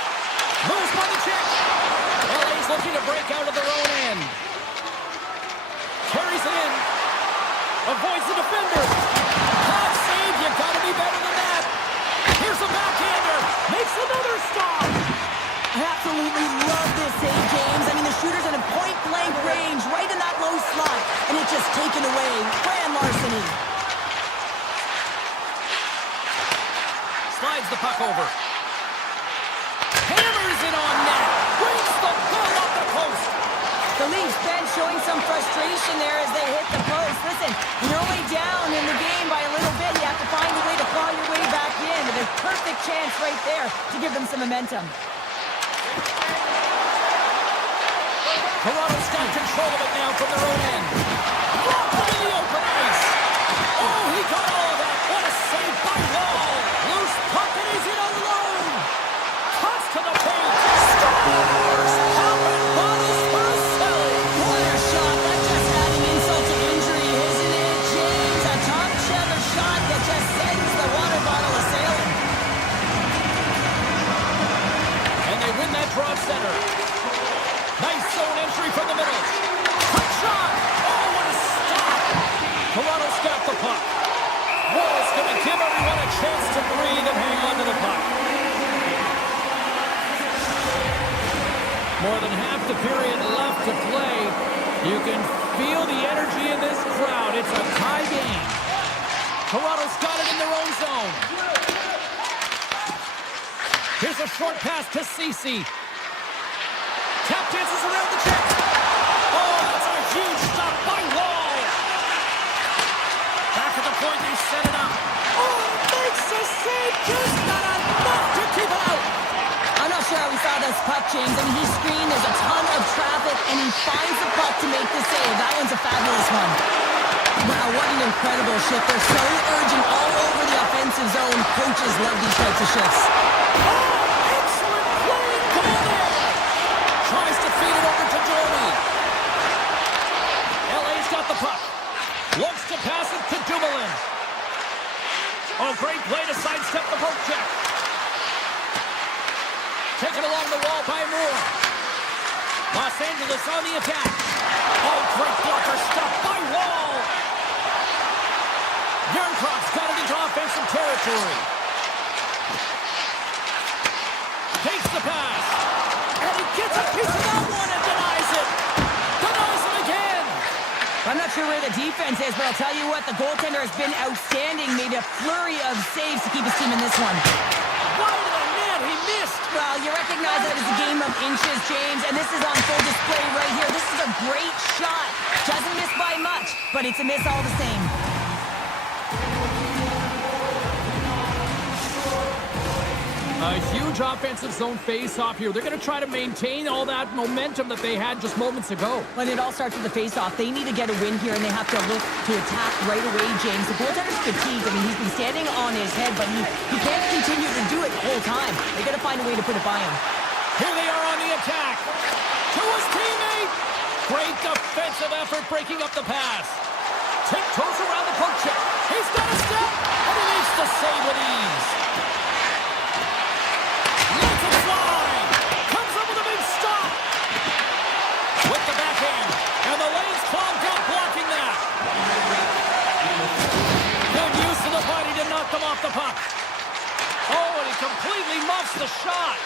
Moves by the check. LA's looking to break out of their own end. Carries it in. Avoids the defender. Hot save, you gotta be better than that. Here's a backhander. Makes another stop. I absolutely love this save, James. I mean, the shooter's in a point-blank range, right in that low slot, and it's just taken away. Grand larceny. Slides the puck over. Hammers it on net. Brings the ball off the post. The Leafs bench showing some frustration there as they hit the post. Listen, you're only down in the game by a little bit. You have to find a way to claw your way back in. And there's a perfect chance right there to give them some momentum. Toronto's got control of it now from their own end. Blocked in the open ice. Oh, he got all of that. What a save by Wall. Loose puck and he's in alone. Cuts to the paint. Scores. Top and bottom Marcelli. What a shot. That's just adding insult to injury, isn't it, James? A top-shelter shot that just sends the water bottle a-sailing. And they win that draw center. Nice zone entry from the middle. Quick shot. Oh, what a stop. Toronto's got the puck. Wall's going to give everyone a chance to breathe and hang on to the puck. More than half the period left to play. You can feel the energy in this crowd. It's a tie game. Toronto's got it in their own zone. Here's a short pass to Ceci. Tap dances around the check. Oh, that's a huge stop by Wall. Back at the point, they set it up. Oh, makes a save. Just not enough to keep it out. I'm not sure how we saw this puck, James. I mean, he screened, there's a ton of traffic, and he finds the puck to make the save. That one's a fabulous one. Wow, what an incredible shift. They're so urgent all over the offensive zone. Coaches love these types of shifts. Oh, excellent play. Come on there. Tries to feed it over to Domi. LA's got the puck. Looks to pass it to Dumoulin. Oh, great play to sidestep the poke check. Taken along the wall by Moore. Los Angeles on the attack. Oh, great blocker stop by Wall. Yerncroft's got it into offensive territory. Takes the pass. And he gets a piece of that one and denies it. Denies it again. I'm not sure where the defense is, but I'll tell you what, the goaltender has been outstanding. Made a flurry of saves to keep his team in this one. Wide of the net, he missed. Well, you recognize that it's a game of inches, James, and this is on full display right here. This is a great shot. Doesn't miss by much, but it's a miss all the same. A huge offensive zone face-off here. They're going to try to maintain all that momentum that they had just moments ago. When it all starts with the face-off, they need to get a win here, and they have to look to attack right away, James. The goaltender's fatigued. I mean, he's been standing on his head, but he can't continue to do it the whole time. They got to find a way to put it by him. Here they are on the attack. To his teammate. Great defensive effort breaking up the pass. Tiptoes around the poke check. He's got a step, and he makes the save with ease. Lets it fly. Comes up with a big stop. With the backhand. And the lane's clogged up blocking that. Good use of the body to knock them off the puck. muffs the shot.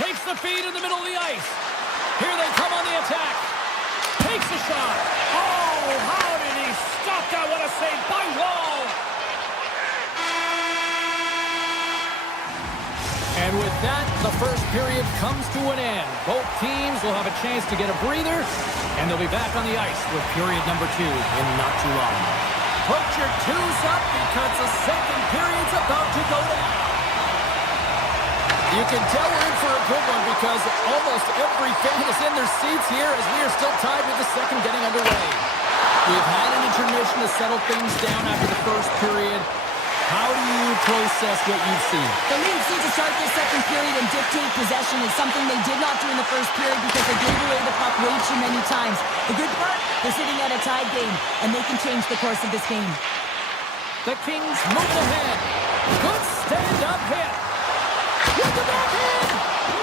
Takes the feed in the middle of the ice. Here they come on the attack. Takes the shot. Oh, how did he stop that? What a save by Wall. And with that, the first period comes to an end. Both teams will have a chance to get a breather, and they'll be back on the ice with period number 2 in not too long. Put your twos up because the second period's about to go down. You can tell we're in for a good one because almost every fan is in their seats here as we are still tied with the second getting underway. We've had an intermission to settle things down after the first period. How do you process what you've seen? The Leafs need to start this second period and dictate possession. Is something they did not do in the first period because they gave away the puck way too many times. The good part, they're sitting at a tied game, and they can change the course of this game. The Kings move ahead. Good stand-up hit. With the backhand.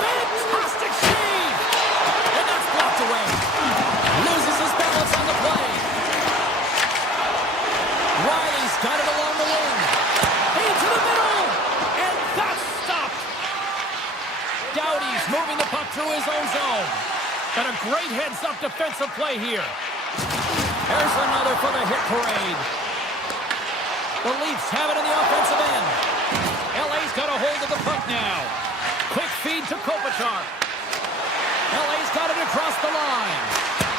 Fantastic save. And that's blocked away. Loses his balance on the play. Riley's got it along the wing. Into the middle. And that's stopped. Doughty's moving the puck through his own zone. And a great heads-up defensive play here. There's another for the hit parade. The Leafs have it in the offensive end. LA's got a hold of the puck now. Quick feed to Kopitar. LA's got it across the line.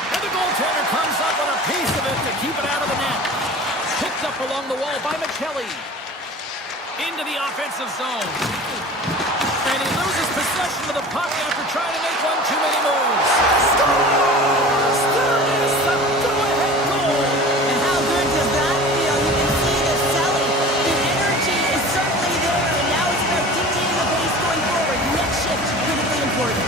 And the goaltender comes up with a piece of it to keep it out of the net. Picked up along the wall by McKelly. Into the offensive zone. And he loses possession of the puck after trying to make one too many moves. Scores! There is the go-ahead goal. And how good does that feel? You can see the selling. The energy is certainly there, and now it's about dictating the pace going forward. Next shift, critically important.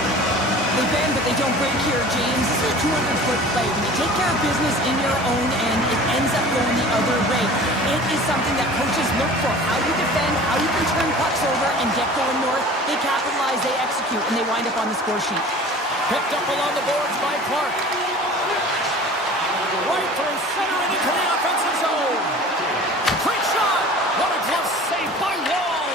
They bend, but they don't break here, James. This is a 200-foot play. When you take care of business in your own end, it ends up going the other way. It is something that coaches look for. How you defend, how you can turn pucks over and get going north. They capitalize, they execute, and they wind up on the score sheet. Picked up along the boards by Clark. Right through center and into the offensive zone. Quick shot. What a glove save by Wall.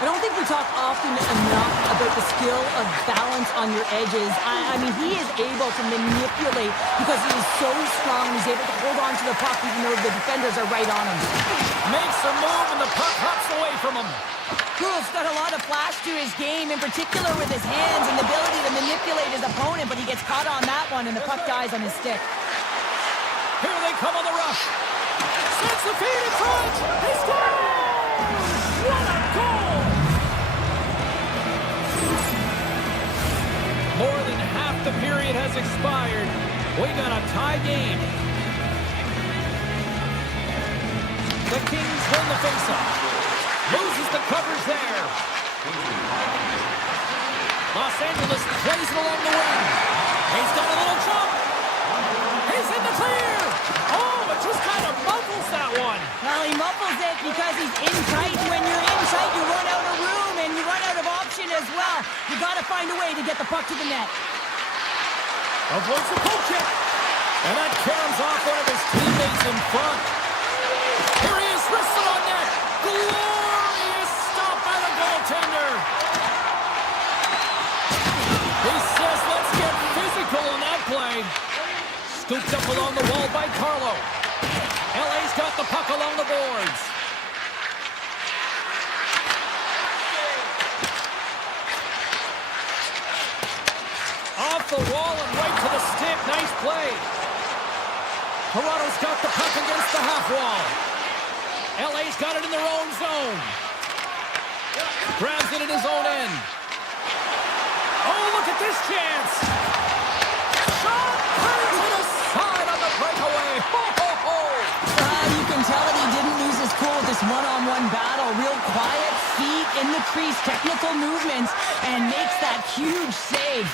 I don't think we talk often enough about the skill of balance on your edges. I mean, he is able to manipulate because he is so strong. He's able to hold on to the puck even though the defenders are right on him. Makes a move and the puck hops away from him. Wolf's got a lot of flash to his game, in particular with his hands and the ability to manipulate his opponent, but he gets caught on that one and the puck dies on his stick. Here they come on the rush. Sets the feed in front. He scores! What a goal! More than half the period has expired. We got a tie game. The Kings win the faceoff. Loses the coverage there. Los Angeles plays it along the wing. He's got a little jump. He's in the clear. Oh, it just kind of muffles that one. Well, he muffles it because he's in tight. When you're in tight, you run out of room and you run out of option as well. You got to find a way to get the puck to the net. Avoids the poke check. And that caroms off one of his teammates in front. Here he is, wristed on net. Glorious stop by the goaltender. He says, let's get physical on that play. Scooped up along the wall by Carlo. LA's got the puck along the boards. Off the wall and right to the stick. Nice play. Toronto's got the puck against the half wall. LA's got it in their own zone. Grabs it in his own end. Oh, look at this chance. Shot! Turns to the side on the breakaway. Ho, ho, ho! You can tell that he didn't lose his cool with this one-on-one battle. Real quiet, feet in the crease, technical movements, and makes that huge save.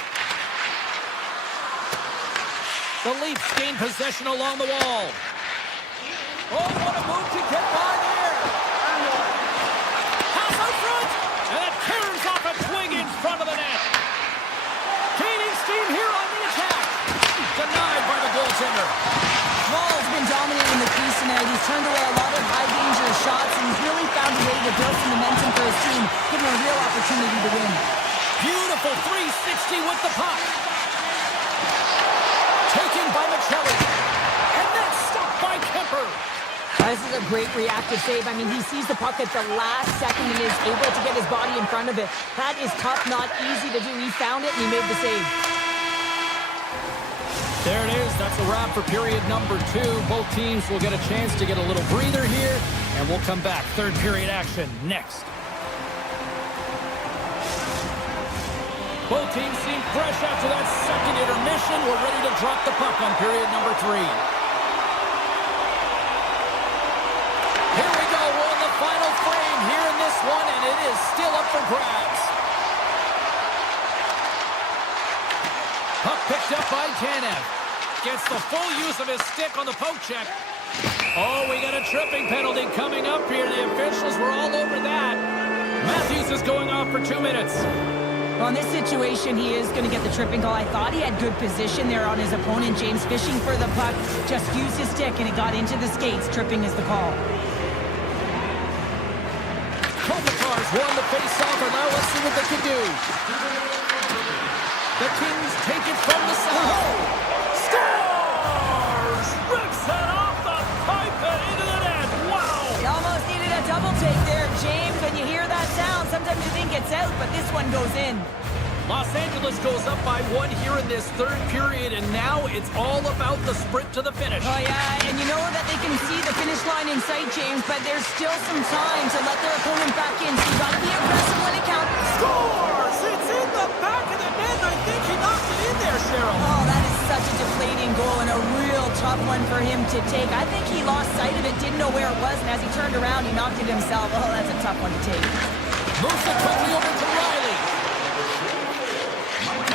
The Leafs gain possession along the wall. Oh, what a move to get by there. Pass out front. And that caroms off a swing in front of the net. Gaining steam here on the attack. Denied by the goaltender. Wall's been dominating the crease tonight. He's turned away a lot of high-danger shots, and he's really found a way to build some momentum for his team, giving him a real Beautiful 360 with the puck. Taken by Michelli. And that's stopped by Kemper. This is a great reactive save. I mean, he sees the puck at the last second and is able to get his body in front of it. That is tough, not easy to do. He found it and he made the save. There it is. That's a wrap for period number 2. Both teams will get a chance to get a little breather here, and we'll come back. Third period action next. Both teams seem fresh after that second intermission. We're ready to drop the puck on period number 3. Here we go. We're in the final frame here in this one, and it is still up for grabs. Puck picked up by Tanev. Gets the full use of his stick on the poke check. Oh, we got a tripping penalty coming up here. The officials were all over that. Matthews is going off for 2 minutes. Well, in this situation, he is going to get the tripping call. I thought he had good position there on his opponent. James fishing for the puck. Just used his stick, and it got into the skates. Tripping is the call. Kopitar's won the face-off, and now let's see what they can do. The Kings take it from the side. Scores! Rips it off the pipe and into the net. Wow! You almost needed a double take there, James. When you hear that sound, sometimes you think it's out, but this one goes in. Los Angeles goes up by 1 here in this third period, and now it's all about the sprint to the finish. Oh, yeah, and you know that they can see the finish line in sight, James, but there's still some time to let their opponent back in, so you got to be aggressive when it counts. Scores! It's in the back of the net. I think he knocked it in there, Cheryl. Oh, that is such a deflating goal and a real tough one for him to take. I think he lost sight of it, didn't know where it was, and as he turned around, he knocked it himself. Oh, that's a tough one to take. Moves it quickly over to Riley.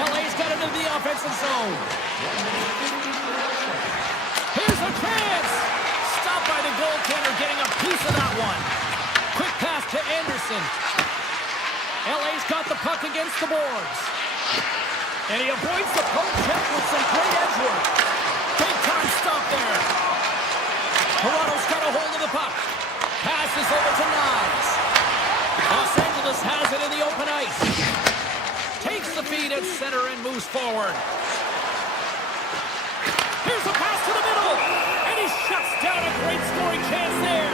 LA's got into the offensive zone. Here's a chance. Stopped by the goaltender, getting a piece of that one. Quick pass to Anderson. LA's got the puck against the boards. And he avoids the poke check with some great edge work. Big time stop there. Toronto's got a hold of the puck. Passes over to Niles. Los Angeles has it in the open ice. Takes the feed at center and moves forward. Here's a pass to the middle. And he shuts down a great scoring chance there.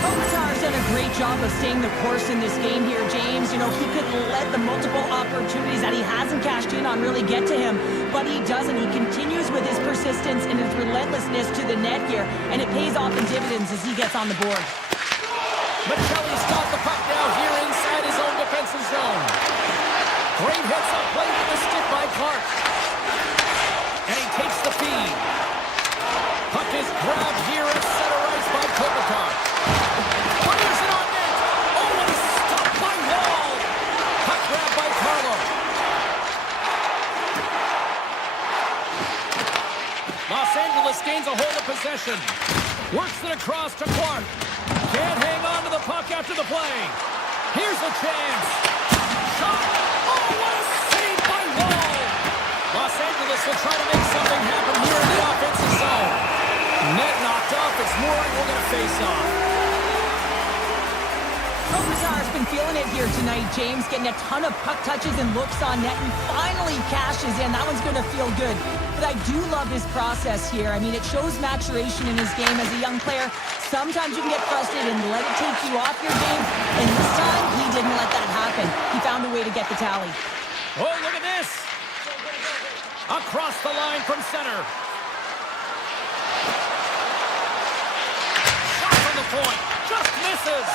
Kopitar's done a great job of staying the course in this game here, James. You know, he could let the multiple opportunities that he hasn't cashed in on really get to him, but he doesn't. He continues with his persistence and his relentlessness to the net here, and it pays off in dividends as he gets on the board. Michelli's got the puck now here inside his own defensive zone. Great hits up play with the stick by Clark. And he takes the feed. Puck is grabbed here at center ice by Kopitar. Fires it on net. Oh, and he's stopped by Wall. Puck grabbed by Carlo. Los Angeles gains a hold of possession. Works it across to Clark. Can't hang on to the puck after the play. Here's a chance. Shot. Oh, what a save by Wall. Los Angeles will try to make something happen here in the offensive zone. Net knocked off. It's Murray will get a face-off. Kopitar's been feeling it here tonight, James, getting a ton of puck touches and looks on net, and finally cashes in. That one's going to feel good. But I do love his process here. I mean, it shows maturation in his game as a young player. Sometimes you can get frustrated and let it take you off your game, and this time, he didn't let that happen. He found a way to get the tally. Oh, look at this. Across the line from center. Shot from the point. Just misses.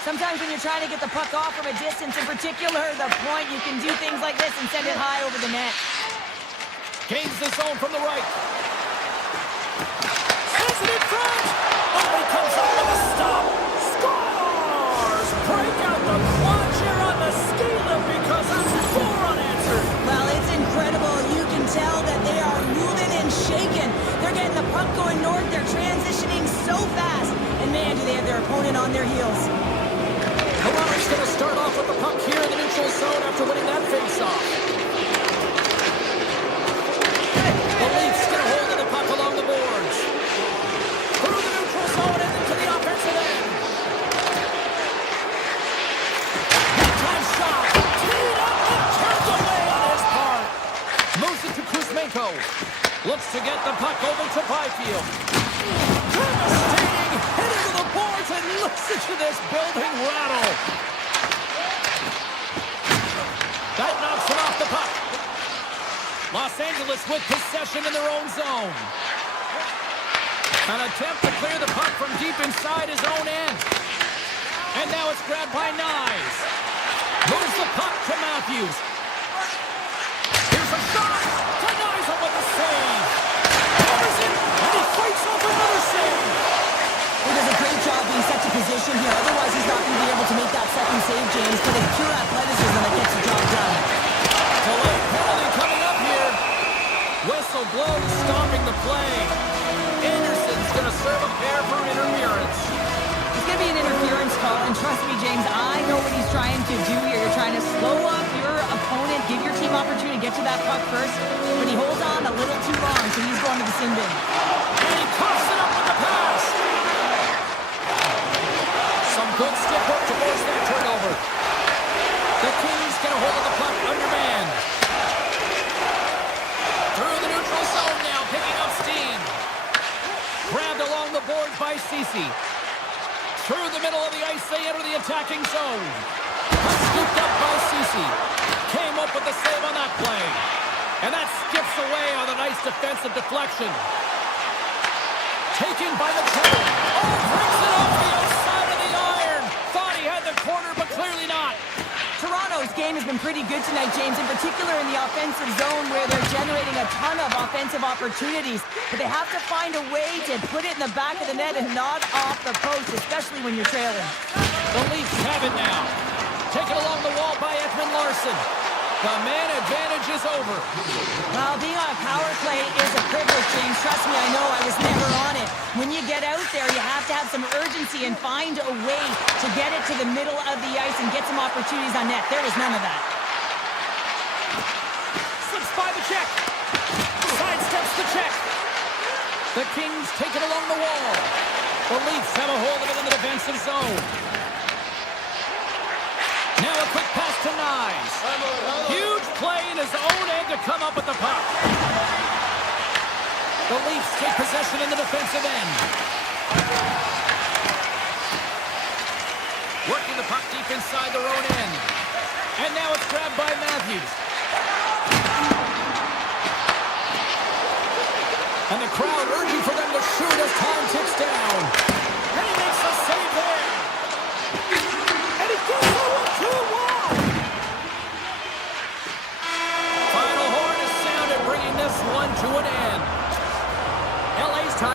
Sometimes when you're trying to get the puck off from a distance, in particular the point, you can do things like this and send it high over the net. Gains the zone from the right. Sends it in front. Oh, he comes up with a stop. Scores! Break out the clutch here on the ski lift because that's 4 unanswered. Well, it's incredible. You can tell that they are moving and shaking. They're getting the puck going north. They're transitioning so fast. And man, do they have their opponent on their heels. Toronto's going to start off with the puck here in the neutral zone after winning that face-off. The Leafs get a hold of the puck along the boards. Through the neutral zone and into the offensive end. to this building rattle. That knocks it off the puck. Los Angeles with possession in their own zone. An attempt to clear the puck from deep inside his own end. And now it's grabbed by Nyes. Moves the puck to Matthews. Here's a shot. To Nyes with the save. Covers it, and he fights off another save. He does a great job being set to position here. Otherwise, he's not going to be able to make that second save, James. But it's pure athleticism that gets the job done. Delayed penalty coming up here. Whistle blows, stopping the play. Anderson's going to serve a pair for interference. It's going to be an interference call, and trust me, James, I know what he's trying to do here. You're trying to slow up your opponent, give your team opportunity to get to that puck first, but he holds on a little too long, so he's going to the sin bin. And he coughs it up with the pass. Some good stick work to force that turnover. The Kings get a hold of the puck undermanned. Through the neutral zone now, picking up steam. Grabbed along the boards by Ceci. Through the middle of the ice, they enter the attacking zone. Scooped up by Ceci. Came up with the save on that play. And that skips away on a nice defensive deflection. Taken by the Kevin. Oh, brings it off the outside of the iron. Thought he had the corner, but clearly not. Toronto's game has been pretty good tonight, James, in particular in the offensive zone where they're generating a ton of offensive opportunities. But they have to find a way to put it in the back of the net and not off the post, especially when you're trailing. The Leafs have it now. Taken along the wall by Edmund Larson. The man advantage is over. Well, being on a power play is a privilege, James. Trust me, I know. I was never on it. When you get out there, you have to have some urgency and find a way to get it to the middle of the ice and get some opportunities on net. There was none of that. Slips by the check. Sidesteps the check. The Kings take it along the wall. The Leafs have a hold of it in the defensive zone. Now a quick pass to Nyes. Huge play in his own end to come up with the puck. The Leafs take possession in the defensive end. Working the puck deep inside their own end. And now it's grabbed by Matthews. And the crowd urging for them to shoot as time ticks down. And he makes a save there. And he goes over to the wall. Final horn is sounded, bringing this one to an end. LA's time.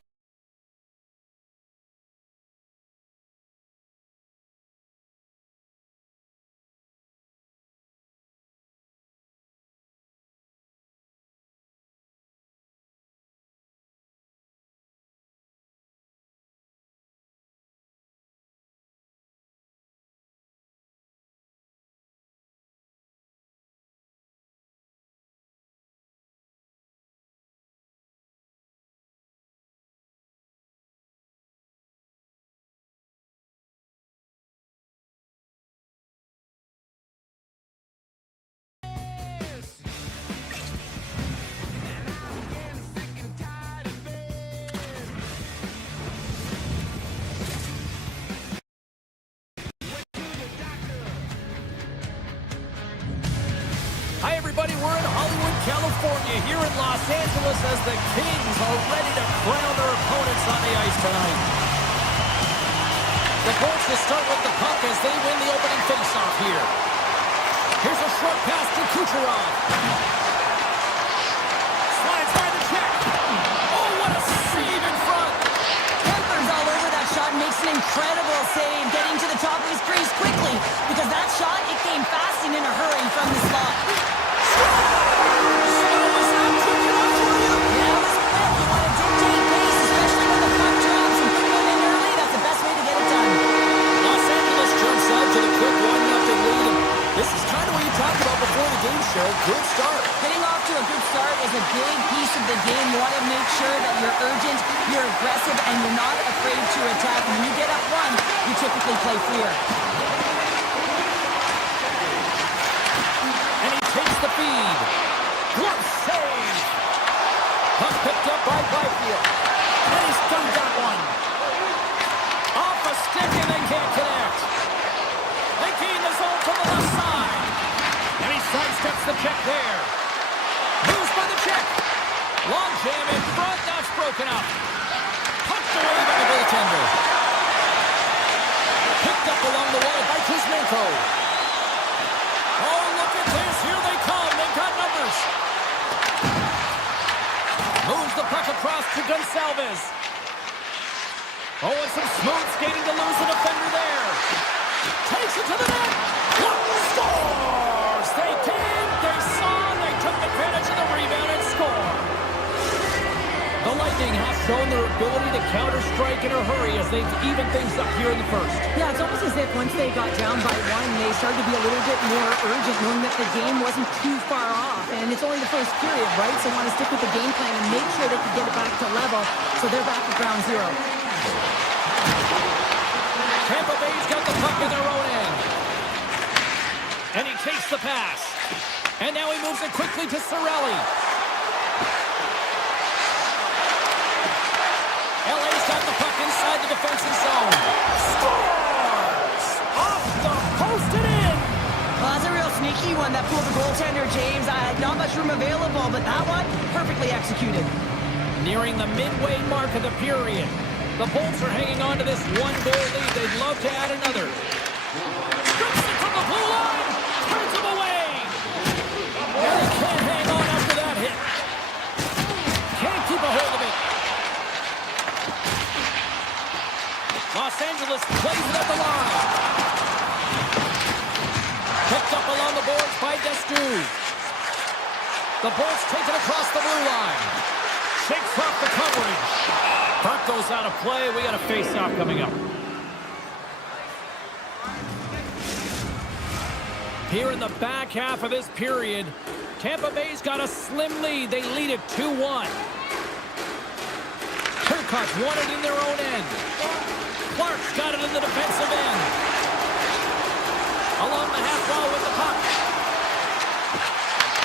Hi, everybody. We're in Hollywood, California, here in Los Angeles as the Kings are ready to crown their opponents on the ice tonight. The Bolts will start with the puck as they win the opening faceoff here. Here's a short pass to Kucherov. Slides by the check. Oh, what a save in front. Kempler's all over that shot and makes an incredible save, getting to the top of his crease quickly, because that shot, it came fast and in a hurry from the slot. This is kind of what you talked about before the game, Cheryl. Good start. Getting off to a good start is a big piece of the game. You want to make sure that you're urgent, you're aggressive, and you're not afraid to attack. And when you get up one, you typically play freer. And he takes the feed. Glove save. Puck picked up by Byfield. And he's done that one. Off a stick and then can't get the check there. Moves by the check. Long jam in front. That's broken up. Punched away by the goaltender. Picked up along the wall by Kuzmenko. Oh, look at this. Here they come. They've got numbers. Moves the puck across to Gonsalves. Oh, and some smooth skating to lose the defender there. Takes it to the net. Scores! They did. They saw. They took advantage of the rebound and score. The Lightning have shown their ability to counter-strike in a hurry as they've evened things up here in the first. Yeah, it's almost as if once they got down by one, they started to be a little bit more urgent, knowing that the game wasn't too far off. And it's only the first period, right? So want to stick with the game plan and make sure they can get it back to level. So they're back at ground zero. Tampa Bay's got the puck in their own end. And he takes the pass. And now he moves it quickly to Cirelli. LA's got the puck inside the defensive zone. Scores! Off the post and in! Well, that's a real sneaky one that pulled the goaltender, James. Not much room available, but that one, perfectly executed. Nearing the midway mark of the period. The Bolts are hanging on to this one-goal lead. They'd love to add another. Strips it from the blue line. Turns him away. And they can't hang on after that hit. Can't keep a hold of it. Los Angeles plays it at the line. Picked up along the boards by Destu. The Bolts take it across the blue line. Shakes off the coverage. Puck goes out of play. We got a face-off coming up. Here in the back half of this period, Tampa Bay's got a slim lead. They lead it 2-1. Turcotte's won it in their own end. Clark's got it in the defensive end. Along the half wall with the puck.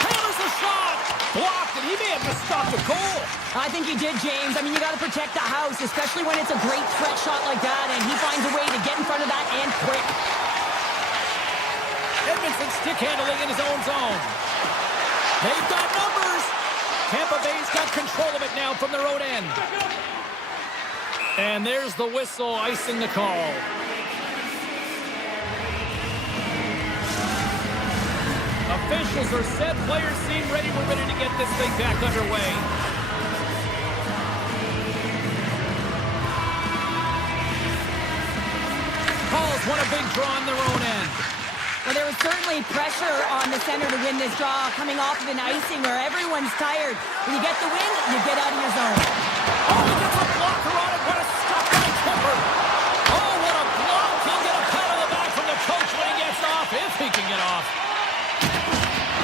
Hammers the shot. Blocked, and he may have just stopped the goal. I think he did, James. I mean, you got to protect the house, especially when it's a great threat shot like that, and he finds a way to get in front of that and quick. Edmondson stick handling in his own zone. They've got numbers. Tampa Bay's got control of it now from their own end. And there's the whistle icing the call. Officials are set. Players seem ready. We're ready to get this thing back underway. Paul's won a big draw on their own end. Well, there was certainly pressure on the center to win this draw, coming off of an icing where everyone's tired. When you get the win, you get out of your zone. Oh, he gets a blocker on it. What a stop by Kemper. Oh, what a block. He'll get a pat on the back from the coach when he gets off, if he can get off.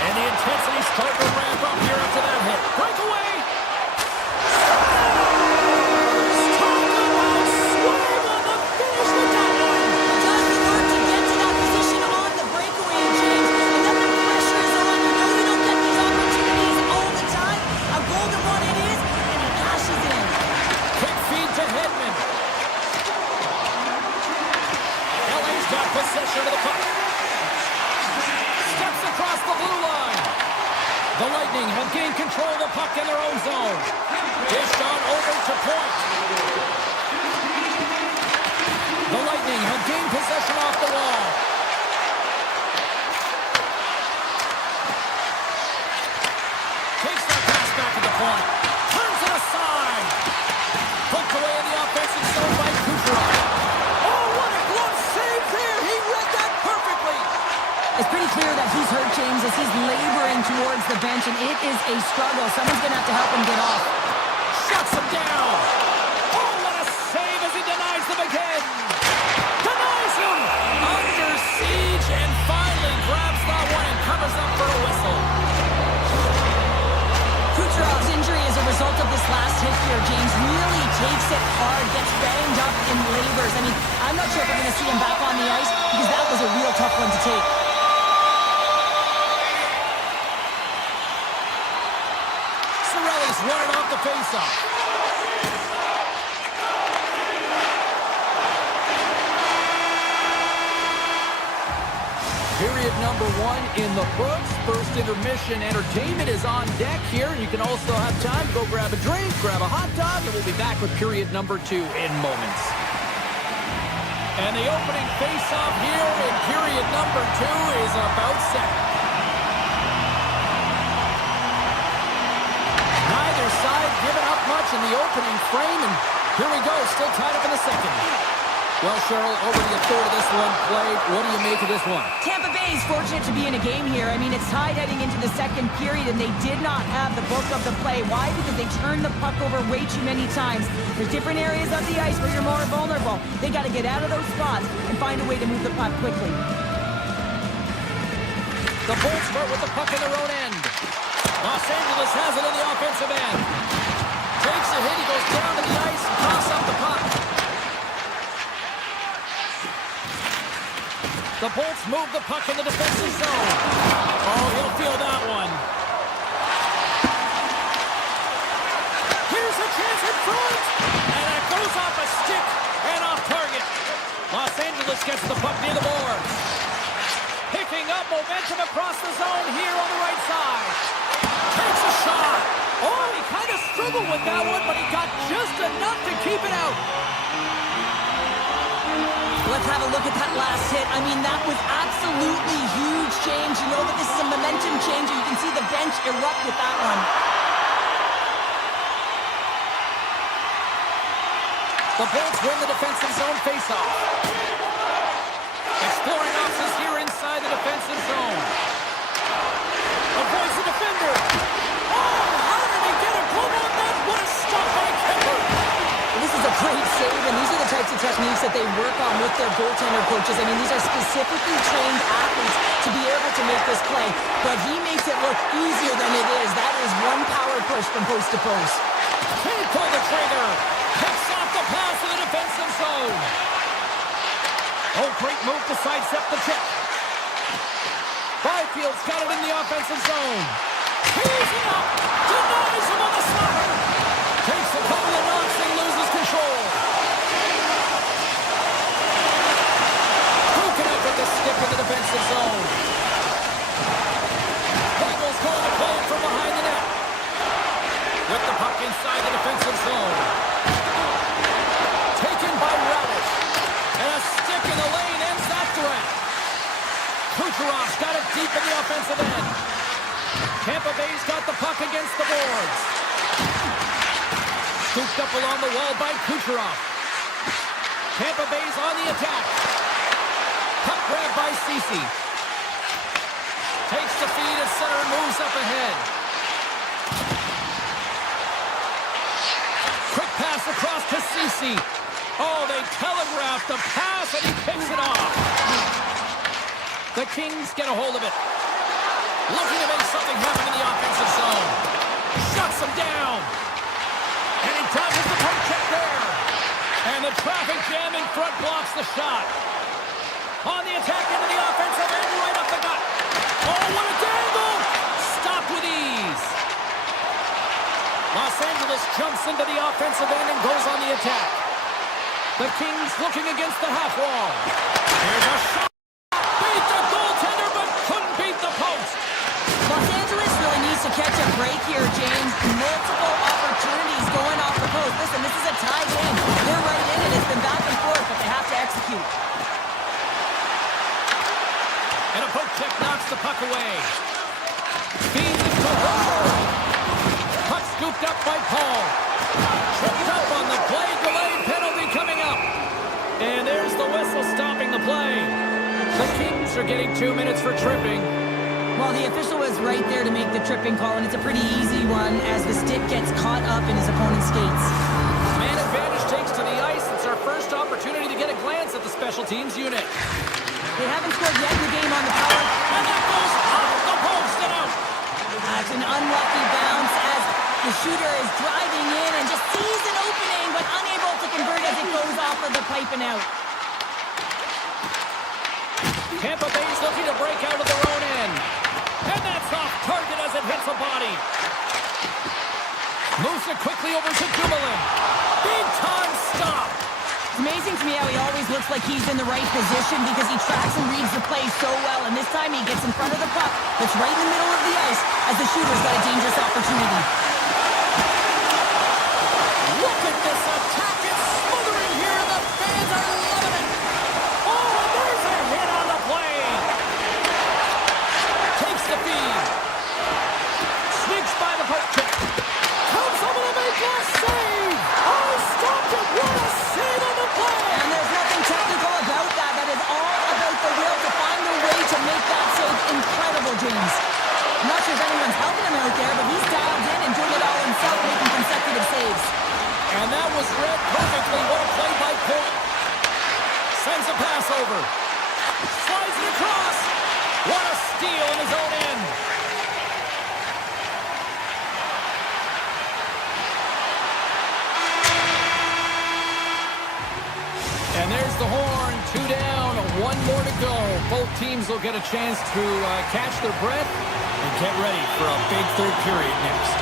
And the intensity's starting to ramp up here after that hit. Breakaway. Possession of the puck. Steps across the blue line. The Lightning have gained control of the puck in their own zone. Dished on over to point. The Lightning have gained possession off the wall. Takes that pass back at the point. Turns it aside. Poked away in the offensive zone by Kucherov. It's pretty clear that he's hurt, James, as he's laboring towards the bench, and it is a struggle. Someone's going to have to help him get off. Shuts him down. Oh, what a save as he denies them again. Denies him. Under siege and finally grabs that one and covers up for a whistle. Kucherov's injury as a result of this last hit here, James, really takes it hard, gets banged up and labors. I mean, I'm not sure if we're going to see him back on the ice because that was a real tough one to take. Won it off the faceoff. Period number 1 in the books. First intermission entertainment is on deck here. You can also have time to go grab a drink, grab a hot dog, and we'll be back with period number 2 in moments. And the opening face-off here in period number 2 is about set. Neither side giving up much in the opening frame, and here we go, still tied up in the second. Well, Cheryl, already a third of this one played. What do you make of this one? Tampa Bay is fortunate to be in a game here. I mean, it's tied heading into the second period, and they did not have the bulk of the play. Why? Because they turned the puck over way too many times. There's different areas of the ice where you're more vulnerable. They got to get out of those spots and find a way to move the puck quickly. The Bolts start with the puck in their own end. Los Angeles has it in the offensive end. Takes a hit, he goes down to the ice and toss up the puck. The Bolts move the puck in the defensive zone. Oh, he'll feel that one. Here's a chance in front. And it goes off a stick and off target. Los Angeles gets the puck near the boards. Picking up momentum across the zone here on the right side. Takes a shot. Oh, he kind of struggled with that one, but he got just enough to keep it out. Let's have a look at that last hit. I mean, that was absolutely huge change. You know that this is a momentum changer. You can see the bench erupt with that one. The Bolts win the defensive zone faceoff. Exploring options here inside the defensive zone. Avoids the defender. Oh, how did he get a glove on that? What a stop by Kemper. This is a great save, and these are the types of techniques that they work on with their goaltender coaches. I mean, these are specifically trained athletes to be able to make this play, but he makes it look easier than it is. That is one power push from post to post. Can't pull the trigger. Picks off the pass in the defensive zone. Oh, great move to sidestep the check. Byfield's got it in the offensive zone. He's up. Denies him on the slapper. Takes a couple of knocks and loses control. Broken up with the stick in the defensive zone. Bengals going to play it from behind the net. With the puck inside the defensive zone. Taken by Radish. And a stick in the lane ends that threat. Kucherov's got it deep in the offensive end. Tampa Bay's got the puck against the boards. Scooped up along the wall by Kucherov. Tampa Bay's on the attack. Puck grab by Ceci. Takes the feed at center and moves up ahead. Quick pass across to Ceci. Oh, they telegraphed the pass and he picks it off. The Kings get a hold of it. Looking to make something happen in the offensive zone. Shuts them down. And he dodges the poke check there. And the traffic jam in front blocks the shot. On the attack into the offensive end, right up the gut. Oh, what a dangle! Stopped with ease. Los Angeles jumps into the offensive end and goes on the attack. The Kings looking against the half wall. Here's a shot. Beat the goaltender, but couldn't beat the post. Los Angeles really needs to catch a break here, James. Multiple opportunities going off the post. Listen, this is a tie game. They're right in it. It's been back and forth, but they have to execute. And a poke check knocks the puck away. Feeds it to Holmberg. Puck scooped up by Paul. Tripped up on the play. Delayed penalty coming up. And there's the whistle stopping the play. The Kings are getting 2 minutes for tripping. Well, the official was right there to make the tripping call, and it's a pretty easy one as the stick gets caught up in his opponent's skates. Man advantage takes to the ice. It's our first opportunity to get a glance at the special teams unit. They haven't scored yet in the game on the power. And that goes off the post and out. That's an unlucky bounce as the shooter is driving in and just sees an opening, but unable to convert as it goes off of the pipe and out. Tampa Bay's looking to break out of their own end. And that's off target as it hits a body. Moves it quickly over to Dumoulin. Big time stop. amazing to me how he always looks like he's in the right position because he tracks and reads the play so well. And this time he gets in front of the puck that's right in the middle of the ice as the shooter's got a dangerous opportunity. Look at this attack. It's smothering here, and the fans are loving it. Oh, and there's a hit on the play. Takes the feed. Sneaks by the poke check. Comes over to make a save. Oh, stopped it. What a save on the play. And there's nothing technical about that. That is all about the will to find a way to make that save incredible, James. I'm not sure if anyone's helping him out there, but he's dialed in and doing it all himself, making consecutive saves. And that was read perfectly. What a play by Point. Sends a pass over. Slides it across. What a steal in his own end. And there's the horn. 2 down, 1 more to go. Both teams will get a chance to catch their breath and get ready for a big third period next.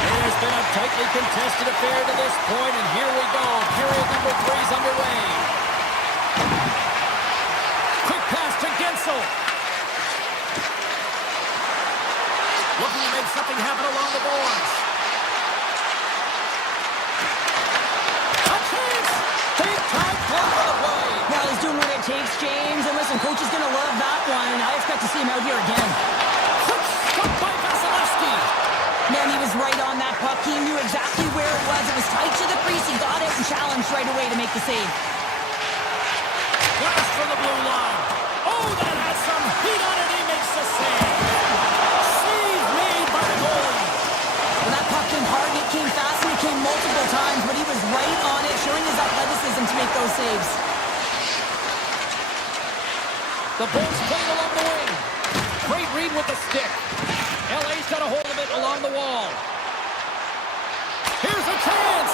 It has been a tightly contested affair to this point, and here we go. Period number 3 is underway. Quick pass to Gensel. Looking to make something happen along the boards. A chance! Big time play for the play. Well, he's doing what it takes, James. And listen, coach is going to love that one, and I expect to see him out here again. Quick stop by Vasilevsky. Man, he was right on that puck. He knew exactly where it was. It was tight to the crease. He got it and challenged right away to make the save. Blast from the blue line. Oh, that has some heat on it. He makes the save. Save made by the goalie. Well, that puck came hard, and it came fast, and it came multiple times, but he was right on it, showing his athleticism to make those saves. The Bulls played along the wing. Great read with the stick. LA's got a hold of it along the wall. Here's a chance.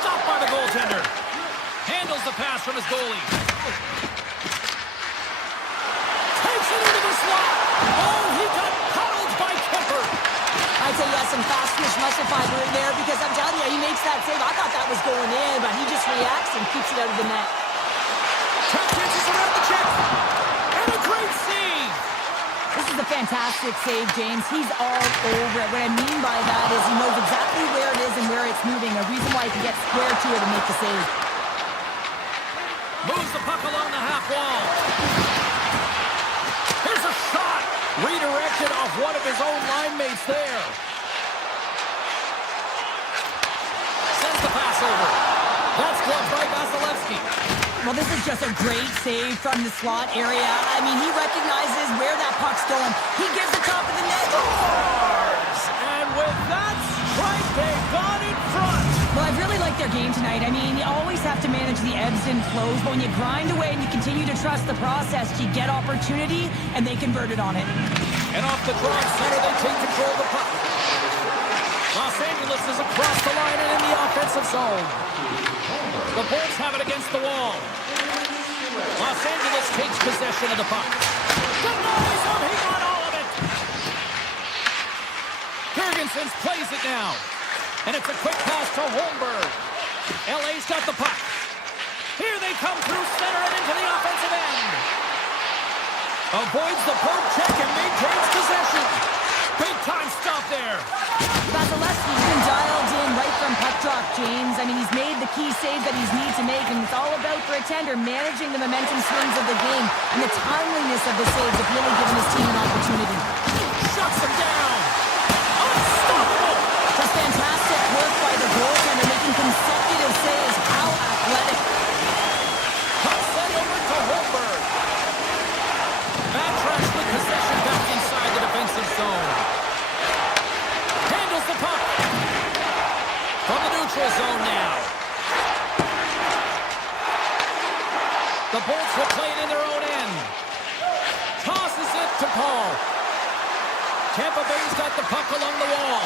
Stopped by the goaltender. Handles the pass from his goalie. Takes it into the slot. Oh, he got puddled by Kemper. I'd say he has some fast twitch muscle fiber in there because I'm telling you, he makes that save. I thought that was going in, but he just reacts and keeps it out of the net. Tap chances around the check. And a great save. This is a fantastic save, James. He's all over it. What I mean by that is he knows exactly where it is and where it's moving. A reason why he can get square to it and make the save. Moves the puck along the half wall. Here's a shot. Redirected off one of his own line mates there. Sends the pass over. That's gloved by Vasilevsky. Well, this is just a great save from the slot area. I mean, he recognizes where that puck's going. He gives the top of the net. Scores! And with that strike, they got in front. Well, I've really liked their game tonight. I mean, you always have to manage the ebbs and flows, but when you grind away and you continue to trust the process, you get opportunity, and they converted on it. And off the draw center, they take control of the puck. Los Angeles is across the line and in the offensive zone. The Bulls have it against the wall. Los Angeles takes possession of the puck. Denies him, he got all of it. Jurgensen plays it now. And it's a quick pass to Holmberg. LA's got the puck. Here they come through center and into the offensive end. Avoids the poke check and maintains possession. Big time stop there. Vasilevsky's been dialed in right from puck drop, James. I mean, he's made the key saves that he's needed to make, and it's all about, for a tender, managing the momentum swings of the game and the timeliness of the saves of really giving his team an opportunity. Shuts him down. Unstoppable. Just fantastic work by the goaltender, making consecutive saves. How athletic. Puck sent over to Holmberg. Backtracks with possession back inside the defensive zone. Handles the puck. From the neutral zone now. The Bolts will play it in their own end. Tosses it to Paul. Tampa Bay's got the puck along the wall.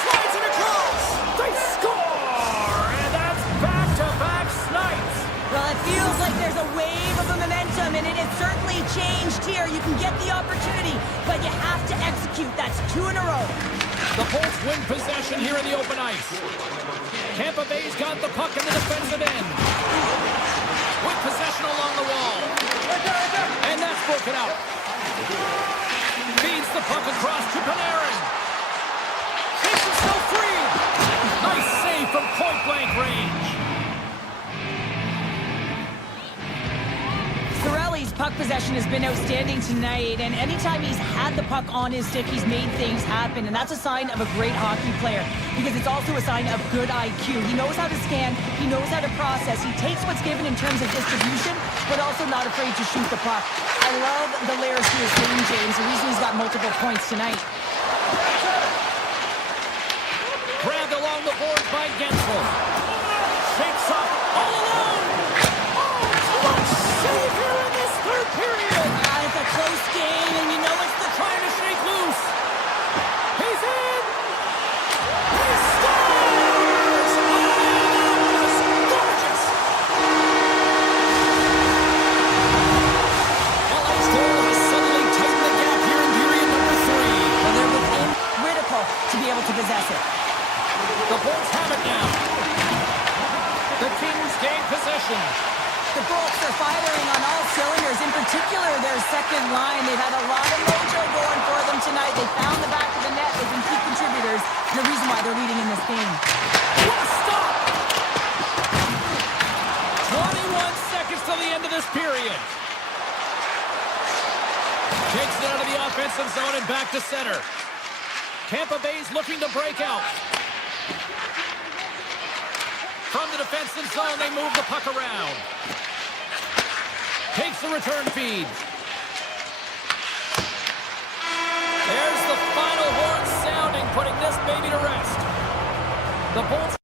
Slides it across. They score! And that's back-to-back snipes. Well, it feels like there's a wave of momentum, and it has certainly changed here. You can get the opportunity, but you have to execute. That's 2 in a row. The Bolts win possession here in the open ice. Tampa Bay's got the puck in the defensive end. With possession along the wall. And that's broken out. Feeds the puck across to Panarin. Takes himself free. Nice save from point-blank range. Cirelli's puck possession has been outstanding tonight, and anytime he's had the puck on his stick, he's made things happen, and that's a sign of a great hockey player, because it's also a sign of good IQ. He knows how to scan, he knows how to process, he takes what's given in terms of distribution, but also not afraid to shoot the puck. I love the layers to his game, James, the reason he's got multiple points tonight. Grabbed along the boards by Gensel. Shakes up all alone. Oh, clutch save here in this third period. It's a close game, and you know it's the Trying to shake loose. He's in. He scores. Oh, that was gorgeous. LA's goal has suddenly tightened the gap here in period number 3. well, they're within critical to be able to possess it. The Bolts have it now. The Kings gain possession. The Bolts are firing on all cylinders, in particular their second line. They've had a lot of mojo going for them tonight. They found the back of the net. They've been key contributors. The reason why they're leading in this game. What a stop! 21 seconds to the end of this period. Takes it out of the offensive zone and back to center. Tampa Bay's looking to break out. From the defensive zone, they move the puck around. Takes the return feed. There's the final horn sounding, putting this baby to rest. The Bolts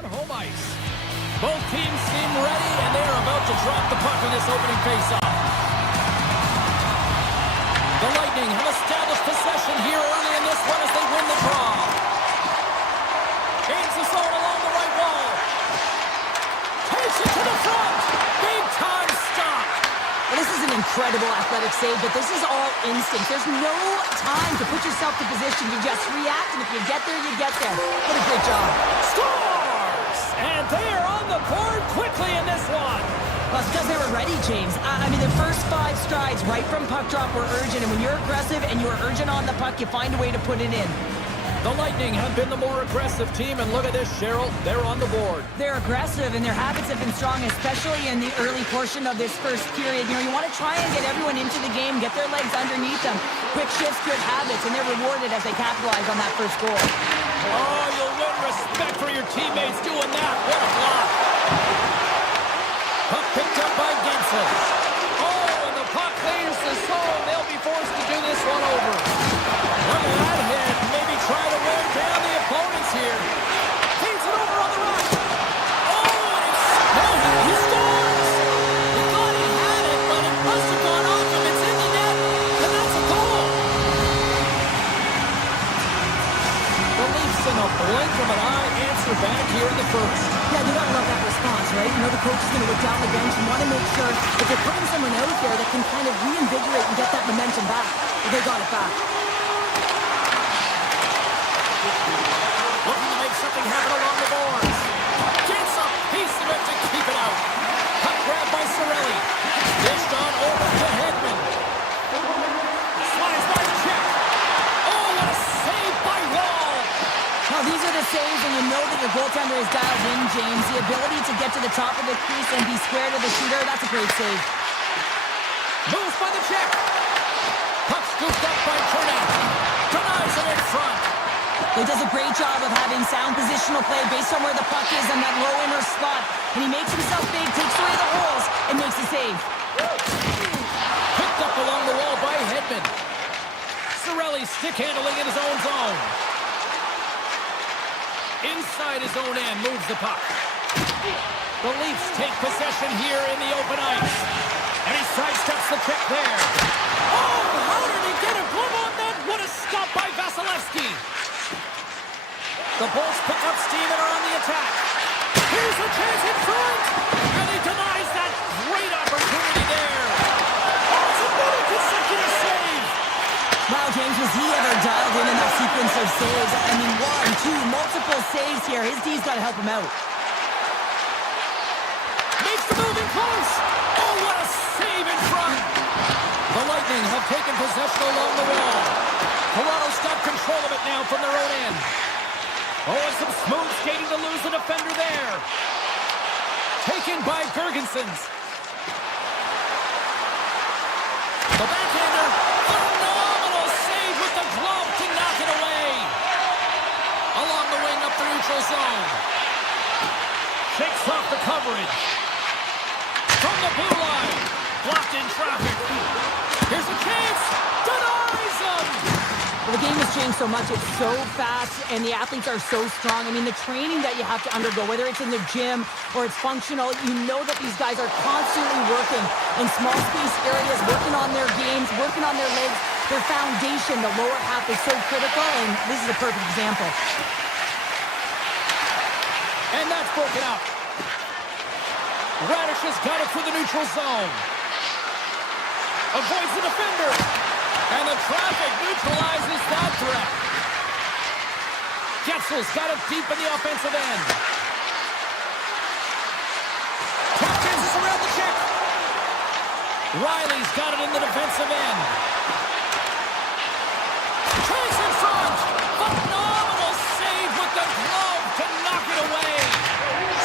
on home ice. Both teams seem ready, and they are about to drop the puck in this opening faceoff. The Lightning have established possession here early in this one as they win the draw. Gains the zone along the right wall. Takes it to the front. Big time stop. Well, this is an incredible athletic save, but this is all instinct. There's no time to put yourself to position. You just react, and if you get there, you get there. What a great job. Scores! And they are on the board quickly in this one. Well, it's because they were ready, James. I mean, the first 5 strides right from puck drop were urgent, and when you're aggressive and you're urgent on the puck, you find a way to put it in. The Lightning have been the more aggressive team, and look at this, Cheryl. They're on the board. They're aggressive, and their habits have been strong, especially in the early portion of this first period. You know, you want to try and get everyone into the game, get their legs underneath them. Quick shifts, good habits, and they're rewarded as they capitalize on that first goal. Oh, you'll win respect for your teammates doing that. What a block. Puck picked up by Gensel. Oh, and the puck leaves the zone. They'll be forced to do this one over. Look at that hit. Maybe try to wear down the opponents here. Feeds it over on the right. Oh, and he scores. He thought he had it, but it must have gone off him. It's in the net, and that's a goal. The Leafs, in a blink of an eye, answer back here in the first. Yeah, you gotta love that response, right? You know the coach is gonna look down the bench and want to make sure if they're putting someone out there that can kind of reinvigorate and get that momentum back. Well, they got it back. Looking to make something happen along the boards. Gets a piece of it to keep it out. Puck grabbed by Cirelli. Dished on over to Hedman. Slides by Check. Oh, what a save by Wall. Now, these are the saves, and you know that your goaltender is dialed in, James. The ability to get to the top of the crease and be square to the shooter, that's a great save. Moves by the Check. Puck scooped up by Cornette. Denies it in front. He does a great job of having sound positional play based on where the puck is in that low inner spot. And he makes himself big, takes away the holes, and makes a save. Picked up along the wall by Hedman. Cirelli stick handling in his own zone. Inside his own end, moves the puck. The Leafs take possession here in the open ice. And he sidesteps the Check there. Oh, how did he get a glove on that? What a stop by Vasilevsky. The Bulls pick up steam and are on the attack. Here's a chance in front. And he denies that great opportunity there. Oh, it's another consecutive save. Wow, James, was he ever dialed in that sequence of saves? I mean, 1, 2, multiple saves here. His D's got to help him out. Makes the move in close. Oh, what a save in front. The Lightning have taken possession along the wall. Toronto's got control of it now from their own end. Oh, and some smooth skating to lose the defender there. Taken by Gergensons. The backhander. Phenomenal save with the glove to knock it away. Along the wing up the neutral zone. Shakes off the coverage. From the blue line. Blocked in traffic. Here's a chance. Denies him. Well, the game has changed so much. It's so fast, and the athletes are so strong. I mean, the training that you have to undergo, whether it's in the gym or it's functional, you know that these guys are constantly working in small space areas, working on their games, working on their legs. Their foundation, the lower half, is so critical, and this is a perfect example. And that's broken out. Radish has got it through the neutral zone. Avoids the defender. And the traffic neutralizes that threat. Getzel's got it deep in the offensive end. Tough chances around the Check. Riley's got it in the defensive end. Chase in front. Phenomenal save with the glove to knock it away.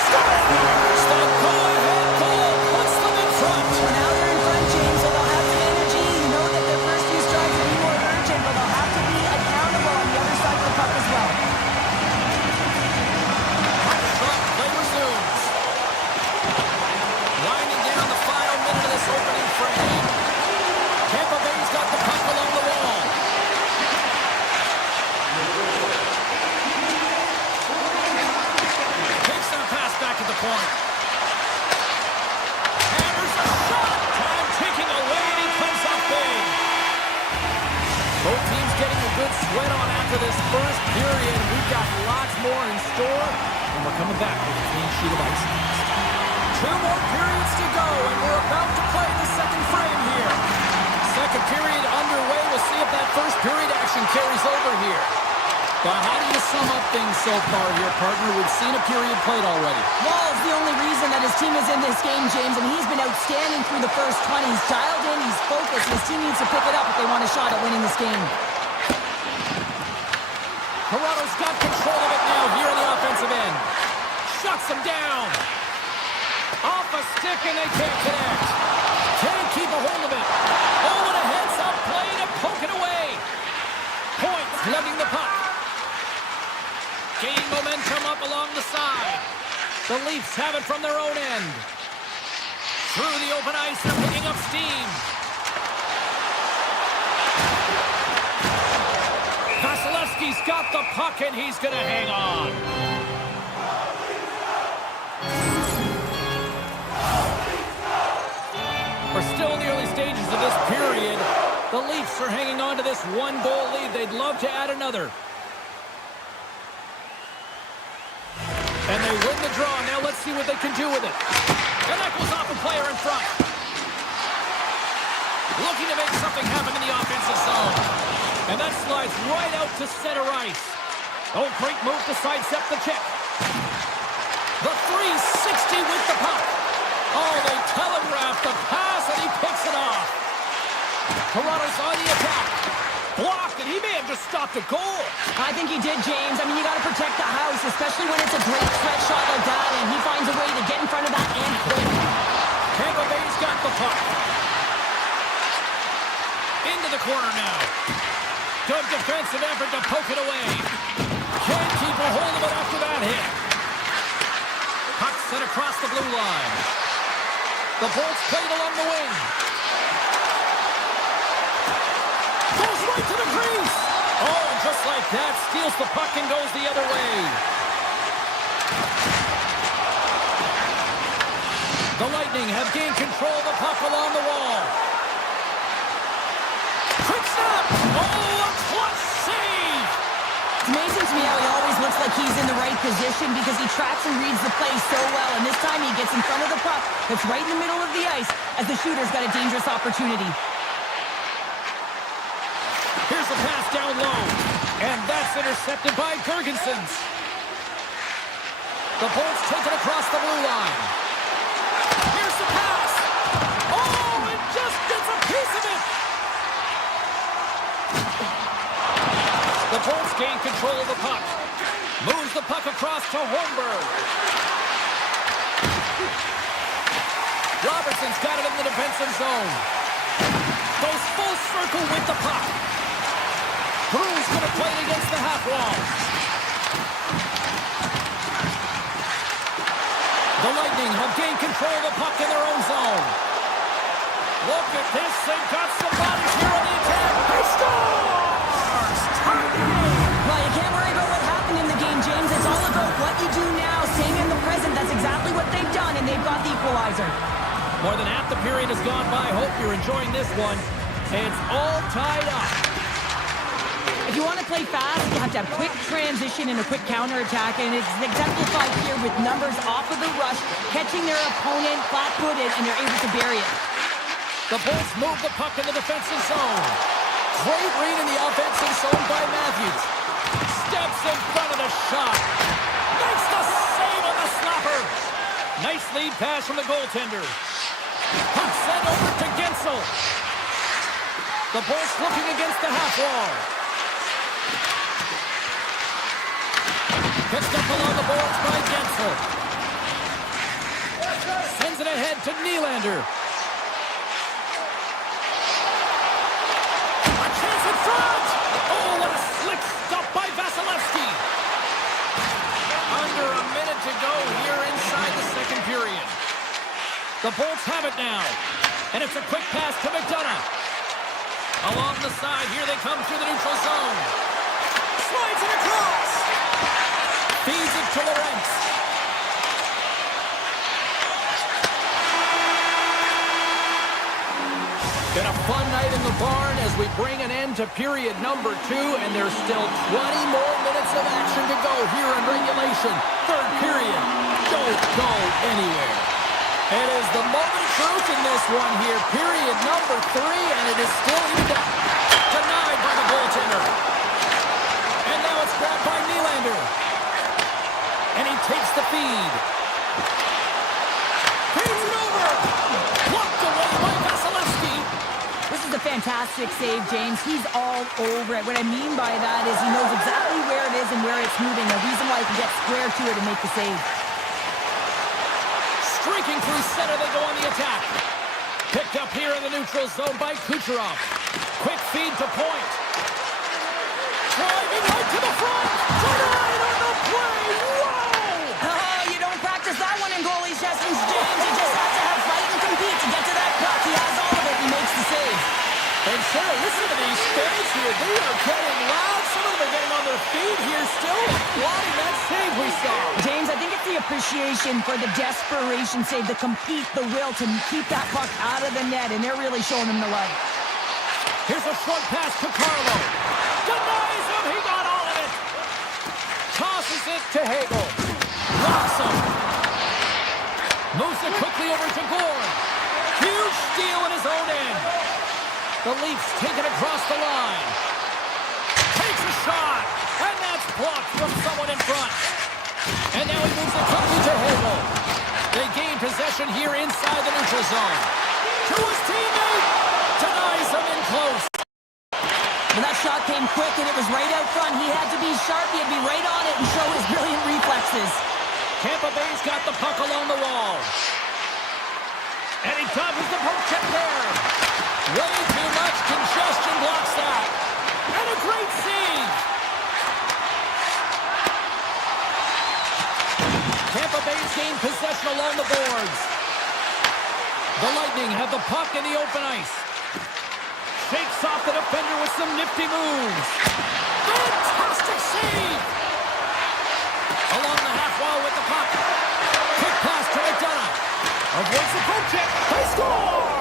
Scores the go-ahead goal. Puts them in front. Well, now they're in front, James, so they'll have some energy. You know that their first few strides will be more urgent, but they'll have to be accountable on the other side of the puck as well. Puck play resumes. Winding down the final minute of this opening frame. Tampa Bay sweat on after this first period. We've got lots more in store, and we're coming back with a clean sheet of ice next. 2 more periods to go, and we're about to play the second frame here. Second period underway. We'll see if that first period action carries over here. But how do you sum up things so far here, partner? We've seen a period played already. Wall's the only reason that his team is in this game, James, and he's been outstanding through the first 20. He's dialed in, he's focused, and his team needs to pick it up if they want a shot at winning this game. Toronto's got control of it now here in the offensive end. Shuts them down. Off a stick, and they can't connect. Can't keep a hold of it. Oh, and a heads-up play to poke it away. Points lugging the puck. Gaining momentum up along the side. The Leafs have it from their own end. Through the open ice, they're picking up steam. Vasilevsky's got the puck, and he's going to hang on. We're still in the early stages of this period. The Leafs are hanging on to this 1-goal lead. They'd love to add another. And they win the draw. Now let's see what they can do with it. And that goes off a player in front. Looking to make something happen in the offensive zone. And that slides right out to center ice. Oh, great move to sidestep the check. The 360 with the puck. Oh, they telegraph the pass, and he picks it off. Toronto's on the attack. Blocked, and he may have just stopped a goal. I think he did, James. I mean, you got to protect the house, especially when it's a great threat shot like that, and he finds a way to get in front of that and quick. Tampa Bay's got the puck. Into the corner now. Good defensive effort to poke it away. Can't keep a hold of it after that hit. Puck sent across the blue line. The Bolts played along the wing. Goes right to the crease. Oh, and just like that, steals the puck and goes the other way. The Lightning have gained control of the puck along the wall. Quick snap. Oh, a clutch save. It's amazing to me how he always looks like he's in the right position because he tracks and reads the play so well, and this time he gets in front of the puck that's right in the middle of the ice as the shooter's got a dangerous opportunity. Here's the pass down low, and that's intercepted by Gergensons. The Bolts take it across the blue line. Here's the pass. Oh, it just gets a piece of it. The Bolts gain control of the puck. Moves the puck across to Holmberg. Robertson's got it in the defensive zone. Goes full circle with the puck. Crew's going to play it against the half wall. The Lightning have gained control of the puck in their own zone. Look at this. They've got some bodies here on the attack. They score! Well, you can't worry about what happened in the game, James. It's all about what you do now, staying in the present. That's exactly what they've done, and they've got the equalizer. More than half the period has gone by. Hope you're enjoying this one. It's all tied up. If you want to play fast, you have to have quick transition and a quick counterattack, and it's exemplified here with numbers off of the rush, catching their opponent flat-footed, and they're able to bury it. The Bolts move the puck in the defensive zone. Great read in the offensive zone by Matthews. Steps in front of the shot. Makes the save on the slapper. Nice lead pass from the goaltender. Puck sent over to Gensel. The Bolts looking against the half wall. Pitched up along the boards by Gensel. Sends it ahead to Nylander. A chance in front! Oh, what a slick stop by Vasilevsky. Under a minute to go here inside the second period. The Bolts have it now. And it's a quick pass to McDonough. Along the side, here they come through the neutral zone. Slides it across. Feeds it to Lorentz. Been a fun night in the barn as we bring an end to period number 2, and there's still 20 more minutes of action to go here in regulation. Third period. Don't go anywhere. It is the moment of truth in this one here. Period number 3, and it is still evened up. Denied by the goaltender. And now it's grabbed by Nylander. And he takes the feed. Feeds it over. Blocked away by Vasilevsky. This is a fantastic save, James. He's all over it. What I mean by that is he knows exactly where it is and where it's moving. The reason why he can get square to it and make the save. Streaking through center, they go on the attack. Picked up here in the neutral zone by Kucherov. Quick feed to point. Driving right to the front. Denied on the play. Whoa! Oh, you don't practice that one in goalie sessions, James. You just have to have fight and compete to get to that puck. He has all of it. He makes the save. And Sarah, listen to these fans here. They are getting loud. Some of them are getting on their feet here still, applauding that save we saw. James, I think it's the appreciation for the desperation save, the compete, the will to keep that puck out of the net, and they're really showing him the love. Here's a short pass to Carlo. Denies him. He got all of it. Tosses it to Hagel. Locks him. Moves it quickly over to Gord. Huge steal in his own end. The Leafs take it across the line. Takes a shot. And that's blocked from someone in front. And now he moves it quickly to Hagel. They gain possession here inside the neutral zone. To his teammate. Denies him in close. Well, that shot came quick, and it was right out front. He had to be sharp. He had to be right on it and show his brilliant reflexes. Tampa Bay's got the puck along the wall. And he dodges the poke check there. Way too much congestion blocks that. And a great save. Tampa Bay's gained possession along the boards. The Lightning have the puck in the open ice. Shakes off the defender with some nifty moves. Fantastic save. Along the half wall with the puck. Quick pass to McDonough. Avoids the poke check. They score!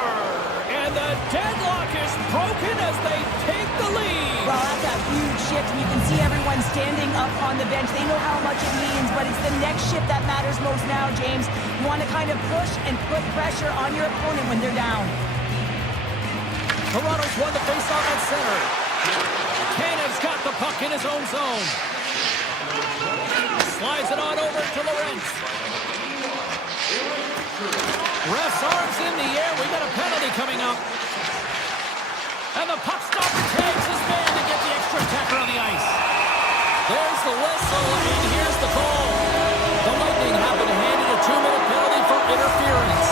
And the deadlock is broken as they take the lead. Well, that's a huge shift, and you can see everyone standing up on the bench. They know how much it means, but it's the next shift that matters most now, James. You want to kind of push and put pressure on your opponent when they're down. Toronto's won the faceoff at center. Kanev's got the puck in his own zone. Slides it on over to Lorentz. Ref's arms in the air. We got a penalty coming up. And the puck stopper tags his man to get the extra attacker on the ice. There's the whistle, and here's the call. The Lightning have been handed a 2-minute penalty for interference.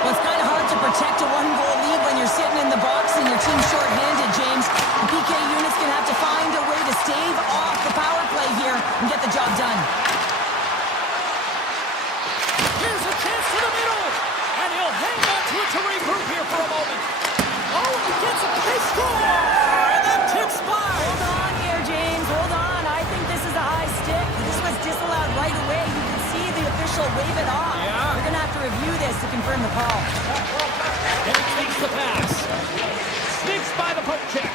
Well, it's kind of hard to protect a one-goal lead when you're sitting in the box and your team's short-handed, James. The PK unit's going to have to find a way to stave off the power play here and get the job done. Here's a chance to the middle, and he'll hang on to it to regroup here for a moment. Oh, he gets it. They score! And that tips by. Hold on here, James. Hold on. I think this is a high stick. This was disallowed right away. You can see the official wave it off. Yeah. We're going to have to review this to confirm the call. And he takes the pass. Sneaks by the poke check.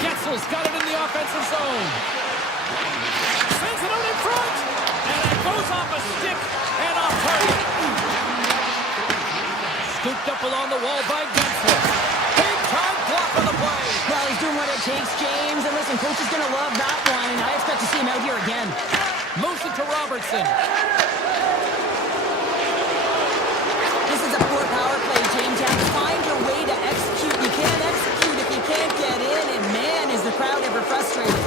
Getzel's got it in the offensive zone. Sends it out in front. And it goes off a stick and off target. Scooped up along the wall by Getzel. Big time block on the play. Well, he's doing what it takes, James. And listen, coach is going to love that one, and I expect to see him out here again. Moves it to Robertson. This is a poor power play, James. You have to find your way to execute. You can't execute if you can't get in, and man, is the crowd ever frustrated.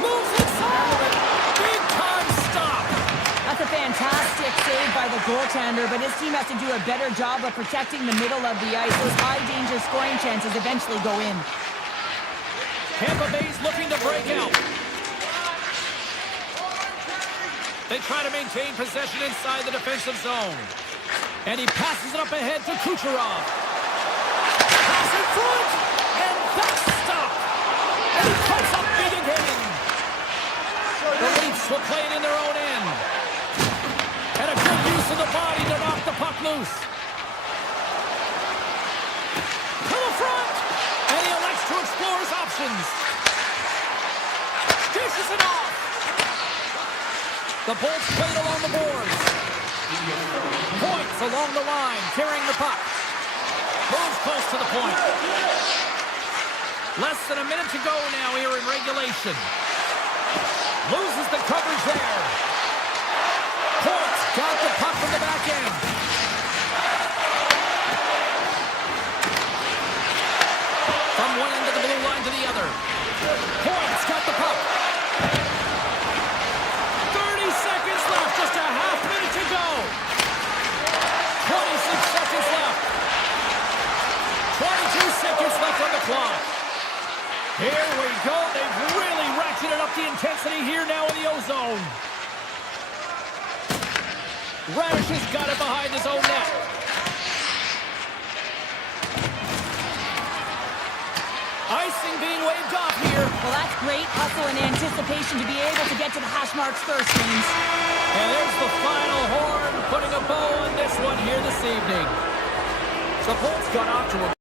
Moves inside. Big time stop. That's a fantastic save by the goaltender, but his team has to do a better job of protecting the middle of the ice. Those high-danger scoring chances eventually go in. Tampa Bay's looking to break out. They try to maintain possession inside the defensive zone. And he passes it up ahead to Kucherov. Pass in front, and that's stopped. And he cuts up big again. The Leafs will play it in their own end. And a good use of the body to knock the puck loose. possessions. Dishes it off. The Bolts played along the boards. Points along the line, carrying the puck. Moves close to the point. Less than a minute to go now here in regulation. Loses the coverage there. Points got the puck from the back end. From one end of the blue line to the other. Points got the puck. 30 seconds left, just a half minute to go. 26 seconds left. 22 seconds left on the clock. Here we go. They've really ratcheted up the intensity here now in the O-zone. Radish has got it behind his own net. Icing being waved off here. Well, that's great hustle and anticipation to be able to get to the hash marks first, James. And there's the final horn, putting a bow on this one here this evening. The Bolts got off to a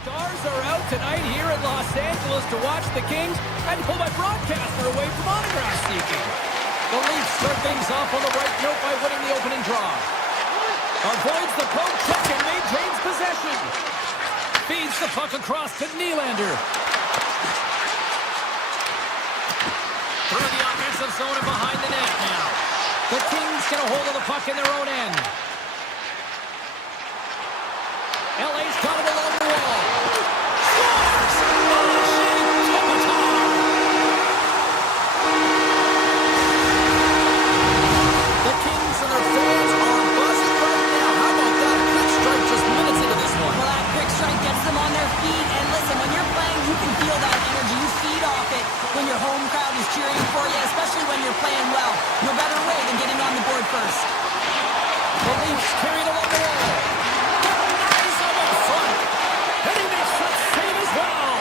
Stars are out tonight here in Los Angeles to watch the Kings and pull my broadcaster away from autograph seeking. The Leafs start things off on the right note by winning the opening draw. Avoids the poke check and maintains possession. Feeds the puck across to Nylander. Through the offensive zone and behind the net now. The Kings get a hold of the puck in their own end. LA's got it along the wall. Scores! The Kings and their fans are buzzing right now. How about that? A quick strike just minutes into this one. Well, that quick strike gets them on their feet. And listen, when you're playing, you can feel that energy. You feed off it when your home crowd is cheering for you, especially when you're playing well. No better way than getting on the board first. The Leafs carry it along the wall. Denies him in front. And he makes that save as well.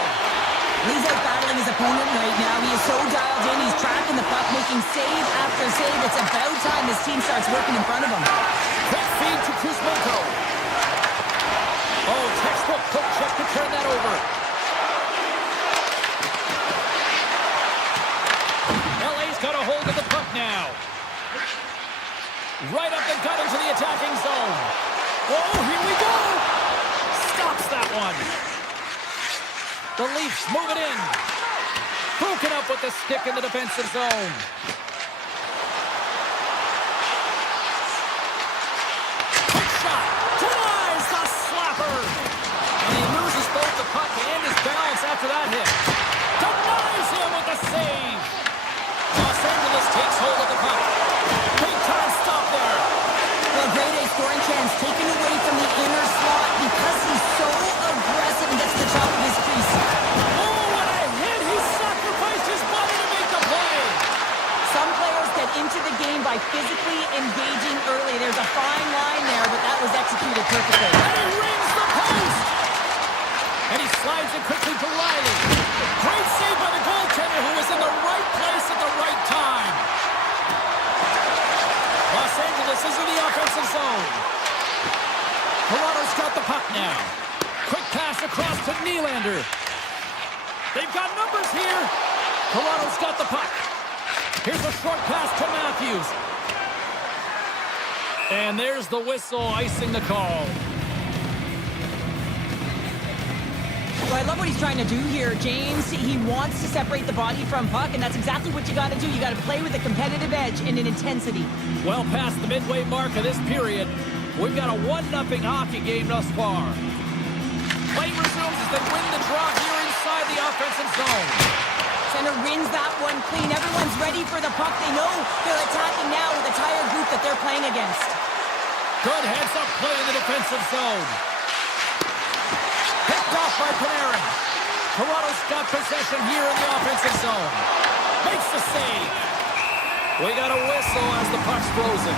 He's out battling his opponent right now. He is so dialed in. He's tracking the puck, making save after save. It's about time this team starts working in front of him. Quick feed to Kuzmenko. Oh, textbook poke check to turn that over. LA's got a hold of the puck now. Right up the gut into the attacking zone. Oh, here we go. Stops that one. The Leafs move it in. Broken up with the stick in the defensive zone. Quick shot. Denies the slapper. And he loses both the puck and his balance after that hit. Denies him with the save. Los Angeles takes hold of the puck. Big time stop there. Well, grade A scoring chance taken away from the inner slot because he's so aggressive and gets to the top of his crease. Oh, what a hit. He sacrificed his body to make the play. Some players get into the game by physically engaging early. There's a fine line there, but that was executed perfectly. And he rings the post. And he slides it quickly to Riley. Great save by the goaltender who was in the right place at the right time. Los Angeles is in the offensive zone. Toronto's got the puck now. Quick pass across to Nylander. They've got numbers here. Toronto's got the puck. Here's a short pass to Matthews. And there's the whistle icing the call. Well, I love what he's trying to do here, James. He wants to separate the body from puck, and that's exactly what you got to do. You got to play with a competitive edge and an intensity. Well past the midway mark of this period, we've got a 1-0 hockey game thus far. Play resumes as they win the draw here inside the offensive zone. Center wins that one clean. Everyone's ready for the puck. They know they're attacking now with the entire group that they're playing against. Good heads-up play in the defensive zone. Picked off by Panarin. Toronto's got possession here in the offensive zone. Makes the save. We got a whistle as the puck's frozen.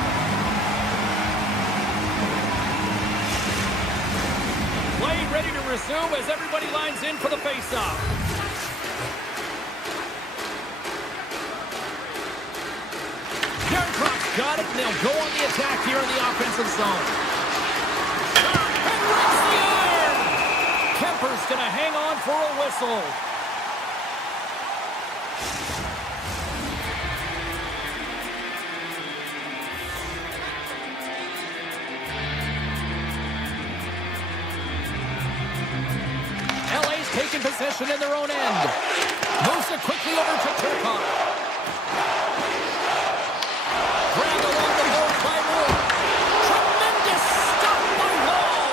Play ready to resume as everybody lines in for the face-off. Yarncroft's got it, and they'll go on the attack here in the offensive zone. And rings the iron! Kemper's going to hang on for a whistle. LA's taking possession in their own end. Moves it quickly over to Turcotte. Grabbed along the board by Wood. Tremendous stop by Wall.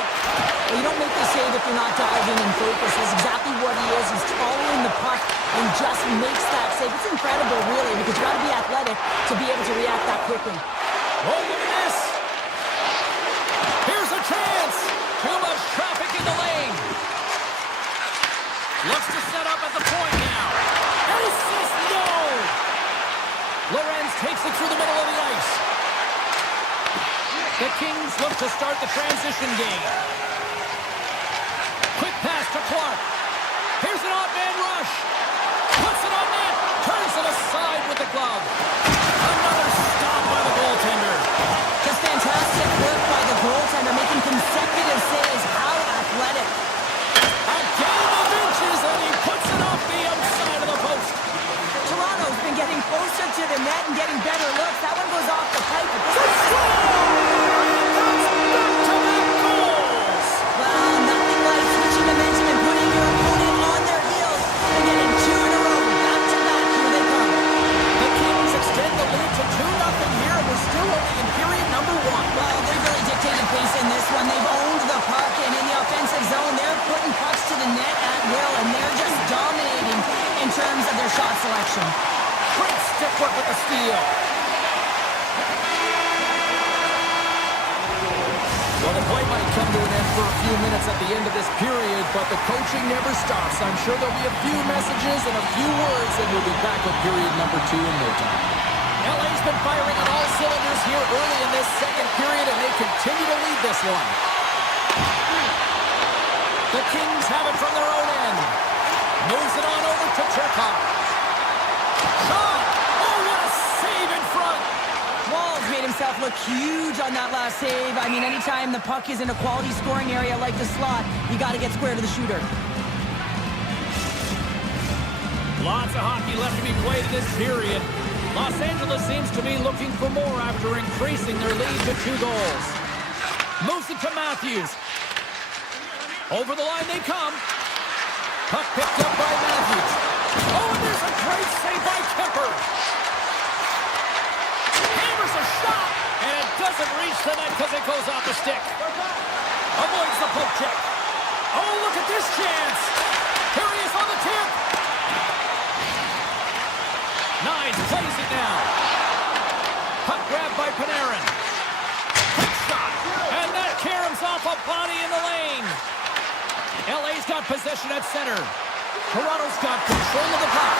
Well, you don't make the save if you're not dialed in and focused. That's exactly what he is. He's following the puck and just makes that save. It's incredible, really, because you got to be athletic to be able to react that quickly. Oh, look at this. Here's a chance. Too much traffic in the lane. Looks to set up at the point now. And he says no. Lorenz takes it through the middle of the ice. The Kings look to start the transition game. Quick pass to Clark. Here's an odd man rush. Puts it on net. Turns it aside with the glove. Another stop by the goaltender. Just fantastic work by the goaltender, making consecutive saves. How athletic. A game of inches, and he puts it off the outside of the post. Toronto's been getting closer to the net and getting better come to an end for a few minutes at the end of this period, but the coaching never stops. I'm sure there'll be a few messages and a few words, and we'll be back with period number 2 in no time. LA's been firing on all cylinders here early in this second period, and they continue to lead this one. The Kings have it from their own end. Moves it on over to Turcotte. Shot! Oh, what a save in front! Walls made himself look huge on that last save. I mean, anytime the puck is in a quality scoring area like the slot, you got to get square to the shooter. Lots of hockey left to be played in this period. Los Angeles seems to be looking for more after increasing their lead to 2 goals. Moves it to Matthews. Over the line they come. Puck picked up by Matthews. Oh, and there's a great save by Kemper. Hammers a shot, and it doesn't reach the net because it goes off the stick. Avoids the poke check. Oh, look at this chance. Here he is on the tip. Nines plays it now. Puck grabbed by Panarin. Quick shot, and that caroms off a body in the lane. LA's got possession at center. Toronto's got control of the puck.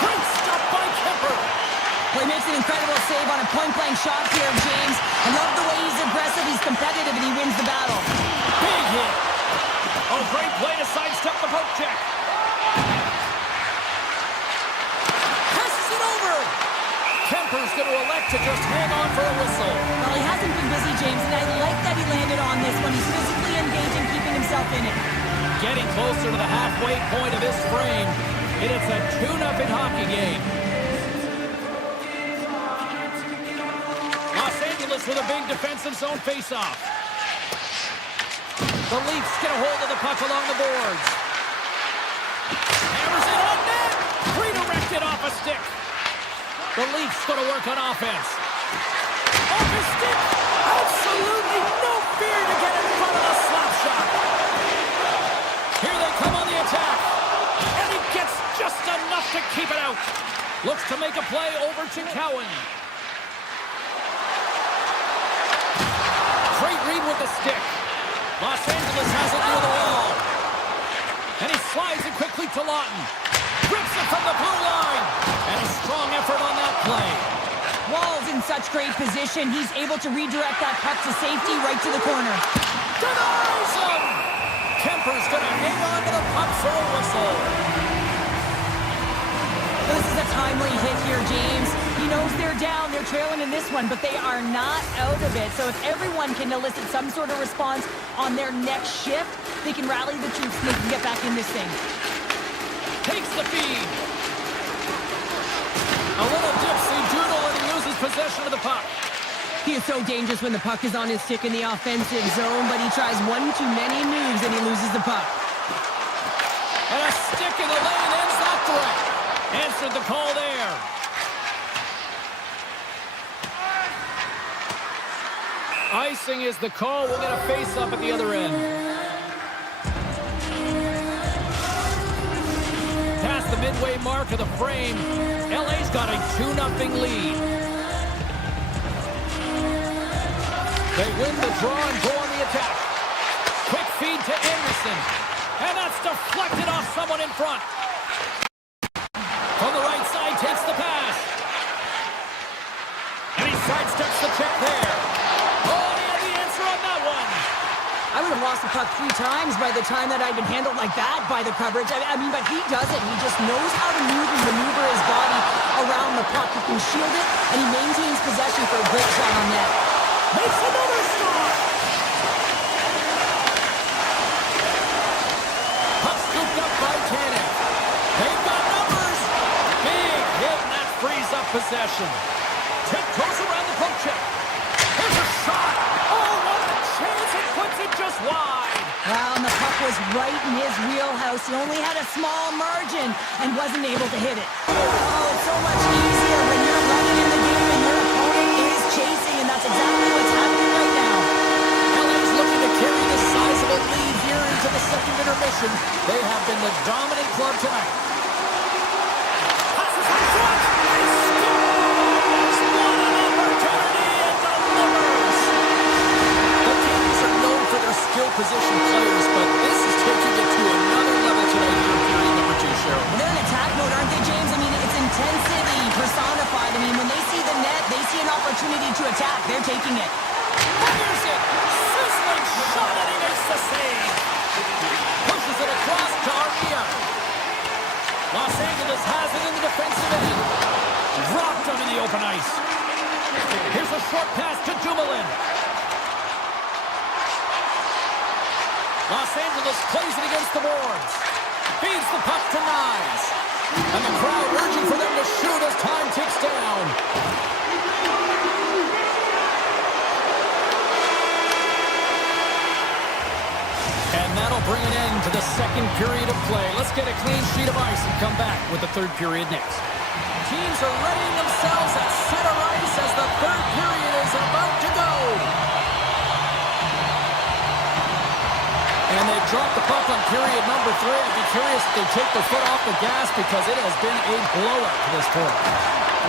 Great stop by Kemper. Well, he makes an incredible save on a point-blank shot here, James. I love the way he's aggressive, he's competitive, and he wins the battle. Big hit. Oh, great play to sidestep the poke check. Passes it over. Kemper's going to elect to just hang on for a whistle. Well, he hasn't been busy, James, and I like that he landed on this one. He's physically engaging, keeping himself in it. Getting closer to the halfway point of this frame, and it's a 2-0 hockey game. Los Angeles with a big defensive zone faceoff. The Leafs get a hold of the puck along the boards. Hammers it on net. Redirected off a stick. The Leafs going to work on offense. Off his stick. Absolutely no fear to get in front of the slap shot. Here they come on the attack. And he gets just enough to keep it out. Looks to make a play over to Cowan. Great read with the stick. Los Angeles has it near the wall. And he slides it quickly to Lawton. Rips it from the blue line. And a strong effort on that play. Wall's in such great position. He's able to redirect that puck to safety right to the corner. Denies him! Kemper's going to hang on to the puck for a whistle. This is a timely hit here, James. He knows they're down, they're trailing in this one, but they are not out of it. So if everyone can elicit some sort of response on their next shift, they can rally the troops and they can get back in this thing. Takes the feed. A little dipsy doodle and he loses possession of the puck. He is so dangerous when the puck is on his stick in the offensive zone, but he tries one too many moves and he loses the puck. And a stick in the lane ends that threat. Answered the call there. Icing is the call. We'll get a face-up at the other end. Past the midway mark of the frame, LA's got a 2-0 lead. They win the draw and go on the attack. Quick feed to Anderson. And that's deflected off someone in front. From the right side, takes the pass. And he sidesteps the check there. Oh, he had the answer on that one. I would have lost the puck 3 times by the time that I'd been handled like that by the coverage. I mean, but he doesn't. He just knows how to move and maneuver his body around the puck. He can shield it, and he maintains possession for a great shot on net. Makes another stop. Puck scooped up by Tannen. They've got numbers. Big hit, and that frees up possession. Tiptoes around the poke check. Here's a shot. Oh, what a chance. It puts it just wide. Well, and the puck was right in his wheelhouse. He only had a small margin and wasn't able to hit it. Oh, it's so much easier when you're running in the game and your opponent is chasing, and that's exactly what's happening right now. LA's looking to carry this sizable lead here into the second intermission. They have been the dominant club tonight. Passes in front. He scores. What an opportunity and delivers. The Kings are known for their opportunity to attack. They're taking it. Fires it! Sizzling shot, and he makes the save! Pushes it across to Armia. Los Angeles has it in the defensive end. Dropped him in the open ice. Here's a short pass to Dumoulin. Los Angeles plays it against the boards. Feeds the puck to Nyes. And the crowd urging for them to shoot as time ticks down. And that'll bring an end to the second period of play. Let's get a clean sheet of ice and come back with the third period next. Teams are readying themselves at center ice as the third period is about to go. And they drop the puck on period number 3. I'd be curious if they take their foot off the gas because it has been a blowout to this point.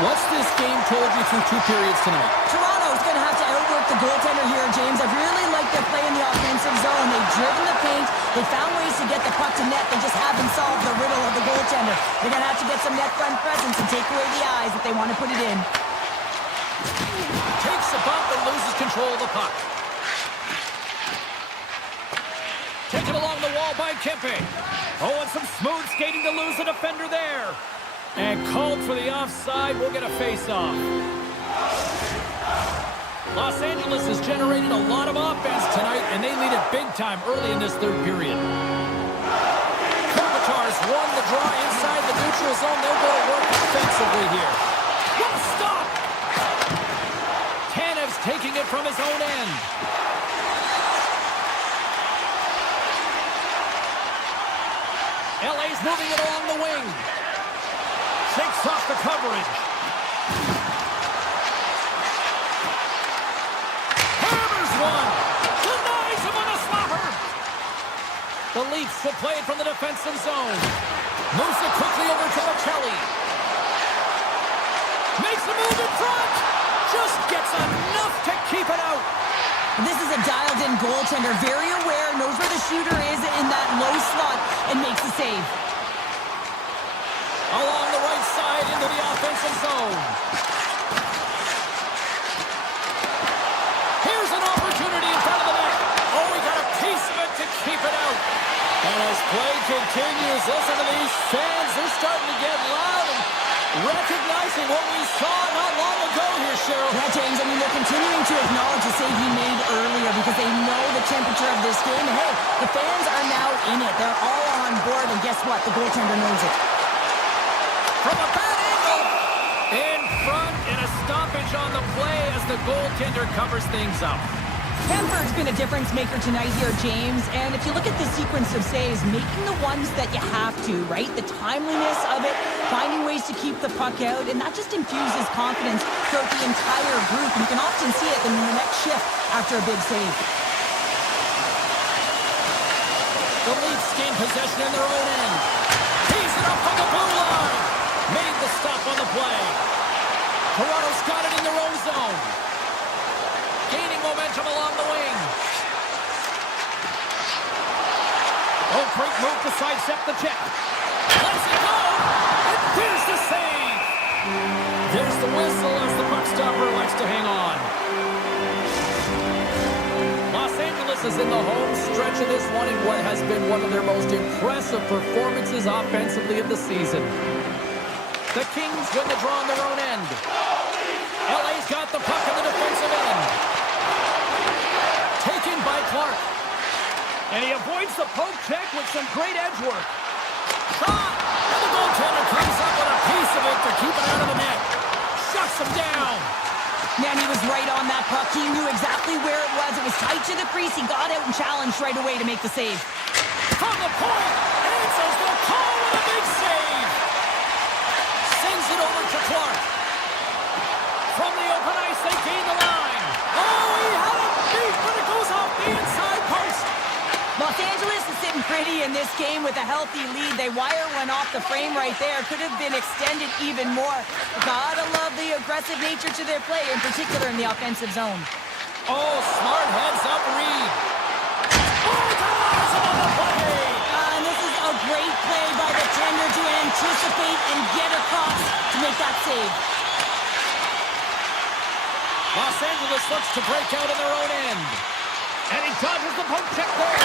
What's this game told you through 2 periods tonight? Toronto's going to have to outwork the goaltender here, James. I've really liked their play in the offensive zone. They've driven the paint. They found ways to get the puck to net. They just haven't solved the riddle of the goaltender. They're going to have to get some net front presence and take away the eyes if they want to put it in. Takes a bump and loses control of the puck. Taken along the wall by Kempe. Oh, and some smooth skating to lose the defender there. And called for the offside. We'll get a face-off. Los Angeles has generated a lot of offense tonight, and they lead it big time early in this third period. Kopitar's won the draw inside the neutral zone. They'll go to work offensively here. What a stop! Tanev's taking it from his own end. LA's moving it along the wing. Shakes off the coverage. Hammers one. Denies him on a slapper. The Leafs will play it from the defensive zone. Moves it quickly over to Michelli. Makes a move in front. Just gets enough to keep it out. This is a dialed-in goaltender, very aware, knows where the shooter is in that low slot, and makes the save. Along the right side into the offensive zone. Here's an opportunity in front of the net. Oh, we got a piece of it to keep it out. And as play continues, listen to these fans. They're starting to get loud and recognizing what we saw not long ago here, Cheryl. Yeah, James, I mean, they're continuing to acknowledge the save he made earlier because they know the temperature of this game. And hey, the fans are now in it. They're all on board, and guess what? The goaltender knows it. From a bad angle, in front, and a stoppage on the play as the goaltender covers things up. Kemper's been a difference maker tonight here, James. And if you look at the sequence of saves, making the ones that you have to, right? The timeliness of it, finding ways to keep the puck out, and that just infuses confidence throughout the entire group. And you can often see it in the next shift after a big save. The Leafs gain possession in their own end. Tees it up from the blue line. Made the stop on the play. Toronto's got it in their own zone. Gaining momentum along the wing. Oh, great move to sidestep the check. Lets it go. And there's the save. There's the whistle as the puck stopper likes to hang on. Los Angeles is in the home stretch of this one in what has been one of their most impressive performances offensively of the season. The Kings win the draw on their own end. LA's got the puck in the defensive end. Taken by Clark. And he avoids the poke check with some great edge work. Shot! And the goaltender comes up with a piece of it to keep it out of the net. Shuts him down. Man, he was right on that puck. He knew exactly where it was. It was tight to the crease. He got out and challenged right away to make the save. From the point, answers the call with a big save. Sends it over to Clark. From the open ice, they gain the line. Oh, he had a beat, but it goes off the inside post. Los Angeles is sitting pretty in this game with a healthy lead. They wire one off the frame right there. Could have been extended even more. Gotta love the aggressive nature to their play, in particular in the offensive zone. Oh, smart heads up read. Oh, denies him on the play. And this is a great play by the tender to anticipate and get across to make that save. Los Angeles looks to break out in their own end. And he dodges the poke check there.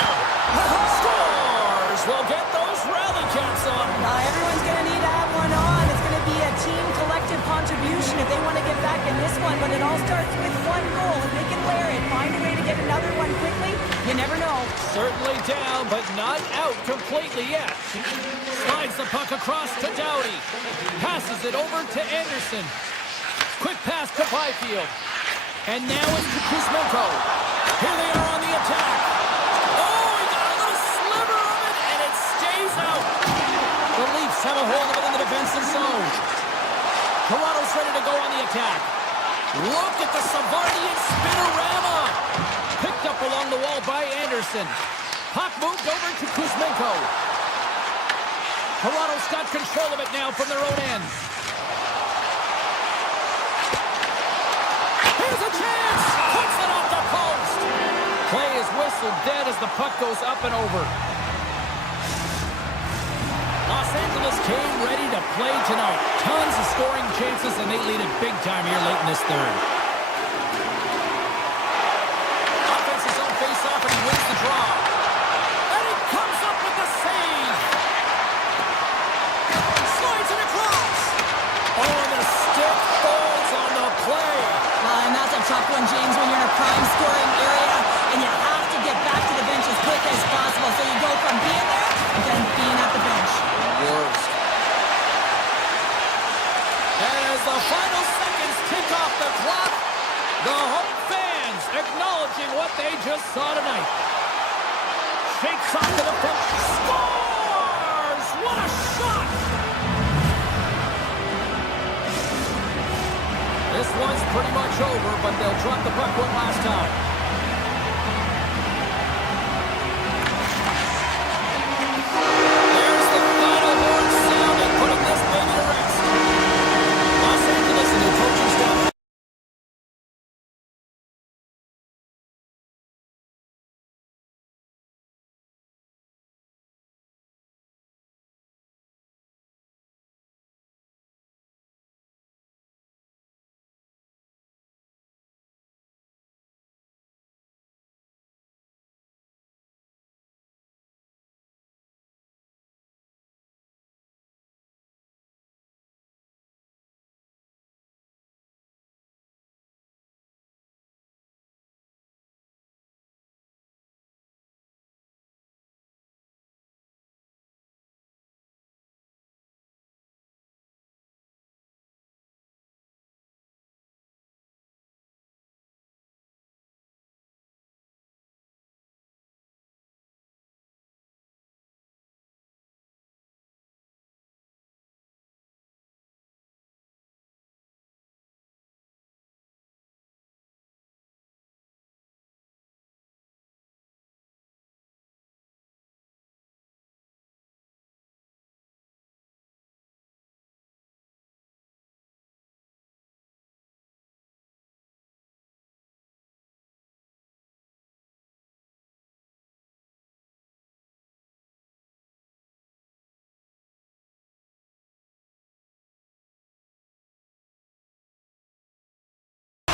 Scores! We'll get those rally caps on. Everyone's going to need to have one on. It's going to be a team collective contribution if they want to get back in this one. But it all starts with one goal. If they can wear it, find a way to get another one quickly, you never know. Certainly down, but not out completely yet. Slides the puck across to Doughty. Passes it over to Anderson. Quick pass to Byfield. And now it's to Kuzmenko. Here they are on the attack. Oh, he got a little sliver of it, and it stays out. The Leafs have a hold of it in the defensive zone. Toronto's ready to go on the attack. Look at the Savardian spinorama. Picked up along the wall by Anderson. Puck moved over to Kuzmenko. Toronto's got control of it now from their own end. Here's a chance! Puts it off the post! Play is whistled dead as the puck goes up and over. Los Angeles came ready to play tonight. Tons of scoring chances, and they lead it big time here late in this third. Offense's own face-off, and he wins the draw. And he comes up with the save! Slides it across! Oh, the stick falls on the play! And that's a tough one, James, when you're in a prime scoring area and you have to get back to the bench as quick as possible. So you go from being there to then being at the bench. Worst. As the final seconds tick off the clock, the home fans acknowledging what they just saw tonight. Shakes off to the front. Scores! What a shot! This one's pretty much over, but they'll drop the puck one last time. There's the final horn sounding, putting this baby to rest. Los Angeles and their coaching staff.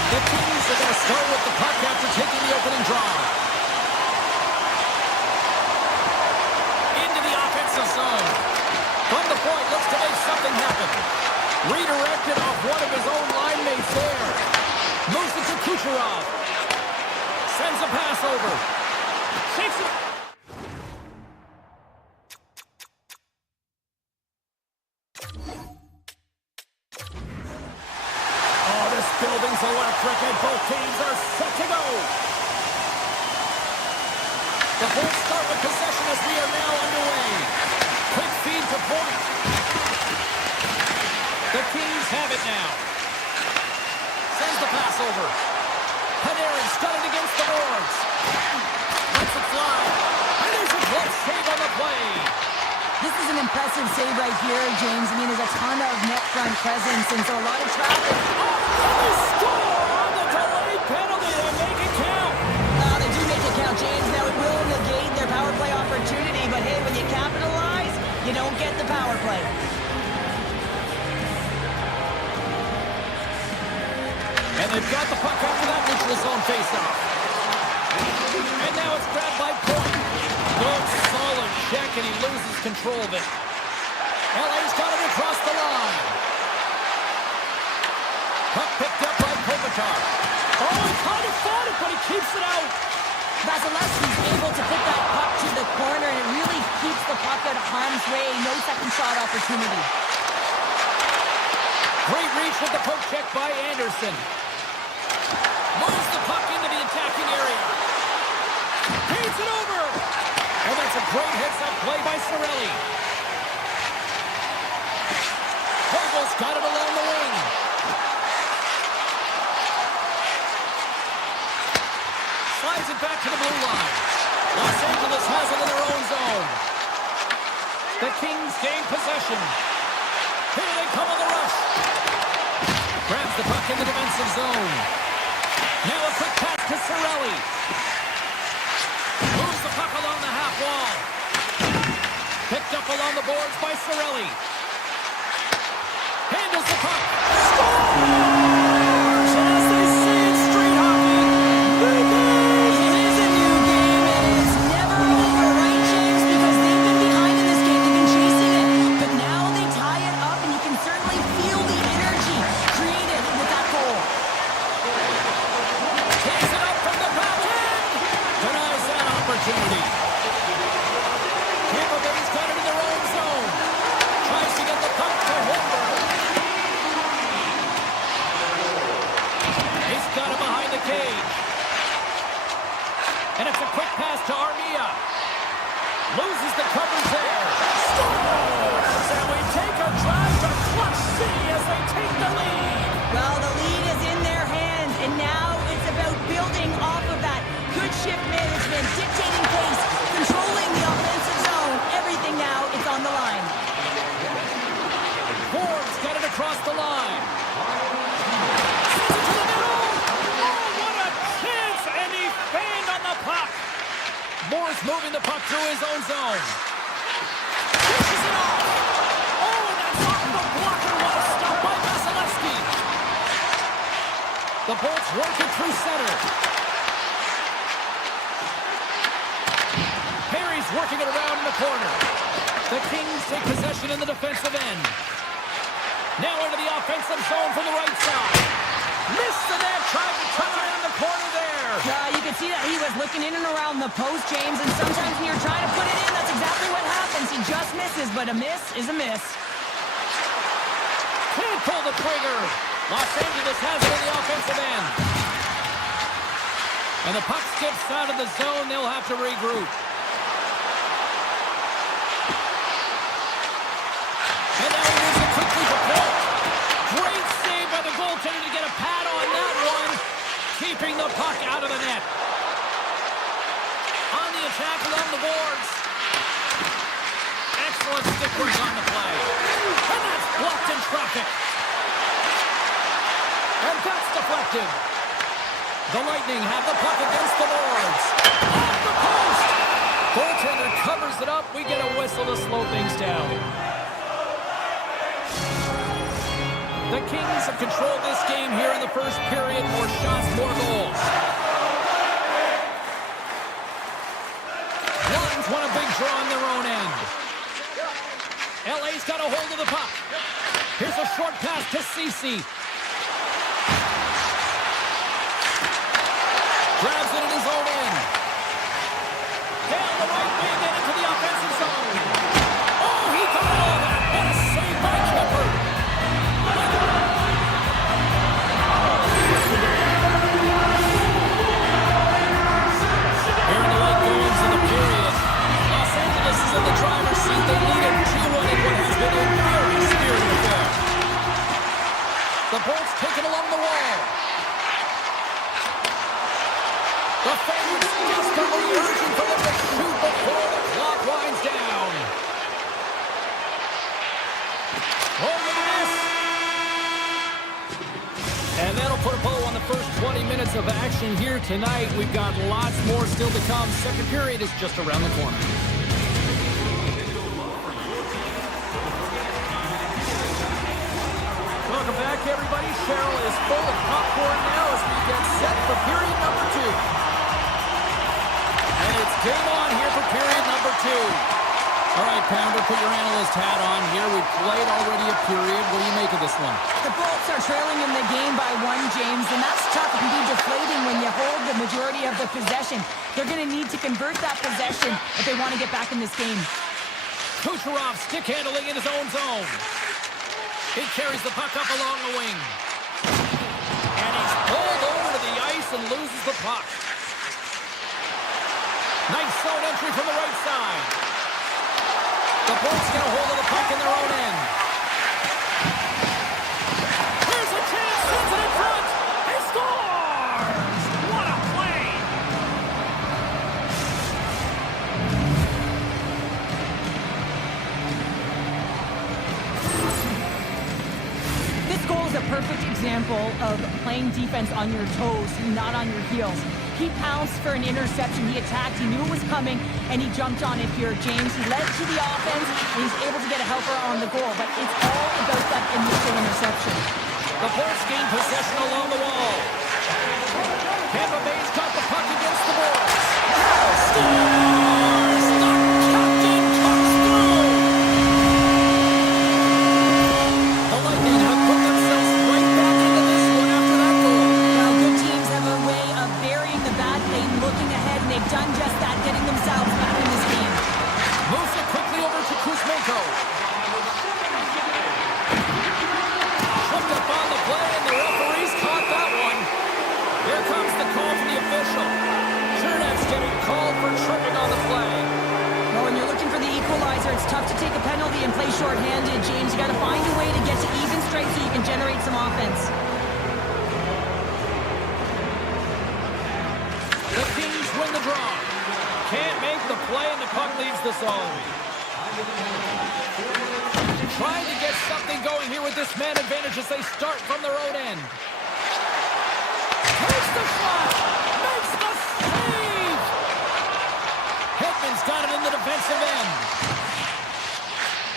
The Kings are going to start with the puck after taking the opening draw. Into the offensive zone. From the point, looks to make something happen. Redirected off one of his own line mates there. Moves it to Kucherov. Sends a pass over. Shakes it. Building's electric, and both teams are set to go. The Bulls start with possession as we are now underway. Quick feed to point. The Kings have it now. Sends the pass over. Panarin's got it against the boards. Lets it fly. And there's a glove save on the play. This is an impressive save right here, James. I mean, there's a ton of net front presence, and so a lot of traffic. They score on the delayed penalty. They make it count. They do make it count, James. Now, it will negate their power play opportunity, but hey, when you capitalize, you don't get the power play. And they've got the puck out check, and he loses control of it. LA's got it across the line. Puck picked up by Kopitar. Oh, he kind of fought it, but he keeps it out. Vasilevsky's able to put that puck to the corner, and it really keeps the puck out of harm's way. No second shot opportunity. Great reach with the poke check by Anderson. Moves the puck into the attacking area. Feeds it over. And that's a great hits-up play by Cirelli. Vogel's got it along the wing. Slides it back to the blue line. Los Angeles has it in their own zone. The Kings gain possession. Here they come on the rush. Grabs the puck in the defensive zone. Now a quick pass to Cirelli. Moves the puck along the half wall. Picked up along the boards by Cirelli. Handles the puck. Scores! And as they say in street hockey, new game! It is a new game, and it's never over, right, James? Because they've been behind in this game. They've been chasing it. But now they tie it up, and you can certainly feel the energy created with that goal. Takes it up from the back end. Denies that opportunity. Tampa Bay's got it in their own zone. Tries to get the puck to Holmberg. He's got it behind the cage. And it's a quick pass to Armia. Loses the coverage there. Scores! And we take a drive to Clutch City as they take the lead. Well, the lead is in their hands, and now it's about building off of that. Good shift management, dictating pace, controlling the offensive zone. Everything now is on the line. Ford's got it across the line. Sends it to the middle. Oh, what a chance! And he fanned on the puck. Moore's moving the puck through his own zone. Pushes it off. Oh, and that's off the blocker. What a stop by Vasilevsky. The Bolts working through center. Perry's working it around in the corner. The Kings take possession in the defensive end. Now into the offensive zone from the right side. Missed the net, tried to cut around the corner there. You can see that he was looking in and around the post, James, and sometimes when you're trying to put it in, that's exactly what happens. He just misses, but a miss is a miss. Can't pull the trigger. Los Angeles has it in the offensive end. And the puck skips out of the zone. They'll have to regroup. And now he moves it quickly to Paul. Great save by the goaltender to get a pad on that one. Keeping the puck out of the net. On the attack along the boards. Excellent stick work on the play. And that's blocked in traffic. And that's deflected. The Lightning have the puck against the boards. Off the post. Goaltender covers it up. We get a whistle to slow things down. The Kings have controlled this game here in the first period. More shots, more goals. Lions won a big draw on their own end. LA's got a hold of the puck. Here's a short pass to Ceci. Grabs it in his own end. Down the right wing and into the offensive zone. Oh, he got all that. What a save by Kemper. Here in the late goings of the period, Los Angeles is in the driver's seat. They lead it 2-1 in what has been a very spirited affair. The Bolts take it along the wall. The fans desperately urging for them to shoot before the clock winds down. Oh, yes! And that'll put a bow on the first 20 minutes of action here tonight. We've got lots more still to come. Second period is just around the corner. Welcome back, everybody. Cheryl is full of popcorn now as we get set for period number 2. And it's game on here for period number 2. All right, Pounder, put your analyst hat on here. We've played already a period. What do you make of this one? The Bolts are trailing in the game by 1, James, and that's tough. It can be deflating when you hold the majority of the possession. They're going to need to convert that possession if they want to get back in this game. Kucherov stick handling in his own zone. He carries the puck up along the wing. And he's pulled over to the ice and loses the puck. Nice zone entry from the right side. The Bolts get a hold of the puck in their own end. Here's a chance, sends it in front. He scores! What a play! This goal is a perfect example of playing defense on your toes, not on your heels. He pounced for an interception. He attacked. He knew it was coming, and he jumped on it here, James. He led to the offense, and he's able to get a helper on the goal. But it's all about that initial interception. The Bolts gain possession along the wall. Tampa Bay's got the puck against the boards. Scores! The captain comes through! The Lightning have put themselves right back into this one after that goal. Well, good teams have a way of burying the bad thing, looking ahead, and they've done just that, getting themselves back in this game. Moves it quickly over to Kuzmenko. Tripped up on the play, and the referees caught that one. Here comes the call from the official. Chernev's getting called for tripping on the play. Well, when you're looking for the equalizer, it's tough to take a penalty and play shorthanded, James. You got to find a way to get to even strength so you can generate some offense. The Kings win the draw. Can't make the play, and the puck leaves the zone. Trying to get something going here with this man advantage as they start from their own end. Takes the shot! Makes the save! Hedman's got it in the defensive end.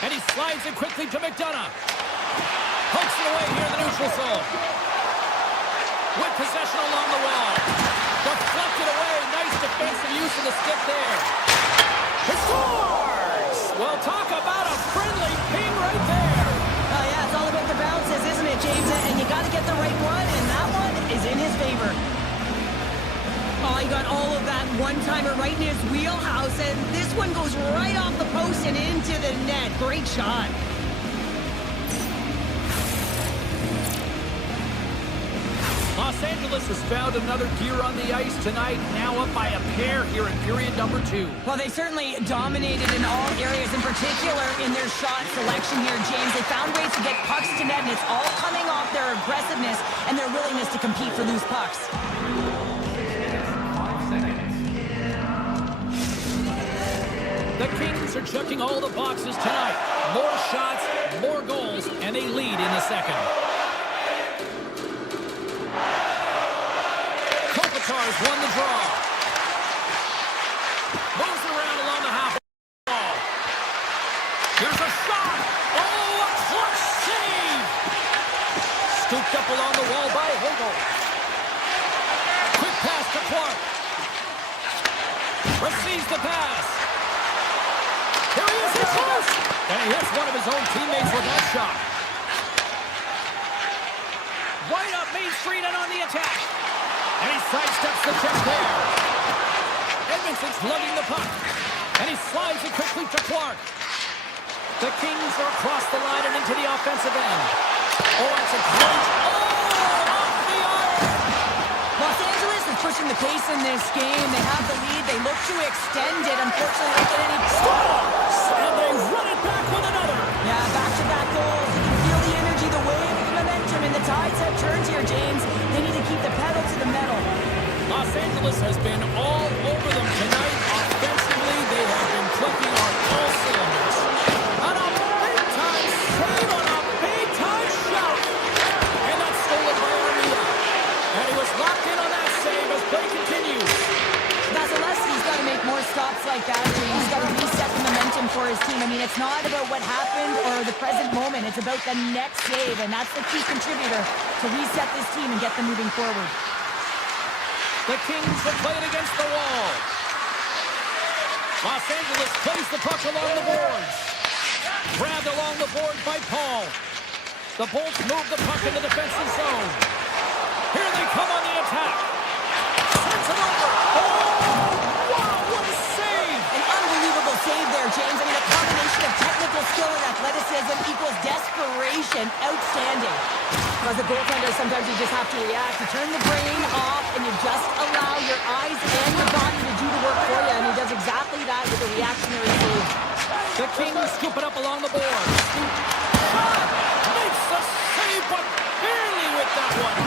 And he slides it quickly to McDonough. Pokes it away here in the neutral zone. With possession along the wall. Deflected away. Nice defensive use of the stick there. He scores! Well, talk about a friendly ping right there. Oh, yeah, it's all about the bounces, isn't it, James? And you got to get the right one, and that one is in his favor. Oh, he got all of that one-timer right in his wheelhouse, and this one goes right off the post and into the net. Great shot. Los Angeles has found another gear on the ice tonight, now up by a pair here in period number 2. Well, they certainly dominated in all areas, in particular in their shot selection here, James. They found ways to get pucks to net, and it's all coming off their aggressiveness and their willingness to compete for loose pucks. The Kings are checking all the boxes tonight. More shots, more goals, and they lead in the second. Kopitar's won the draw. Moves it around along the half wall. Here's a shot. Oh, a clutch save. Scooped up along the wall by Hagel. Quick pass to Clark. Receives the pass. Here he is, he's close. And he hits one of his own teammates with that shot. Right up Main Street and on the attack. And he sidesteps the check there. Edmondson's lugging the puck. And he slides it quickly to Clark. The Kings are across the line and into the offensive end. Oh, that's a great... Oh, off the iron! Los Angeles is pushing the pace in this game. They have the lead. They look to extend it. Unfortunately, they don't get any... Scores! And they run it back with another. Yeah, back-to-back goals. You can feel the energy, the wave, the momentum, and the tides have turned here, James. They need to keep the pedal to the metal. Los Angeles has been all over them tonight. Offensively, they have been clicking on all cylinders. On a big-time save on a big-time shot. And that's stolen by Armia. And he was locked in on that save as play continues. Vasilevsky's got to make more stops like that, James. He's got to reset the momentum for his team. I mean, it's not about what happened or the present moment. It's about the next save, and that's the key contributor to reset this team and get them moving forward. The Kings have played against the wall. Los Angeles plays the puck along the boards. Grabbed along the board by Paul. The Bolts move the puck in the defensive zone. Here they come on the attack. Sends it over. Oh, wow, what a save! An unbelievable save there, James. I mean, a combination of technical skill and athleticism equals desperation. Outstanding. As a goaltender, sometimes you just have to react. You turn the brain off, and you just allow your eyes and your body to do the work for you, and he does exactly that with a reactionary save. The Kings scoop it up along the board. Shot! Makes the save, but barely with that one.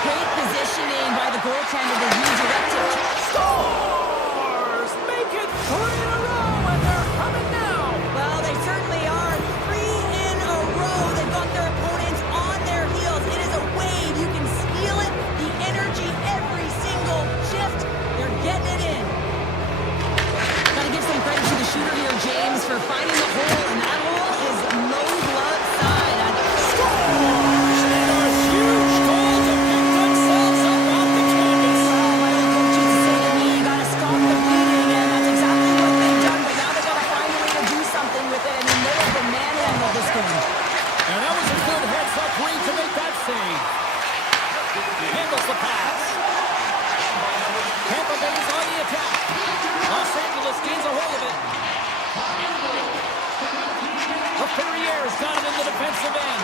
Great positioning by the goaltender to redirect it. Scores! Make it 3 in a row, and they're coming now. Well, they certainly are. 3 in a row. They've got their opponents on their heels. It is a wave. You can feel it. The energy every single shift. They're getting it in. Got to give some credit to the shooter here, James, for finding the hole, and that hole is no glove side. Scores! And a huge goal to pick themselves up off the canvas. Well, my old coach used to say to me, you got to stop the bleeding, and that's exactly what they've done, but now they've got to find a way to do something with it, and he may have been manhandled this game. And that was a good heads-up read to make that save. Handles the pass. Tampa Bay's on the attack. Los Angeles gains a hold of it. The Ferrier's got it in the defensive end.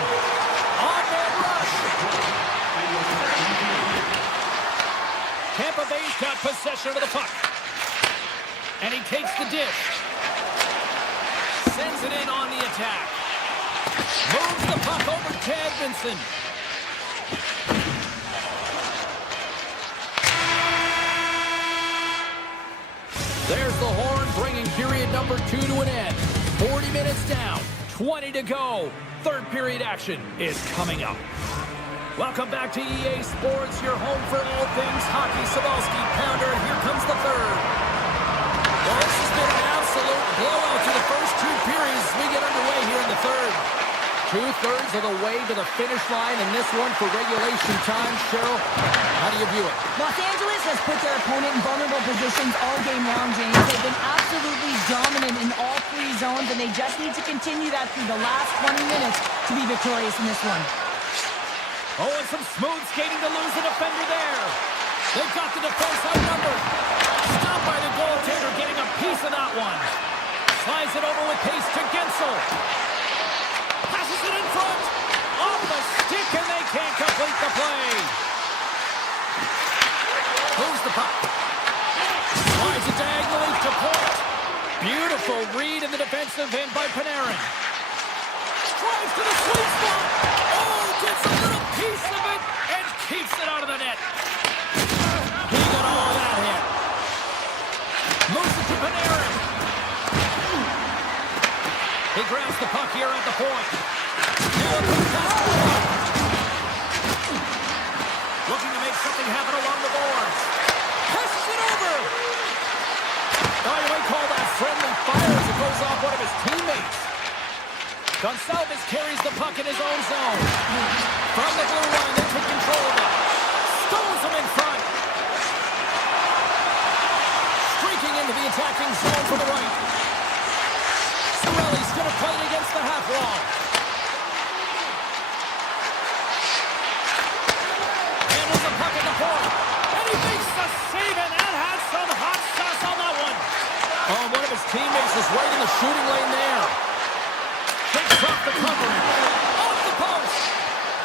On-man rush. Tampa Bay's got possession of the puck. And he takes the dish. Sends it in on the attack. Moves the puck over to Edmondson. There's the horn, bringing period number 2 to an end. 40 minutes down, 20 to go. Third period action is coming up. Welcome back to EA Sports, your home for all things hockey. Sabalski, Pounder, and here comes the third. Well, this has been an absolute blowout to the first 2 periods as we get underway here in the third. 2/3 of the way to the finish line, and this one for regulation time. Cheryl, how do you view it? Los Angeles has put their opponent in vulnerable positions all game long, James. They've been absolutely dominant in all 3 zones, and they just need to continue that through the last 20 minutes to be victorious in this one. Oh, and some smooth skating to lose the defender there. They've got the defense outnumbered. Stopped by the goaltender, getting a piece of that one. Slides it over with pace to Gensel. Passes it in front. Off the stick, and they can't complete the play. Moves the puck. Slides it diagonally to point. Beautiful read in the defensive end by Panarin. Drives to the sweet spot. Oh, gets a little piece of it and keeps it out of the net. He got all that hit. Moves it to Panarin. He grabs the puck here at the point. Now looking to make something happen along the boards. Passes it over. Oh, you might call that friendly fire as it goes off one of his teammates. Gonçalves carries the puck in his own zone. From the blue line, they take control of it. Stones him in front. Streaking into the attacking zone from the right. Sorelli's going to play it against the half wall. Handles the puck at the point. And he makes the save, and that has some hot sauce on that one. Oh, one of his teammates is right in the shooting lane there. Takes off the covering. Off the post.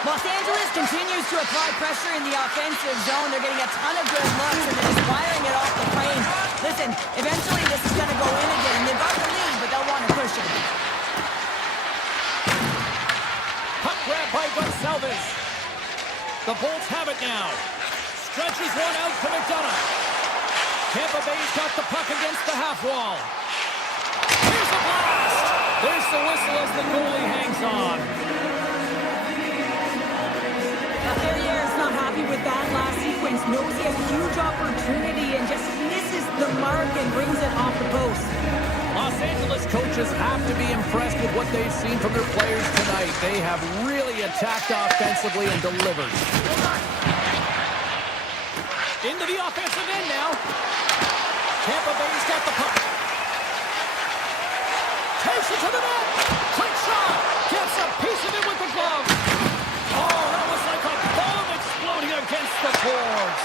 Los Angeles continues to apply pressure in the offensive zone. They're getting a ton of good looks, and they're just firing it off the frame. Listen, eventually this is going to go in again. They've got the lead, but they'll want to push it. Puck grab by Gonçalves. The Bolts have it now. Stretches one out to McDonough. Tampa Bay's got the puck against the half wall. Here's the blast. There's the whistle as the goalie hangs on. Ferrier's not happy with that last sequence. Knows he has a huge opportunity and just misses the mark and brings it off the post. Los Angeles coaches have to be impressed with what they've seen from their players tonight. They have really attacked offensively and delivered. Into the offensive end now. Tampa Bay's got the puck. Takes it to the net. Quick shot. Gets a piece of it with the glove. Oh, that was like a bomb exploding against the boards.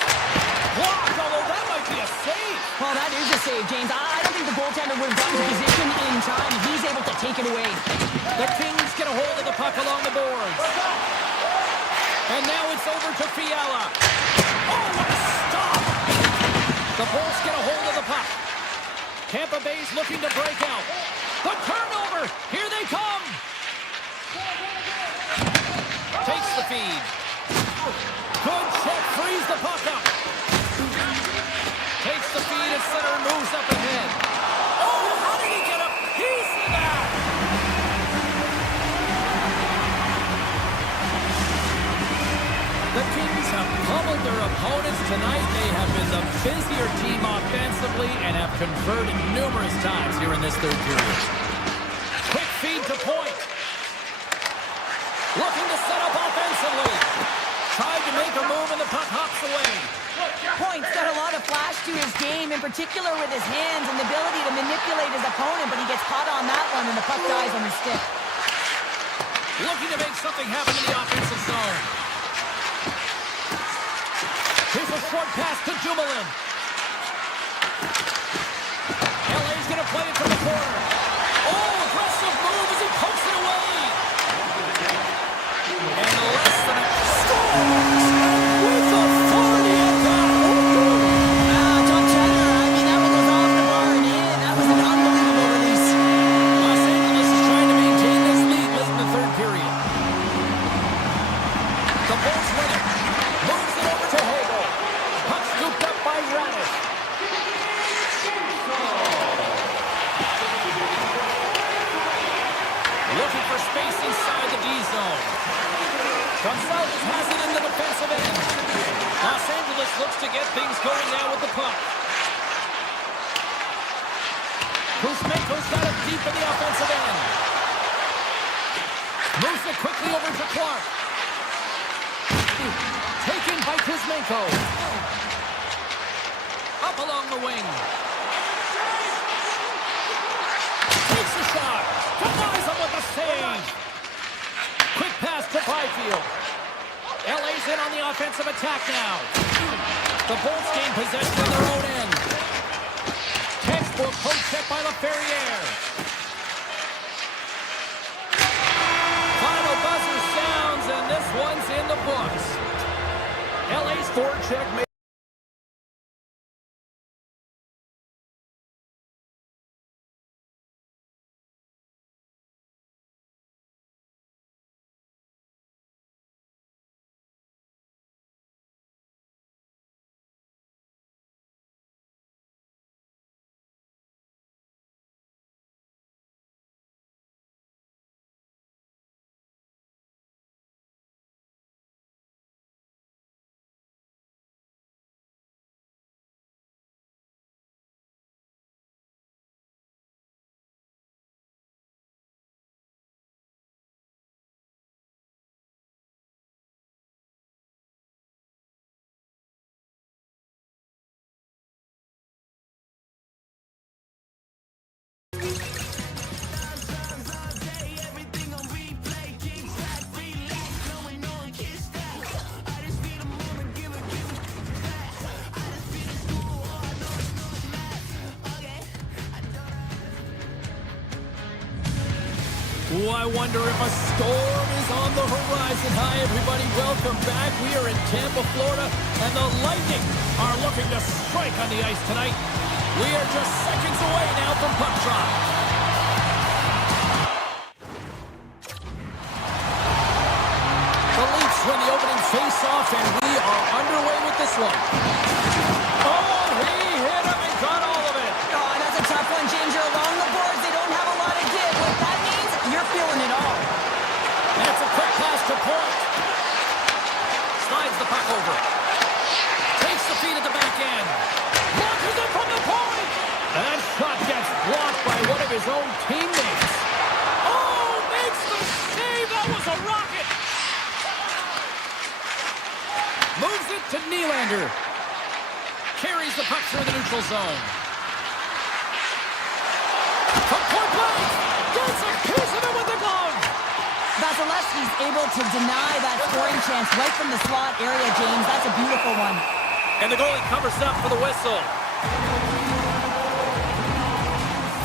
Blocked, although that might be a save. Well, that is a save, James. I don't think the goaltender would have gotten to position in time. He's able to take it away. The Kings get a hold of the puck along the boards. And now it's over to Fiala. Oh, what a stop! The Bolts get a hold of the puck. Tampa Bay's looking to break out. The turnover! Here they come! Takes the feed. Good check, frees the puck up. Takes the feed at center and moves up ahead. Oh, how did he get a piece of that? The Kings have pummeled their opponents tonight. They have been the busier team offensively and have converted numerous times here in this third period. Quick feed to Point. Looking to set up offensively. Tried to make a move and the puck hops away. Point's got a lot of flash to his game, in particular with his hands and the ability to manipulate his opponent, but he gets caught on that one and the puck dies on his stick. Looking to make something happen in the offensive zone. Here's a short pass to Dumoulin. LA's going to play it from the corner. Oh, aggressive move as he pokes it away. And less than a scores with authority at that. Tom Chandler, I mean, that one goes off the bar and in. That was an unbelievable release. Los Angeles is trying to maintain this lead late in the third period. The Bolts win it. Moves it over to Hagel. Puck scooped up by Radish. Looking for space inside the D zone. Gonzalez has it in the defensive end. Los Angeles looks to get things going now with the puck. Kuzmenko's got it deep in the offensive end. Moves it quickly over to Clark. Taken by Kuzmenko. Up along the wing. Takes a shot. Denies him with the save. Quick pass to Byfield. LA's in on the offensive attack now. The Bolts gain possession of their own end. Textbook poke check by LaFerriere. Final buzzer sounds, and this one's in the books. LA's forecheck made. Oh, I wonder if a storm is on the horizon. Hi, everybody. Welcome back. We are in Tampa, Florida, and the Lightning are looking to strike on the ice tonight. We are just seconds away now from puck drop. The Leafs win the opening face-off, and we are underway with this one. Oh, he hit him and got all of it. Oh, that's a tough one, James. You're along the boards. They don't have a lot of give. What that means, you're feeling it all. That's a quick pass to Point. Slides the puck over. Takes the feed at the back end. Launches it from the point. That shot gets blocked by one of his own teammates. Oh, makes the save. That was a rocket. Moves it to Nylander. Carries the puck through the neutral zone. From point blank. Vasilevsky's able to deny that scoring chance right from the slot area, James. That's a beautiful one. And the goalie covers up for the whistle.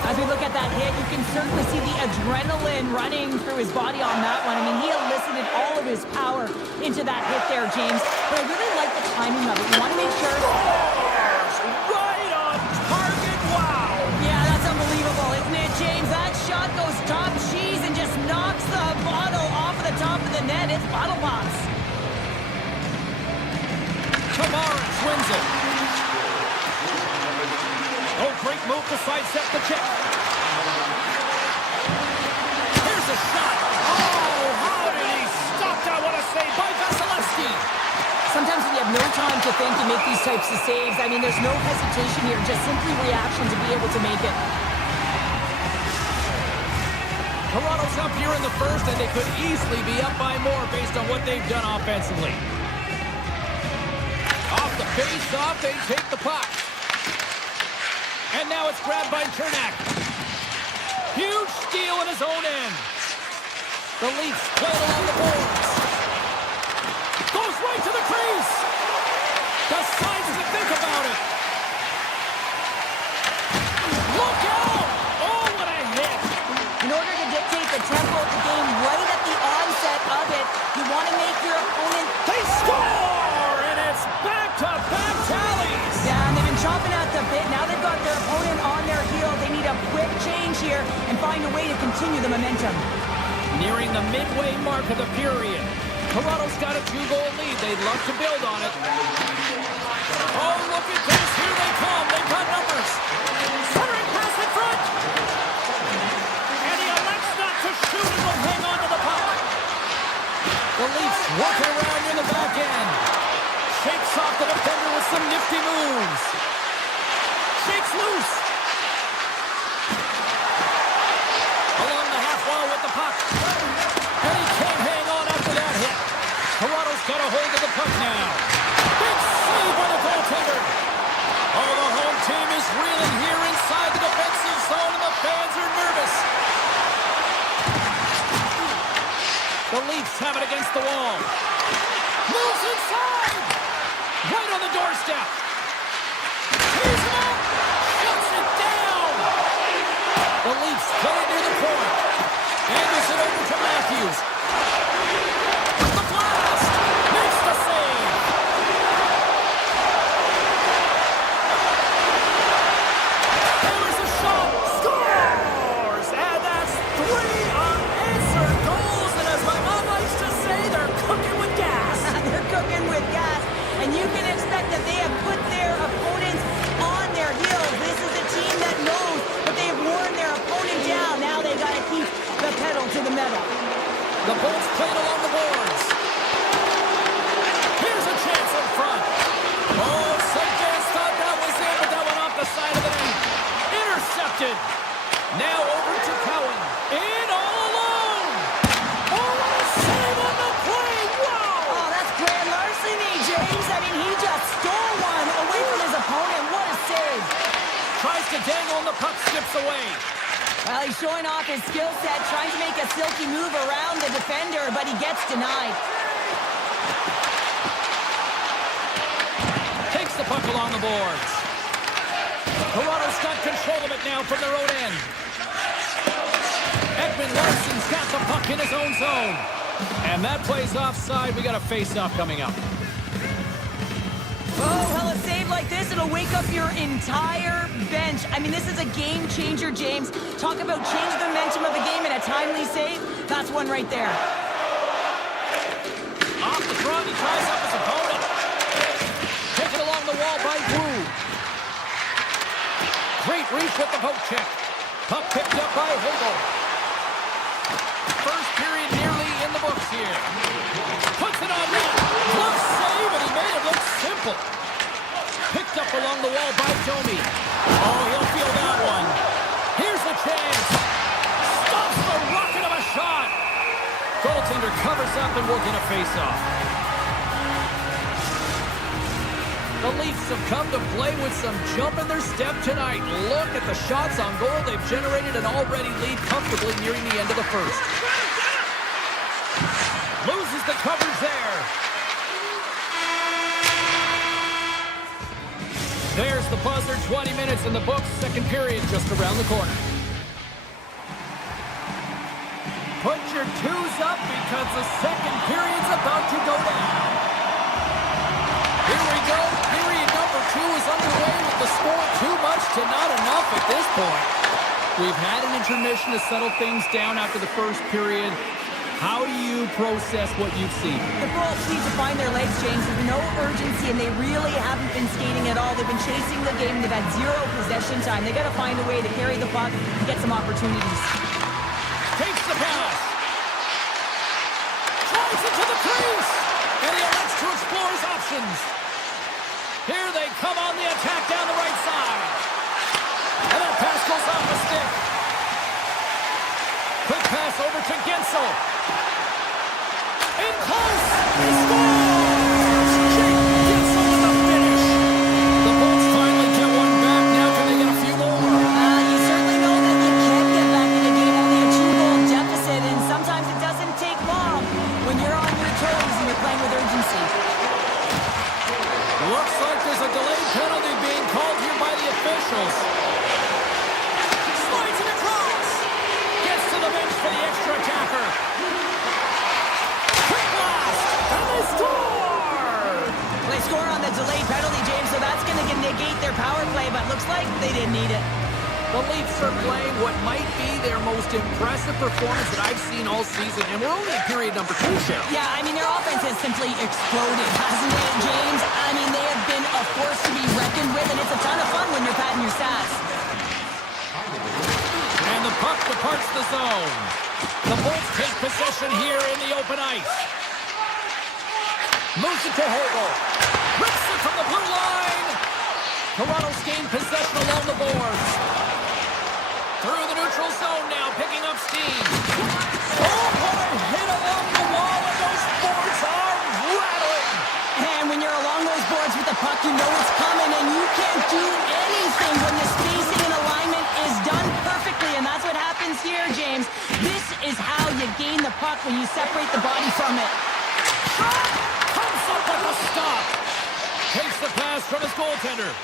As we look at that hit, you can certainly see the adrenaline running through his body on that one. I mean, he elicited all of his power into that hit there, James. But I really like the timing of it. You want to make sure... Right on target. Wow. Yeah, that's unbelievable, isn't it, James? That shot goes top cheese and just knocks the bottle off of the top of the net. It's bottle pops. Tavares wins it. Oh, great move to sidestep the check. Here's a shot. Oh, how did he stop that? What a save by Vasilevsky. Sometimes when you have no time to think, you make these types of saves. I mean, there's no hesitation here, just simply reaction to be able to make it. Toronto's up here in the first, and they could easily be up by more based on what they've done offensively. Off the face-off, they take the puck. And now it's grabbed by Cernak. Huge steal in his own end. The Leafs play it along the boards. Goes right to the crease. Decides to think about it. Look out! Oh, what a hit! In order to dictate the tempo of the game right at the onset of it, you want to make your opponent... They score! And it's back-to-back tallies. Yeah, and they've been chomping at the bit. Now they've got their opponent on their heel. They need a quick change here and find a way to continue the momentum. Nearing the midway mark of the period. Toronto's got a 2-goal lead. They'd love to build on it. Oh, look at this. Here they come. They've got numbers. Centering pass in front. And he elects not to shoot and will hang on to the puck. The Leafs working around near the back end. Shakes off the defender with some nifty moves. Shakes loose. Along the half wall with the puck. And he can't hang on after that hit. Toronto's got a hold of the puck now. Big save by the goaltender. Oh, the home team is reeling here inside the defensive zone, and the fans are nervous. The Leafs have it against the wall. Moves inside. Right on the doorstep. He's up. Shuts it down. The Leafs play it near the point. Anderson over to Matthews. The blast. Makes the save. There's a shot. Scores. And that's 3 unanswered goals. And as my mom likes to say, they're cooking with gas. They're cooking with gas, and you can expect that they have put their opponents on their heels. This is a team that knows that they have worn their opponent down. Now they got to keep the pedal to the metal. The Bolts played along the boards. Here's a chance in front. Oh, some fans thought that was it, but that went off the side of the net. Intercepted. Now over to Cowan. In all alone. Oh, what a save on the play. Wow. Oh, that's grand larceny, James. I mean, he just stole one away from his opponent. What a save. Tries to dangle and the puck skips away. Well, he's showing off his skill set, trying to make a silky move around the defender, but he gets denied. Takes the puck along the boards. Toronto's got control of it now from their own end. Ekman Larsson's got the puck in his own zone. And that play's offside. We got a face-off coming up. Oh, well, a save like this, it'll wake up your entire bench. I mean, this is a game changer, James. Talk about change the momentum of the game in a timely save. That's one right there. Off the front, he ties up his opponent. Taken along the wall by Wu. Great reach with the poke check. Puck picked up by Hagel. First period nearly in the books here. Puts it on net. Glove save, and he made it look simple. Picked up along the wall by Domi. Oh, he'll feel that one. Here's the chance. Stops the rocket of a shot. Goaltender covers up, and we'll get a face-off. The Leafs have come to play with some jump in their step tonight. Look at the shots on goal. They've generated an already lead comfortably nearing the end of the first. sees the coverage there. There's the buzzer. 20 minutes in the books. Second period just around the corner. Put your twos up because the second period's about to go down. Here we go. Period number 2 is underway with the score too much to not enough at this point. We've had an intermission to settle things down after the first period. How do you process what you've seen? The Bulls need to find their legs, James. There's no urgency, and they really haven't been skating at all. They've been chasing the game. They've had 0 possession time. They got to find a way to carry the puck and get some opportunities. Takes the pass. Drives it to the crease. And he elects to explore his options. Here they come on the attack down the right side. And that pass goes off the stick. Quick pass over to Gensel. In close. He scores! Jake Gensel with the finish. The Bolts finally get one back. Now can they get a few more? You certainly know that you can get back in a game only a 2-goal deficit, and sometimes it doesn't take long when you're on your toes and you're playing with urgency. Looks like there's a delayed penalty being called here by the officials. Slides it across. Gets to the bench for the extra attacker. Quick blast. And they score! They score on the delayed penalty, James, so that's going to negate their power play, but looks like they didn't need it. The Leafs are playing what might be their most impressive performance that I've seen all season, and we're only at period number 2, Cheryl. Yeah, I mean, their offense has simply exploded, hasn't it, James? I mean, they have been a force to be reckoned with, and it's a ton of fun when you're patting your stats. And the puck departs the zone. The Bolts take possession here in the open ice. Moves it to Hagel. Rips it from the blue line. Toronto's gained possession along the boards. Through the neutral zone now, picking up steam. Oh, what a hit along the wall, and those boards are rattling. And when you're along those boards with the puck, you know it's coming, and you can't do anything when the spacing and alignment is done perfectly, and that's what happens here, James. This is how you gain the puck when you separate the body from it. Shot! Comes up with a stop. Takes the pass from his goaltender.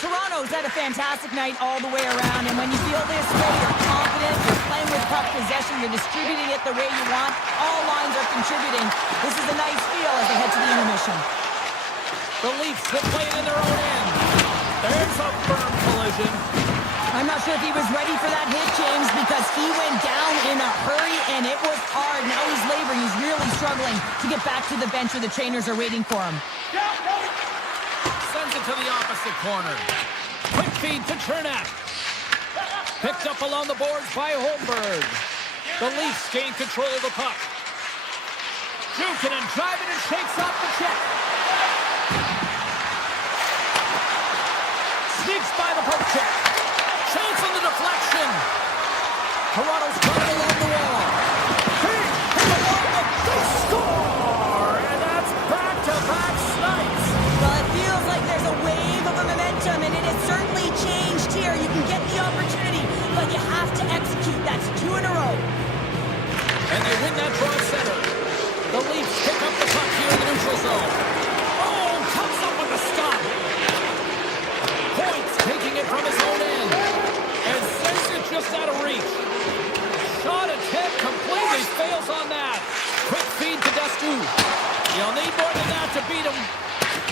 Toronto's had a fantastic night all the way around, and when you feel this way, you're confident, you're playing with puck possession, you're distributing it the way you want, all lines are contributing. This is a nice feel as they head to the intermission. The Leafs will play it in their own end. There's a firm collision. I'm not sure if he was ready for that hit, James, because he went down in a hurry, and it was hard. Now he's laboring. He's really struggling to get back to the bench where the trainers are waiting for him. Sends it to the opposite corner. Quick feed to Chernak. Picked up along the boards by Holmberg. The Leafs gain control of the puck. Jukinen driving and shakes off the check. Sneaks by the poke check. Chance on the deflection. Toronto's got it along the wall. They score! And that's back-to-back snipes. Well, it feels like there's a wave of momentum, and it has certainly changed here. You can get the opportunity, but you have to execute. That's 2 in a row. And they win that draw center. The Leafs pick up the puck here in the neutral zone. Oh, comes up with a stop. Points taking it from his own end. And sends it just out of reach. Shot attempt completely fails on that. Quick feed to Destu. You'll need more than that to beat him.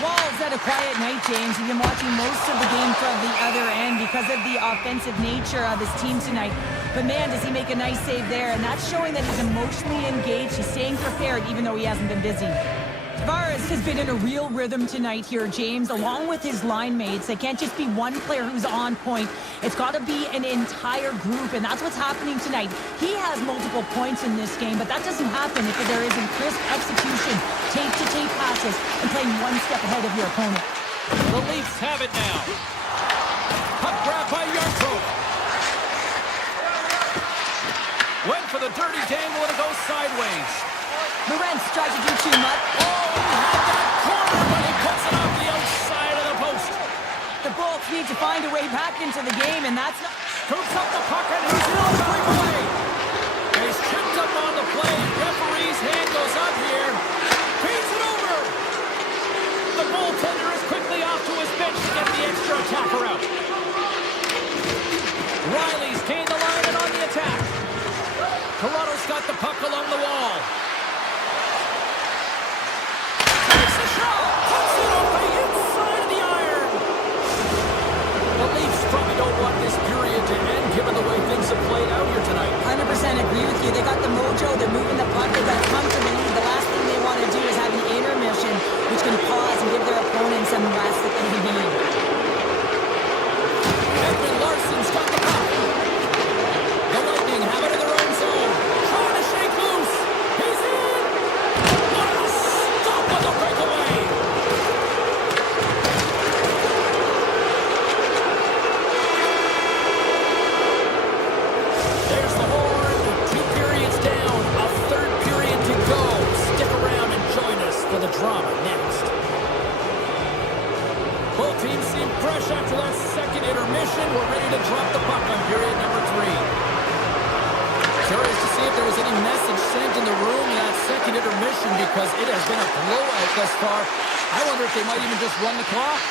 Wall's had a quiet night, James. You've been watching most of the game from the other end because of the offensive nature of his team tonight. But man, does he make a nice save there, and that's showing that he's emotionally engaged. He's staying prepared even though he hasn't been busy. Tavares has been in a real rhythm tonight here, James, along with his line mates. It can't just be one player who's on point. It's got to be an entire group, and that's what's happening tonight. He has multiple points in this game, but that doesn't happen if there isn't crisp execution, tape-to-tape passes, and playing one step ahead of your opponent. The Leafs have it now. Puck grab by Yartro. Went for the dirty dangle and it goes sideways. Lorentz tries to do too much. Oh, he had that corner, but he puts it off the outside of the post. The Bolts need to find a way back into the game, and that's not... Scoops up the puck and he's in on the breakaway. He's tripped up on the play. Referee His hand goes up here. Feeds it over. The goaltender is quickly off to his bench to get the extra attacker out. Riley's gained the line and on the attack. Toronto's got the puck along the wall. Takes a shot. Puts it off the inside of the iron. The Leafs probably don't want this period to end given the way things have played out here tonight. 100% agree with you. They got the mojo. They're moving the puck. They got comfortable. The last thing they want to do is have an intermission, which can pause and give their opponent some rest that they need. Edwin Larson's got the puck. The Lightning have it in their own zone. Trying to shake loose. He's in. What a stop on the breakaway. There's the horn. 2 periods down. A third period to go. Stick around and join us for the drama next. Both teams seem fresh after that second intermission. We're ready to drop the puck on period number 3. Curious to see if there was any message sent in the room in that second intermission because it has been a blowout thus far. I wonder if they might even just run the clock.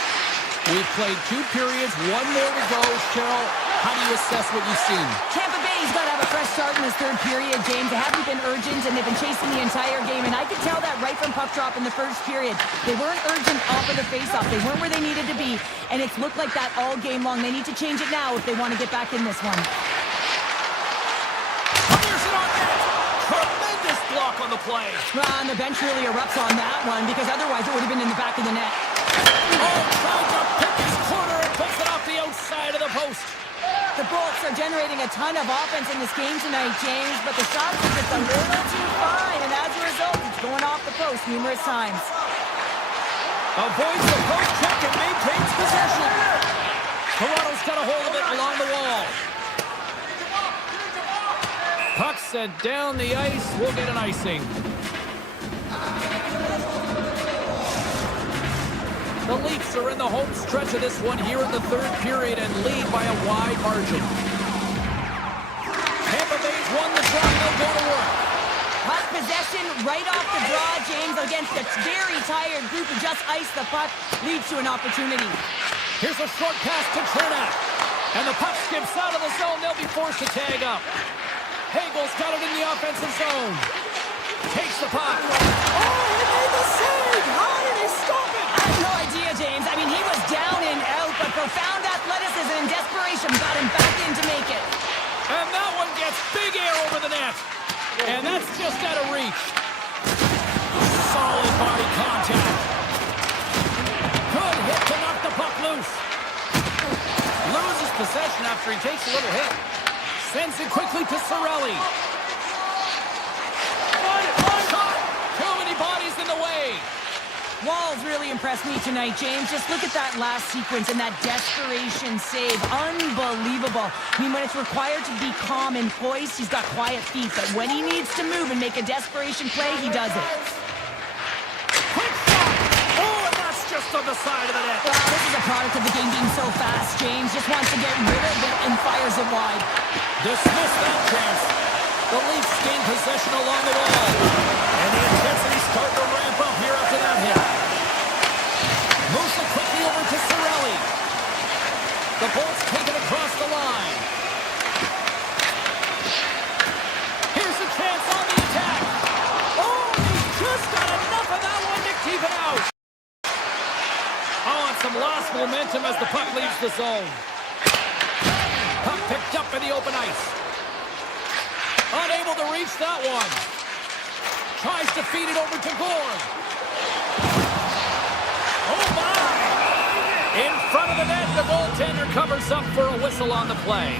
We've played 2 periods, 1 more to go. Cheryl, how do you assess what you've seen? Tampa Bay's got to have a fresh start in this third period, James. They haven't been urgent, and they've been chasing the entire game. And I could tell that right from puck drop in the first period. They weren't urgent off of the faceoff. They weren't where they needed to be. And it's looked like that all game long. They need to change it now if they want to get back in this one. Here's it on net. Tremendous block on the play. Well, and the bench really erupts on that one because otherwise it would have been in the back of the net. Oh, trying to pick his corner and puts it off the outside of the post. The Bolts are generating a ton of offense in this game tonight, James, but the shots are just a little too fine, and as a result, it's going off the post numerous times. Avoids the post check and maintains possession. Toronto's got a hold of it along the wall. Puck sent down the ice. We'll get an icing. The Leafs are in the home stretch of this one here in the third period and lead by a wide margin. Tampa Bay's won the draw. They'll go to work. Puck possession right off the draw, James, against a very tired group who just iced the puck, leads to an opportunity. Here's a short pass to Chernak. And the puck skips out of the zone. They'll be forced to tag up. Hagel's got it in the offensive zone. Takes the puck. Oh, he made the save. How did he stop it? I have no idea, James. I mean, he was down and out, but profound athleticism and desperation got him back in to make it. And that one gets big air over the net. And that's just out of reach. Solid body contact. Good hit to knock the puck loose. Loses possession after he takes a little hit. Sends it quickly to Cirelli. Shot! Too many bodies in the way. Walls really impressed me tonight, James. Just look at that last sequence and that desperation save. Unbelievable. I mean, when it's required to be calm and poised, he's got quiet feet. But when he needs to move and make a desperation play, he does it. Quick shot! Oh, and that's just on the side of the net. Well, this is a product of the game being so fast. James just wants to get rid of it and fires it wide. Dismiss that chance. The Leafs gain possession along the wall. And the intensity's starting to ramp up here after that hit. Moves it quickly over to Cirelli. The Bolts take it across the line. Here's a chance on the attack. Oh, he's just got enough of that one to keep it out. Oh, and some lost momentum as the puck leaves the zone. Puck picked up in the open ice. Unable to reach that one. Tries to feed it over to Gord. Oh, my! In front of the net, the goaltender covers up for a whistle on the play.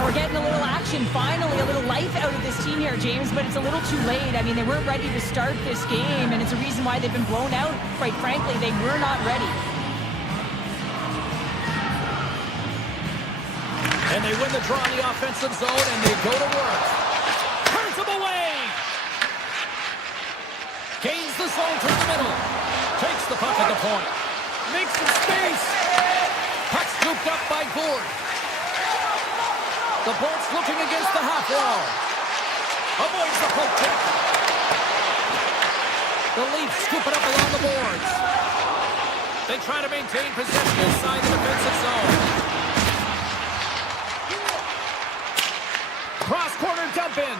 We're getting a little action, finally, a little life out of this team here, James, but it's a little too late. I mean, they weren't ready to start this game, and it's a reason why they've been blown out. Quite frankly, they were not ready. And they win the draw in the offensive zone, and they go to work. Turns them away. Gains the zone through the middle. Takes the puck at the point. Makes some space. Puck scooped up by Gord. The Bolts looking against the half wall. Avoids the poke check. The Leafs scoop it up along the boards. They try to maintain possession inside the defensive zone. Cross-corner dump in.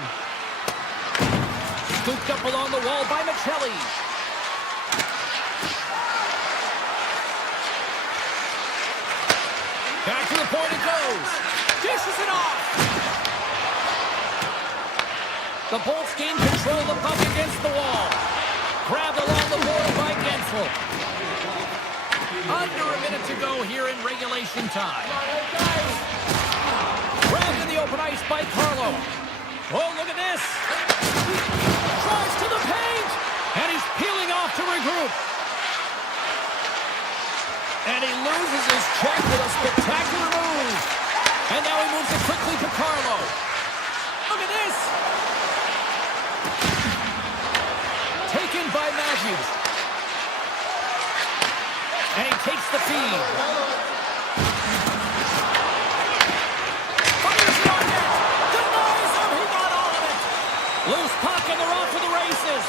Scooped up along the wall by Michelli. Back to the point it goes. Dishes it off. The Bolts gain control of the puck against the wall. Grabbed along the board by Gensel. Under a minute to go here in regulation time. Grabbed in the open ice by Carlo. Oh, look at this. Drives to the paint. And he's peeling off to regroup. And he loses his check with a spectacular move. And now he moves it quickly to Carlo. Look at this. Taken by Matthews. And he takes the feed. Fires it on net. Denies him. He got all of it. Loose puck and they're off to the races.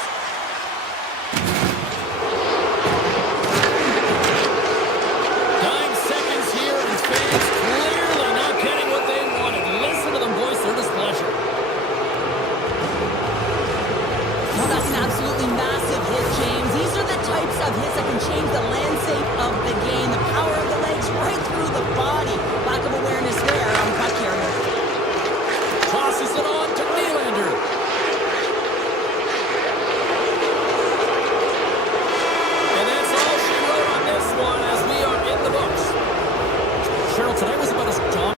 Of hits that can change the landscape of the game. The power of the legs right through the body. Lack of awareness there on puck carrier. Tosses it on to Nylander. And that's all she wrote on this one as we are in the books. Cheryl, tonight was about as dominant.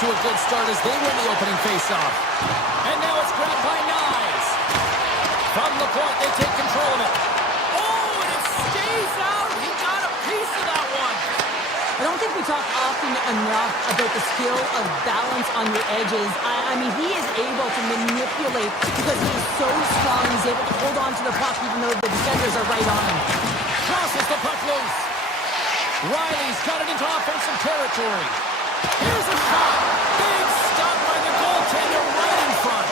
To a good start as they win the opening faceoff. And now it's grabbed by Nyes. From the point, they take control of it. Oh, and it stays out. He got a piece of that one. I don't think we talk often enough about the skill of balance on your edges. I mean, he is able to manipulate because he is so strong. He's able to hold on to the puck even though the defenders are right on him. Crosses the puck loose. Riley's got it into offensive territory. Here's a shot. Big stop by the goaltender right in front.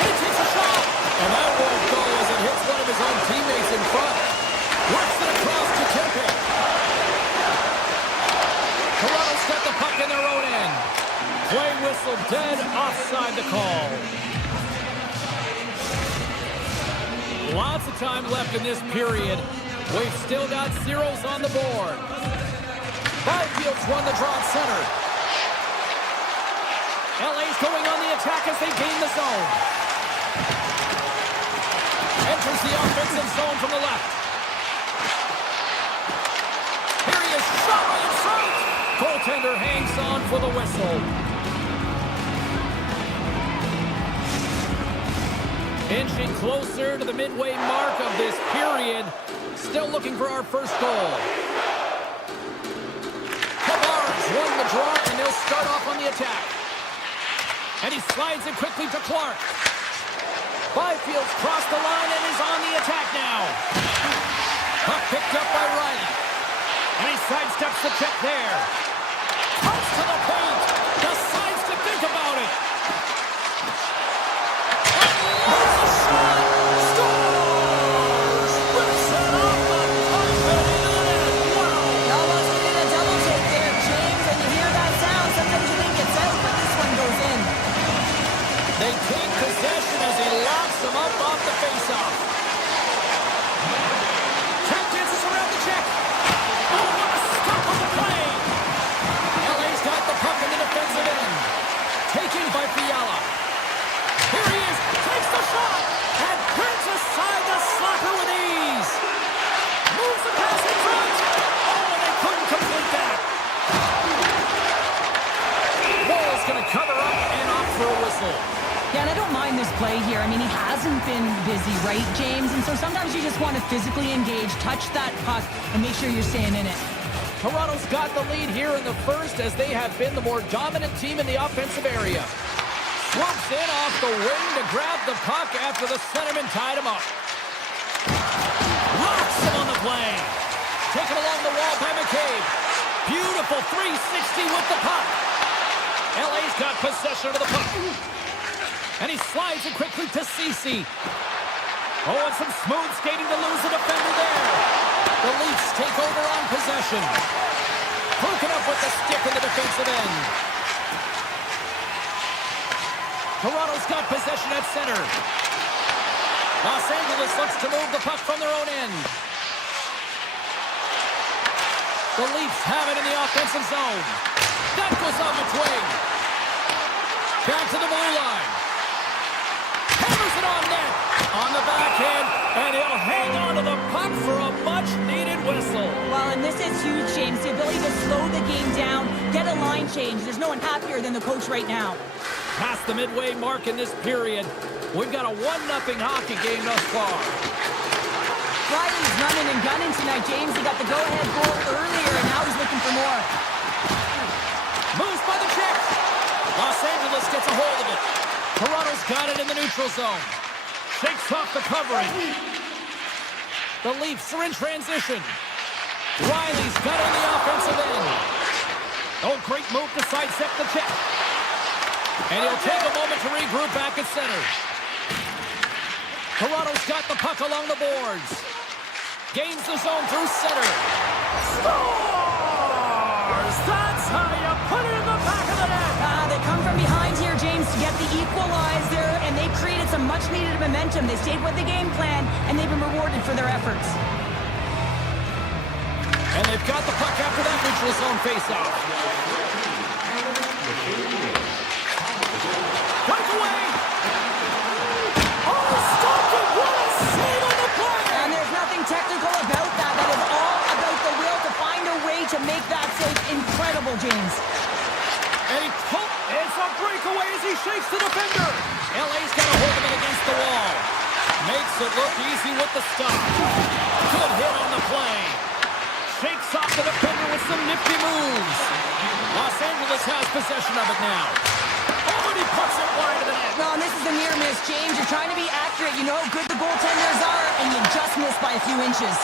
He takes a shot. And that won't go as it hits one of his own teammates in front. Works it across to Tampa. Toronto's got the puck in their own end. Play whistle dead offside the call. Lots of time left in this period. We've still got zeros on the board. Byfield's won the draw at center. LA's going on the attack as they gain the zone. Enters the offensive zone from the left. Here he is, shot right in front. Goaltender hangs on for the whistle. Inching closer to the midway mark of this period. Still looking for our first goal. Tavares won the draw, and they'll start off on the attack. And he slides it quickly to Clark. Byfield's crossed the line and is on the attack now. Puck picked up by Riley. And he sidesteps the check there. Comes to the paint. Decides to think about it. There's a shot. Scores! Rips it off the puck and in. Wow! Almost did a double take there, James. And you hear that sound. Sometimes you think it's out, but this one goes in. They take possession as he locks him up off the faceoff. Check dances around the check. Oh, what a stop on the play. LA's got the puck in the defensive end. Taken by Fiala. Here he is. Takes the shot. And brings aside the slapper with ease. Moves the pass in front. Oh, and they couldn't complete that. Wall's going to cover up and off for a whistle. Yeah, and I don't mind this play here. I mean, he hasn't been busy, right, James? And so sometimes you just want to physically engage, touch that puck, and make sure you're staying in it. Toronto's got the lead here in the first as they have been the more dominant team in the offensive area. Swoops in off the wing to grab the puck after the centerman tied him up. Rocks him on the play. Taken along the wall by McCabe. Beautiful 360 with the puck. LA's got possession of the puck. And he slides it quickly to Ceci. Oh, and some smooth skating to lose the defender there. The Leafs take over on possession. Broken up with the stick in the defensive end. Toronto's got possession at center. Los Angeles looks to move the puck from their own end. The Leafs have it in the offensive zone. That goes off its wing. Back to the blue line. Hammers it on net. On the backhand. And he'll hang on to the puck for a much-needed whistle. Well, and this is huge, James. The ability to slow the game down, get a line change. There's no one happier than the coach right now. Past the midway mark in this period. We've got a 1-0 hockey game thus far. Riley's running and gunning tonight, James. He got the go-ahead goal earlier, and now he's looking for more. Moves by the check. Los Angeles gets a hold of it. Toronto's got it in the neutral zone. Shakes off the covering. The Leafs are in transition. Riley's got it on the offensive end. Oh, great move to sidestep the check. And he'll take a moment to regroup back at center. Toronto's got the puck along the boards. Gains the zone through center. Scores! That's how you put it in the back of the net. They come from behind here, James, to get the equalizer, and they've created some much-needed momentum. They stayed with the game plan, and they've been rewarded for their efforts. And they've got the puck after that neutral zone face-off. Breakaway! Oh, stopped it! What a save on the play! And there's nothing technical about that. That is all about the will to find a way to make that save incredible, James. And he it's a breakaway as he shakes the defender. LA's got a hold of it against the wall. Makes it look easy with the stop. Good hit on the play. Shakes off the defender with some nifty moves. Los Angeles has possession of it now. Oh, and he puts it wide of the net. No, and this is a near miss, James. You're trying to be accurate. You know how good the goaltenders are, and you just missed by a few inches.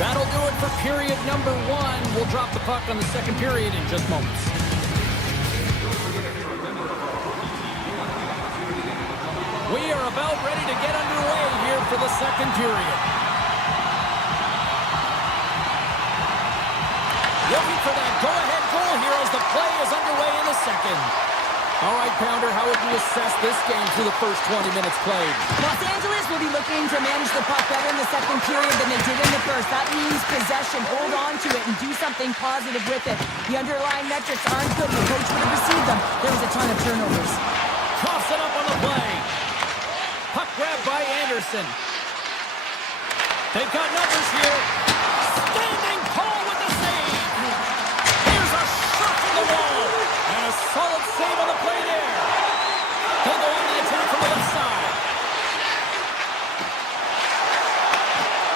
That'll do it for period number 1. We'll drop the puck on the second period in just moments. We are about ready to get underway here for the second period. Looking for that go-ahead goal whistle here as the play is underway in the second. All right, Pounder, how would you assess this game through the first 20 minutes played? Los Angeles will be looking to manage the puck better in the second period than they did in the first. That means possession, hold on to it, and do something positive with it. The underlying metrics aren't good. The coach would have received them. There was a ton of turnovers. Troughs it up on the play. Puck grabbed by Anderson. They've got numbers here. Standing tall with the save. Here's a shot from the wall. And a solid save on the play there. They'll go on the attack from the left side.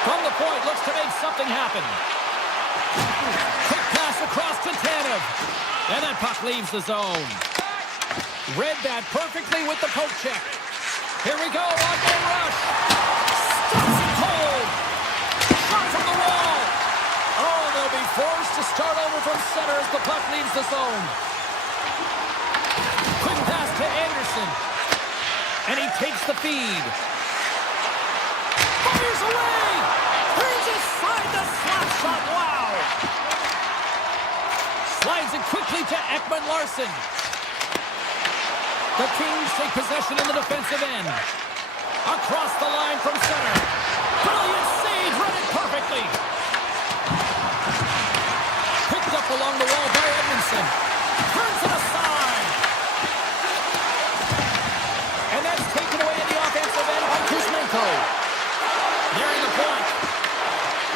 From the point, looks to make something happen. Quick pass across to Tanev. And that puck leaves the zone. Read that perfectly with the poke check. Here we go, one-man rush. Stops it cold. Shot from the wall. Oh, they'll be forced to start over from center as the puck leaves the zone. Quick pass to Anderson. And he takes the feed. Fires away. Turns aside the slap shot. Wow. Slides it quickly to Ekman-Larsson. The Kings take possession in the defensive end. Across the line from center. Brilliant save, read it perfectly. Picked up along the wall by Edmondson. Turns it aside. And that's taken away in the offensive end by Kuzmenko. Nearing the point.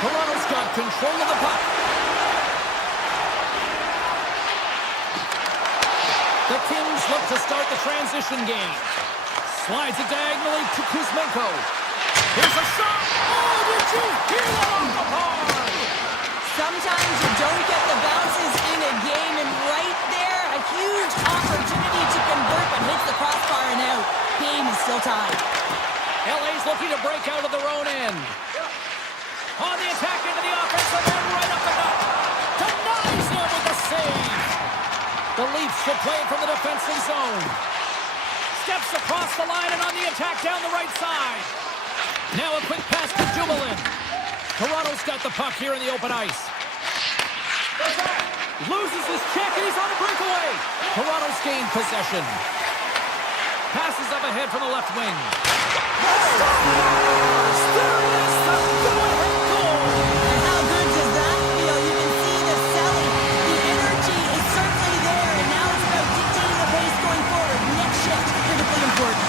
Toronto's got control of the puck. The Kings look to start the transition game. Slides it diagonally to Kuzmenko. Here's a shot. Oh, did you hear that off the bar? Sometimes you don't get the bounces in a game, and right there, a huge opportunity to convert, but hits the crossbar and out. Game is still tied. LA's looking to break out of their own end. On the attack into the offensive end, right up the gut. Denies him with the save. The Leafs should play it from the defensive zone. Steps across the line and on the attack down the right side. Now a quick pass to Dumoulin. Toronto's got the puck here in the open ice. Loses his check and he's on a breakaway. Toronto's gained possession. Passes up ahead from the left wing. Stars! There is the go-ahead goal. And how good does that feel? You can see the selling. The energy is certainly there, and now it's about dictating the pace going forward. Next shift, critically important.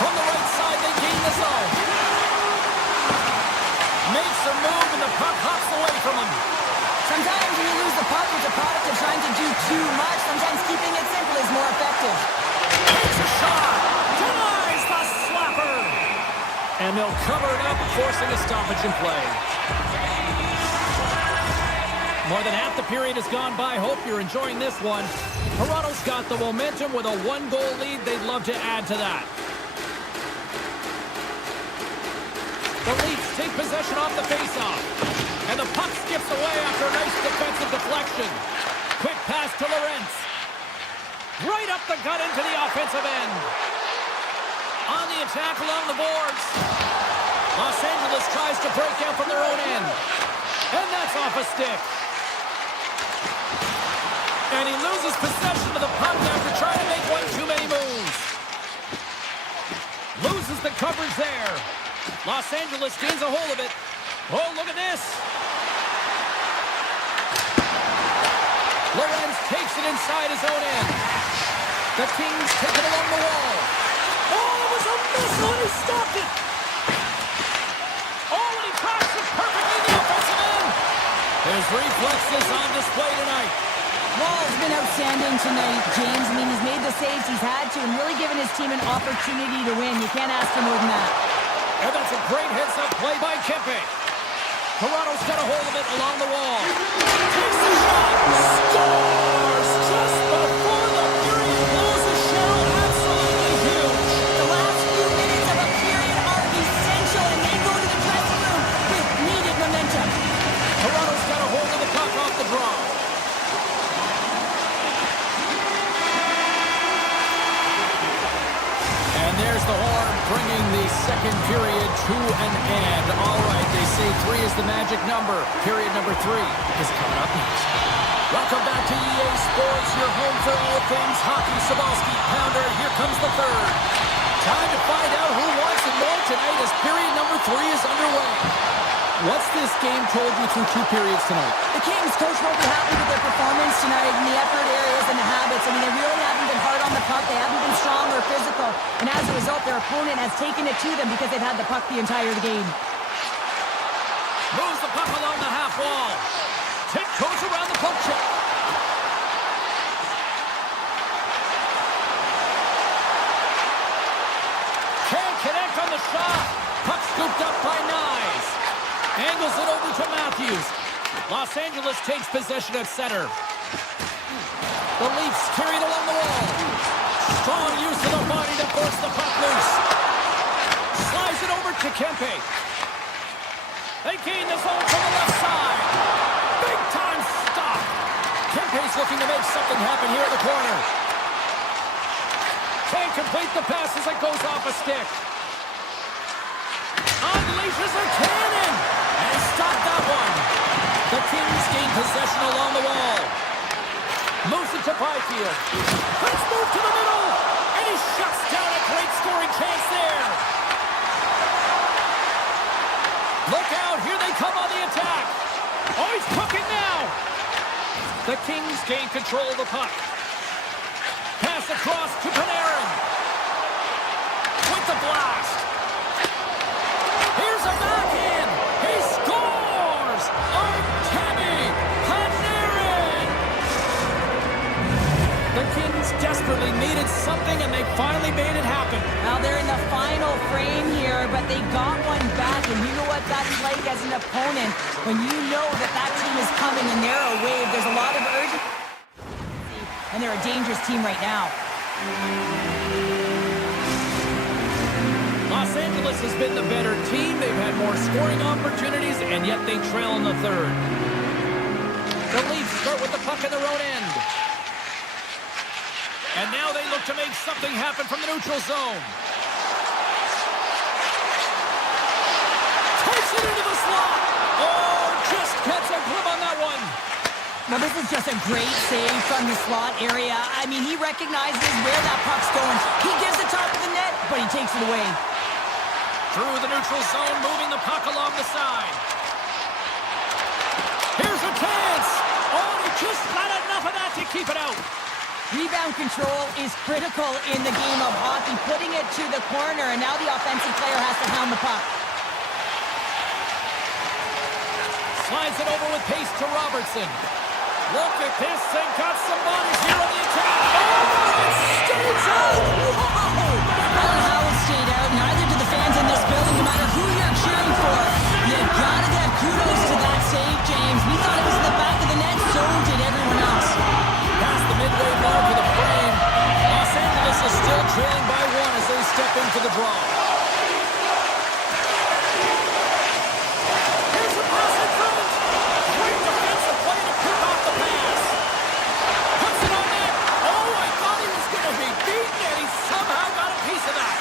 From the right side, they gain the zone. Makes a move, and the puck hops away from him. Sometimes when you lose the puck, it's a product of trying to do too much. Sometimes keeping it simple is more effective. Takes a shot. Denies the slapper. And they'll cover it up, forcing a stoppage in play. More than half the period has gone by. Hope you're enjoying this one. Toronto's got the momentum with a one-goal lead. They'd love to add to that. The Leafs take possession off the faceoff. And the puck skips away after a nice defensive deflection. Quick pass to Lorentz. Right up the gut into the offensive end. On the attack along the boards. Los Angeles tries to break out from their own end. And that's off a stick. And he loses possession of the puck after trying to make one too many moves. Loses the coverage there. Los Angeles gains a hold of it. Oh, look at this. Lorentz takes it inside his own end. The Kings take it along the wall. Oh, it was a missile and he stopped it. Oh, and he cracks it perfectly in the offensive end. His reflexes on display tonight. Wall's been outstanding tonight, James. I mean, he's made the saves he's had to and really given his team an opportunity to win. You can't ask for more than that. And that's a great heads-up play by Kempe. Toronto's got a hold of it along the wall. Takes the shot. Scores just before the period closes. Cheryl, absolutely huge. The last few minutes of a period are essential, and they go to the dressing room with needed momentum. Toronto's got a hold of the puck off the draw. And there's the horn, bringing the second period to an end. All right, they say three is the magic number. Period number 3 is coming up next. Welcome back to EA Sports, your home for all things hockey. Sabalski, Pounder, here comes the third. Time to find out who wants it more tonight as period number 3 is underway. What's this game told you through 2 periods tonight? The Kings, coach, won't be happy with their performance tonight in the effort areas and the habits. I mean, they really haven't been hard on the puck. They haven't been strong or physical. And as a result, their opponent has taken it to them because they've had the puck the entire game. Moves the puck along the half wall. Tiptoes around the poke check. Can't connect on the shot. Puck scooped up by Nyes. Angles it over to Matthews. Los Angeles takes possession at center. The Leafs carried along the wall. Strong use of the body to force the puck loose. Slides it over to Kempe. They gain the zone from the left side. Big time stop. Kempe's looking to make something happen here in the corner. Can't complete the pass as it goes off a stick. Unleashes a cannon. And stop that one. The Kings gain possession along the wall. Moves it to Byfield. Let's move to the middle. And he shuts down a great scoring chance there. Look out. Here they come on the attack. Oh, he's cooking now. The Kings gain control of the puck. Pass across to Panarin. With the blast. Here's a backhand. He scores! Artemi Panarin! The Kings desperately needed something, and they finally made it happen. Now they're in the final frame here, but they got one back, and you know what that's like as an opponent. When you know that that team is coming and they're a wave, there's a lot of urgency, and they're a dangerous team right now. Los Angeles has been the better team. They've had more scoring opportunities, and yet they trail in the third. The Leafs start with the puck in their own end. And now they look to make something happen from the neutral zone. Takes it into the slot. Oh, just gets a grip on that one. Now, this is just a great save from the slot area. I mean, he recognizes where that puck's going. He gives the top of the net, but he takes it away. Through the neutral zone, moving the puck along the side. Here's a chance. Oh, he just got enough of that to keep it out. Rebound control is critical in the game of hockey, putting it to the corner, and now the offensive player has to hound the puck. Slides it over with pace to Robertson. Look at this, they got some bodies here on the attack. Oh, it stays out! Whoa! I don't know how it stayed out. Neither do the fans in this building, no matter who you're cheering for. You gotta give kudos to that save, James. We thought it was in the back of the net, so did everyone else. Past the midway mark of the frame, Los Angeles is still trailing by 1 as they step into the draw. Here's a pass in front. Great defensive play to pick off the pass. Puts it on net. Oh, I thought he was going to be beaten, and he somehow got a piece of that.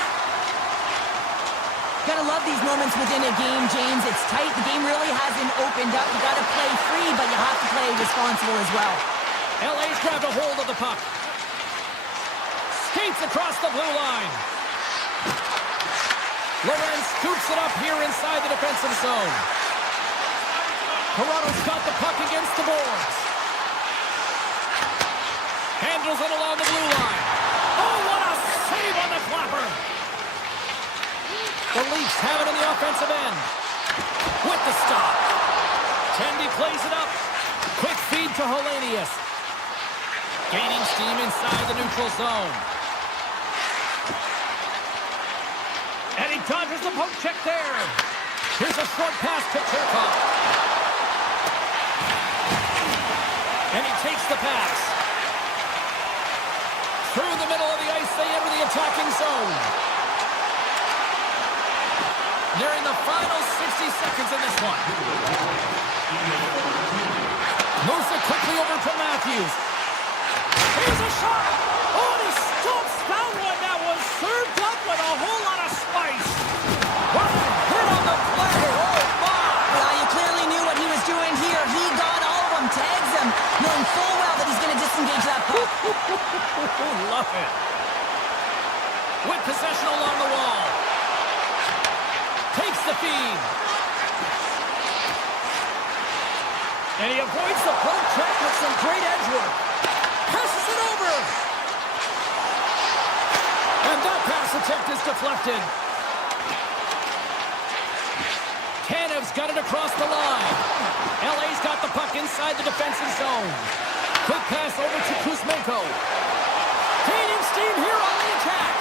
Gotta love these moments within a game, James. It's tight. The game really hasn't opened up. You gotta play free, but you have to play responsible as well. LA's grabbed a hold of the puck. Skates across the blue line. Lorenz scoops it up here inside the defensive zone. Toronto's got the puck against the boards. Handles it along the blue line. Oh, what a save on the clapper. The Leafs have it on the offensive end. With the stop. Tendy plays it up. Quick feed to Hellenius. Gaining steam inside the neutral zone. And he dodges the poke check there. Here's a short pass to Turkov. And he takes the pass. Through the middle of the ice, they enter the attacking zone. Nearing the final 60 seconds in this one. Moves it quickly over to Matthews. Here's a shot. Oh, he stomps that one. That was served up with a whole lot of spice. What a hit on the play. Oh, my. Well, possession along the wall. Takes the feed. And he avoids the poke check with some great edge work. Passes it over. And that pass attempt is deflected. Tanev's got it across the line. LA's got the puck inside the defensive zone. Quick pass over to Kuzmenko. Gaining steam here on the attack.